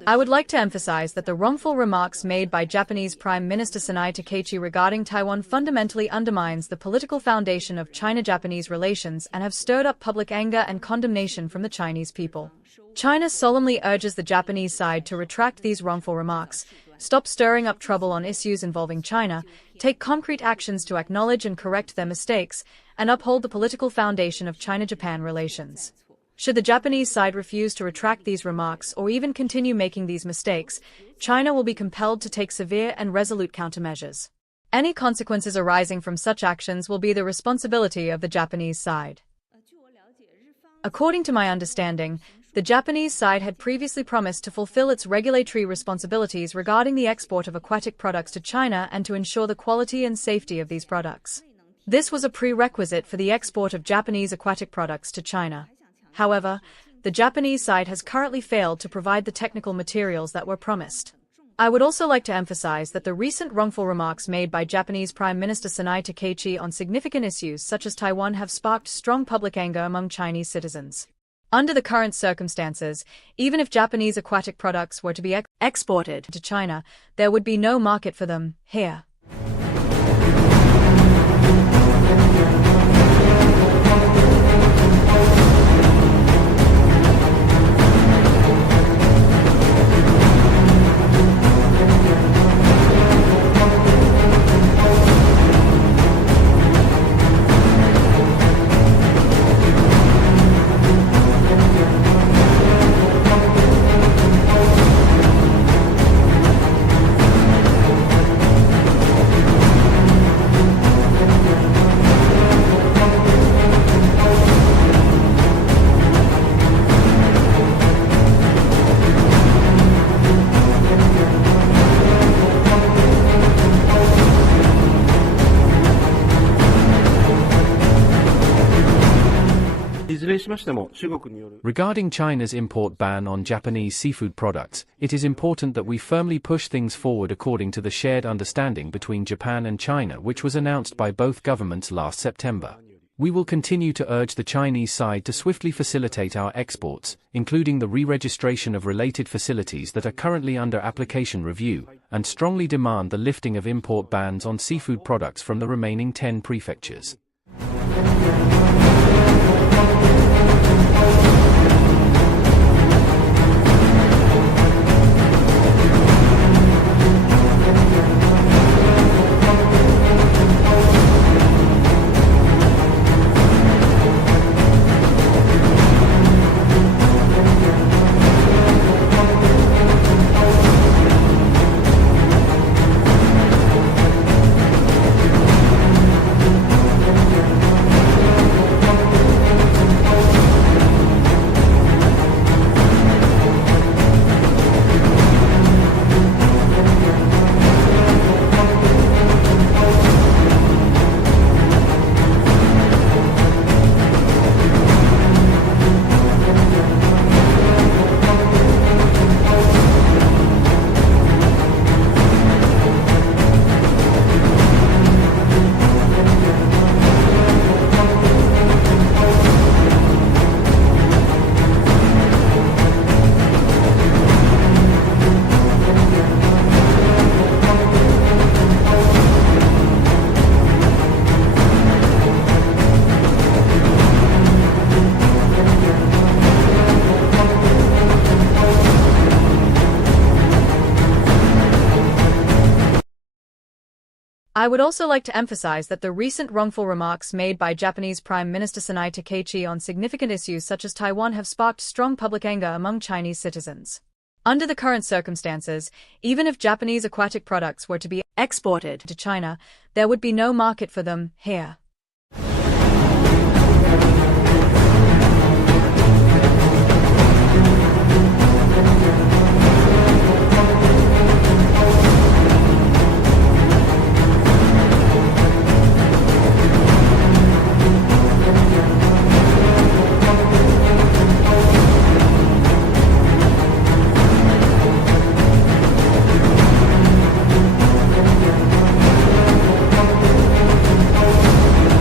I would like to emphasize that the wrongful remarks made by Japanese Prime Minister Sanae Takaichi regarding Taiwan fundamentally undermines the political foundation of China-Japanese relations and have stirred up public anger and condemnation from the Chinese people. China solemnly urges the Japanese side to retract these wrongful remarks, stop stirring up trouble on issues involving China, take concrete actions to acknowledge and correct their mistakes, and uphold the political foundation of China-Japan relations. Should the Japanese side refuse to retract these remarks or even continue making these mistakes, China will be compelled to take severe and resolute countermeasures. Any consequences arising from such actions will be the responsibility of the Japanese side. According to my understanding, the Japanese side had previously promised to fulfill its regulatory responsibilities regarding the export of aquatic products to China and to ensure the quality and safety of these products. This was a prerequisite for the export of Japanese aquatic products to China. However, the Japanese side has currently failed to provide the technical materials that were promised. I would also like to emphasize that the recent wrongful remarks made by Japanese Prime Minister Sanae Takaichi on significant issues such as Taiwan have sparked strong public anger among Chinese citizens. Under the current circumstances, even if Japanese aquatic products were to be exported to China, there would be no market for them here. Regarding China's import ban on Japanese seafood products, it is important that we firmly push things forward according to the shared understanding between Japan and China which was announced by both governments last September. We will continue to urge the Chinese side to swiftly facilitate our exports, including the re-registration of related facilities that are currently under application review, and strongly demand the lifting of import bans on seafood products from the remaining 10 prefectures. I would also like to emphasize that the recent wrongful remarks made by Japanese Prime Minister Sanae Takaichi on significant issues such as Taiwan have sparked strong public anger among Chinese citizens. Under the current circumstances, even if Japanese aquatic products were to be exported to China, there would be no market for them here.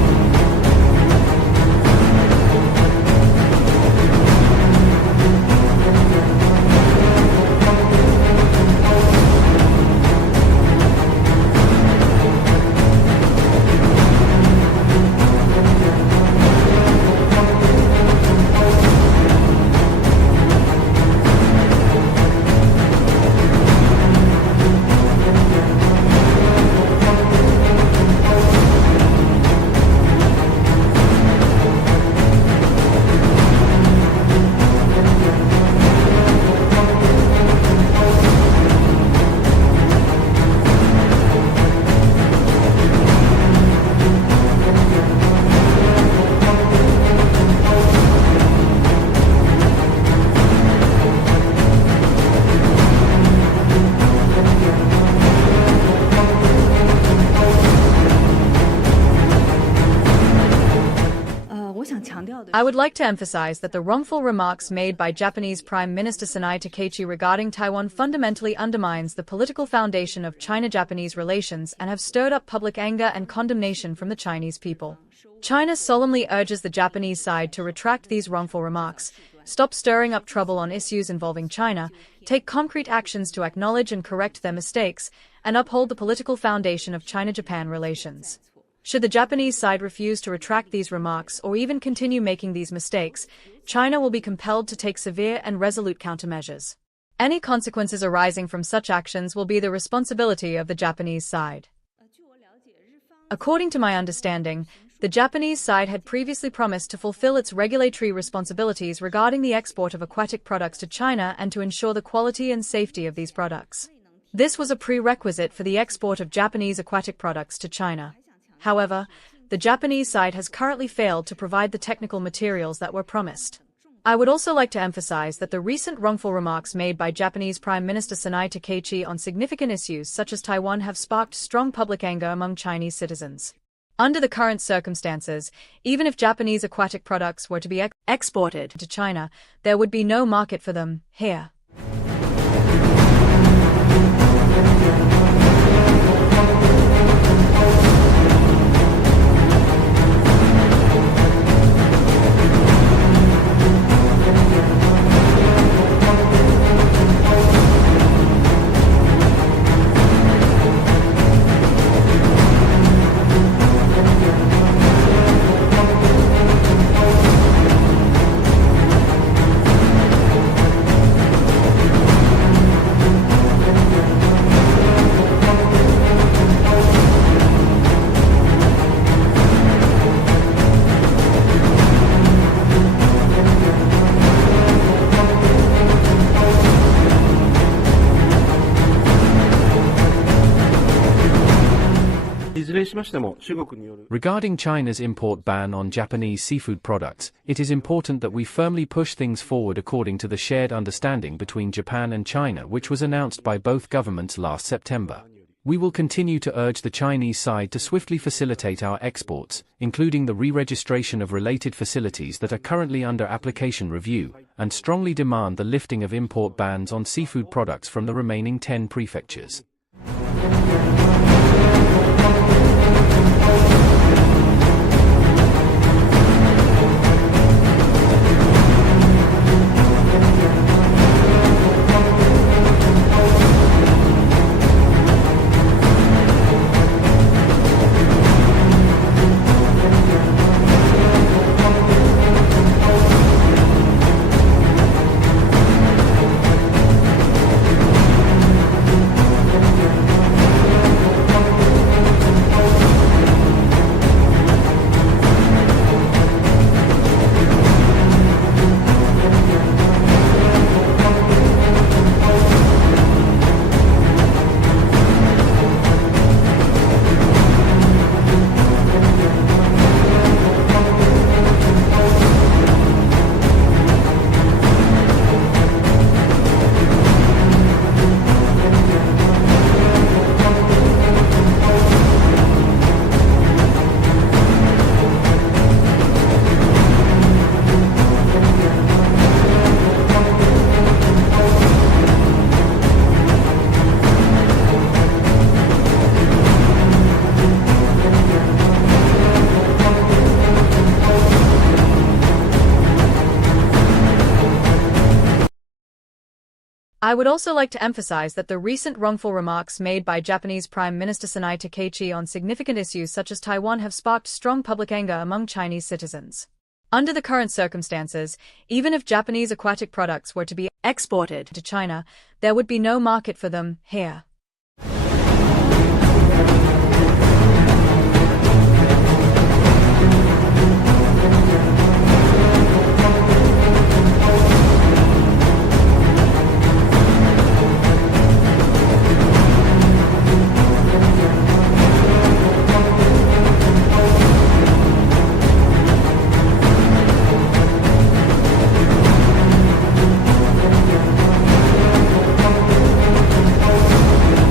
I would like to emphasize that the wrongful remarks made by Japanese Prime Minister Sanae Takaichi regarding Taiwan fundamentally undermines the political foundation of China-Japanese relations and have stirred up public anger and condemnation from the Chinese people. China solemnly urges the Japanese side to retract these wrongful remarks, stop stirring up trouble on issues involving China, take concrete actions to acknowledge and correct their mistakes, and uphold the political foundation of China-Japan relations. Should the Japanese side refuse to retract these remarks or even continue making these mistakes, China will be compelled to take severe and resolute countermeasures. Any consequences arising from such actions will be the responsibility of the Japanese side. According to my understanding, the Japanese side had previously promised to fulfill its regulatory responsibilities regarding the export of aquatic products to China and to ensure the quality and safety of these products. This was a prerequisite for the export of Japanese aquatic products to China. However, the Japanese side has currently failed to provide the technical materials that were promised. I would also like to emphasize that the recent wrongful remarks made by Japanese Prime Minister Sanae Takaichi on significant issues such as Taiwan have sparked strong public anger among Chinese citizens. Under the current circumstances, even if Japanese aquatic products were to be exported to China, there would be no market for them here. Regarding China's import ban on Japanese seafood products, it is important that we firmly push things forward according to the shared understanding between Japan and China, which was announced by both governments last September. We will continue to urge the Chinese side to swiftly facilitate our exports, including the re-registration of related facilities that are currently under application review, and strongly demand the lifting of import bans on seafood products from the remaining 10 prefectures. I would also like to emphasize that the recent wrongful remarks made by Japanese Prime Minister Sanae Takaichi on significant issues such as Taiwan have sparked strong public anger among Chinese citizens. Under the current circumstances, even if Japanese aquatic products were to be exported to China, there would be no market for them here.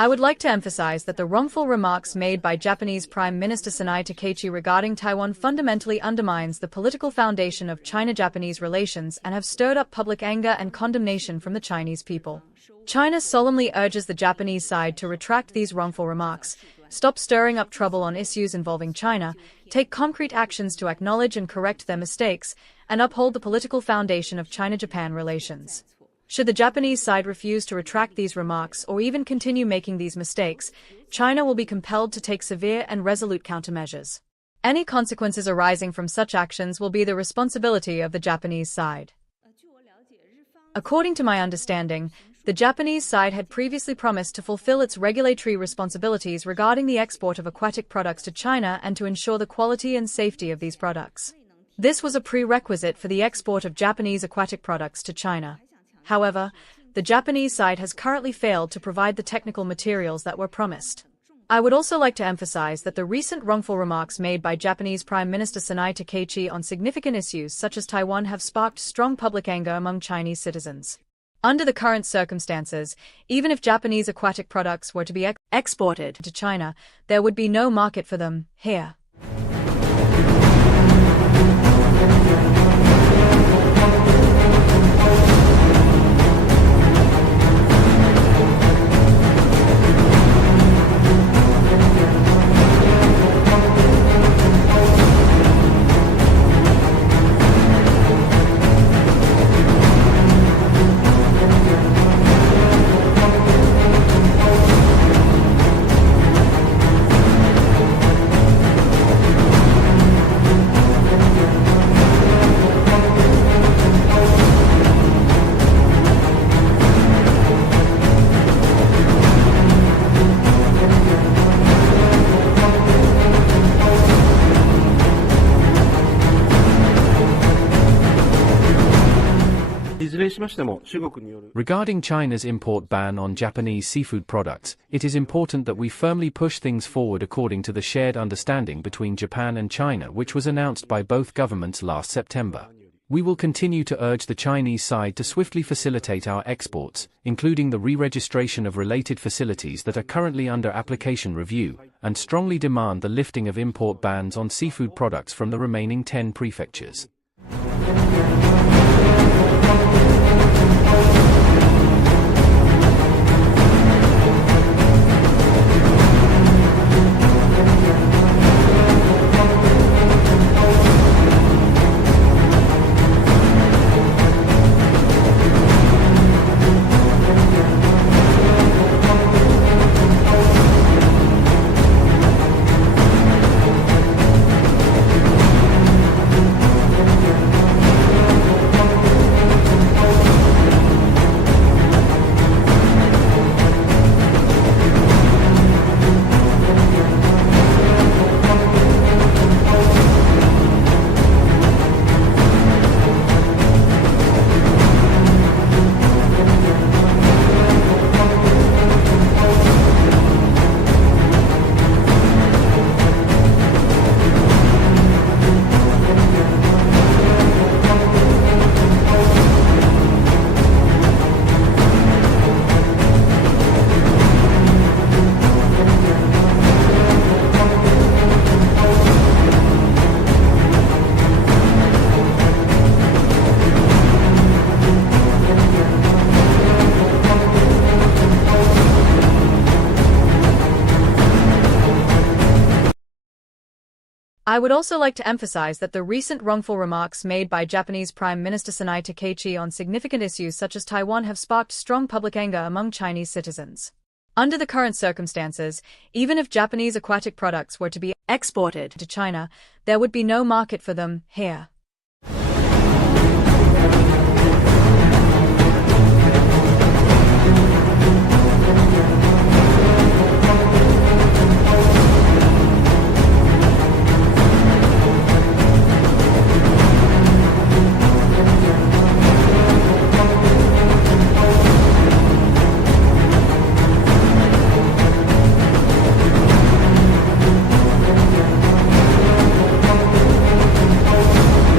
I would like to emphasize that the wrongful remarks made by Japanese Prime Minister Sanae Takaichi regarding Taiwan fundamentally undermines the political foundation of China-Japanese relations and have stirred up public anger and condemnation from the Chinese people. China solemnly urges the Japanese side to retract these wrongful remarks, stop stirring up trouble on issues involving China, take concrete actions to acknowledge and correct their mistakes, and uphold the political foundation of China-Japan relations. Should the Japanese side refuse to retract these remarks or even continue making these mistakes, China will be compelled to take severe and resolute countermeasures. Any consequences arising from such actions will be the responsibility of the Japanese side. According to my understanding, the Japanese side had previously promised to fulfill its regulatory responsibilities regarding the export of aquatic products to China and to ensure the quality and safety of these products. This was a prerequisite for the export of Japanese aquatic products to China. However, the Japanese side has currently failed to provide the technical materials that were promised. I would also like to emphasize that the recent wrongful remarks made by Japanese Prime Minister Sanae Takaichi on significant issues such as Taiwan have sparked strong public anger among Chinese citizens. Under the current circumstances, even if Japanese aquatic products were to be exported to China, there would be no market for them here. Regarding China's import ban on Japanese seafood products, it is important that we firmly push things forward according to the shared understanding between Japan and China which was announced by both governments last September. We will continue to urge the Chinese side to swiftly facilitate our exports, including the re-registration of related facilities that are currently under application review, and strongly demand the lifting of import bans on seafood products from the remaining 10 prefectures. I would also like to emphasize that the recent wrongful remarks made by Japanese Prime Minister Sanae Takaichi on significant issues such as Taiwan have sparked strong public anger among Chinese citizens. Under the current circumstances, even if Japanese aquatic products were to be exported to China, there would be no market for them here.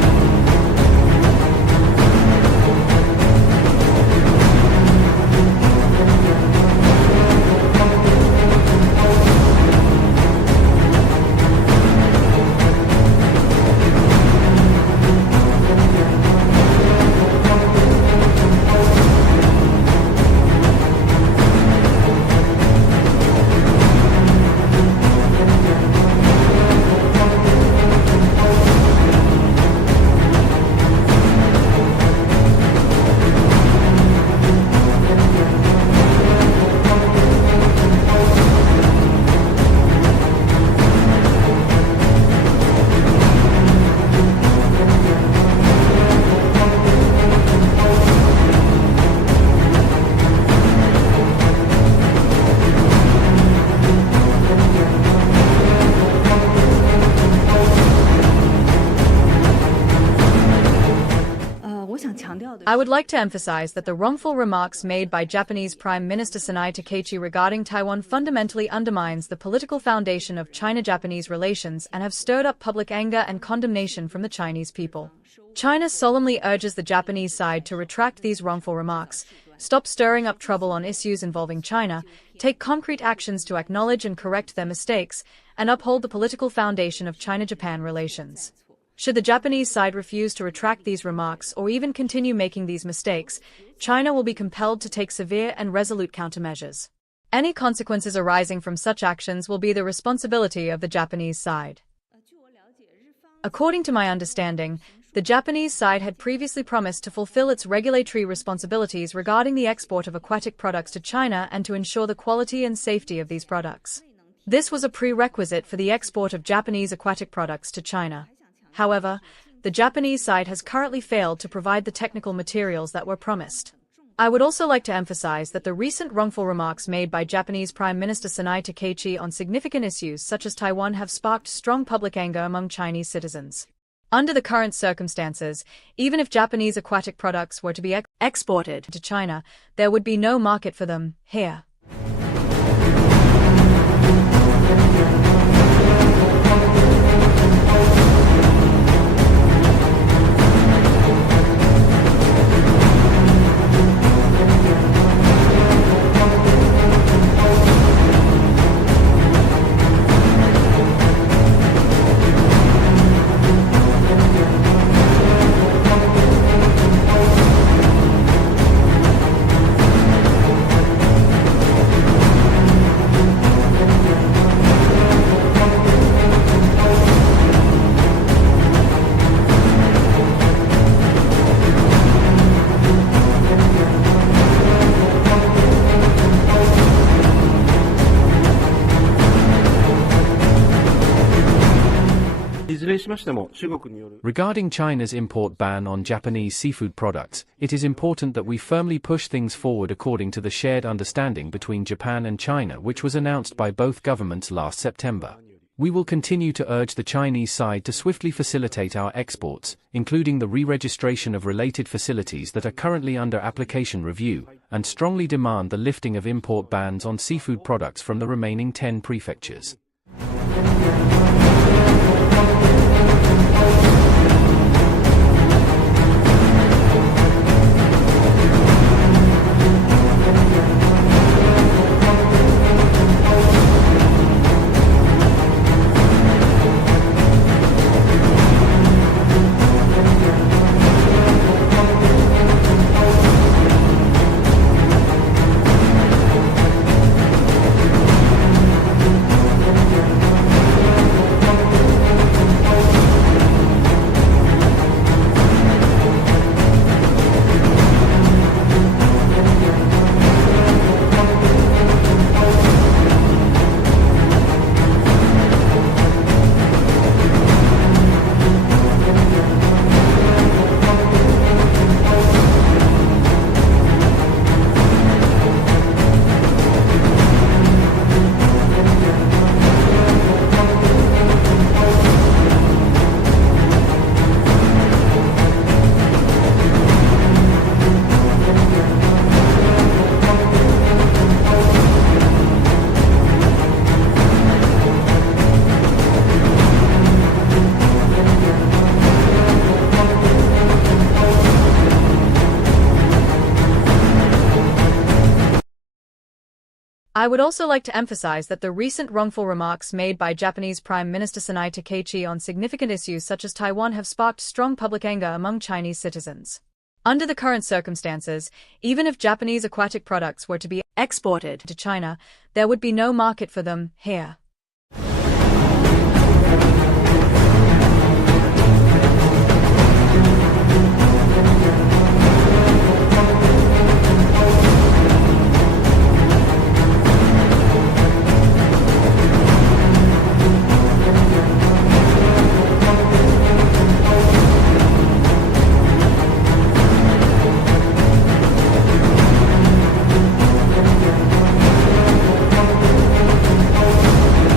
I would like to emphasize that the wrongful remarks made by Japanese Prime Minister Sanae Takaichi regarding Taiwan fundamentally undermines the political foundation of China-Japanese relations and have stirred up public anger and condemnation from the Chinese people. China solemnly urges the Japanese side to retract these wrongful remarks, stop stirring up trouble on issues involving China, take concrete actions to acknowledge and correct their mistakes, and uphold the political foundation of China-Japan relations. Should the Japanese side refuse to retract these remarks or even continue making these mistakes, China will be compelled to take severe and resolute countermeasures. Any consequences arising from such actions will be the responsibility of the Japanese side. According to my understanding, the Japanese side had previously promised to fulfill its regulatory responsibilities regarding the export of aquatic products to China and to ensure the quality and safety of these products. This was a prerequisite for the export of Japanese aquatic products to China. However, the Japanese side has currently failed to provide the technical materials that were promised. I would also like to emphasize that the recent wrongful remarks made by Japanese Prime Minister Sanae Takaichi on significant issues such as Taiwan have sparked strong public anger among Chinese citizens. Under the current circumstances, even if Japanese aquatic products were to be exported to China, there would be no market for them here. Regarding China's import ban on Japanese seafood products, it is important that we firmly push things forward according to the shared understanding between Japan and China which was announced by both governments last September. We will continue to urge the Chinese side to swiftly facilitate our exports, including the re-registration of related facilities that are currently under application review, and strongly demand the lifting of import bans on seafood products from the remaining 10 prefectures. I would also like to emphasize that the recent wrongful remarks made by Japanese Prime Minister Sanae Takaichi on significant issues such as Taiwan have sparked strong public anger among Chinese citizens. Under the current circumstances, even if Japanese aquatic products were to be exported to China, there would be no market for them here.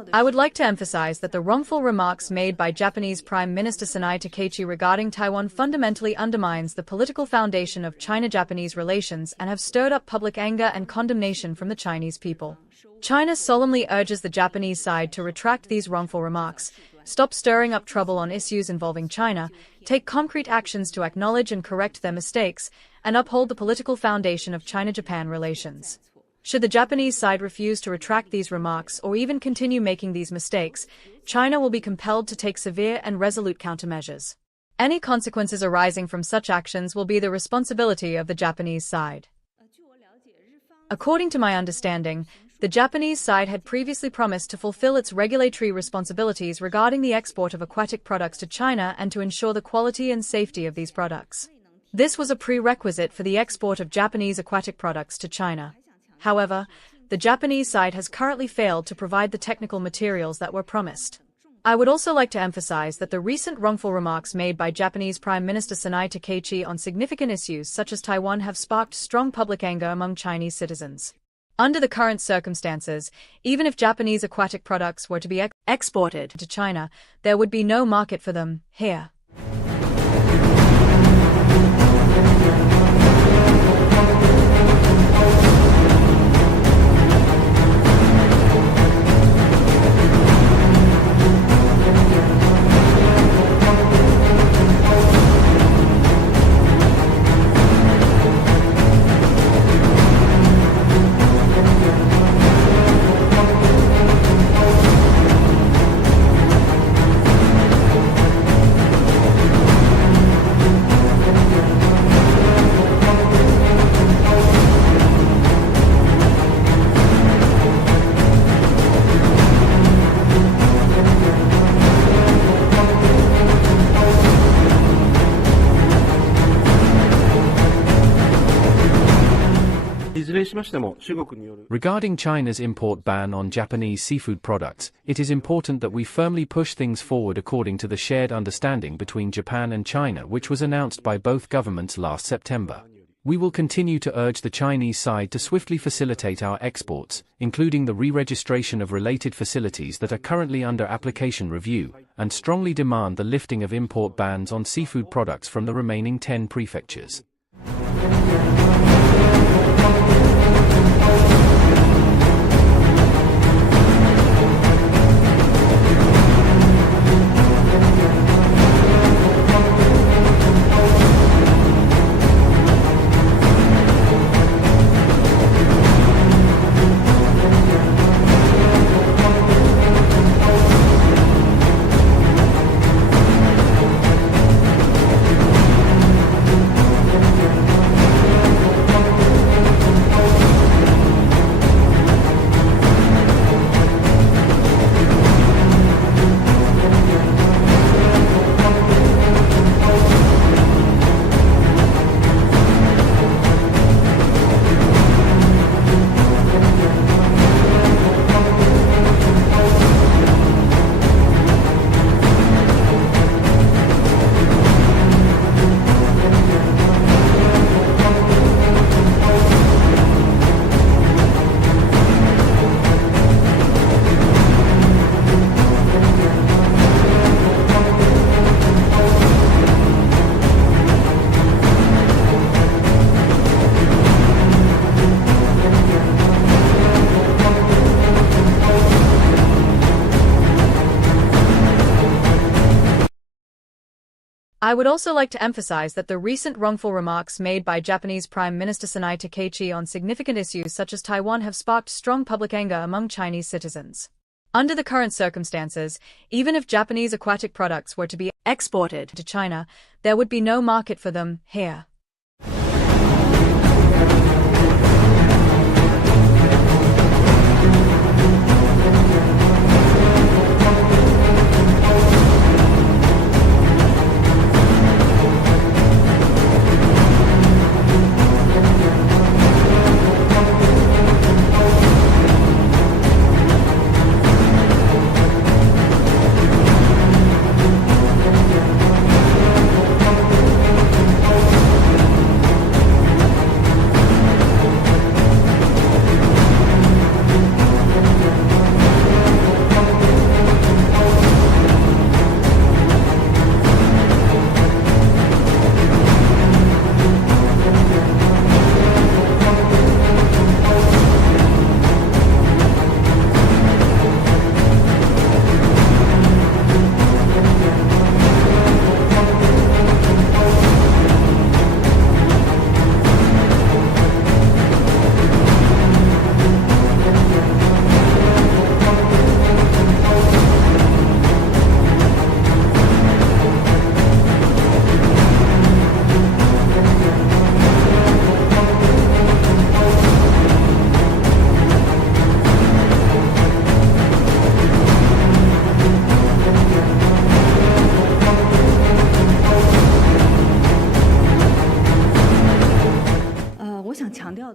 I would like to emphasize that the wrongful remarks made by Japanese Prime Minister Sanae Takaichi regarding Taiwan fundamentally undermines the political foundation of China-Japanese relations and have stirred up public anger and condemnation from the Chinese people. China solemnly urges the Japanese side to retract these wrongful remarks, stop stirring up trouble on issues involving China, take concrete actions to acknowledge and correct their mistakes, and uphold the political foundation of China-Japan relations. Should the Japanese side refuse to retract these remarks or even continue making these mistakes, China will be compelled to take severe and resolute countermeasures. Any consequences arising from such actions will be the responsibility of the Japanese side. According to my understanding, the Japanese side had previously promised to fulfill its regulatory responsibilities regarding the export of aquatic products to China and to ensure the quality and safety of these products. This was a prerequisite for the export of Japanese aquatic products to China. However, the Japanese side has currently failed to provide the technical materials that were promised. I would also like to emphasize that the recent wrongful remarks made by Japanese Prime Minister Sanae Takaichi on significant issues such as Taiwan have sparked strong public anger among Chinese citizens. Under the current circumstances, even if Japanese aquatic products were to be exported to China, there would be no market for them here. Regarding China's import ban on Japanese seafood products, it is important that we firmly push things forward according to the shared understanding between Japan and China which was announced by both governments last September. We will continue to urge the Chinese side to swiftly facilitate our exports, including the re-registration of related facilities that are currently under application review, and strongly demand the lifting of import bans on seafood products from the remaining 10 prefectures. I would also like to emphasize that the recent wrongful remarks made by Japanese Prime Minister Sanae Takaichi on significant issues such as Taiwan have sparked strong public anger among Chinese citizens. Under the current circumstances, even if Japanese aquatic products were to be exported to China, there would be no market for them here.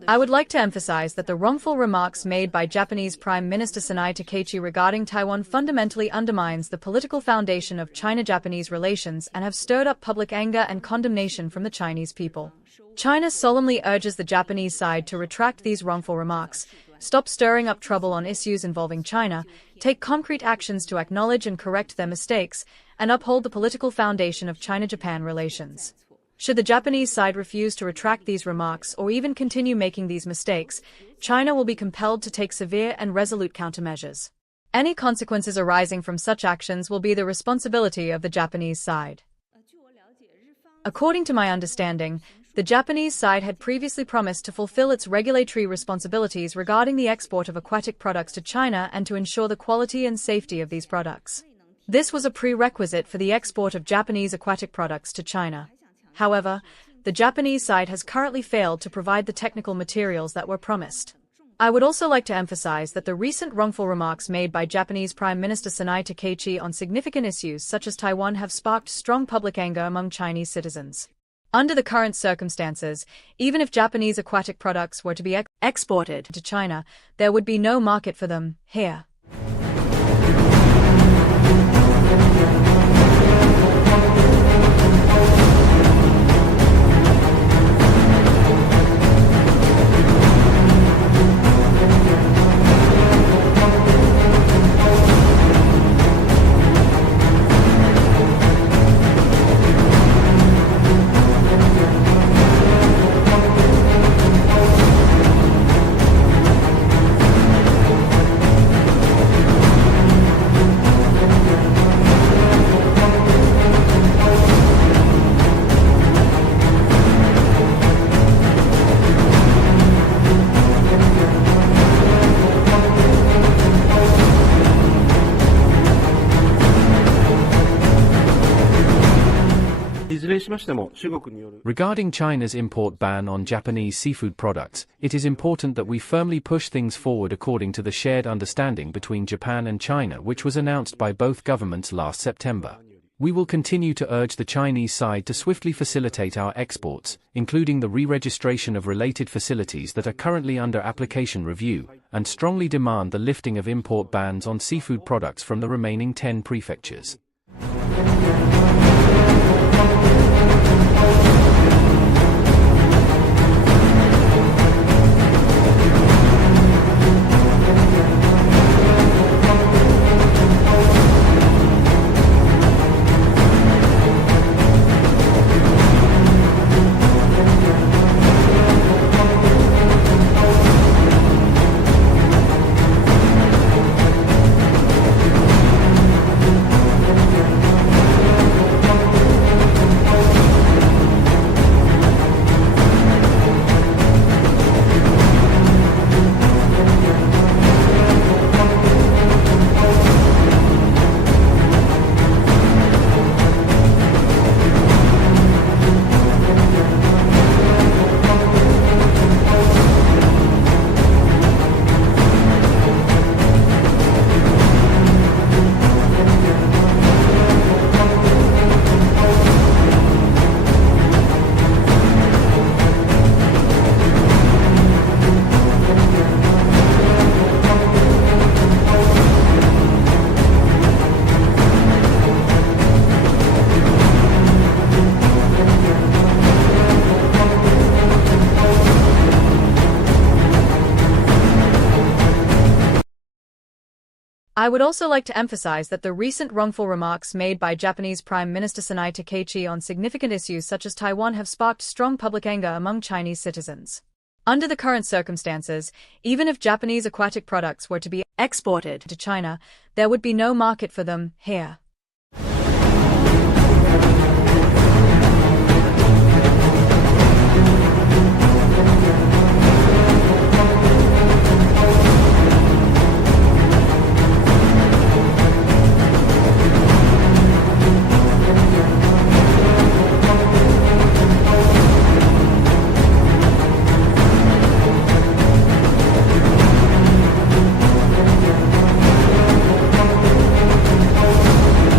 I would like to emphasize that the wrongful remarks made by Japanese Prime Minister Sanae Takaichi regarding Taiwan fundamentally undermines the political foundation of China-Japanese relations and have stirred up public anger and condemnation from the Chinese people. China solemnly urges the Japanese side to retract these wrongful remarks, stop stirring up trouble on issues involving China, take concrete actions to acknowledge and correct their mistakes, and uphold the political foundation of China-Japan relations. Should the Japanese side refuse to retract these remarks or even continue making these mistakes, China will be compelled to take severe and resolute countermeasures. Any consequences arising from such actions will be the responsibility of the Japanese side. According to my understanding, the Japanese side had previously promised to fulfill its regulatory responsibilities regarding the export of aquatic products to China and to ensure the quality and safety of these products. This was a prerequisite for the export of Japanese aquatic products to China. However, the Japanese side has currently failed to provide the technical materials that were promised. I would also like to emphasize that the recent wrongful remarks made by Japanese Prime Minister Sanae Takaichi on significant issues such as Taiwan have sparked strong public anger among Chinese citizens. Under the current circumstances, even if Japanese aquatic products were to be exported to China, there would be no market for them here. Regarding China's import ban on Japanese seafood products, it is important that we firmly push things forward according to the shared understanding between Japan and China which was announced by both governments last September. We will continue to urge the Chinese side to swiftly facilitate our exports, including the re-registration of related facilities that are currently under application review, and strongly demand the lifting of import bans on seafood products from the remaining 10 prefectures. I would also like to emphasize that the recent wrongful remarks made by Japanese Prime Minister Sanae Takaichi on significant issues such as Taiwan have sparked strong public anger among Chinese citizens. Under the current circumstances, even if Japanese aquatic products were to be exported to China, there would be no market for them here.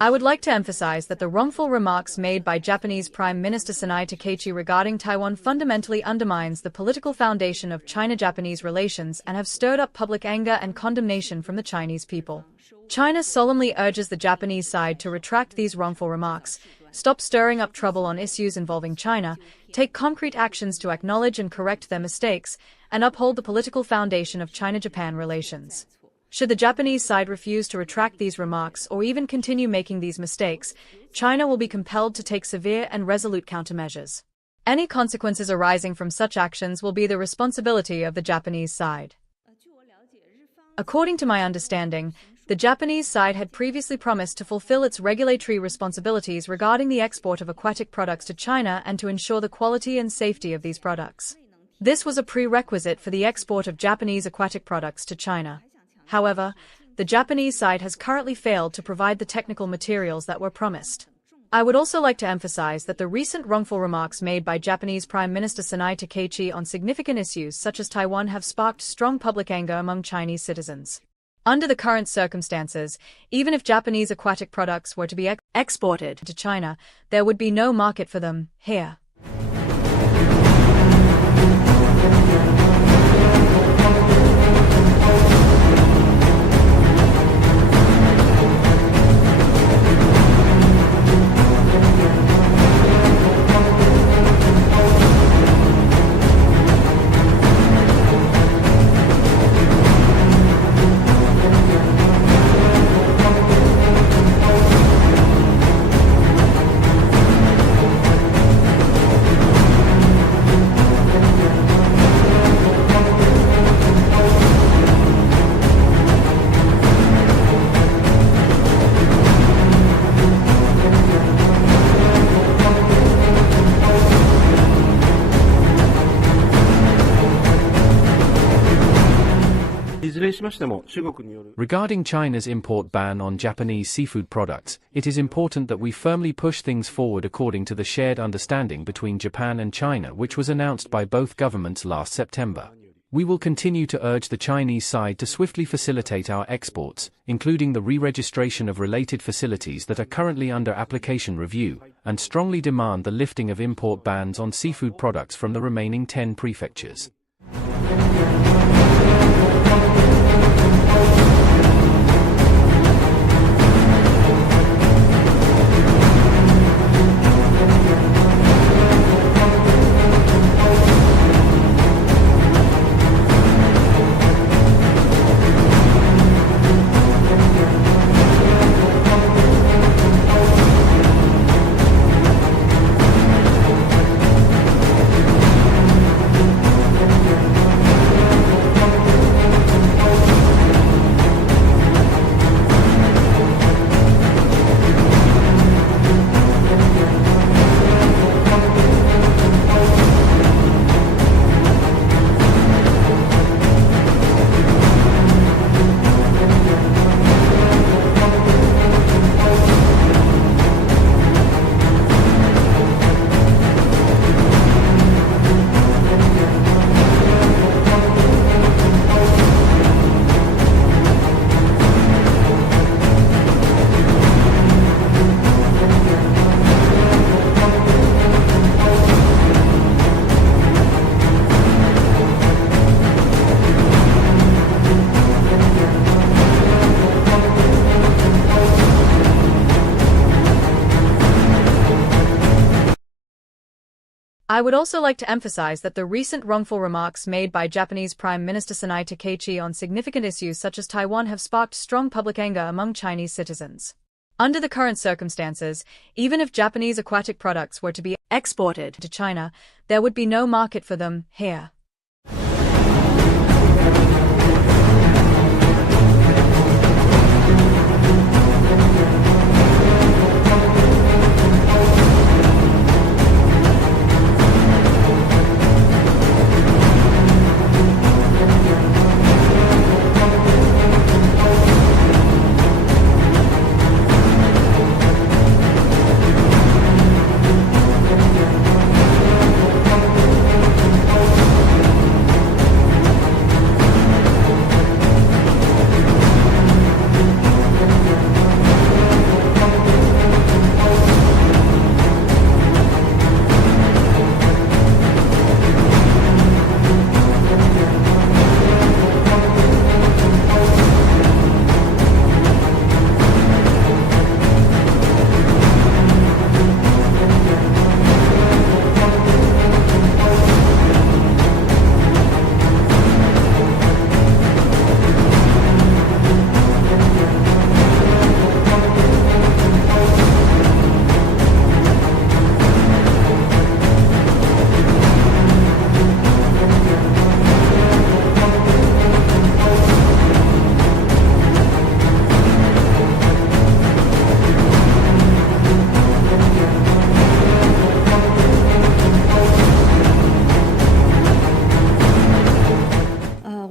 I would like to emphasize that the wrongful remarks made by Japanese Prime Minister Sanae Takaichi regarding Taiwan fundamentally undermines the political foundation of China-Japanese relations and have stirred up public anger and condemnation from the Chinese people. China solemnly urges the Japanese side to retract these wrongful remarks, stop stirring up trouble on issues involving China, take concrete actions to acknowledge and correct their mistakes, and uphold the political foundation of China-Japan relations. Should the Japanese side refuse to retract these remarks or even continue making these mistakes, China will be compelled to take severe and resolute countermeasures. Any consequences arising from such actions will be the responsibility of the Japanese side. According to my understanding, the Japanese side had previously promised to fulfill its regulatory responsibilities regarding the export of aquatic products to China and to ensure the quality and safety of these products. This was a prerequisite for the export of Japanese aquatic products to China. However, the Japanese side has currently failed to provide the technical materials that were promised. I would also like to emphasize that the recent wrongful remarks made by Japanese Prime Minister Sanae Takaichi on significant issues such as Taiwan have sparked strong public anger among Chinese citizens. Under the current circumstances, even if Japanese aquatic products were to be exported to China, there would be no market for them here. Regarding China's import ban on Japanese seafood products, it is important that we firmly push things forward according to the shared understanding between Japan and China, which was announced by both governments last September. We will continue to urge the Chinese side to swiftly facilitate our exports, including the re-registration of related facilities that are currently under application review, and strongly demand the lifting of import bans on seafood products from the remaining 10 prefectures. I would also like to emphasize that the recent wrongful remarks made by Japanese Prime Minister Sanae Takaichi on significant issues such as Taiwan have sparked strong public anger among Chinese citizens. Under the current circumstances, even if Japanese aquatic products were to be exported to China, there would be no market for them here.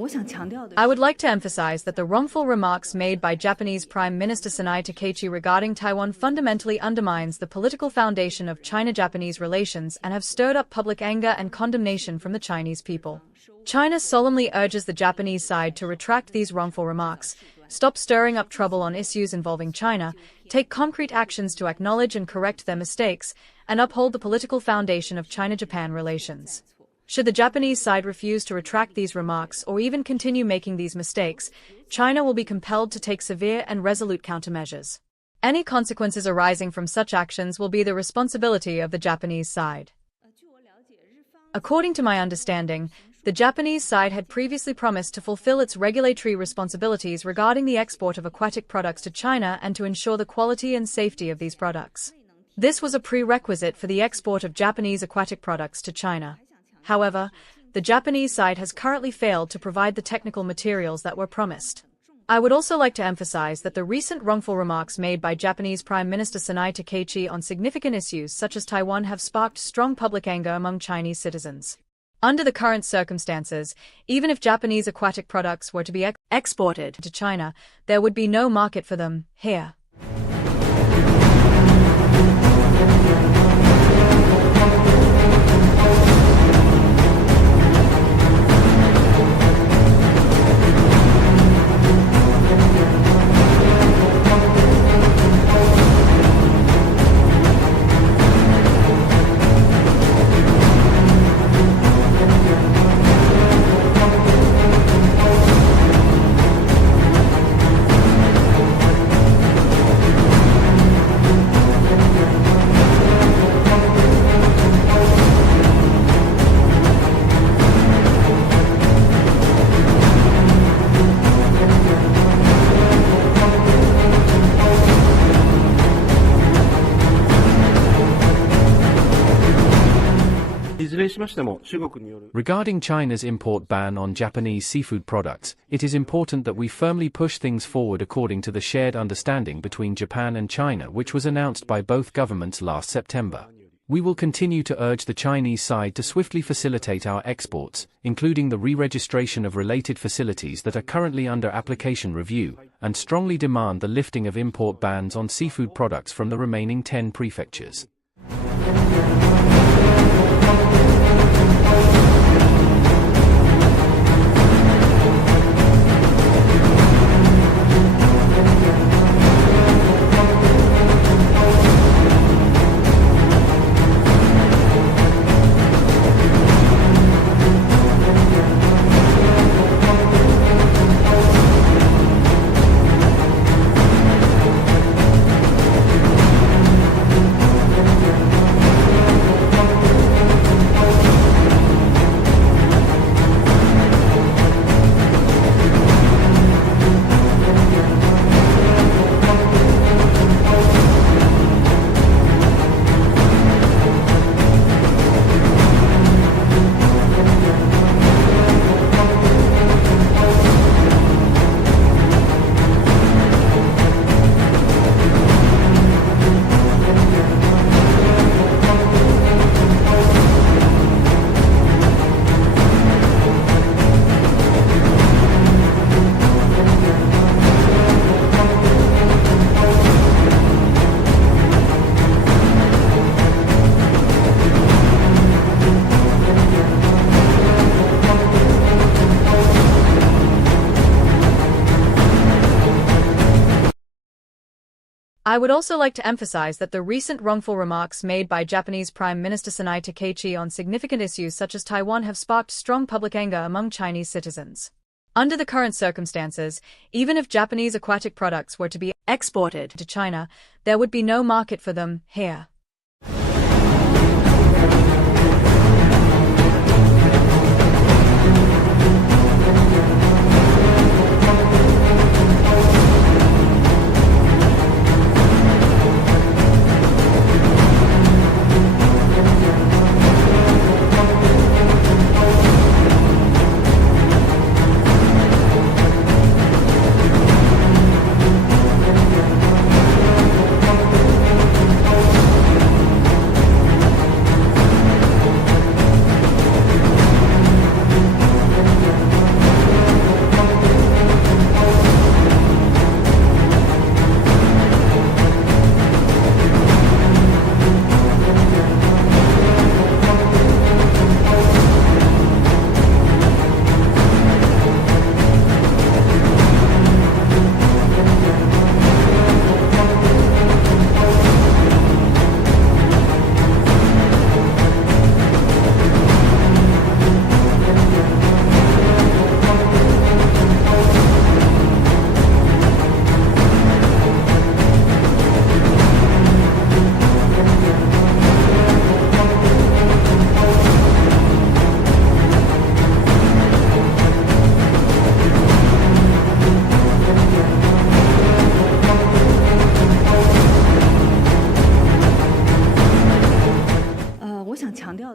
I would like to emphasize that the wrongful remarks made by Japanese Prime Minister Sanae Takaichi regarding Taiwan fundamentally undermines the political foundation of China-Japanese relations and have stirred up public anger and condemnation from the Chinese people. China solemnly urges the Japanese side to retract these wrongful remarks, stop stirring up trouble on issues involving China, take concrete actions to acknowledge and correct their mistakes, and uphold the political foundation of China-Japan relations. Should the Japanese side refuse to retract these remarks or even continue making these mistakes, China will be compelled to take severe and resolute countermeasures. Any consequences arising from such actions will be the responsibility of the Japanese side. According to my understanding, the Japanese side had previously promised to fulfill its regulatory responsibilities regarding the export of aquatic products to China and to ensure the quality and safety of these products. This was a prerequisite for the export of Japanese aquatic products to China. However, the Japanese side has currently failed to provide the technical materials that were promised. I would also like to emphasize that the recent wrongful remarks made by Japanese Prime Minister Sanae Takaichi on significant issues such as Taiwan have sparked strong public anger among Chinese citizens. Under the current circumstances, even if Japanese aquatic products were to be exported to China, there would be no market for them here. Regarding China's import ban on Japanese seafood products, it is important that we firmly push things forward according to the shared understanding between Japan and China which was announced by both governments last September. We will continue to urge the Chinese side to swiftly facilitate our exports, including the re-registration of related facilities that are currently under application review, and strongly demand the lifting of import bans on seafood products from the remaining 10 prefectures. I would also like to emphasize that the recent wrongful remarks made by Japanese Prime Minister Sanae Takaichi on significant issues such as Taiwan have sparked strong public anger among Chinese citizens. Under the current circumstances, even if Japanese aquatic products were to be exported to China, there would be no market for them here.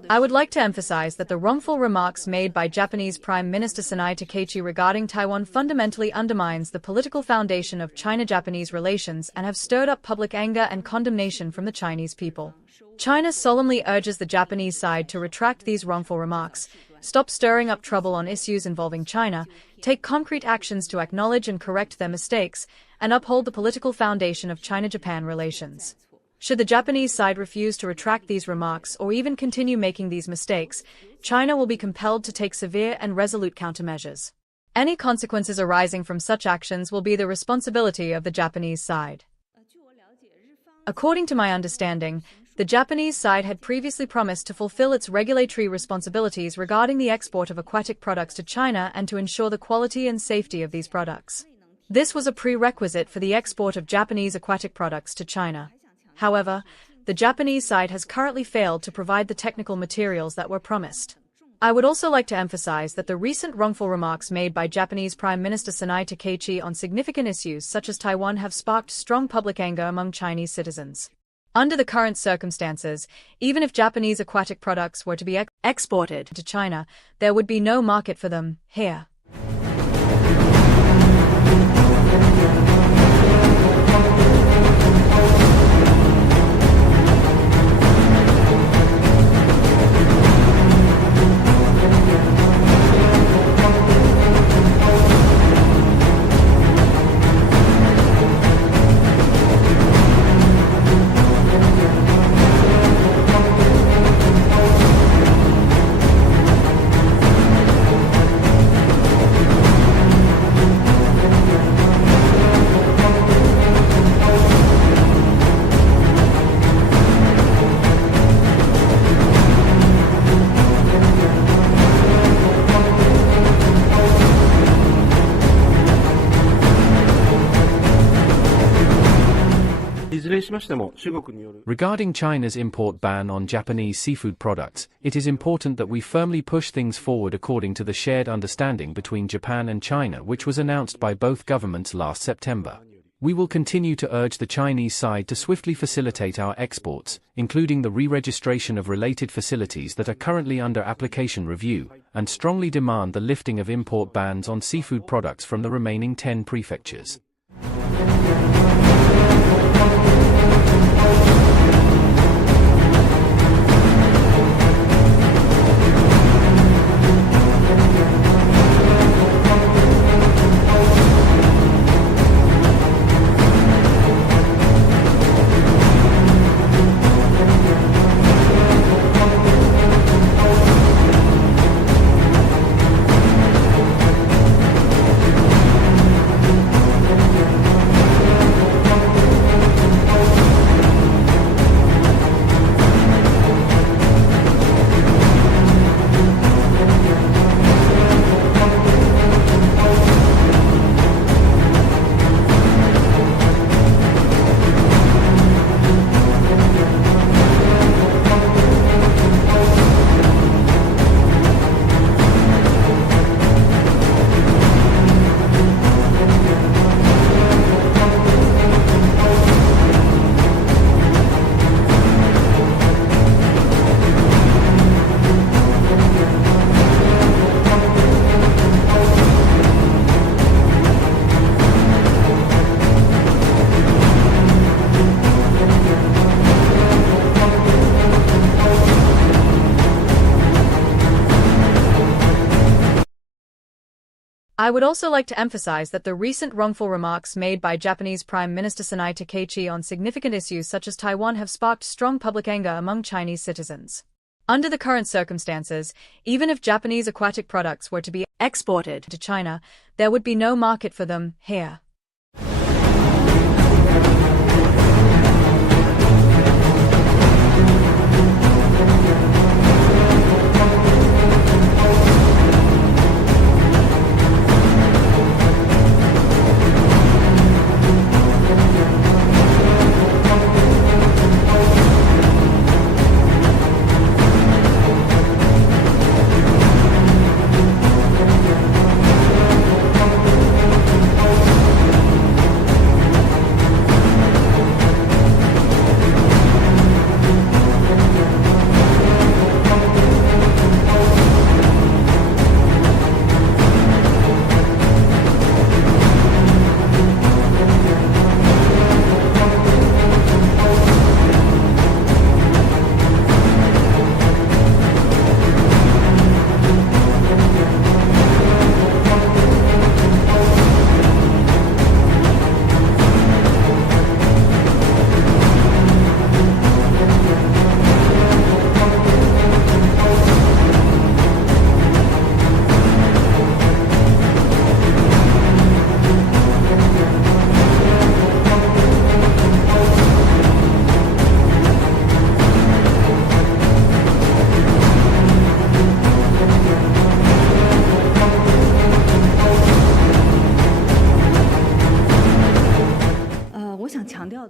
I would like to emphasize that the wrongful remarks made by Japanese Prime Minister Sanae Takaichi regarding Taiwan fundamentally undermines the political foundation of China-Japanese relations and have stirred up public anger and condemnation from the Chinese people. China solemnly urges the Japanese side to retract these wrongful remarks, stop stirring up trouble on issues involving China, take concrete actions to acknowledge and correct their mistakes, and uphold the political foundation of China-Japan relations. Should the Japanese side refuse to retract these remarks or even continue making these mistakes, China will be compelled to take severe and resolute countermeasures. Any consequences arising from such actions will be the responsibility of the Japanese side. According to my understanding, the Japanese side had previously promised to fulfill its regulatory responsibilities regarding the export of aquatic products to China and to ensure the quality and safety of these products. This was a prerequisite for the export of Japanese aquatic products to China. However, the Japanese side has currently failed to provide the technical materials that were promised. I would also like to emphasize that the recent wrongful remarks made by Japanese Prime Minister Sanae Takaichi on significant issues such as Taiwan have sparked strong public anger among Chinese citizens. Under the current circumstances, even if Japanese aquatic products were to be exported to China, there would be no market for them here. Regarding China's import ban on Japanese seafood products, it is important that we firmly push things forward according to the shared understanding between Japan and China which was announced by both governments last September. We will continue to urge the Chinese side to swiftly facilitate our exports, including the re-registration of related facilities that are currently under application review, and strongly demand the lifting of import bans on seafood products from the remaining 10 prefectures. I would also like to emphasize that the recent wrongful remarks made by Japanese Prime Minister Sanae Takaichi on significant issues such as Taiwan have sparked strong public anger among Chinese citizens. Under the current circumstances, even if Japanese aquatic products were to be exported to China, there would be no market for them here.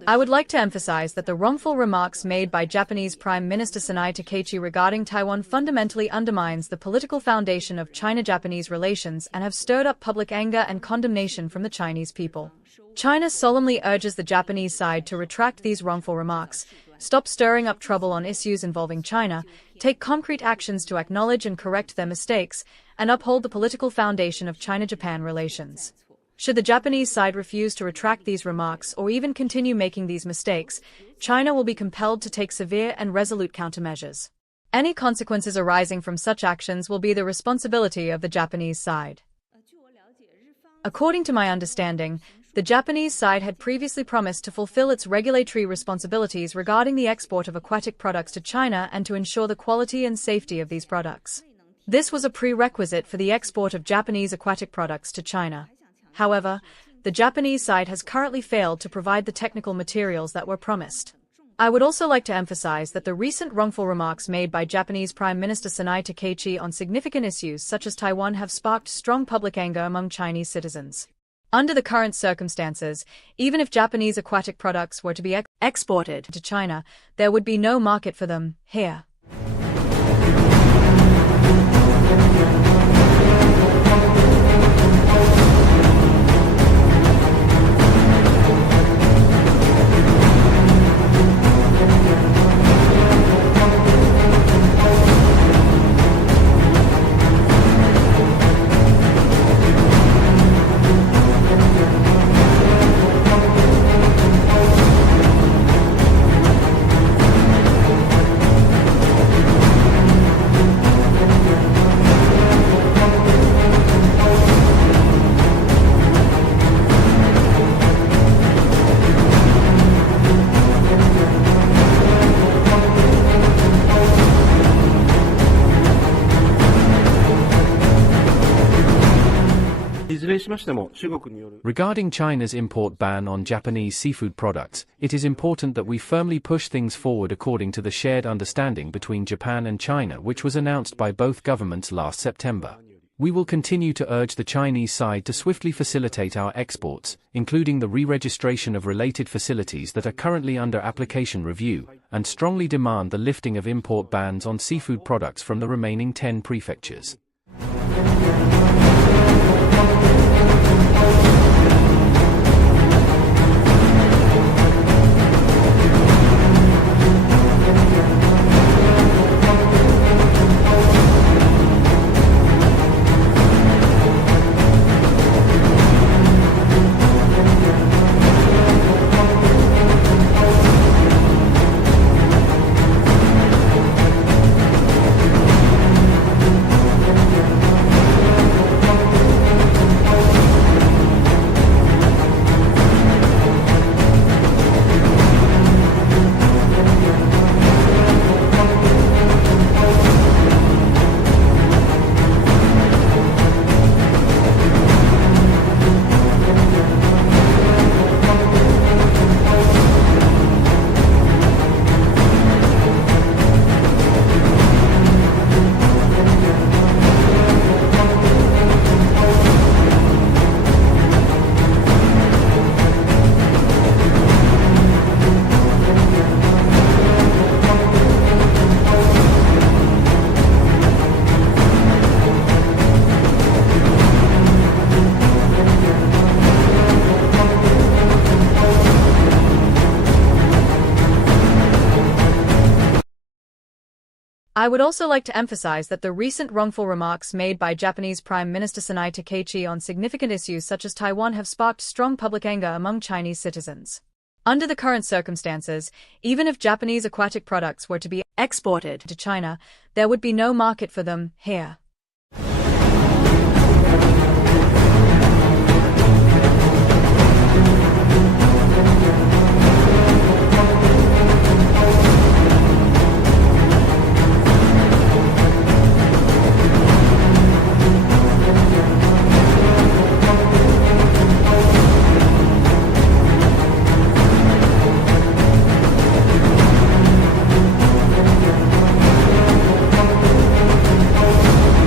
I would like to emphasize that the wrongful remarks made by Japanese Prime Minister Sanae Takaichi regarding Taiwan fundamentally undermines the political foundation of China-Japanese relations and have stirred up public anger and condemnation from the Chinese people. China solemnly urges the Japanese side to retract these wrongful remarks, stop stirring up trouble on issues involving China, take concrete actions to acknowledge and correct their mistakes, and uphold the political foundation of China-Japan relations. Should the Japanese side refuse to retract these remarks or even continue making these mistakes, China will be compelled to take severe and resolute countermeasures. Any consequences arising from such actions will be the responsibility of the Japanese side. According to my understanding, the Japanese side had previously promised to fulfill its regulatory responsibilities regarding the export of aquatic products to China and to ensure the quality and safety of these products. This was a prerequisite for the export of Japanese aquatic products to China. However, the Japanese side has currently failed to provide the technical materials that were promised. I would also like to emphasize that the recent wrongful remarks made by Japanese Prime Minister Sanae Takaichi on significant issues such as Taiwan have sparked strong public anger among Chinese citizens. Under the current circumstances, even if Japanese aquatic products were to be exported to China, there would be no market for them here. Regarding China's import ban on Japanese seafood products, it is important that we firmly push things forward according to the shared understanding between Japan and China which was announced by both governments last September. We will continue to urge the Chinese side to swiftly facilitate our exports, including the re-registration of related facilities that are currently under application review, and strongly demand the lifting of import bans on seafood products from the remaining 10 prefectures. I would also like to emphasize that the recent wrongful remarks made by Japanese Prime Minister Sanae Takaichi on significant issues such as Taiwan have sparked strong public anger among Chinese citizens. Under the current circumstances, even if Japanese aquatic products were to be exported to China, there would be no market for them here.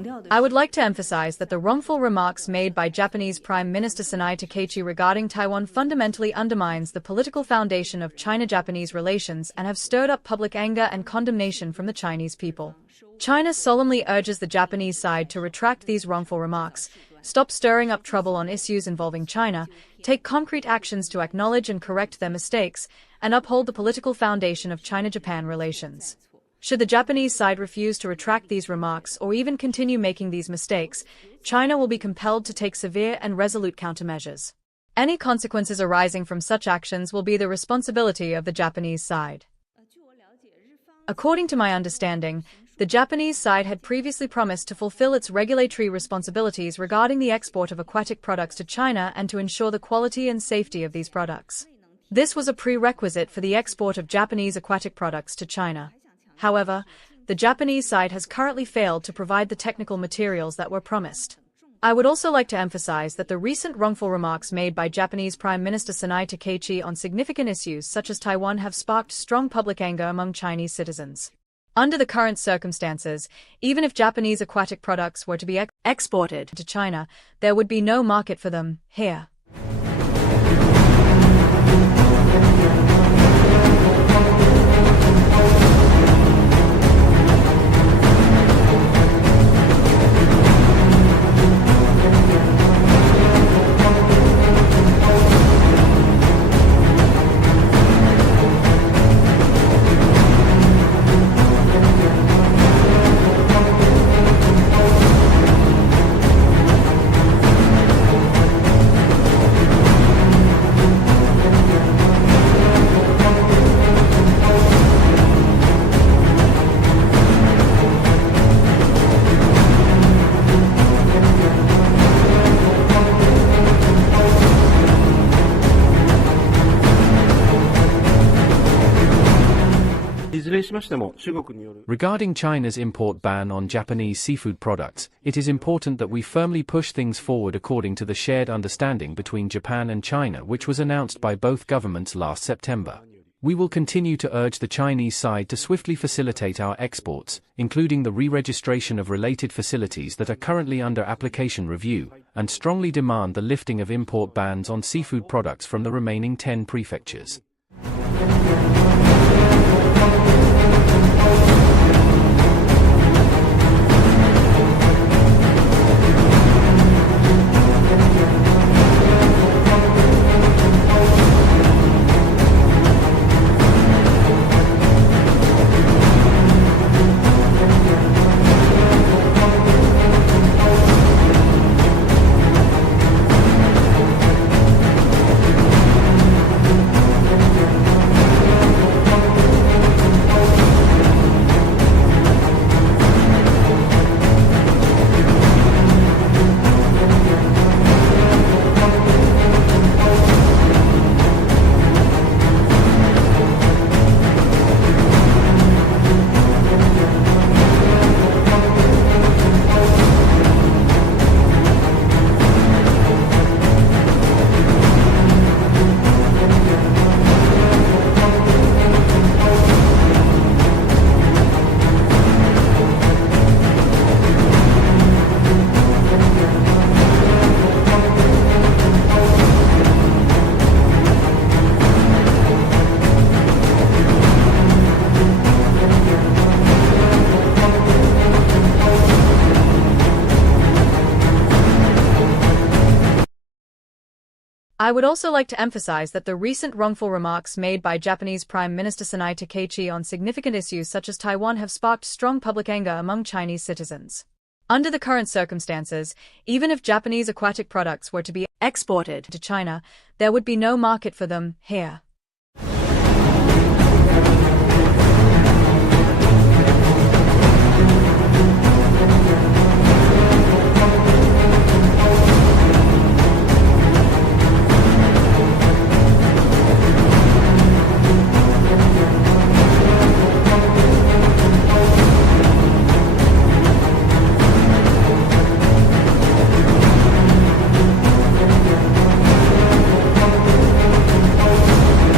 I would like to emphasize that the wrongful remarks made by Japanese Prime Minister Sanae Takaichi regarding Taiwan fundamentally undermines the political foundation of China-Japanese relations and have stirred up public anger and condemnation from the Chinese people. China solemnly urges the Japanese side to retract these wrongful remarks, stop stirring up trouble on issues involving China, take concrete actions to acknowledge and correct their mistakes, and uphold the political foundation of China-Japan relations. Should the Japanese side refuse to retract these remarks or even continue making these mistakes, China will be compelled to take severe and resolute countermeasures. Any consequences arising from such actions will be the responsibility of the Japanese side. According to my understanding, the Japanese side had previously promised to fulfill its regulatory responsibilities regarding the export of aquatic products to China and to ensure the quality and safety of these products. This was a prerequisite for the export of Japanese aquatic products to China. However, the Japanese side has currently failed to provide the technical materials that were promised. I would also like to emphasize that the recent wrongful remarks made by Japanese Prime Minister Sanae Takaichi on significant issues such as Taiwan have sparked strong public anger among Chinese citizens. Under the current circumstances, even if Japanese aquatic products were to be exported to China, there would be no market for them here. Regarding China's import ban on Japanese seafood products, it is important that we firmly push things forward according to the shared understanding between Japan and China, which was announced by both governments last September. We will continue to urge the Chinese side to swiftly facilitate our exports, including the re-registration of related facilities that are currently under application review, and strongly demand the lifting of import bans on seafood products from the remaining 10 prefectures. I would also like to emphasize that the recent wrongful remarks made by Japanese Prime Minister Sanae Takaichi on significant issues such as Taiwan have sparked strong public anger among Chinese citizens. Under the current circumstances, even if Japanese aquatic products were to be exported to China, there would be no market for them here.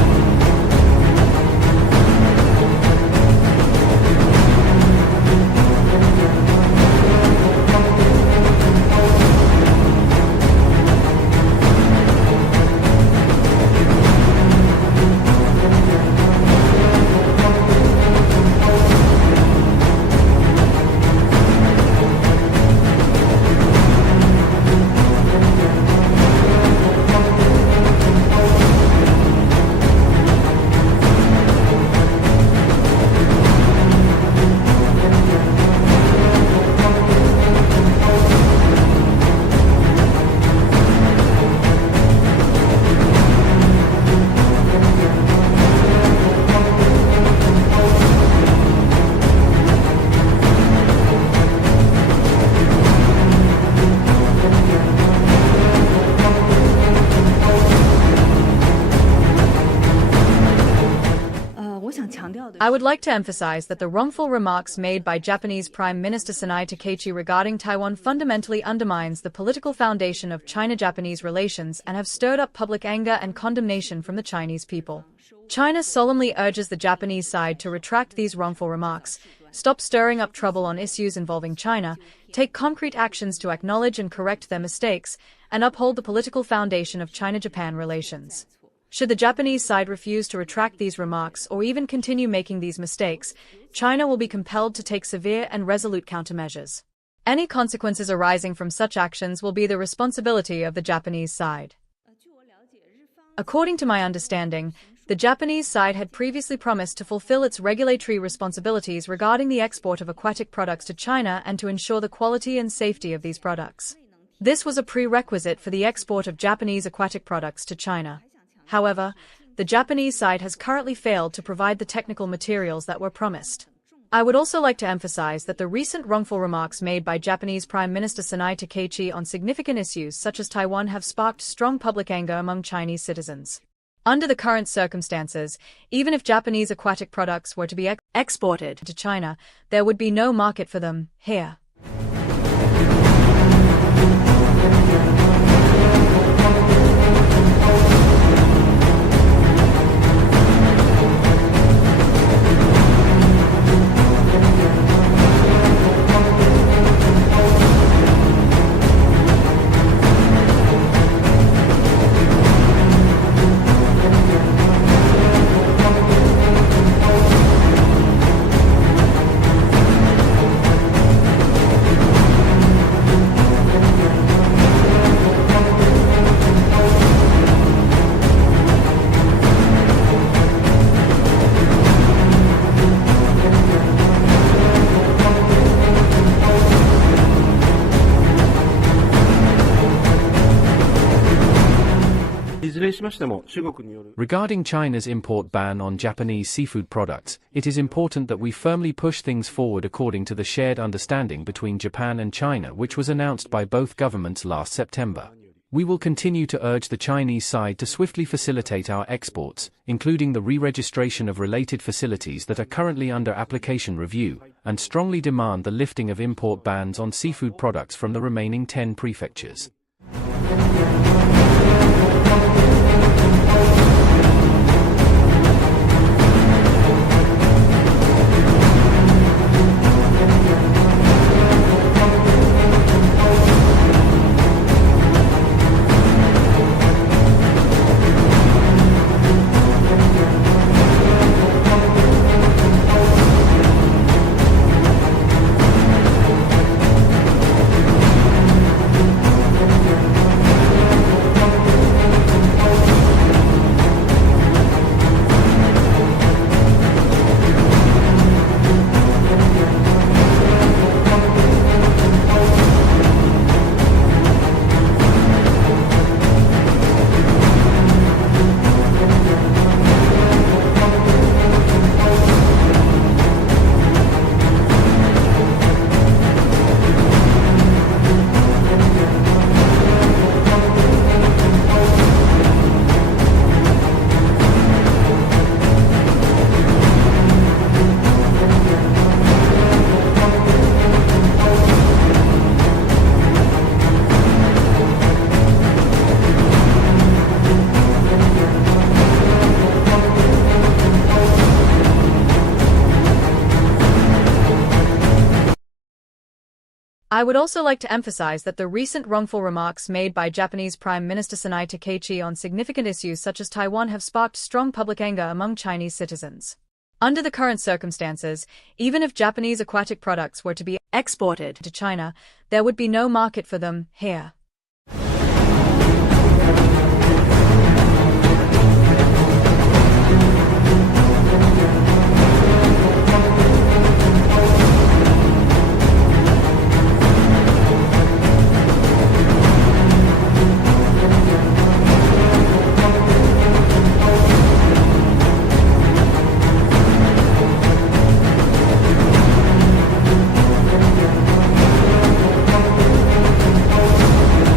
I would like to emphasize that the wrongful remarks made by Japanese Prime Minister Sanae Takaichi regarding Taiwan fundamentally undermines the political foundation of China-Japanese relations and have stirred up public anger and condemnation from the Chinese people. China solemnly urges the Japanese side to retract these wrongful remarks, stop stirring up trouble on issues involving China, take concrete actions to acknowledge and correct their mistakes, and uphold the political foundation of China-Japan relations. Should the Japanese side refuse to retract these remarks or even continue making these mistakes, China will be compelled to take severe and resolute countermeasures. Any consequences arising from such actions will be the responsibility of the Japanese side. According to my understanding, the Japanese side had previously promised to fulfill its regulatory responsibilities regarding the export of aquatic products to China and to ensure the quality and safety of these products. This was a prerequisite for the export of Japanese aquatic products to China. However, the Japanese side has currently failed to provide the technical materials that were promised. I would also like to emphasize that the recent wrongful remarks made by Japanese Prime Minister Sanae Takaichi on significant issues such as Taiwan have sparked strong public anger among Chinese citizens. Under the current circumstances, even if Japanese aquatic products were to be exported to China, there would be no market for them here. Regarding China's import ban on Japanese seafood products, it is important that we firmly push things forward according to the shared understanding between Japan and China which was announced by both governments last September. We will continue to urge the Chinese side to swiftly facilitate our exports, including the re-registration of related facilities that are currently under application review, and strongly demand the lifting of import bans on seafood products from the remaining 10 prefectures. I would also like to emphasize that the recent wrongful remarks made by Japanese Prime Minister Sanae Takaichi on significant issues such as Taiwan have sparked strong public anger among Chinese citizens. Under the current circumstances, even if Japanese aquatic products were to be exported to China, there would be no market for them here.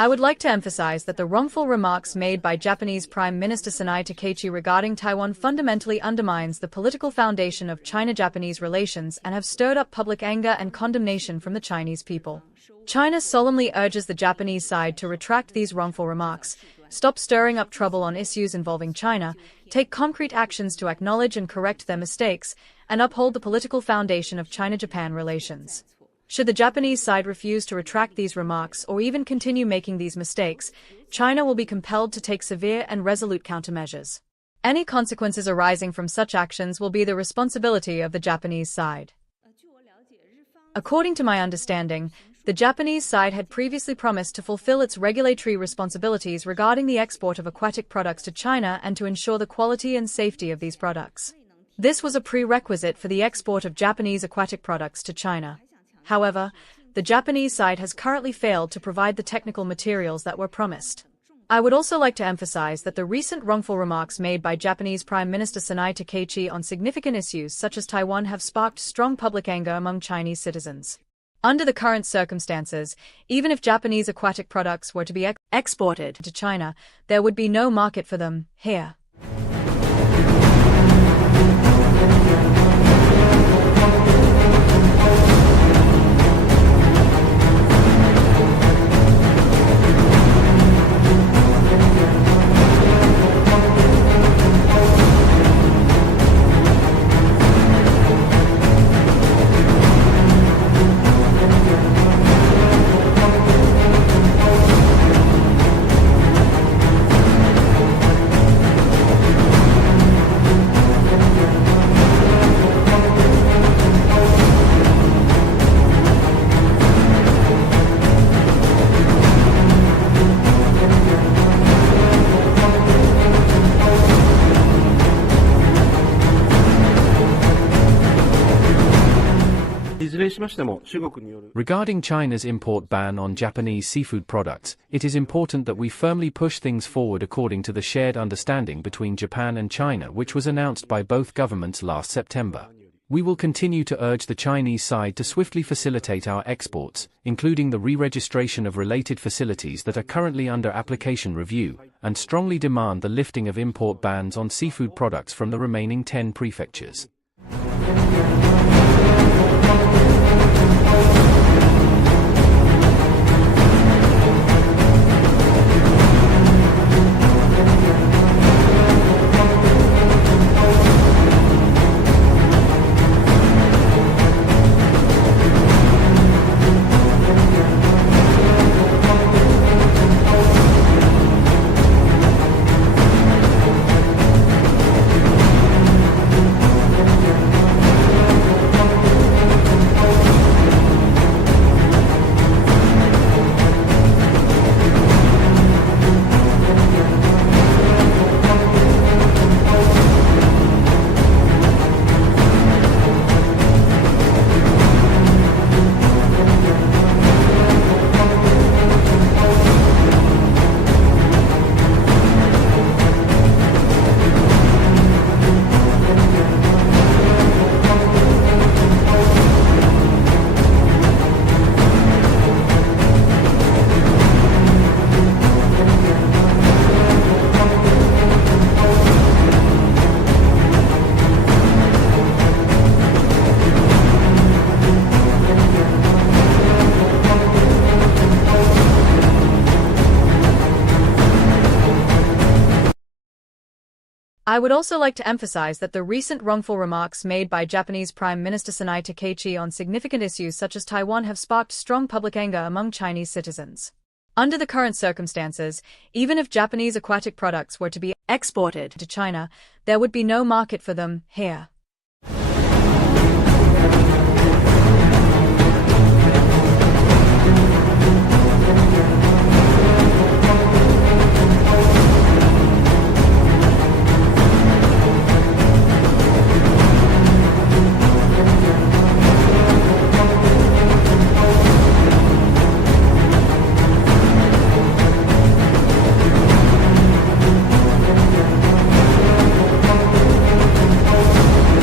I would like to emphasize that the wrongful remarks made by Japanese Prime Minister Sanae Takaichi regarding Taiwan fundamentally undermines the political foundation of China-Japanese relations and have stirred up public anger and condemnation from the Chinese people. China solemnly urges the Japanese side to retract these wrongful remarks, stop stirring up trouble on issues involving China, take concrete actions to acknowledge and correct their mistakes, and uphold the political foundation of China-Japan relations. Should the Japanese side refuse to retract these remarks or even continue making these mistakes, China will be compelled to take severe and resolute countermeasures. Any consequences arising from such actions will be the responsibility of the Japanese side. According to my understanding, the Japanese side had previously promised to fulfill its regulatory responsibilities regarding the export of aquatic products to China and to ensure the quality and safety of these products. This was a prerequisite for the export of Japanese aquatic products to China. However, the Japanese side has currently failed to provide the technical materials that were promised. I would also like to emphasize that the recent wrongful remarks made by Japanese Prime Minister Sanae Takaichi on significant issues such as Taiwan have sparked strong public anger among Chinese citizens. Under the current circumstances, even if Japanese aquatic products were to be exported to China, there would be no market for them here. Regarding China's import ban on Japanese seafood products, it is important that we firmly push things forward according to the shared understanding between Japan and China which was announced by both governments last September. We will continue to urge the Chinese side to swiftly facilitate our exports, including the re-registration of related facilities that are currently under application review, and strongly demand the lifting of import bans on seafood products from the remaining 10 prefectures. I would also like to emphasize that the recent wrongful remarks made by Japanese Prime Minister Sanae Takaichi on significant issues such as Taiwan have sparked strong public anger among Chinese citizens. Under the current circumstances, even if Japanese aquatic products were to be exported to China, there would be no market for them here.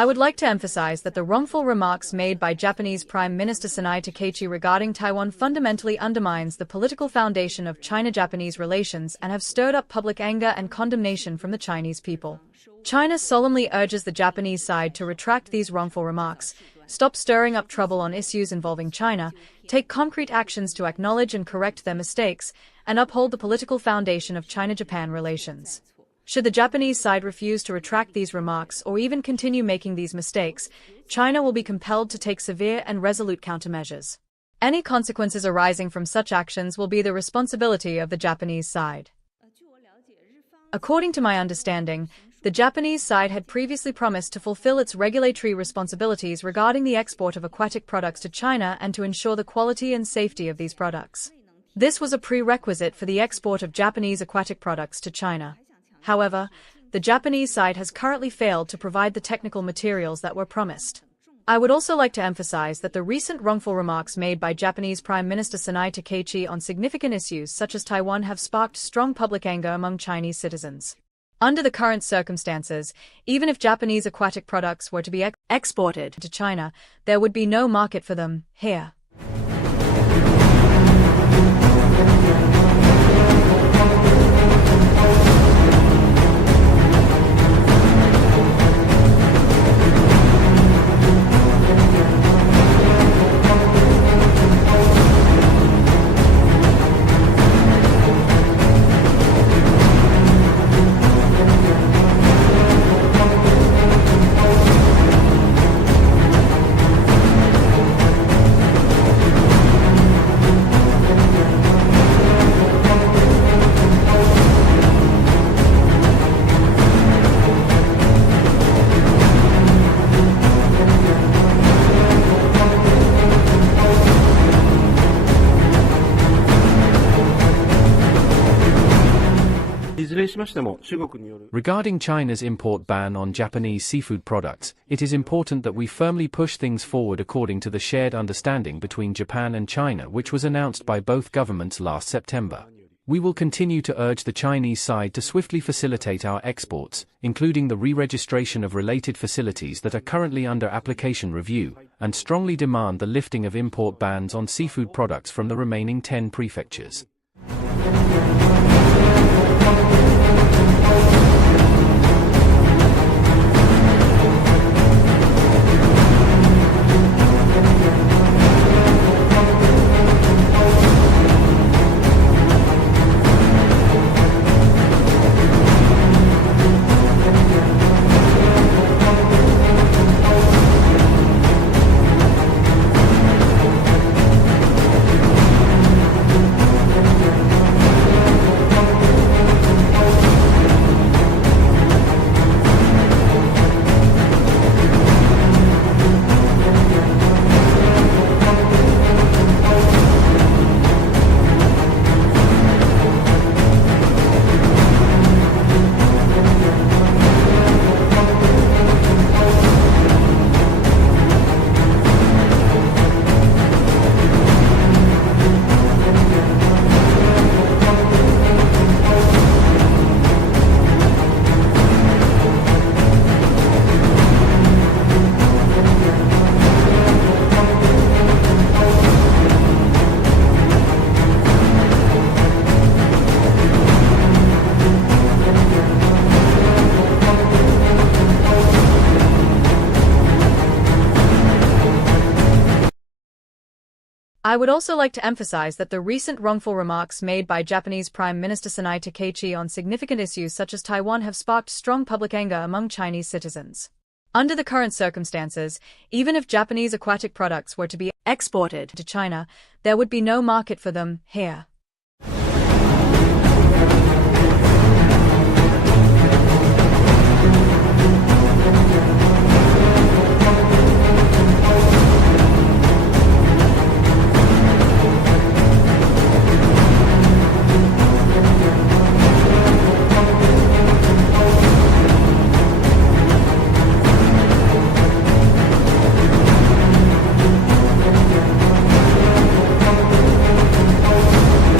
I would like to emphasize that the wrongful remarks made by Japanese Prime Minister Sanae Takaichi regarding Taiwan fundamentally undermines the political foundation of China-Japanese relations and have stirred up public anger and condemnation from the Chinese people. China solemnly urges the Japanese side to retract these wrongful remarks, stop stirring up trouble on issues involving China, take concrete actions to acknowledge and correct their mistakes, and uphold the political foundation of China-Japan relations. Should the Japanese side refuse to retract these remarks or even continue making these mistakes, China will be compelled to take severe and resolute countermeasures. Any consequences arising from such actions will be the responsibility of the Japanese side. According to my understanding, the Japanese side had previously promised to fulfill its regulatory responsibilities regarding the export of aquatic products to China and to ensure the quality and safety of these products. This was a prerequisite for the export of Japanese aquatic products to China. However, the Japanese side has currently failed to provide the technical materials that were promised. I would also like to emphasize that the recent wrongful remarks made by Japanese Prime Minister Sanae Takaichi on significant issues such as Taiwan have sparked strong public anger among Chinese citizens. Under the current circumstances, even if Japanese aquatic products were to be exported to China, there would be no market for them here. Regarding China's import ban on Japanese seafood products, it is important that we firmly push things forward according to the shared understanding between Japan and China which was announced by both governments last September. We will continue to urge the Chinese side to swiftly facilitate our exports, including the re-registration of related facilities that are currently under application review, and strongly demand the lifting of import bans on seafood products from the remaining 10 prefectures. I would also like to emphasize that the recent wrongful remarks made by Japanese Prime Minister Sanae Takaichi on significant issues such as Taiwan have sparked strong public anger among Chinese citizens. Under the current circumstances, even if Japanese aquatic products were to be exported to China, there would be no market for them here.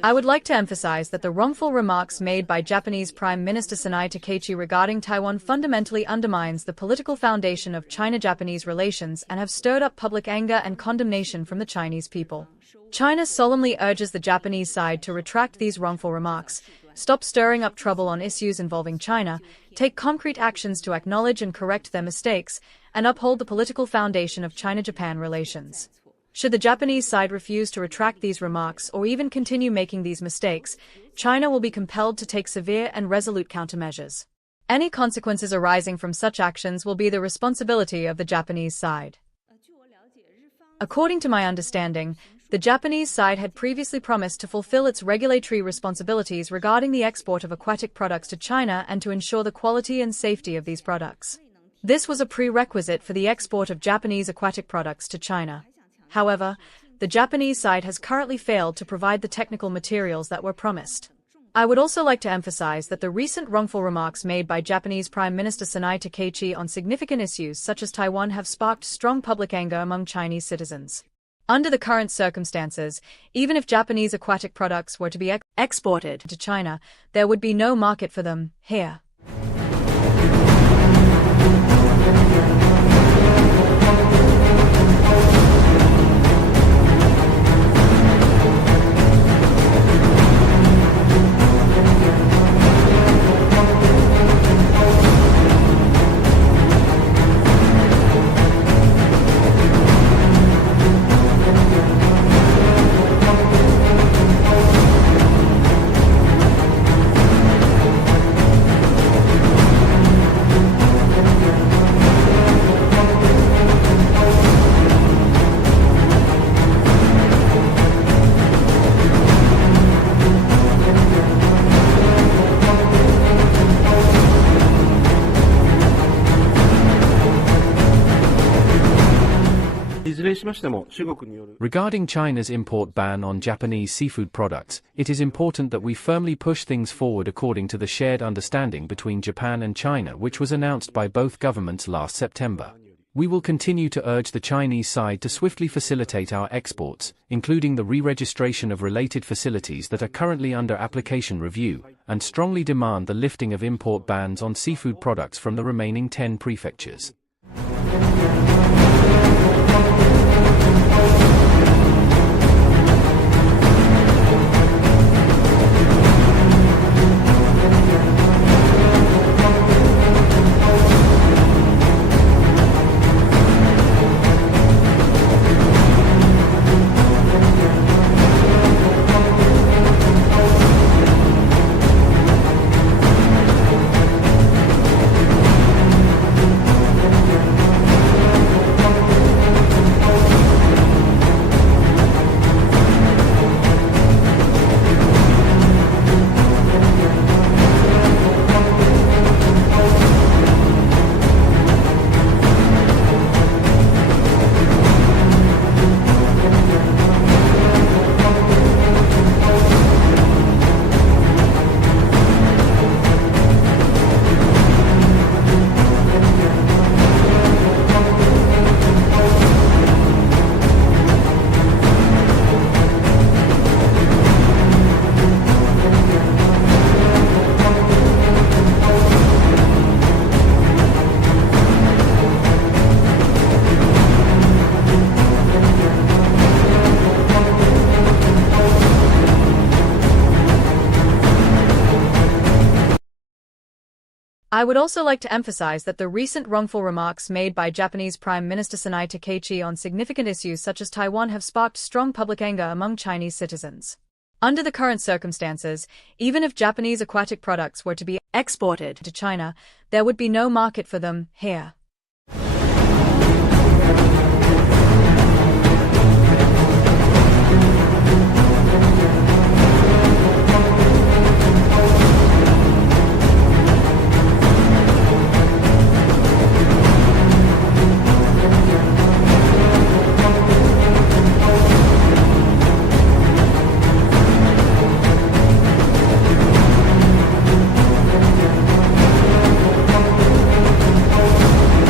I would like to emphasize that the wrongful remarks made by Japanese Prime Minister Sanae Takaichi regarding Taiwan fundamentally undermines the political foundation of China-Japanese relations and have stirred up public anger and condemnation from the Chinese people. China solemnly urges the Japanese side to retract these wrongful remarks, stop stirring up trouble on issues involving China, take concrete actions to acknowledge and correct their mistakes, and uphold the political foundation of China-Japan relations. Should the Japanese side refuse to retract these remarks or even continue making these mistakes, China will be compelled to take severe and resolute countermeasures. Any consequences arising from such actions will be the responsibility of the Japanese side. According to my understanding, the Japanese side had previously promised to fulfill its regulatory responsibilities regarding the export of aquatic products to China and to ensure the quality and safety of these products. This was a prerequisite for the export of Japanese aquatic products to China. However, the Japanese side has currently failed to provide the technical materials that were promised. I would also like to emphasize that the recent wrongful remarks made by Japanese Prime Minister Sanae Takaichi on significant issues such as Taiwan have sparked strong public anger among Chinese citizens. Under the current circumstances, even if Japanese aquatic products were to be exported to China, there would be no market for them here. Regarding China's import ban on Japanese seafood products, it is important that we firmly push things forward according to the shared understanding between Japan and China which was announced by both governments last September. We will continue to urge the Chinese side to swiftly facilitate our exports, including the re-registration of related facilities that are currently under application review, and strongly demand the lifting of import bans on seafood products from the remaining 10 prefectures. I would also like to emphasize that the recent wrongful remarks made by Japanese Prime Minister Sanae Takaichi on significant issues such as Taiwan have sparked strong public anger among Chinese citizens. Under the current circumstances, even if Japanese aquatic products were to be exported to China, there would be no market for them here.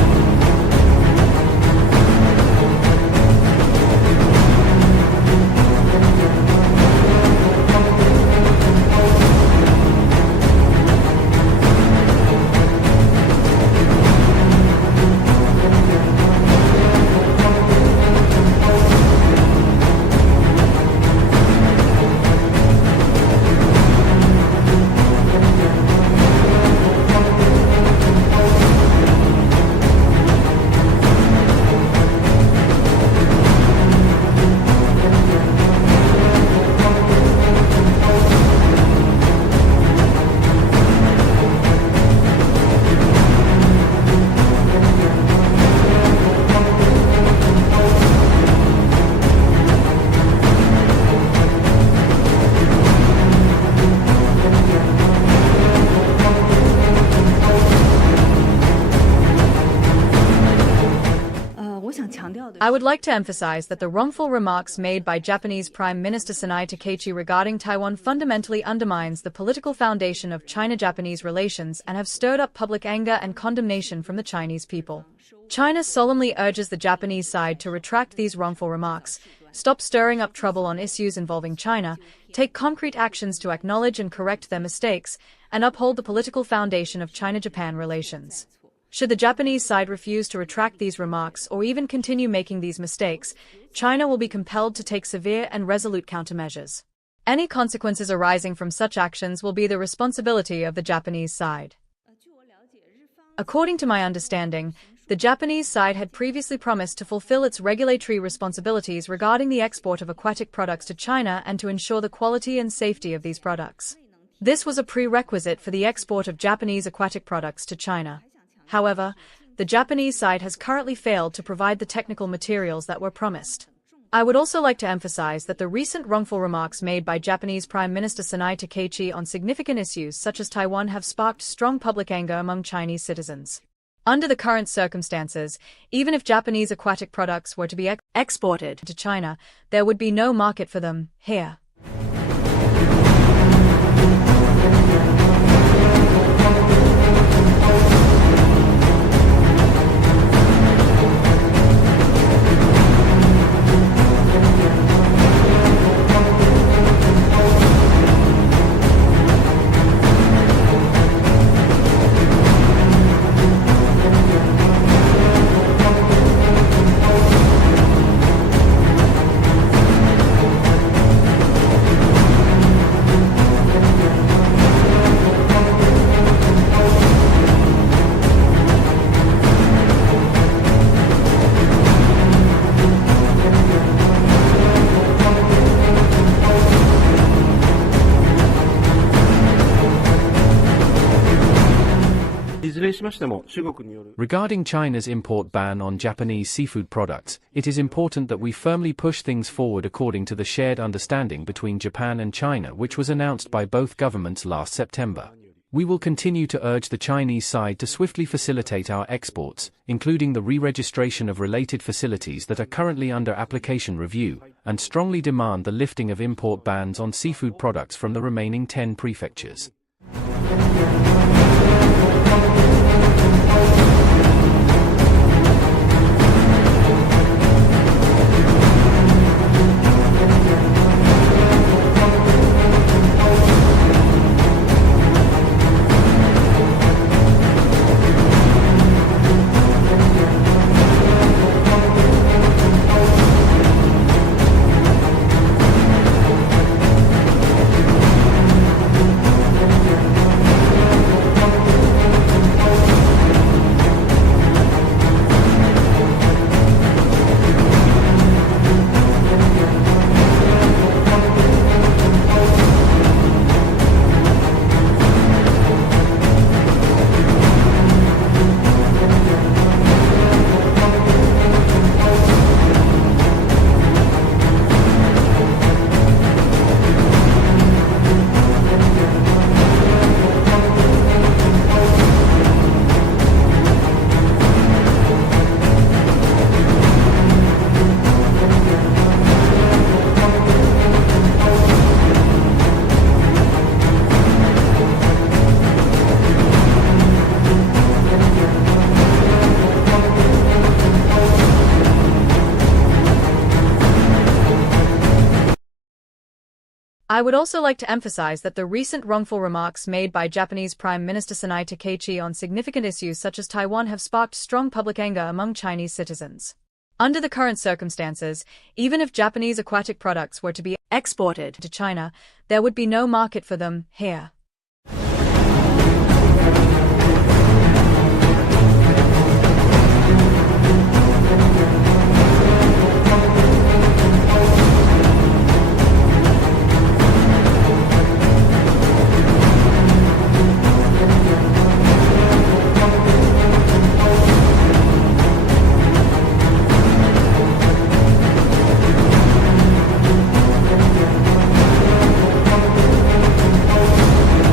I would like to emphasize that the wrongful remarks made by Japanese Prime Minister Sanae Takaichi regarding Taiwan fundamentally undermines the political foundation of China-Japanese relations and have stirred up public anger and condemnation from the Chinese people. China solemnly urges the Japanese side to retract these wrongful remarks, stop stirring up trouble on issues involving China, take concrete actions to acknowledge and correct their mistakes, and uphold the political foundation of China-Japan relations. Should the Japanese side refuse to retract these remarks or even continue making these mistakes, China will be compelled to take severe and resolute countermeasures. Any consequences arising from such actions will be the responsibility of the Japanese side. According to my understanding, the Japanese side had previously promised to fulfill its regulatory responsibilities regarding the export of aquatic products to China and to ensure the quality and safety of these products. This was a prerequisite for the export of Japanese aquatic products to China. However, the Japanese side has currently failed to provide the technical materials that were promised. I would also like to emphasize that the recent wrongful remarks made by Japanese Prime Minister Sanae Takaichi on significant issues such as Taiwan have sparked strong public anger among Chinese citizens. Under the current circumstances, even if Japanese aquatic products were to be exported to China, there would be no market for them here. Regarding China's import ban on Japanese seafood products, it is important that we firmly push things forward according to the shared understanding between Japan and China, which was announced by both governments last September. We will continue to urge the Chinese side to swiftly facilitate our exports, including the re-registration of related facilities that are currently under application review, and strongly demand the lifting of import bans on seafood products from the remaining 10 prefectures. I would also like to emphasize that the recent wrongful remarks made by Japanese Prime Minister Sanae Takaichi on significant issues such as Taiwan have sparked strong public anger among Chinese citizens. Under the current circumstances, even if Japanese aquatic products were to be exported to China, there would be no market for them here.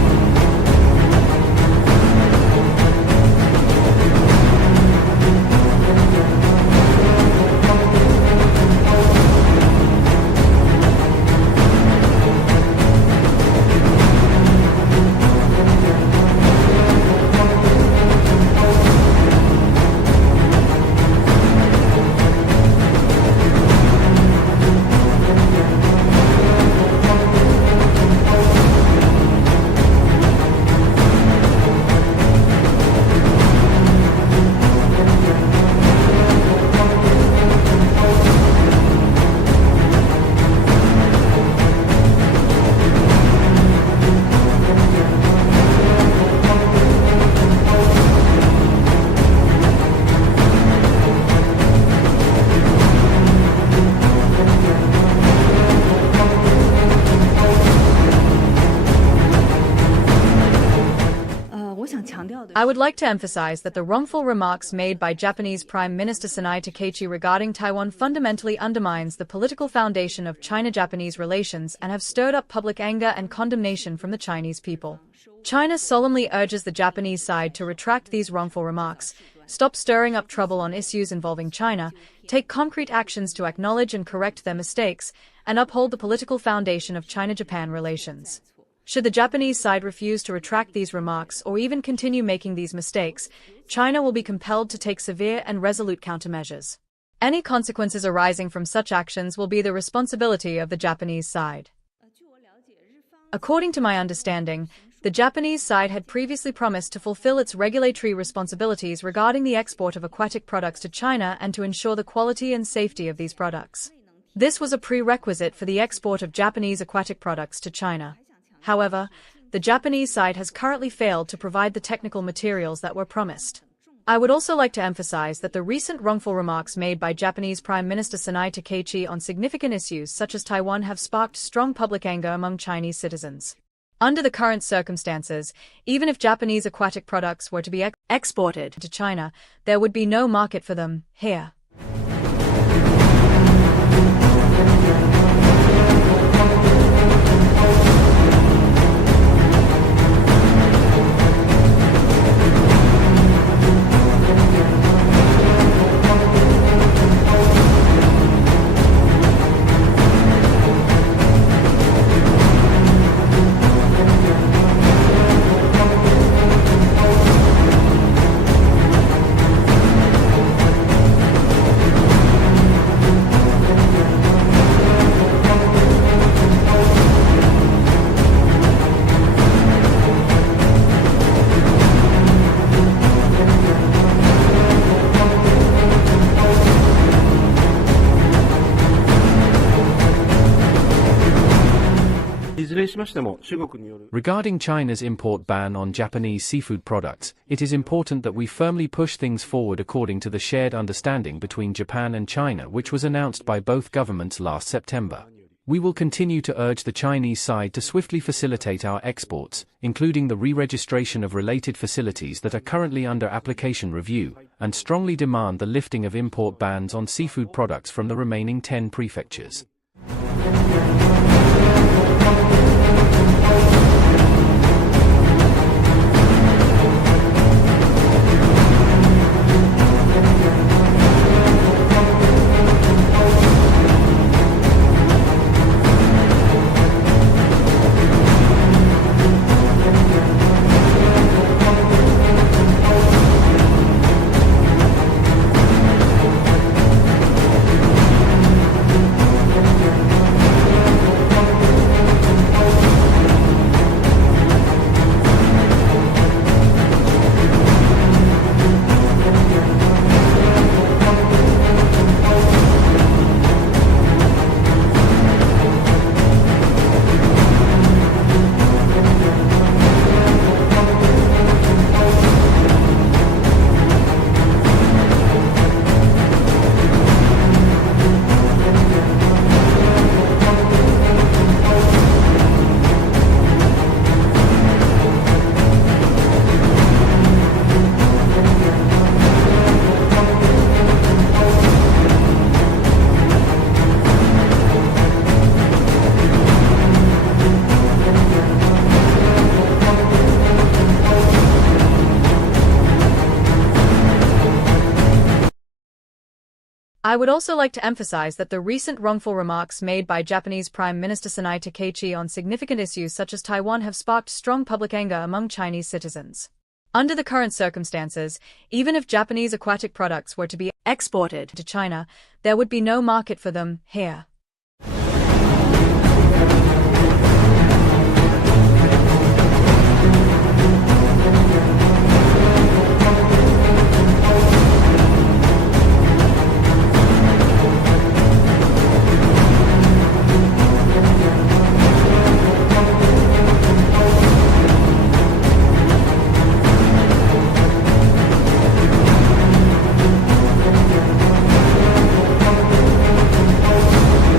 I would like to emphasize that the wrongful remarks made by Japanese Prime Minister Sanae Takaichi regarding Taiwan fundamentally undermines the political foundation of China-Japanese relations and have stirred up public anger and condemnation from the Chinese people. China solemnly urges the Japanese side to retract these wrongful remarks, stop stirring up trouble on issues involving China, take concrete actions to acknowledge and correct their mistakes, and uphold the political foundation of China-Japan relations. Should the Japanese side refuse to retract these remarks or even continue making these mistakes, China will be compelled to take severe and resolute countermeasures. Any consequences arising from such actions will be the responsibility of the Japanese side. According to my understanding, the Japanese side had previously promised to fulfill its regulatory responsibilities regarding the export of aquatic products to China and to ensure the quality and safety of these products. This was a prerequisite for the export of Japanese aquatic products to China. However, the Japanese side has currently failed to provide the technical materials that were promised. I would also like to emphasize that the recent wrongful remarks made by Japanese Prime Minister Sanae Takaichi on significant issues such as Taiwan have sparked strong public anger among Chinese citizens. Under the current circumstances, even if Japanese aquatic products were to be exported to China, there would be no market for them here. Regarding China's import ban on Japanese seafood products, it is important that we firmly push things forward according to the shared understanding between Japan and China which was announced by both governments last September. We will continue to urge the Chinese side to swiftly facilitate our exports, including the re-registration of related facilities that are currently under application review, and strongly demand the lifting of import bans on seafood products from the remaining 10 prefectures. I would also like to emphasize that the recent wrongful remarks made by Japanese Prime Minister Sanae Takaichi on significant issues such as Taiwan have sparked strong public anger among Chinese citizens. Under the current circumstances, even if Japanese aquatic products were to be exported to China, there would be no market for them here.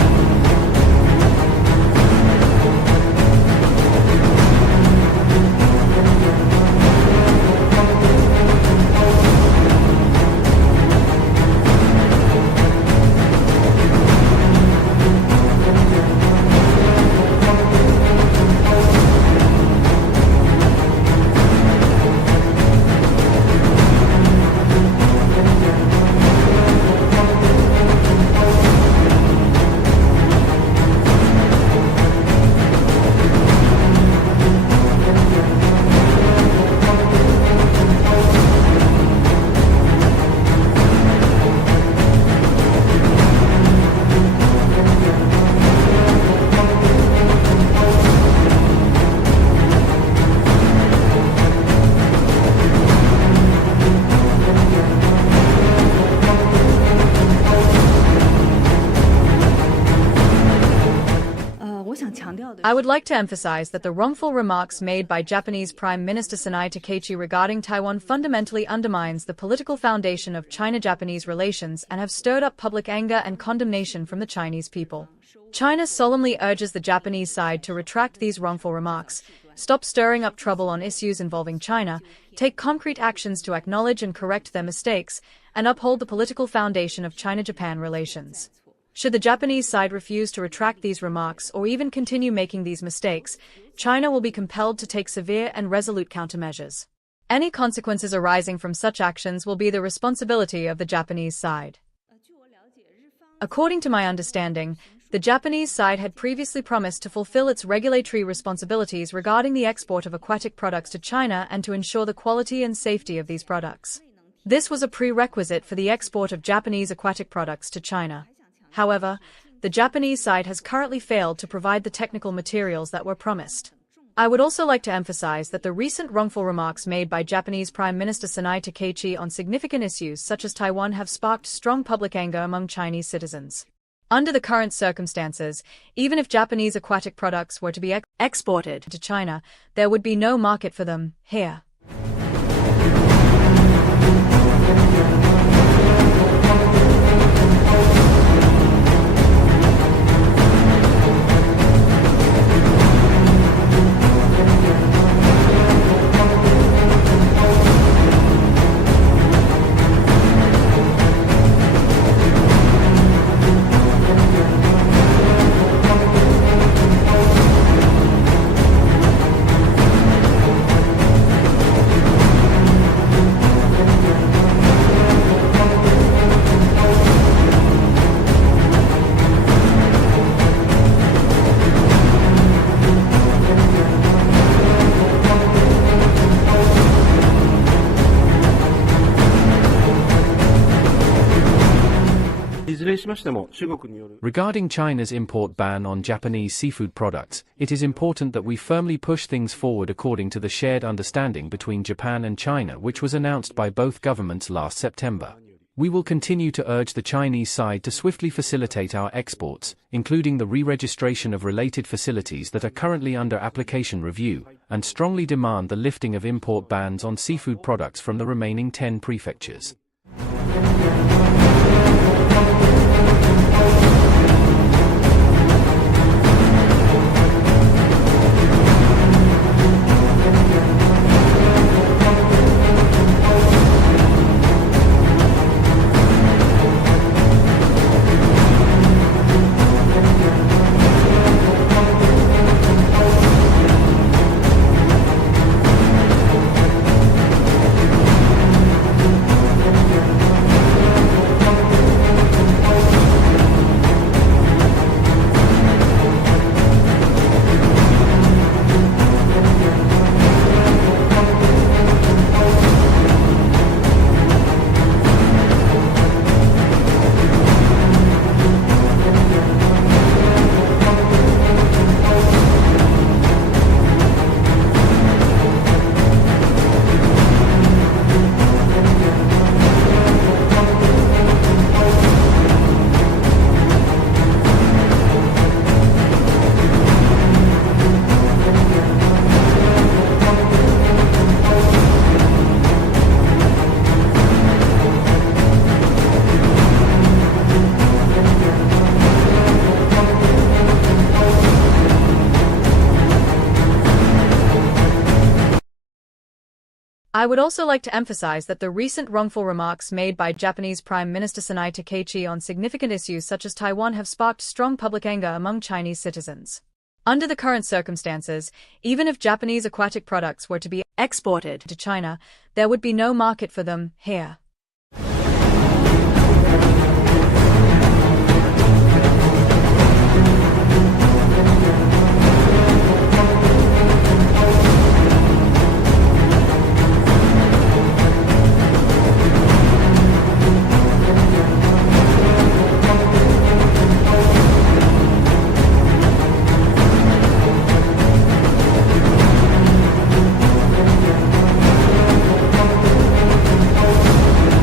I would like to emphasize that the wrongful remarks made by Japanese Prime Minister Sanae Takaichi regarding Taiwan fundamentally undermines the political foundation of China-Japanese relations and have stirred up public anger and condemnation from the Chinese people. China solemnly urges the Japanese side to retract these wrongful remarks, stop stirring up trouble on issues involving China, take concrete actions to acknowledge and correct their mistakes, and uphold the political foundation of China-Japan relations. Should the Japanese side refuse to retract these remarks or even continue making these mistakes, China will be compelled to take severe and resolute countermeasures. Any consequences arising from such actions will be the responsibility of the Japanese side. According to my understanding, the Japanese side had previously promised to fulfill its regulatory responsibilities regarding the export of aquatic products to China and to ensure the quality and safety of these products. This was a prerequisite for the export of Japanese aquatic products to China. However, the Japanese side has currently failed to provide the technical materials that were promised. I would also like to emphasize that the recent wrongful remarks made by Japanese Prime Minister Sanae Takaichi on significant issues such as Taiwan have sparked strong public anger among Chinese citizens. Under the current circumstances, even if Japanese aquatic products were to be exported to China, there would be no market for them here. Regarding China's import ban on Japanese seafood products, it is important that we firmly push things forward according to the shared understanding between Japan and China which was announced by both governments last September. We will continue to urge the Chinese side to swiftly facilitate our exports, including the re-registration of related facilities that are currently under application review, and strongly demand the lifting of import bans on seafood products from the remaining 10 prefectures. I would also like to emphasize that the recent wrongful remarks made by Japanese Prime Minister Sanae Takaichi on significant issues such as Taiwan have sparked strong public anger among Chinese citizens. Under the current circumstances, even if Japanese aquatic products were to be exported to China, there would be no market for them here.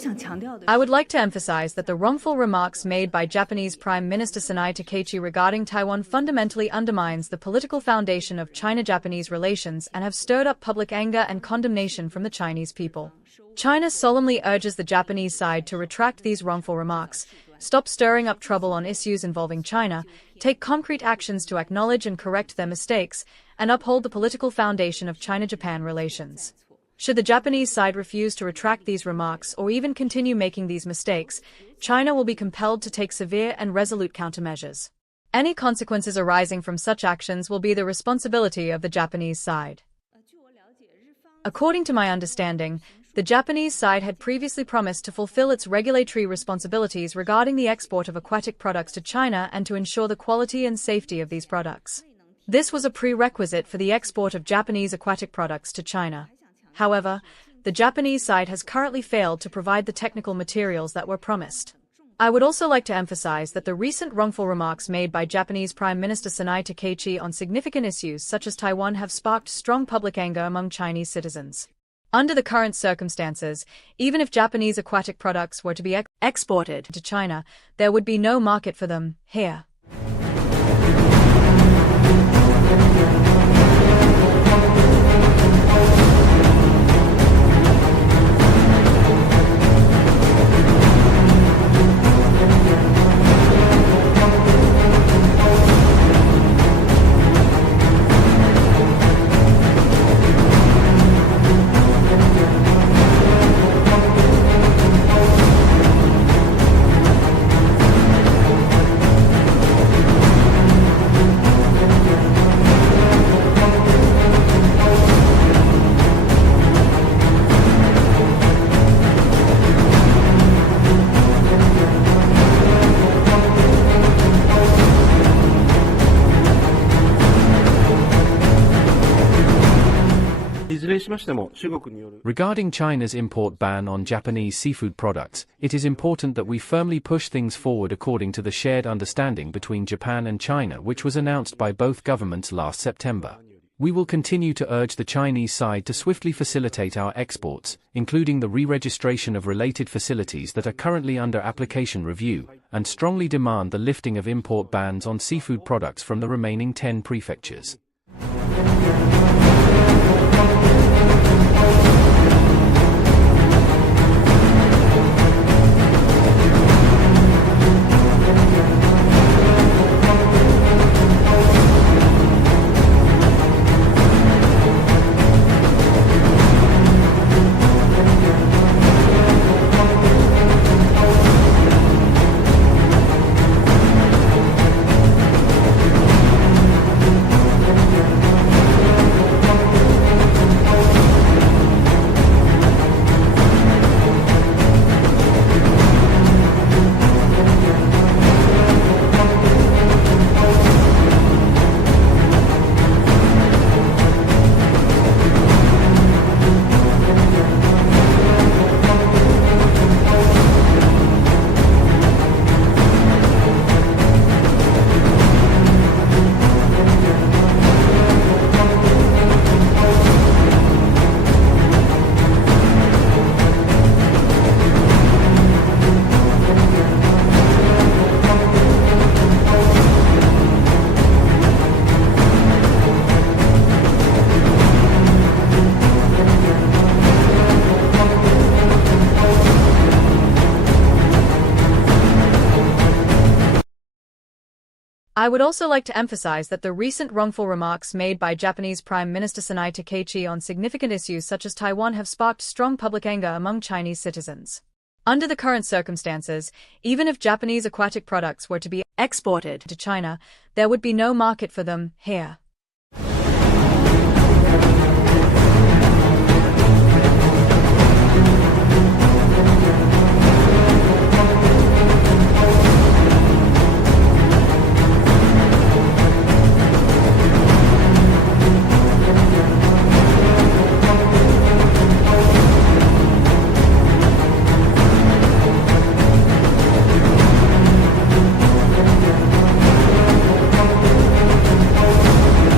I would like to emphasize that the wrongful remarks made by Japanese Prime Minister Sanae Takaichi regarding Taiwan fundamentally undermines the political foundation of China-Japanese relations and have stirred up public anger and condemnation from the Chinese people. China solemnly urges the Japanese side to retract these wrongful remarks, stop stirring up trouble on issues involving China, take concrete actions to acknowledge and correct their mistakes, and uphold the political foundation of China-Japan relations. Should the Japanese side refuse to retract these remarks or even continue making these mistakes, China will be compelled to take severe and resolute countermeasures. Any consequences arising from such actions will be the responsibility of the Japanese side. According to my understanding, the Japanese side had previously promised to fulfill its regulatory responsibilities regarding the export of aquatic products to China and to ensure the quality and safety of these products. This was a prerequisite for the export of Japanese aquatic products to China. However, the Japanese side has currently failed to provide the technical materials that were promised. I would also like to emphasize that the recent wrongful remarks made by Japanese Prime Minister Sanae Takaichi on significant issues such as Taiwan have sparked strong public anger among Chinese citizens. Under the current circumstances, even if Japanese aquatic products were to be exported to China, there would be no market for them here. Regarding China's import ban on Japanese seafood products, it is important that we firmly push things forward according to the shared understanding between Japan and China which was announced by both governments last September. We will continue to urge the Chinese side to swiftly facilitate our exports, including the re-registration of related facilities that are currently under application review, and strongly demand the lifting of import bans on seafood products from the remaining 10 prefectures. I would also like to emphasize that the recent wrongful remarks made by Japanese Prime Minister Sanae Takaichi on significant issues such as Taiwan have sparked strong public anger among Chinese citizens. Under the current circumstances, even if Japanese aquatic products were to be exported to China, there would be no market for them here.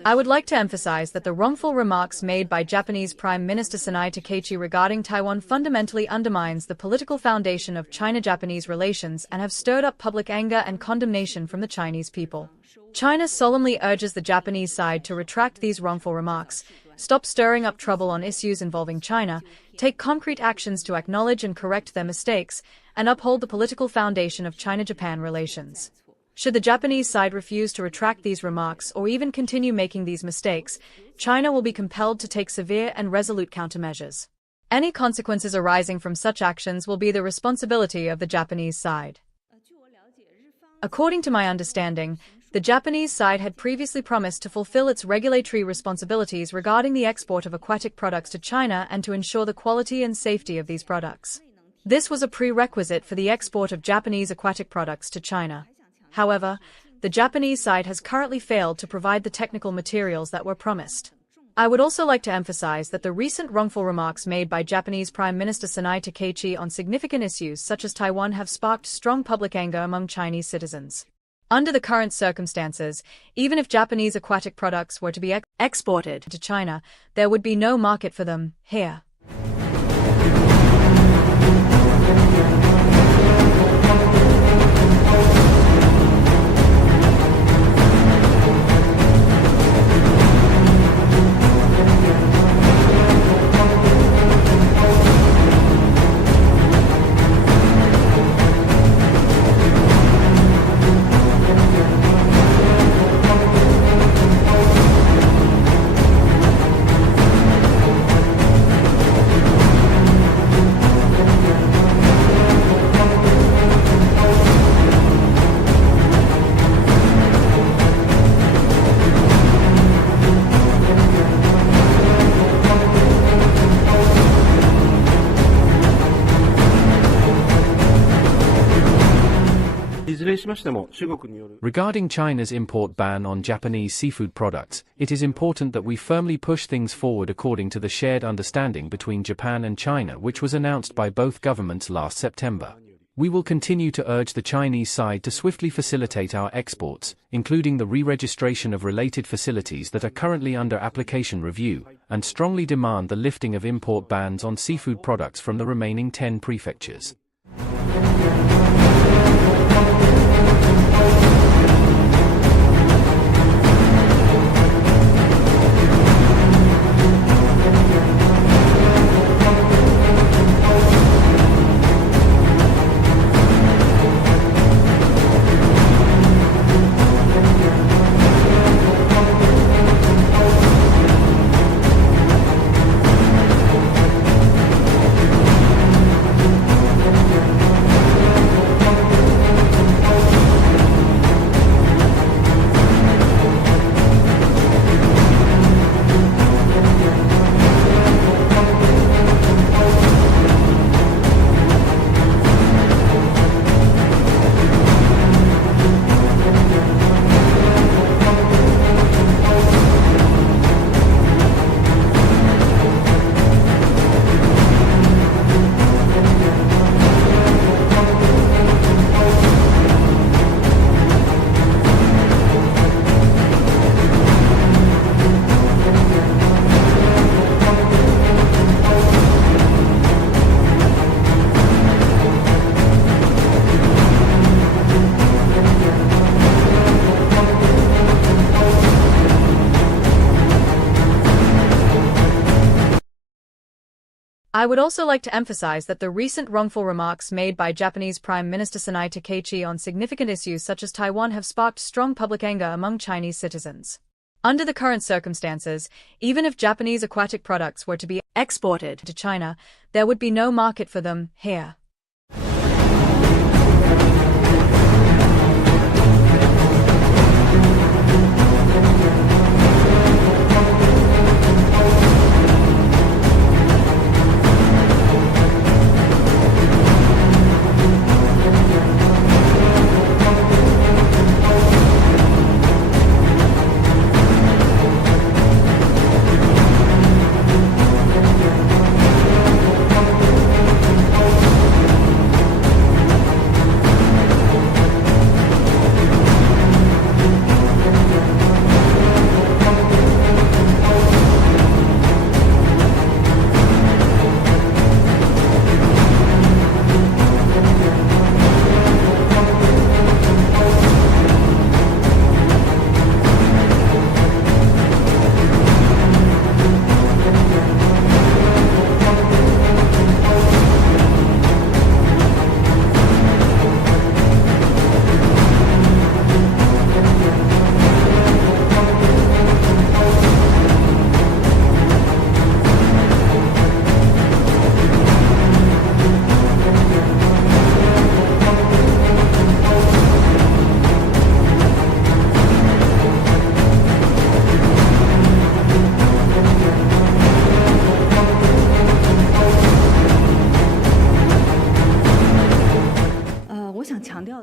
I would like to emphasize that the wrongful remarks made by Japanese Prime Minister Sanae Takaichi regarding Taiwan fundamentally undermines the political foundation of China-Japanese relations and have stirred up public anger and condemnation from the Chinese people. China solemnly urges the Japanese side to retract these wrongful remarks, stop stirring up trouble on issues involving China, take concrete actions to acknowledge and correct their mistakes, and uphold the political foundation of China-Japan relations. Should the Japanese side refuse to retract these remarks or even continue making these mistakes, China will be compelled to take severe and resolute countermeasures. Any consequences arising from such actions will be the responsibility of the Japanese side. According to my understanding, the Japanese side had previously promised to fulfill its regulatory responsibilities regarding the export of aquatic products to China and to ensure the quality and safety of these products. This was a prerequisite for the export of Japanese aquatic products to China. However, the Japanese side has currently failed to provide the technical materials that were promised. I would also like to emphasize that the recent wrongful remarks made by Japanese Prime Minister Sanae Takaichi on significant issues such as Taiwan have sparked strong public anger among Chinese citizens. Under the current circumstances, even if Japanese aquatic products were to be exported to China, there would be no market for them here. Regarding China's import ban on Japanese seafood products, it is important that we firmly push things forward according to the shared understanding between Japan and China which was announced by both governments last September. We will continue to urge the Chinese side to swiftly facilitate our exports, including the re-registration of related facilities that are currently under application review, and strongly demand the lifting of import bans on seafood products from the remaining 10 prefectures. I would also like to emphasize that the recent wrongful remarks made by Japanese Prime Minister Sanae Takaichi on significant issues such as Taiwan have sparked strong public anger among Chinese citizens. Under the current circumstances, even if Japanese aquatic products were to be exported to China, there would be no market for them here.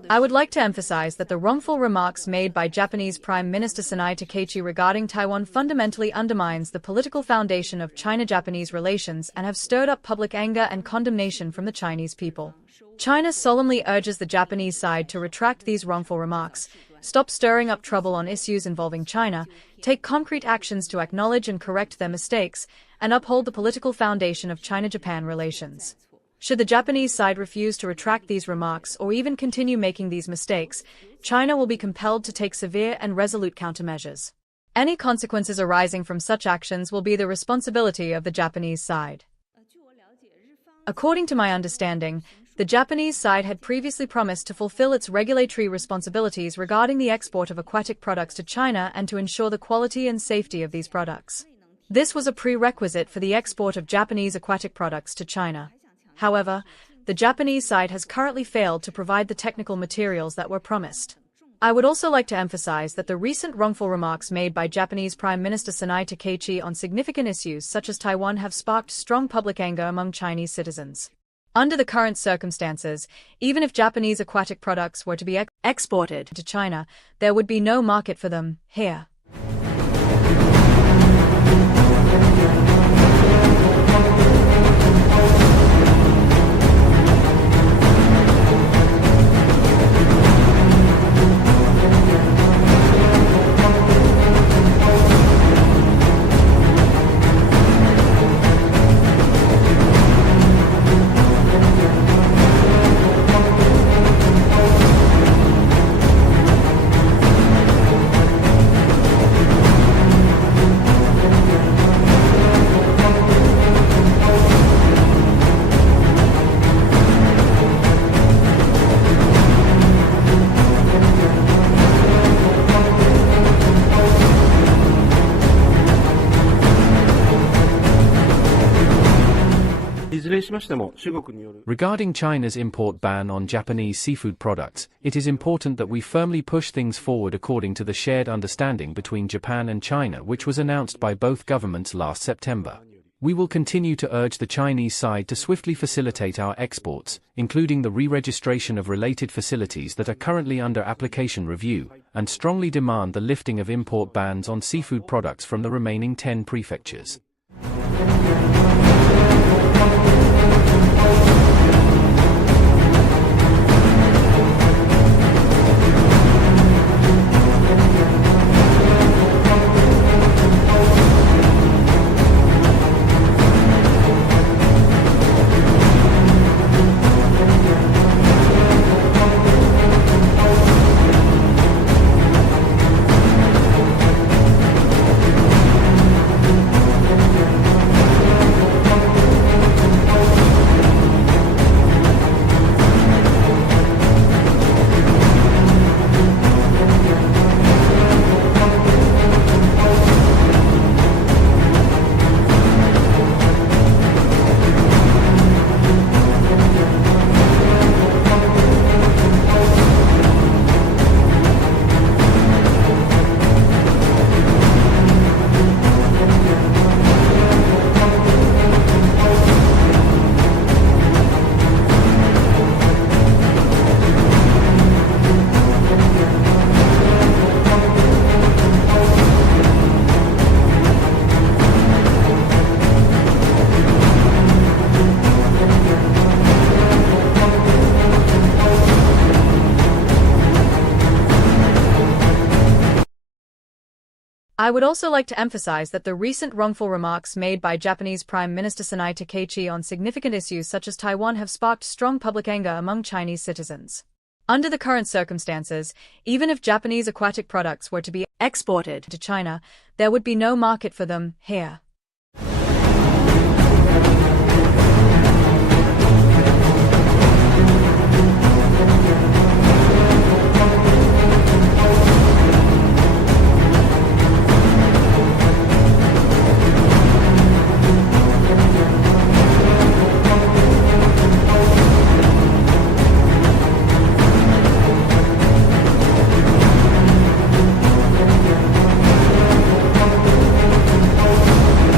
I would like to emphasize that the wrongful remarks made by Japanese Prime Minister Sanae Takaichi regarding Taiwan fundamentally undermines the political foundation of China-Japanese relations and have stirred up public anger and condemnation from the Chinese people. China solemnly urges the Japanese side to retract these wrongful remarks, stop stirring up trouble on issues involving China, take concrete actions to acknowledge and correct their mistakes, and uphold the political foundation of China-Japan relations. Should the Japanese side refuse to retract these remarks or even continue making these mistakes, China will be compelled to take severe and resolute countermeasures. Any consequences arising from such actions will be the responsibility of the Japanese side. According to my understanding, the Japanese side had previously promised to fulfill its regulatory responsibilities regarding the export of aquatic products to China and to ensure the quality and safety of these products. This was a prerequisite for the export of Japanese aquatic products to China. However, the Japanese side has currently failed to provide the technical materials that were promised. I would also like to emphasize that the recent wrongful remarks made by Japanese Prime Minister Sanae Takaichi on significant issues such as Taiwan have sparked strong public anger among Chinese citizens. Under the current circumstances, even if Japanese aquatic products were to be exported to China, there would be no market for them here. Regarding China's import ban on Japanese seafood products, it is important that we firmly push things forward according to the shared understanding between Japan and China which was announced by both governments last September. We will continue to urge the Chinese side to swiftly facilitate our exports, including the re-registration of related facilities that are currently under application review, and strongly demand the lifting of import bans on seafood products from the remaining 10 prefectures. I would also like to emphasize that the recent wrongful remarks made by Japanese Prime Minister Sanae Takaichi on significant issues such as Taiwan have sparked strong public anger among Chinese citizens. Under the current circumstances, even if Japanese aquatic products were to be exported to China, there would be no market for them here.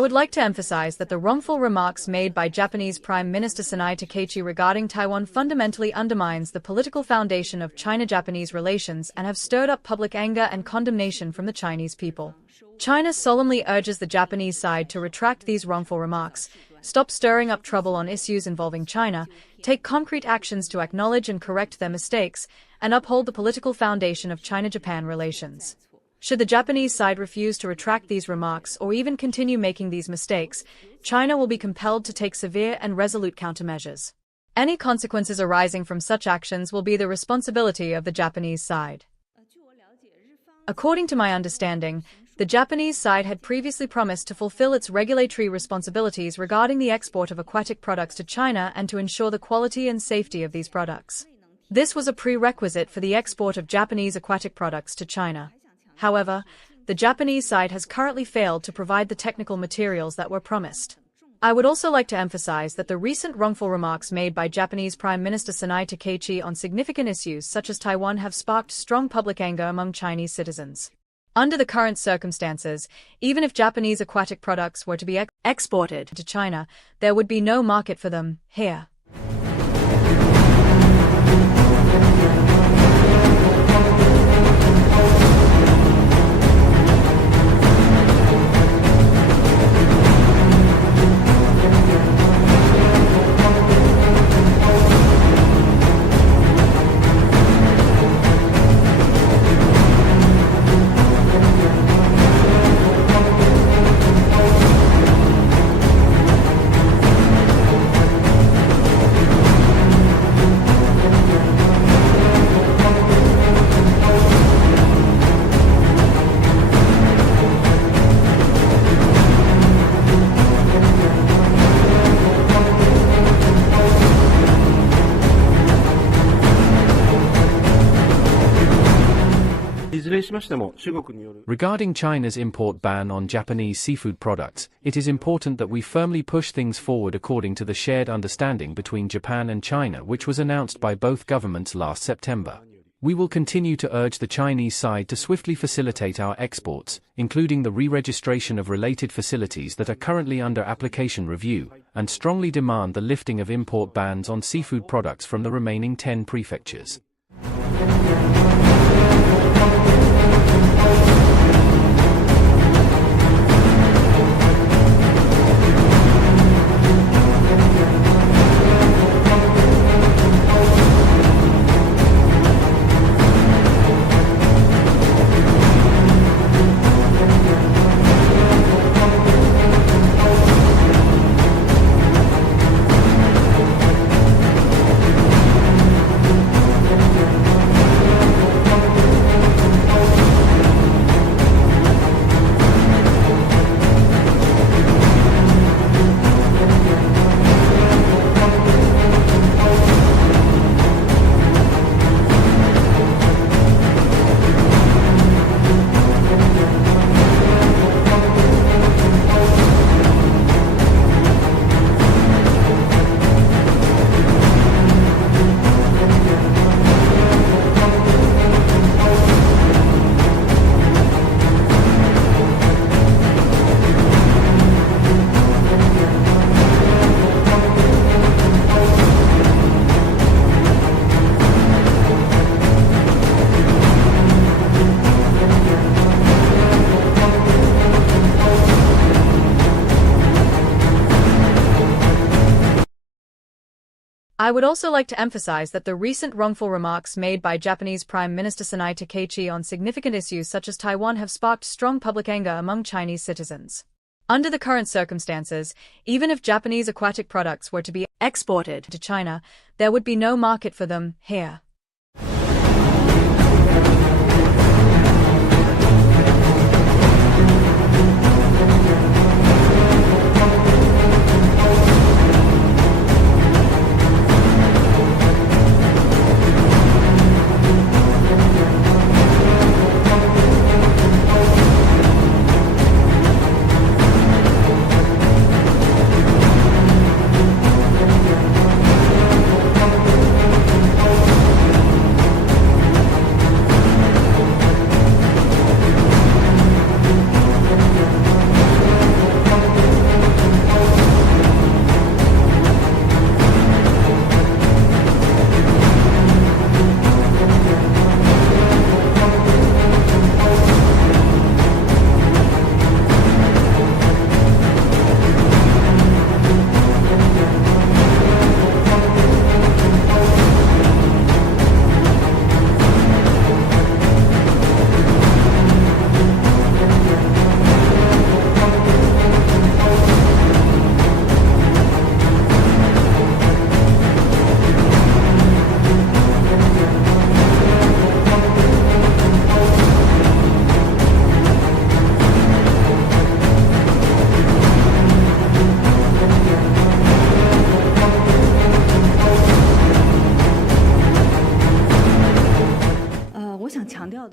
would like to emphasize that the wrongful remarks made by Japanese Prime Minister Sanae Takaichi regarding Taiwan fundamentally undermines the political foundation of China-Japanese relations and have stirred up public anger and condemnation from the Chinese people. China solemnly urges the Japanese side to retract these wrongful remarks, stop stirring up trouble on issues involving China, take concrete actions to acknowledge and correct their mistakes, and uphold the political foundation of China-Japan relations. Should the Japanese side refuse to retract these remarks or even continue making these mistakes, China will be compelled to take severe and resolute countermeasures. Any consequences arising from such actions will be the responsibility of the Japanese side. According to my understanding, the Japanese side had previously promised to fulfill its regulatory responsibilities regarding the export of aquatic products to China and to ensure the quality and safety of these products. This was a prerequisite for the export of Japanese aquatic products to China. However, the Japanese side has currently failed to provide the technical materials that were promised. I would also like to emphasize that the recent wrongful remarks made by Japanese Prime Minister Sanae Takaichi on significant issues such as Taiwan have sparked strong public anger among Chinese citizens. Under the current circumstances, even if Japanese aquatic products were to be exported to China, there would be no market for them here. Regarding China's import ban on Japanese seafood products, it is important that we firmly push things forward according to the shared understanding between Japan and China, which was announced by both governments last September. We will continue to urge the Chinese side to swiftly facilitate our exports, including the re-registration of related facilities that are currently under application review, and strongly demand the lifting of import bans on seafood products from the remaining 10 prefectures. I would also like to emphasize that the recent wrongful remarks made by Japanese Prime Minister Sanae Takaichi on significant issues such as Taiwan have sparked strong public anger among Chinese citizens. Under the current circumstances, even if Japanese aquatic products were to be exported to China, there would be no market for them here.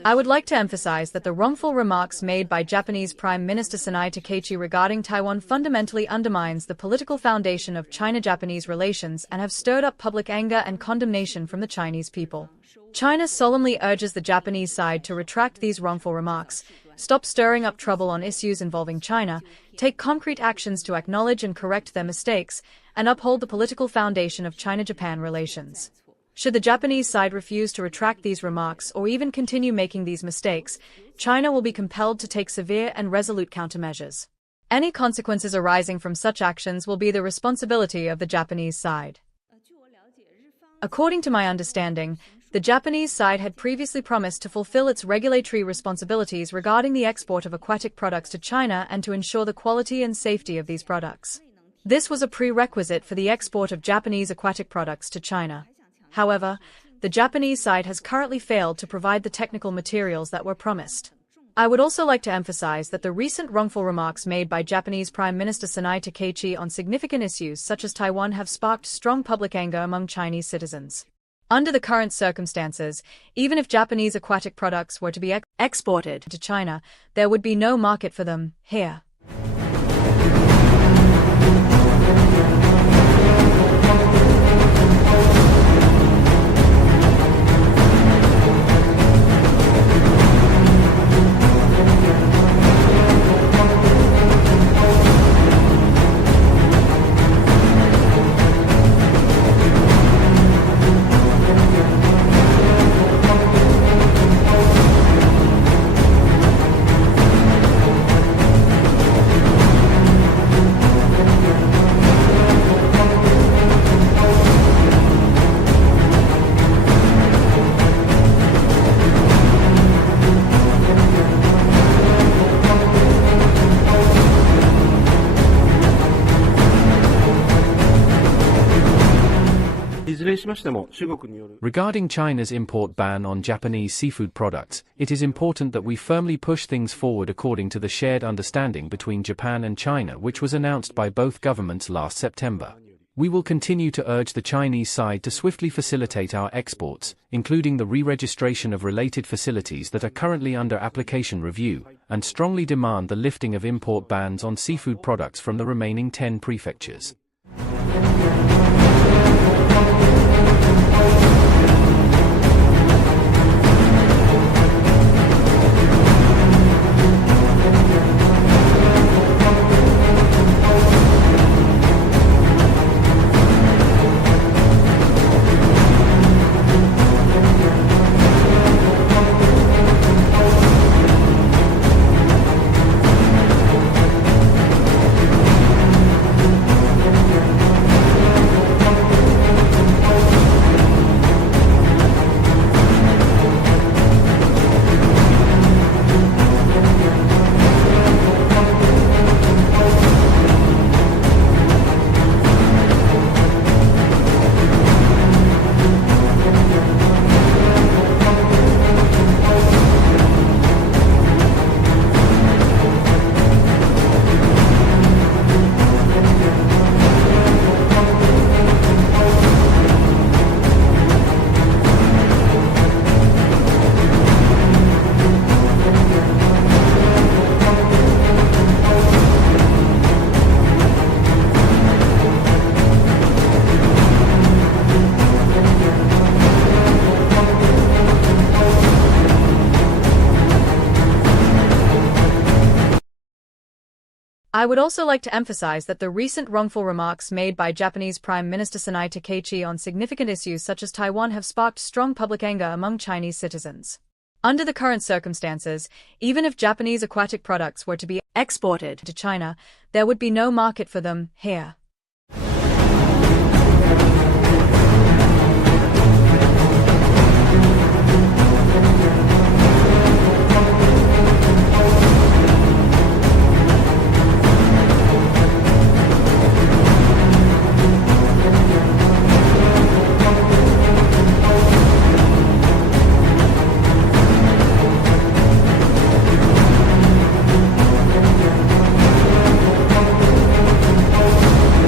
I would like to emphasize that the wrongful remarks made by Japanese Prime Minister Sanae Takaichi regarding Taiwan fundamentally undermines the political foundation of China-Japanese relations and have stirred up public anger and condemnation from the Chinese people. China solemnly urges the Japanese side to retract these wrongful remarks, stop stirring up trouble on issues involving China, take concrete actions to acknowledge and correct their mistakes, and uphold the political foundation of China-Japan relations. Should the Japanese side refuse to retract these remarks or even continue making these mistakes, China will be compelled to take severe and resolute countermeasures. Any consequences arising from such actions will be the responsibility of the Japanese side. According to my understanding, the Japanese side had previously promised to fulfill its regulatory responsibilities regarding the export of aquatic products to China and to ensure the quality and safety of these products. This was a prerequisite for the export of Japanese aquatic products to China. However, the Japanese side has currently failed to provide the technical materials that were promised. I would also like to emphasize that the recent wrongful remarks made by Japanese Prime Minister Sanae Takaichi on significant issues such as Taiwan have sparked strong public anger among Chinese citizens. Under the current circumstances, even if Japanese aquatic products were to be exported to China, there would be no market for them here. Regarding China's import ban on Japanese seafood products, it is important that we firmly push things forward according to the shared understanding between Japan and China which was announced by both governments last September. We will continue to urge the Chinese side to swiftly facilitate our exports, including the re-registration of related facilities that are currently under application review, and strongly demand the lifting of import bans on seafood products from the remaining 10 prefectures. I would also like to emphasize that the recent wrongful remarks made by Japanese Prime Minister Sanae Takaichi on significant issues such as Taiwan have sparked strong public anger among Chinese citizens. Under the current circumstances, even if Japanese aquatic products were to be exported to China, there would be no market for them here.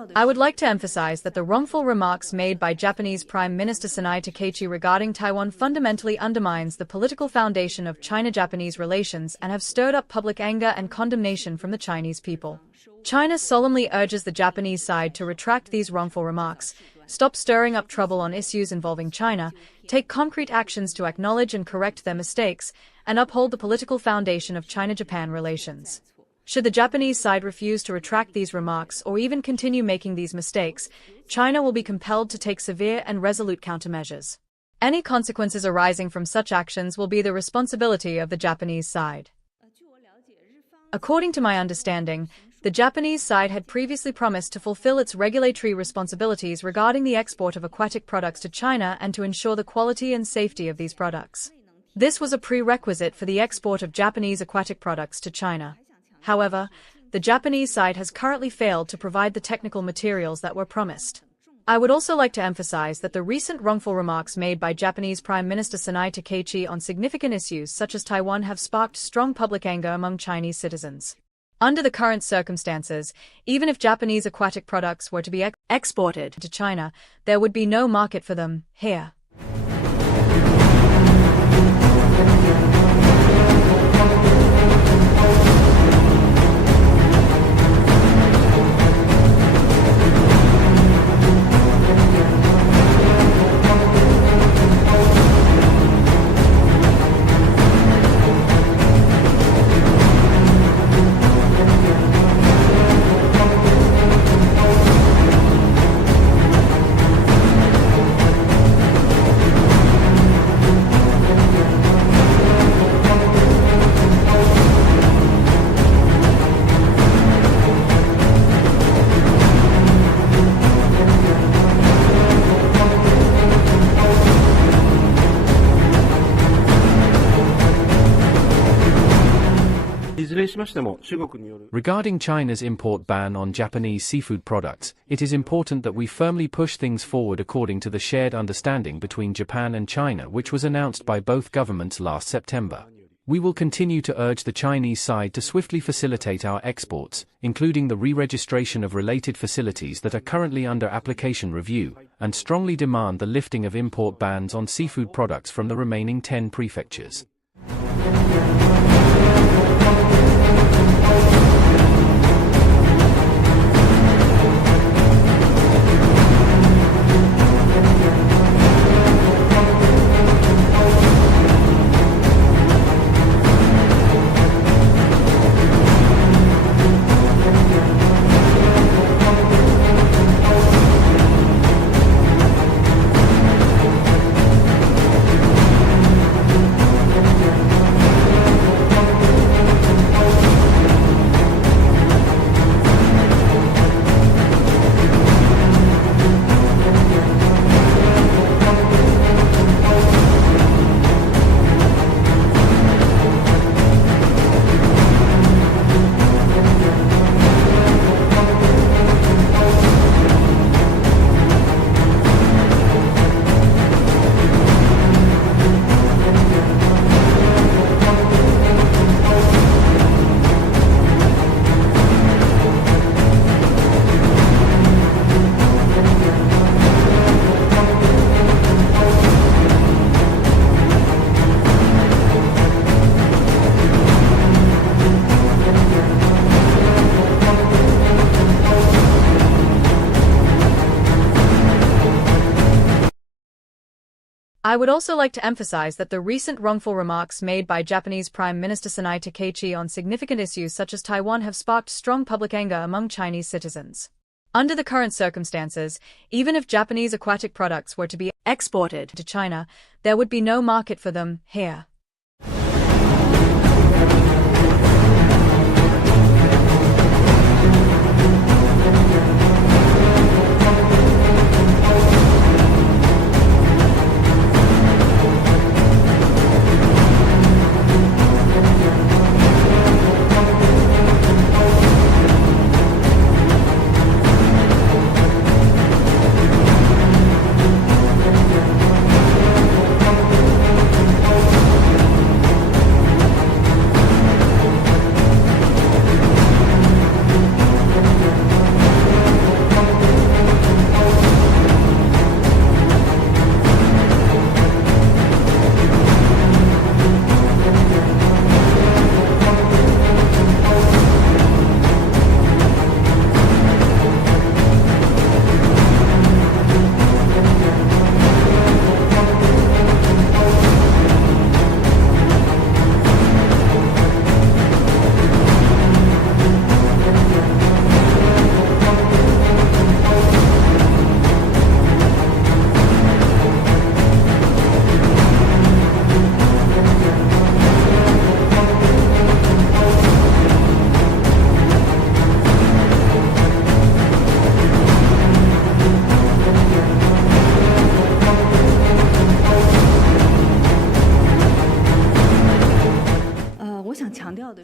I would like to emphasize that the wrongful remarks made by Japanese Prime Minister Sanae Takaichi regarding Taiwan fundamentally undermines the political foundation of China-Japanese relations and have stirred up public anger and condemnation from the Chinese people. China solemnly urges the Japanese side to retract these wrongful remarks, stop stirring up trouble on issues involving China, take concrete actions to acknowledge and correct their mistakes, and uphold the political foundation of China-Japan relations. Should the Japanese side refuse to retract these remarks or even continue making these mistakes, China will be compelled to take severe and resolute countermeasures. Any consequences arising from such actions will be the responsibility of the Japanese side. According to my understanding, the Japanese side had previously promised to fulfill its regulatory responsibilities regarding the export of aquatic products to China and to ensure the quality and safety of these products. This was a prerequisite for the export of Japanese aquatic products to China. However, the Japanese side has currently failed to provide the technical materials that were promised. I would also like to emphasize that the recent wrongful remarks made by Japanese Prime Minister Sanae Takaichi on significant issues such as Taiwan have sparked strong public anger among Chinese citizens. Under the current circumstances, even if Japanese aquatic products were to be exported to China, there would be no market for them here. Regarding China's import ban on Japanese seafood products, it is important that we firmly push things forward according to the shared understanding between Japan and China which was announced by both governments last September. We will continue to urge the Chinese side to swiftly facilitate our exports, including the re-registration of related facilities that are currently under application review, and strongly demand the lifting of import bans on seafood products from the remaining 10 prefectures. I would also like to emphasize that the recent wrongful remarks made by Japanese Prime Minister Sanae Takaichi on significant issues such as Taiwan have sparked strong public anger among Chinese citizens. Under the current circumstances, even if Japanese aquatic products were to be exported to China, there would be no market for them here.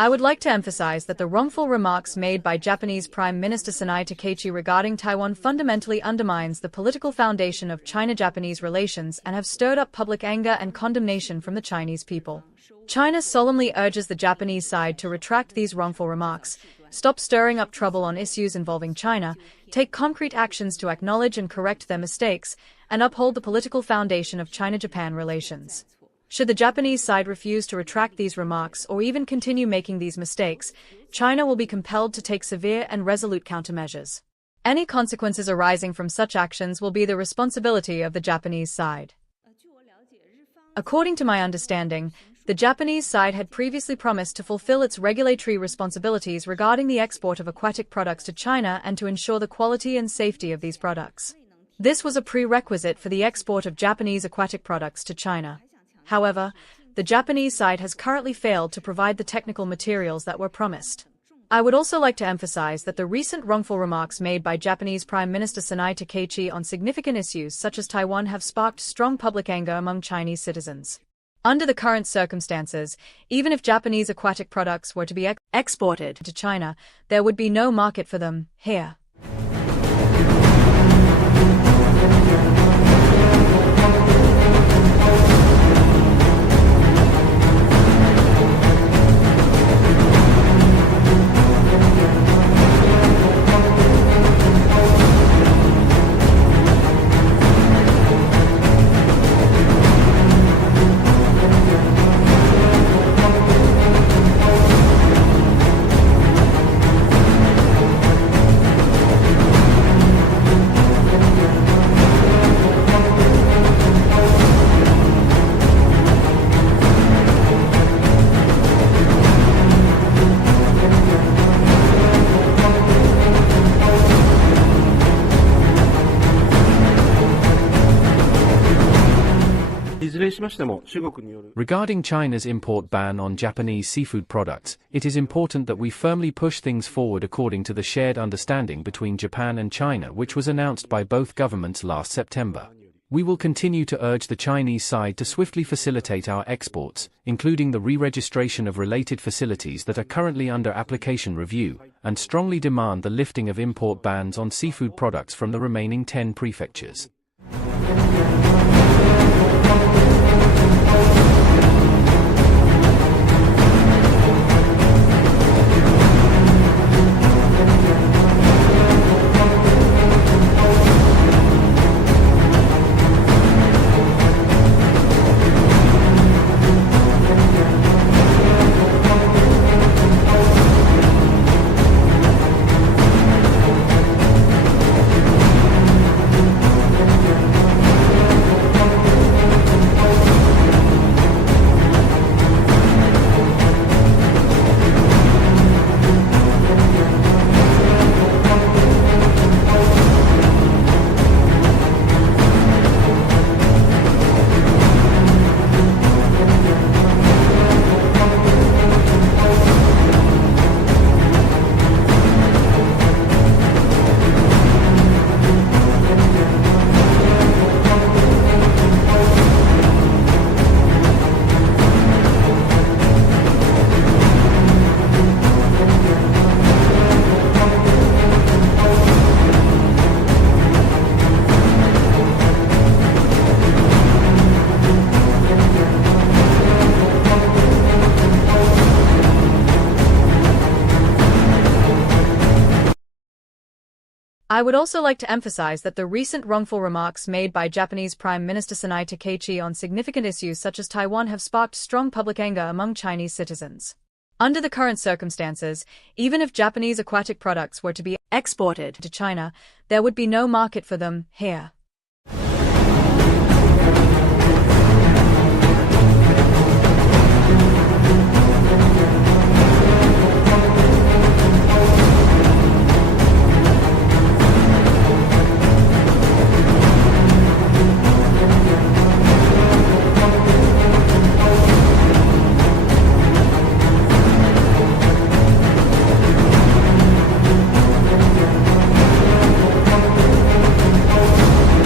I would like to emphasize that the wrongful remarks made by Japanese Prime Minister Sanae Takaichi regarding Taiwan fundamentally undermines the political foundation of China-Japanese relations and have stirred up public anger and condemnation from the Chinese people. China solemnly urges the Japanese side to retract these wrongful remarks, stop stirring up trouble on issues involving China, take concrete actions to acknowledge and correct their mistakes, and uphold the political foundation of China-Japan relations. Should the Japanese side refuse to retract these remarks or even continue making these mistakes, China will be compelled to take severe and resolute countermeasures. Any consequences arising from such actions will be the responsibility of the Japanese side. According to my understanding, the Japanese side had previously promised to fulfill its regulatory responsibilities regarding the export of aquatic products to China and to ensure the quality and safety of these products. This was a prerequisite for the export of Japanese aquatic products to China. However, the Japanese side has currently failed to provide the technical materials that were promised. I would also like to emphasize that the recent wrongful remarks made by Japanese Prime Minister Sanae Takaichi on significant issues such as Taiwan have sparked strong public anger among Chinese citizens. Under the current circumstances, even if Japanese aquatic products were to be exported to China, there would be no market for them here. Regarding China's import ban on Japanese seafood products, it is important that we firmly push things forward according to the shared understanding between Japan and China which was announced by both governments last September. We will continue to urge the Chinese side to swiftly facilitate our exports, including the re-registration of related facilities that are currently under application review, and strongly demand the lifting of import bans on seafood products from the remaining 10 prefectures. I would also like to emphasize that the recent wrongful remarks made by Japanese Prime Minister Sanae Takaichi on significant issues such as Taiwan have sparked strong public anger among Chinese citizens. Under the current circumstances, even if Japanese aquatic products were to be exported to China, there would be no market for them here.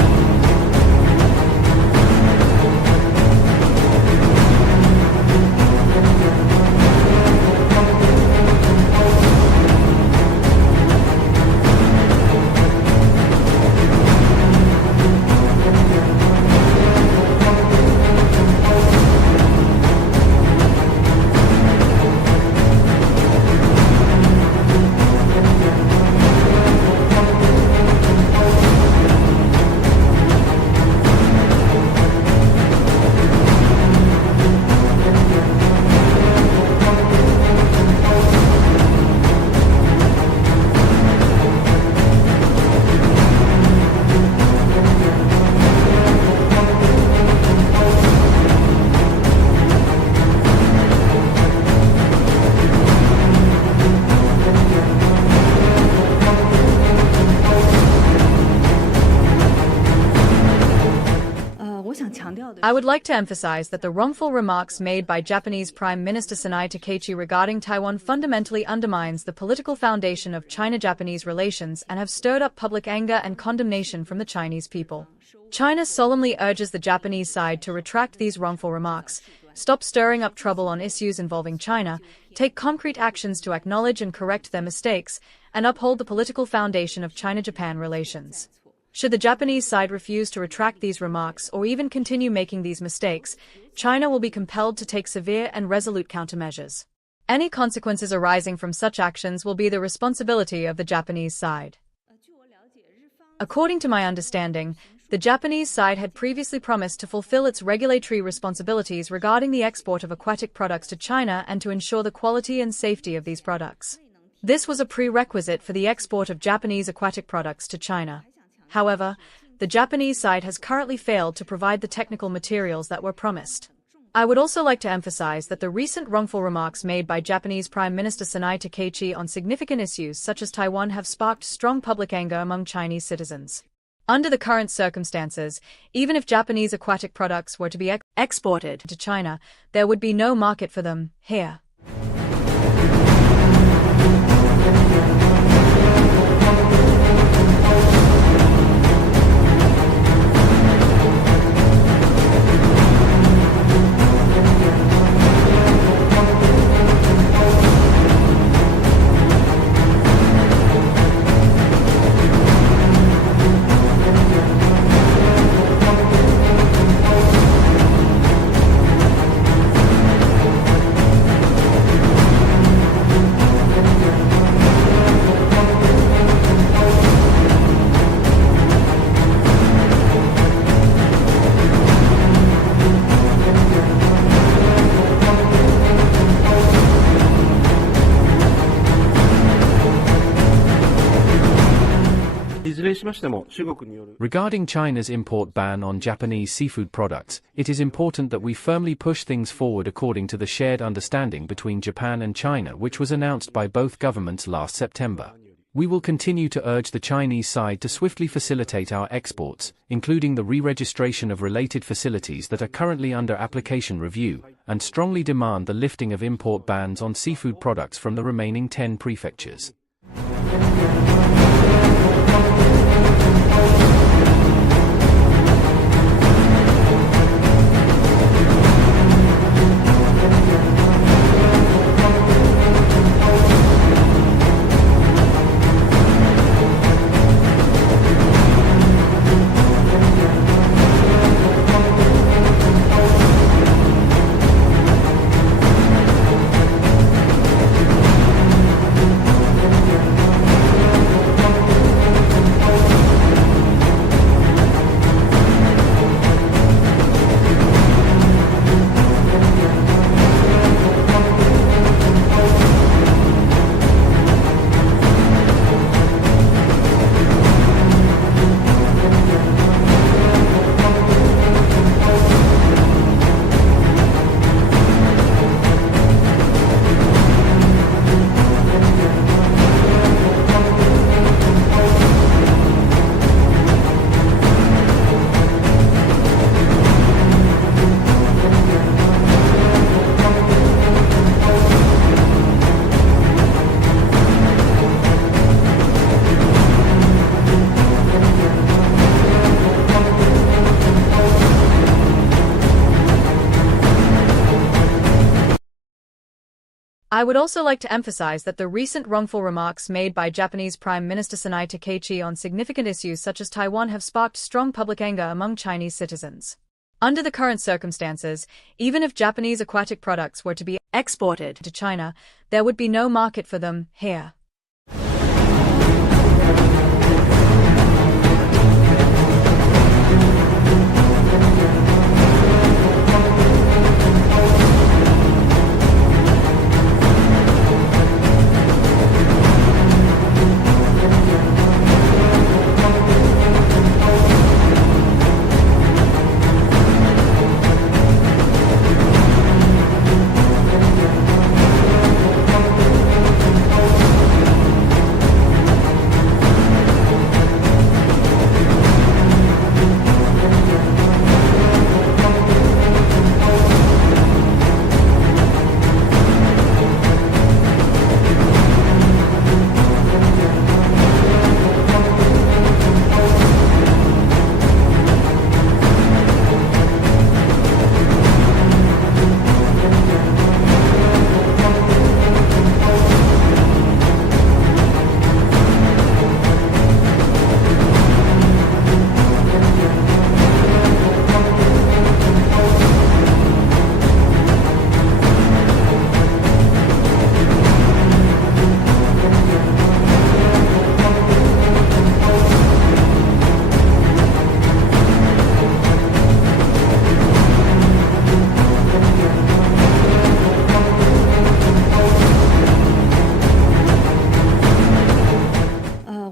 I would like to emphasize that the wrongful remarks made by Japanese Prime Minister Sanae Takaichi regarding Taiwan fundamentally undermines the political foundation of China-Japanese relations and have stirred up public anger and condemnation from the Chinese people. China solemnly urges the Japanese side to retract these wrongful remarks, stop stirring up trouble on issues involving China, take concrete actions to acknowledge and correct their mistakes, and uphold the political foundation of China-Japan relations. Should the Japanese side refuse to retract these remarks or even continue making these mistakes, China will be compelled to take severe and resolute countermeasures. Any consequences arising from such actions will be the responsibility of the Japanese side. According to my understanding, the Japanese side had previously promised to fulfill its regulatory responsibilities regarding the export of aquatic products to China and to ensure the quality and safety of these products. This was a prerequisite for the export of Japanese aquatic products to China. However, the Japanese side has currently failed to provide the technical materials that were promised. I would also like to emphasize that the recent wrongful remarks made by Japanese Prime Minister Sanae Takaichi on significant issues such as Taiwan have sparked strong public anger among Chinese citizens. Under the current circumstances, even if Japanese aquatic products were to be exported to China, there would be no market for them here. Regarding China's import ban on Japanese seafood products, it is important that we firmly push things forward according to the shared understanding between Japan and China which was announced by both governments last September. We will continue to urge the Chinese side to swiftly facilitate our exports, including the re-registration of related facilities that are currently under application review, and strongly demand the lifting of import bans on seafood products from the remaining 10 prefectures. I would also like to emphasize that the recent wrongful remarks made by Japanese Prime Minister Sanae Takaichi on significant issues such as Taiwan have sparked strong public anger among Chinese citizens. Under the current circumstances, even if Japanese aquatic products were to be exported to China, there would be no market for them here.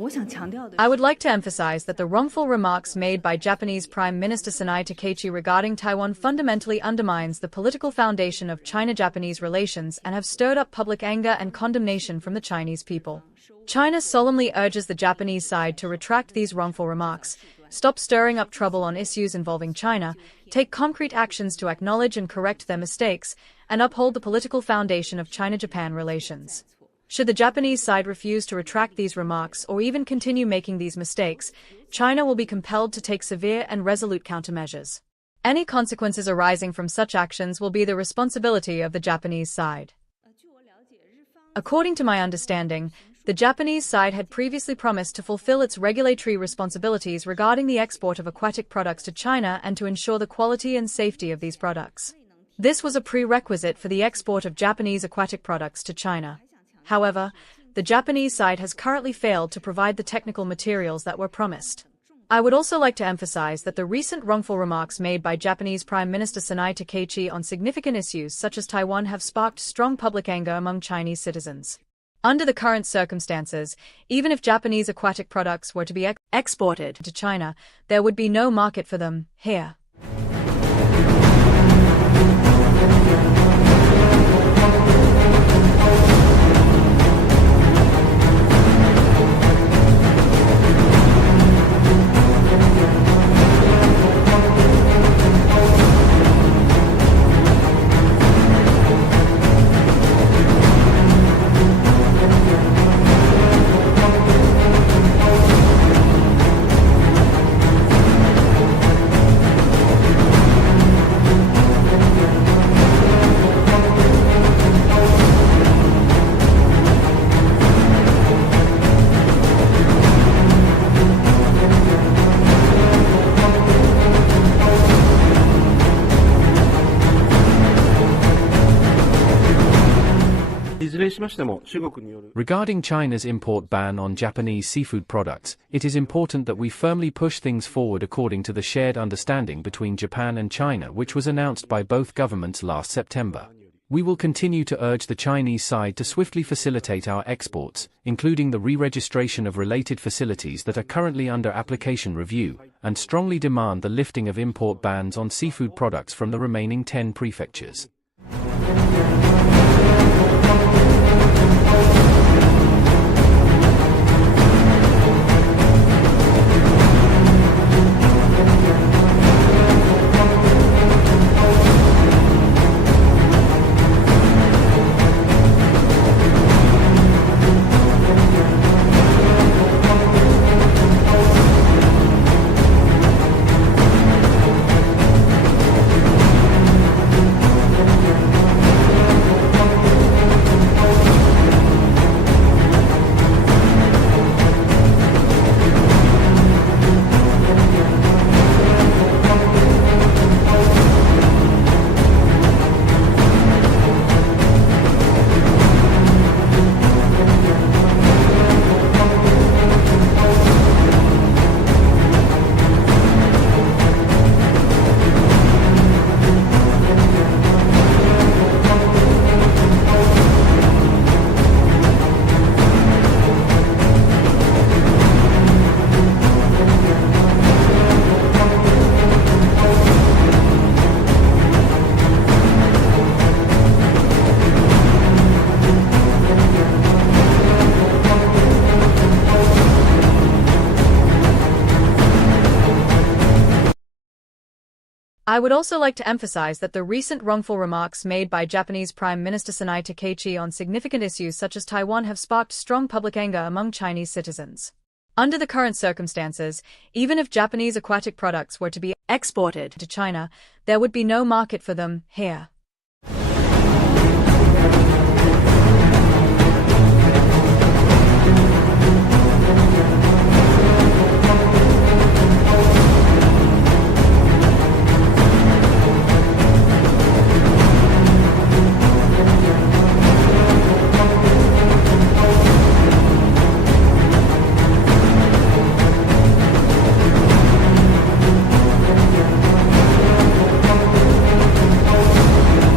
I would like to emphasize that the wrongful remarks made by Japanese Prime Minister Sanae Takaichi regarding Taiwan fundamentally undermines the political foundation of China-Japanese relations and have stirred up public anger and condemnation from the Chinese people. China solemnly urges the Japanese side to retract these wrongful remarks, stop stirring up trouble on issues involving China, take concrete actions to acknowledge and correct their mistakes, and uphold the political foundation of China-Japan relations. Should the Japanese side refuse to retract these remarks or even continue making these mistakes, China will be compelled to take severe and resolute countermeasures. Any consequences arising from such actions will be the responsibility of the Japanese side. According to my understanding, the Japanese side had previously promised to fulfill its regulatory responsibilities regarding the export of aquatic products to China and to ensure the quality and safety of these products. This was a prerequisite for the export of Japanese aquatic products to China. However, the Japanese side has currently failed to provide the technical materials that were promised. I would also like to emphasize that the recent wrongful remarks made by Japanese Prime Minister Sanae Takaichi on significant issues such as Taiwan have sparked strong public anger among Chinese citizens. Under the current circumstances, even if Japanese aquatic products were to be exported to China, there would be no market for them here. Regarding China's import ban on Japanese seafood products, it is important that we firmly push things forward according to the shared understanding between Japan and China, which was announced by both governments last September. We will continue to urge the Chinese side to swiftly facilitate our exports, including the re-registration of related facilities that are currently under application review, and strongly demand the lifting of import bans on seafood products from the remaining 10 prefectures. I would also like to emphasize that the recent wrongful remarks made by Japanese Prime Minister Sanae Takaichi on significant issues such as Taiwan have sparked strong public anger among Chinese citizens. Under the current circumstances, even if Japanese aquatic products were to be exported to China, there would be no market for them here.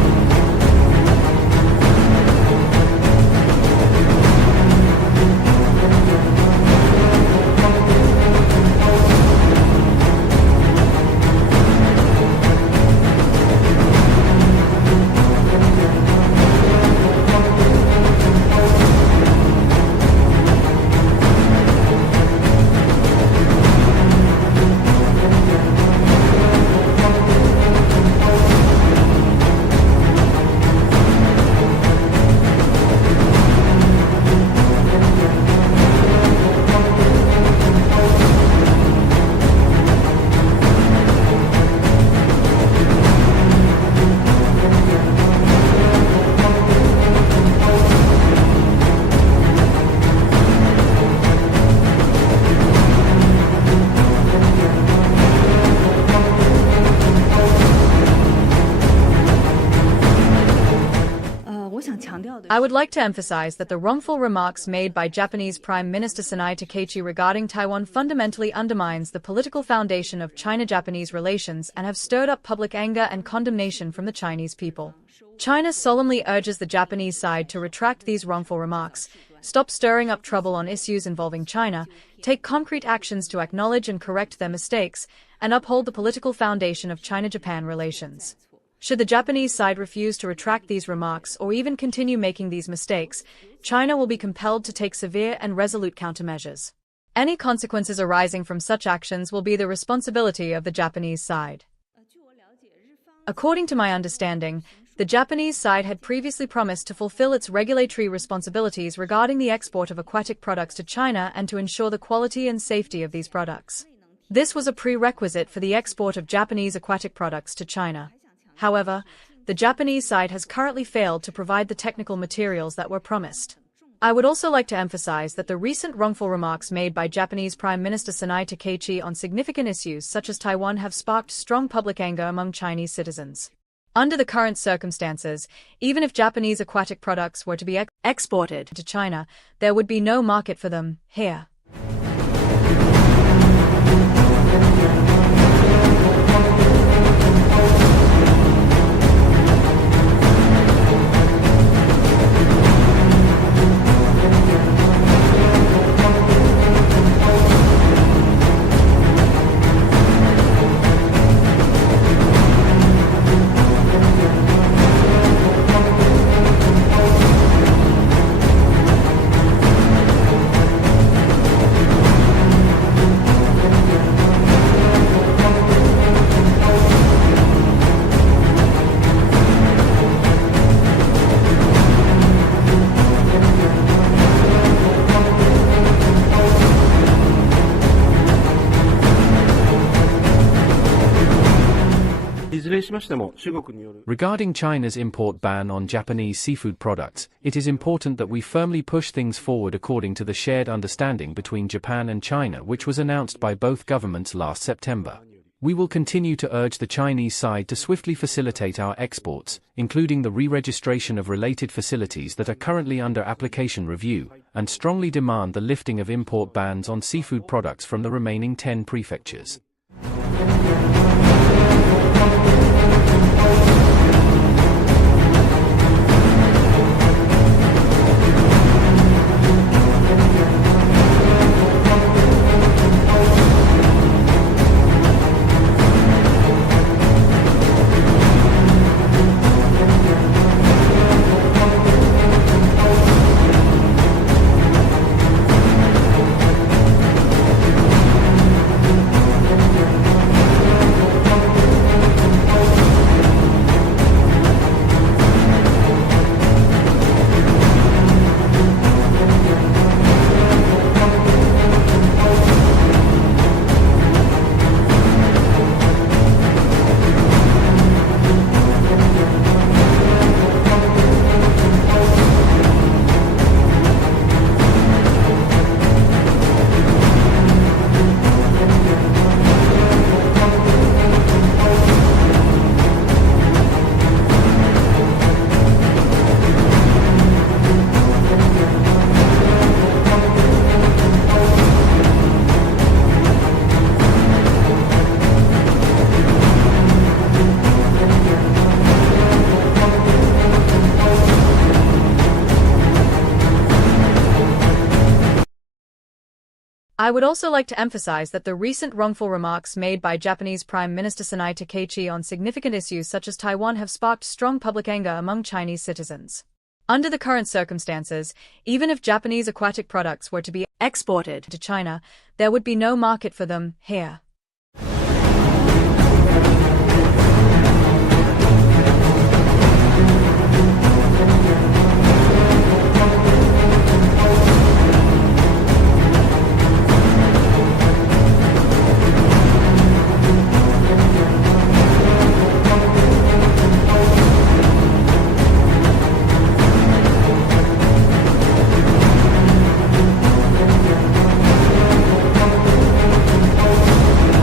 I would like to emphasize that the wrongful remarks made by Japanese Prime Minister Sanae Takaichi regarding Taiwan fundamentally undermines the political foundation of China-Japanese relations and have stirred up public anger and condemnation from the Chinese people. China solemnly urges the Japanese side to retract these wrongful remarks, stop stirring up trouble on issues involving China, take concrete actions to acknowledge and correct their mistakes, and uphold the political foundation of China-Japan relations. Should the Japanese side refuse to retract these remarks or even continue making these mistakes, China will be compelled to take severe and resolute countermeasures. Any consequences arising from such actions will be the responsibility of the Japanese side. According to my understanding, the Japanese side had previously promised to fulfill its regulatory responsibilities regarding the export of aquatic products to China and to ensure the quality and safety of these products. This was a prerequisite for the export of Japanese aquatic products to China. However, the Japanese side has currently failed to provide the technical materials that were promised. I would also like to emphasize that the recent wrongful remarks made by Japanese Prime Minister Sanae Takaichi on significant issues such as Taiwan have sparked strong public anger among Chinese citizens. Under the current circumstances, even if Japanese aquatic products were to be exported to China, there would be no market for them here. Regarding China's import ban on Japanese seafood products, it is important that we firmly push things forward according to the shared understanding between Japan and China which was announced by both governments last September. We will continue to urge the Chinese side to swiftly facilitate our exports, including the re-registration of related facilities that are currently under application review, and strongly demand the lifting of import bans on seafood products from the remaining 10 prefectures. I would also like to emphasize that the recent wrongful remarks made by Japanese Prime Minister Sanae Takaichi on significant issues such as Taiwan have sparked strong public anger among Chinese citizens. Under the current circumstances, even if Japanese aquatic products were to be exported to China, there would be no market for them here.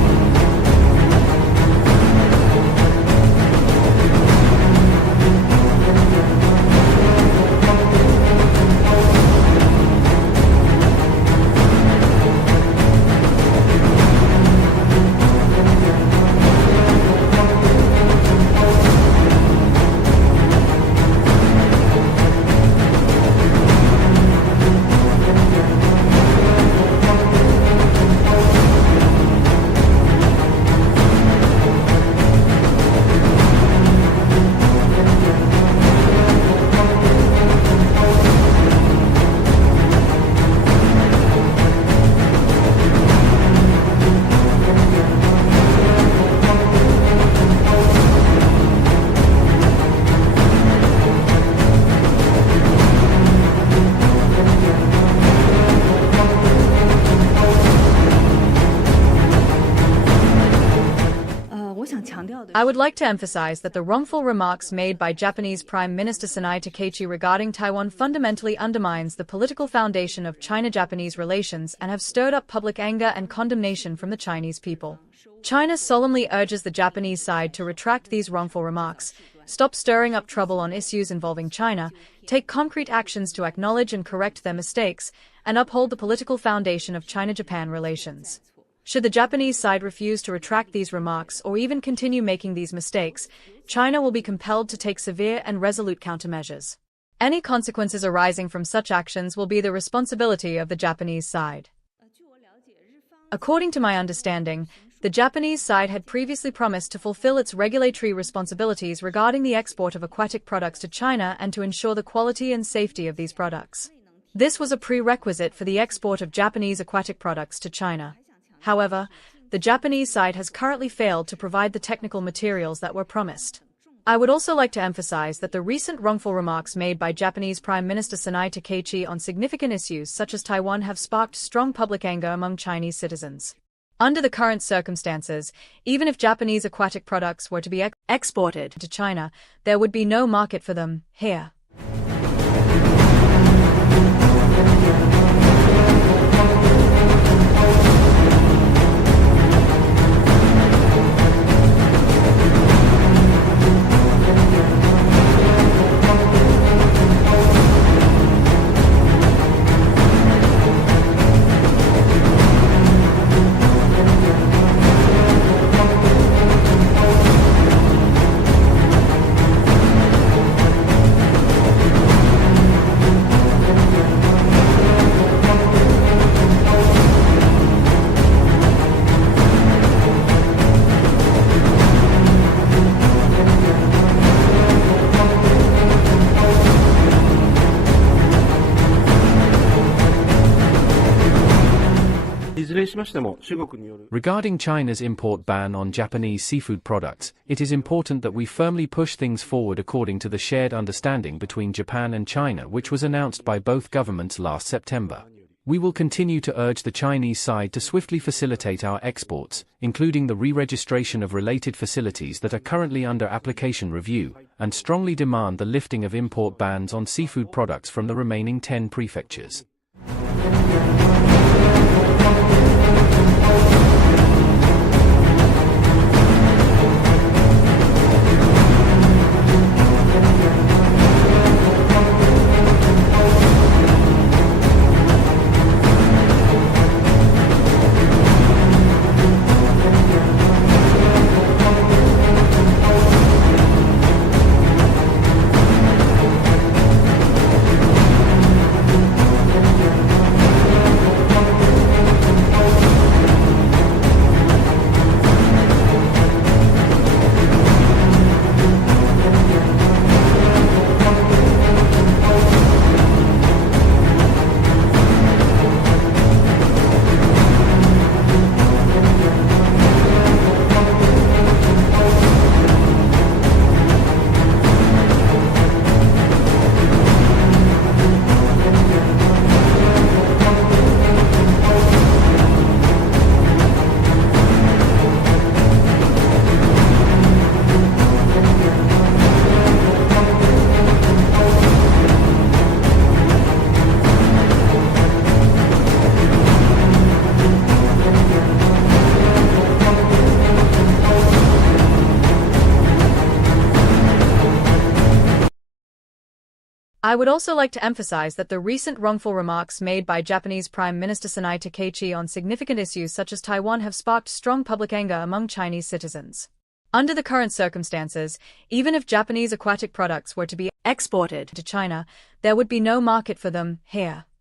I would like to emphasize that the wrongful remarks made by Japanese Prime Minister Sanae Takaichi regarding Taiwan fundamentally undermines the political foundation of China-Japanese relations and have stirred up public anger and condemnation from the Chinese people. China solemnly urges the Japanese side to retract these wrongful remarks, stop stirring up trouble on issues involving China, take concrete actions to acknowledge and correct their mistakes, and uphold the political foundation of China-Japan relations. Should the Japanese side refuse to retract these remarks or even continue making these mistakes, China will be compelled to take severe and resolute countermeasures. Any consequences arising from such actions will be the responsibility of the Japanese side. According to my understanding, the Japanese side had previously promised to fulfill its regulatory responsibilities regarding the export of aquatic products to China and to ensure the quality and safety of these products. This was a prerequisite for the export of Japanese aquatic products to China. However, the Japanese side has currently failed to provide the technical materials that were promised. I would also like to emphasize that the recent wrongful remarks made by Japanese Prime Minister Sanae Takaichi on significant issues such as Taiwan have sparked strong public anger among Chinese citizens. Under the current circumstances, even if Japanese aquatic products were to be exported to China, there would be no market for them here. Regarding China's import ban on Japanese seafood products, it is important that we firmly push things forward according to the shared understanding between Japan and China which was announced by both governments last September. We will continue to urge the Chinese side to swiftly facilitate our exports, including the re-registration of related facilities that are currently under application review, and strongly demand the lifting of import bans on seafood products from the remaining 10 prefectures. I would also like to emphasize that the recent wrongful remarks made by Japanese Prime Minister Sanae Takaichi on significant issues such as Taiwan have sparked strong public anger among Chinese citizens. Under the current circumstances, even if Japanese aquatic products were to be exported to China, there would be no market for them here.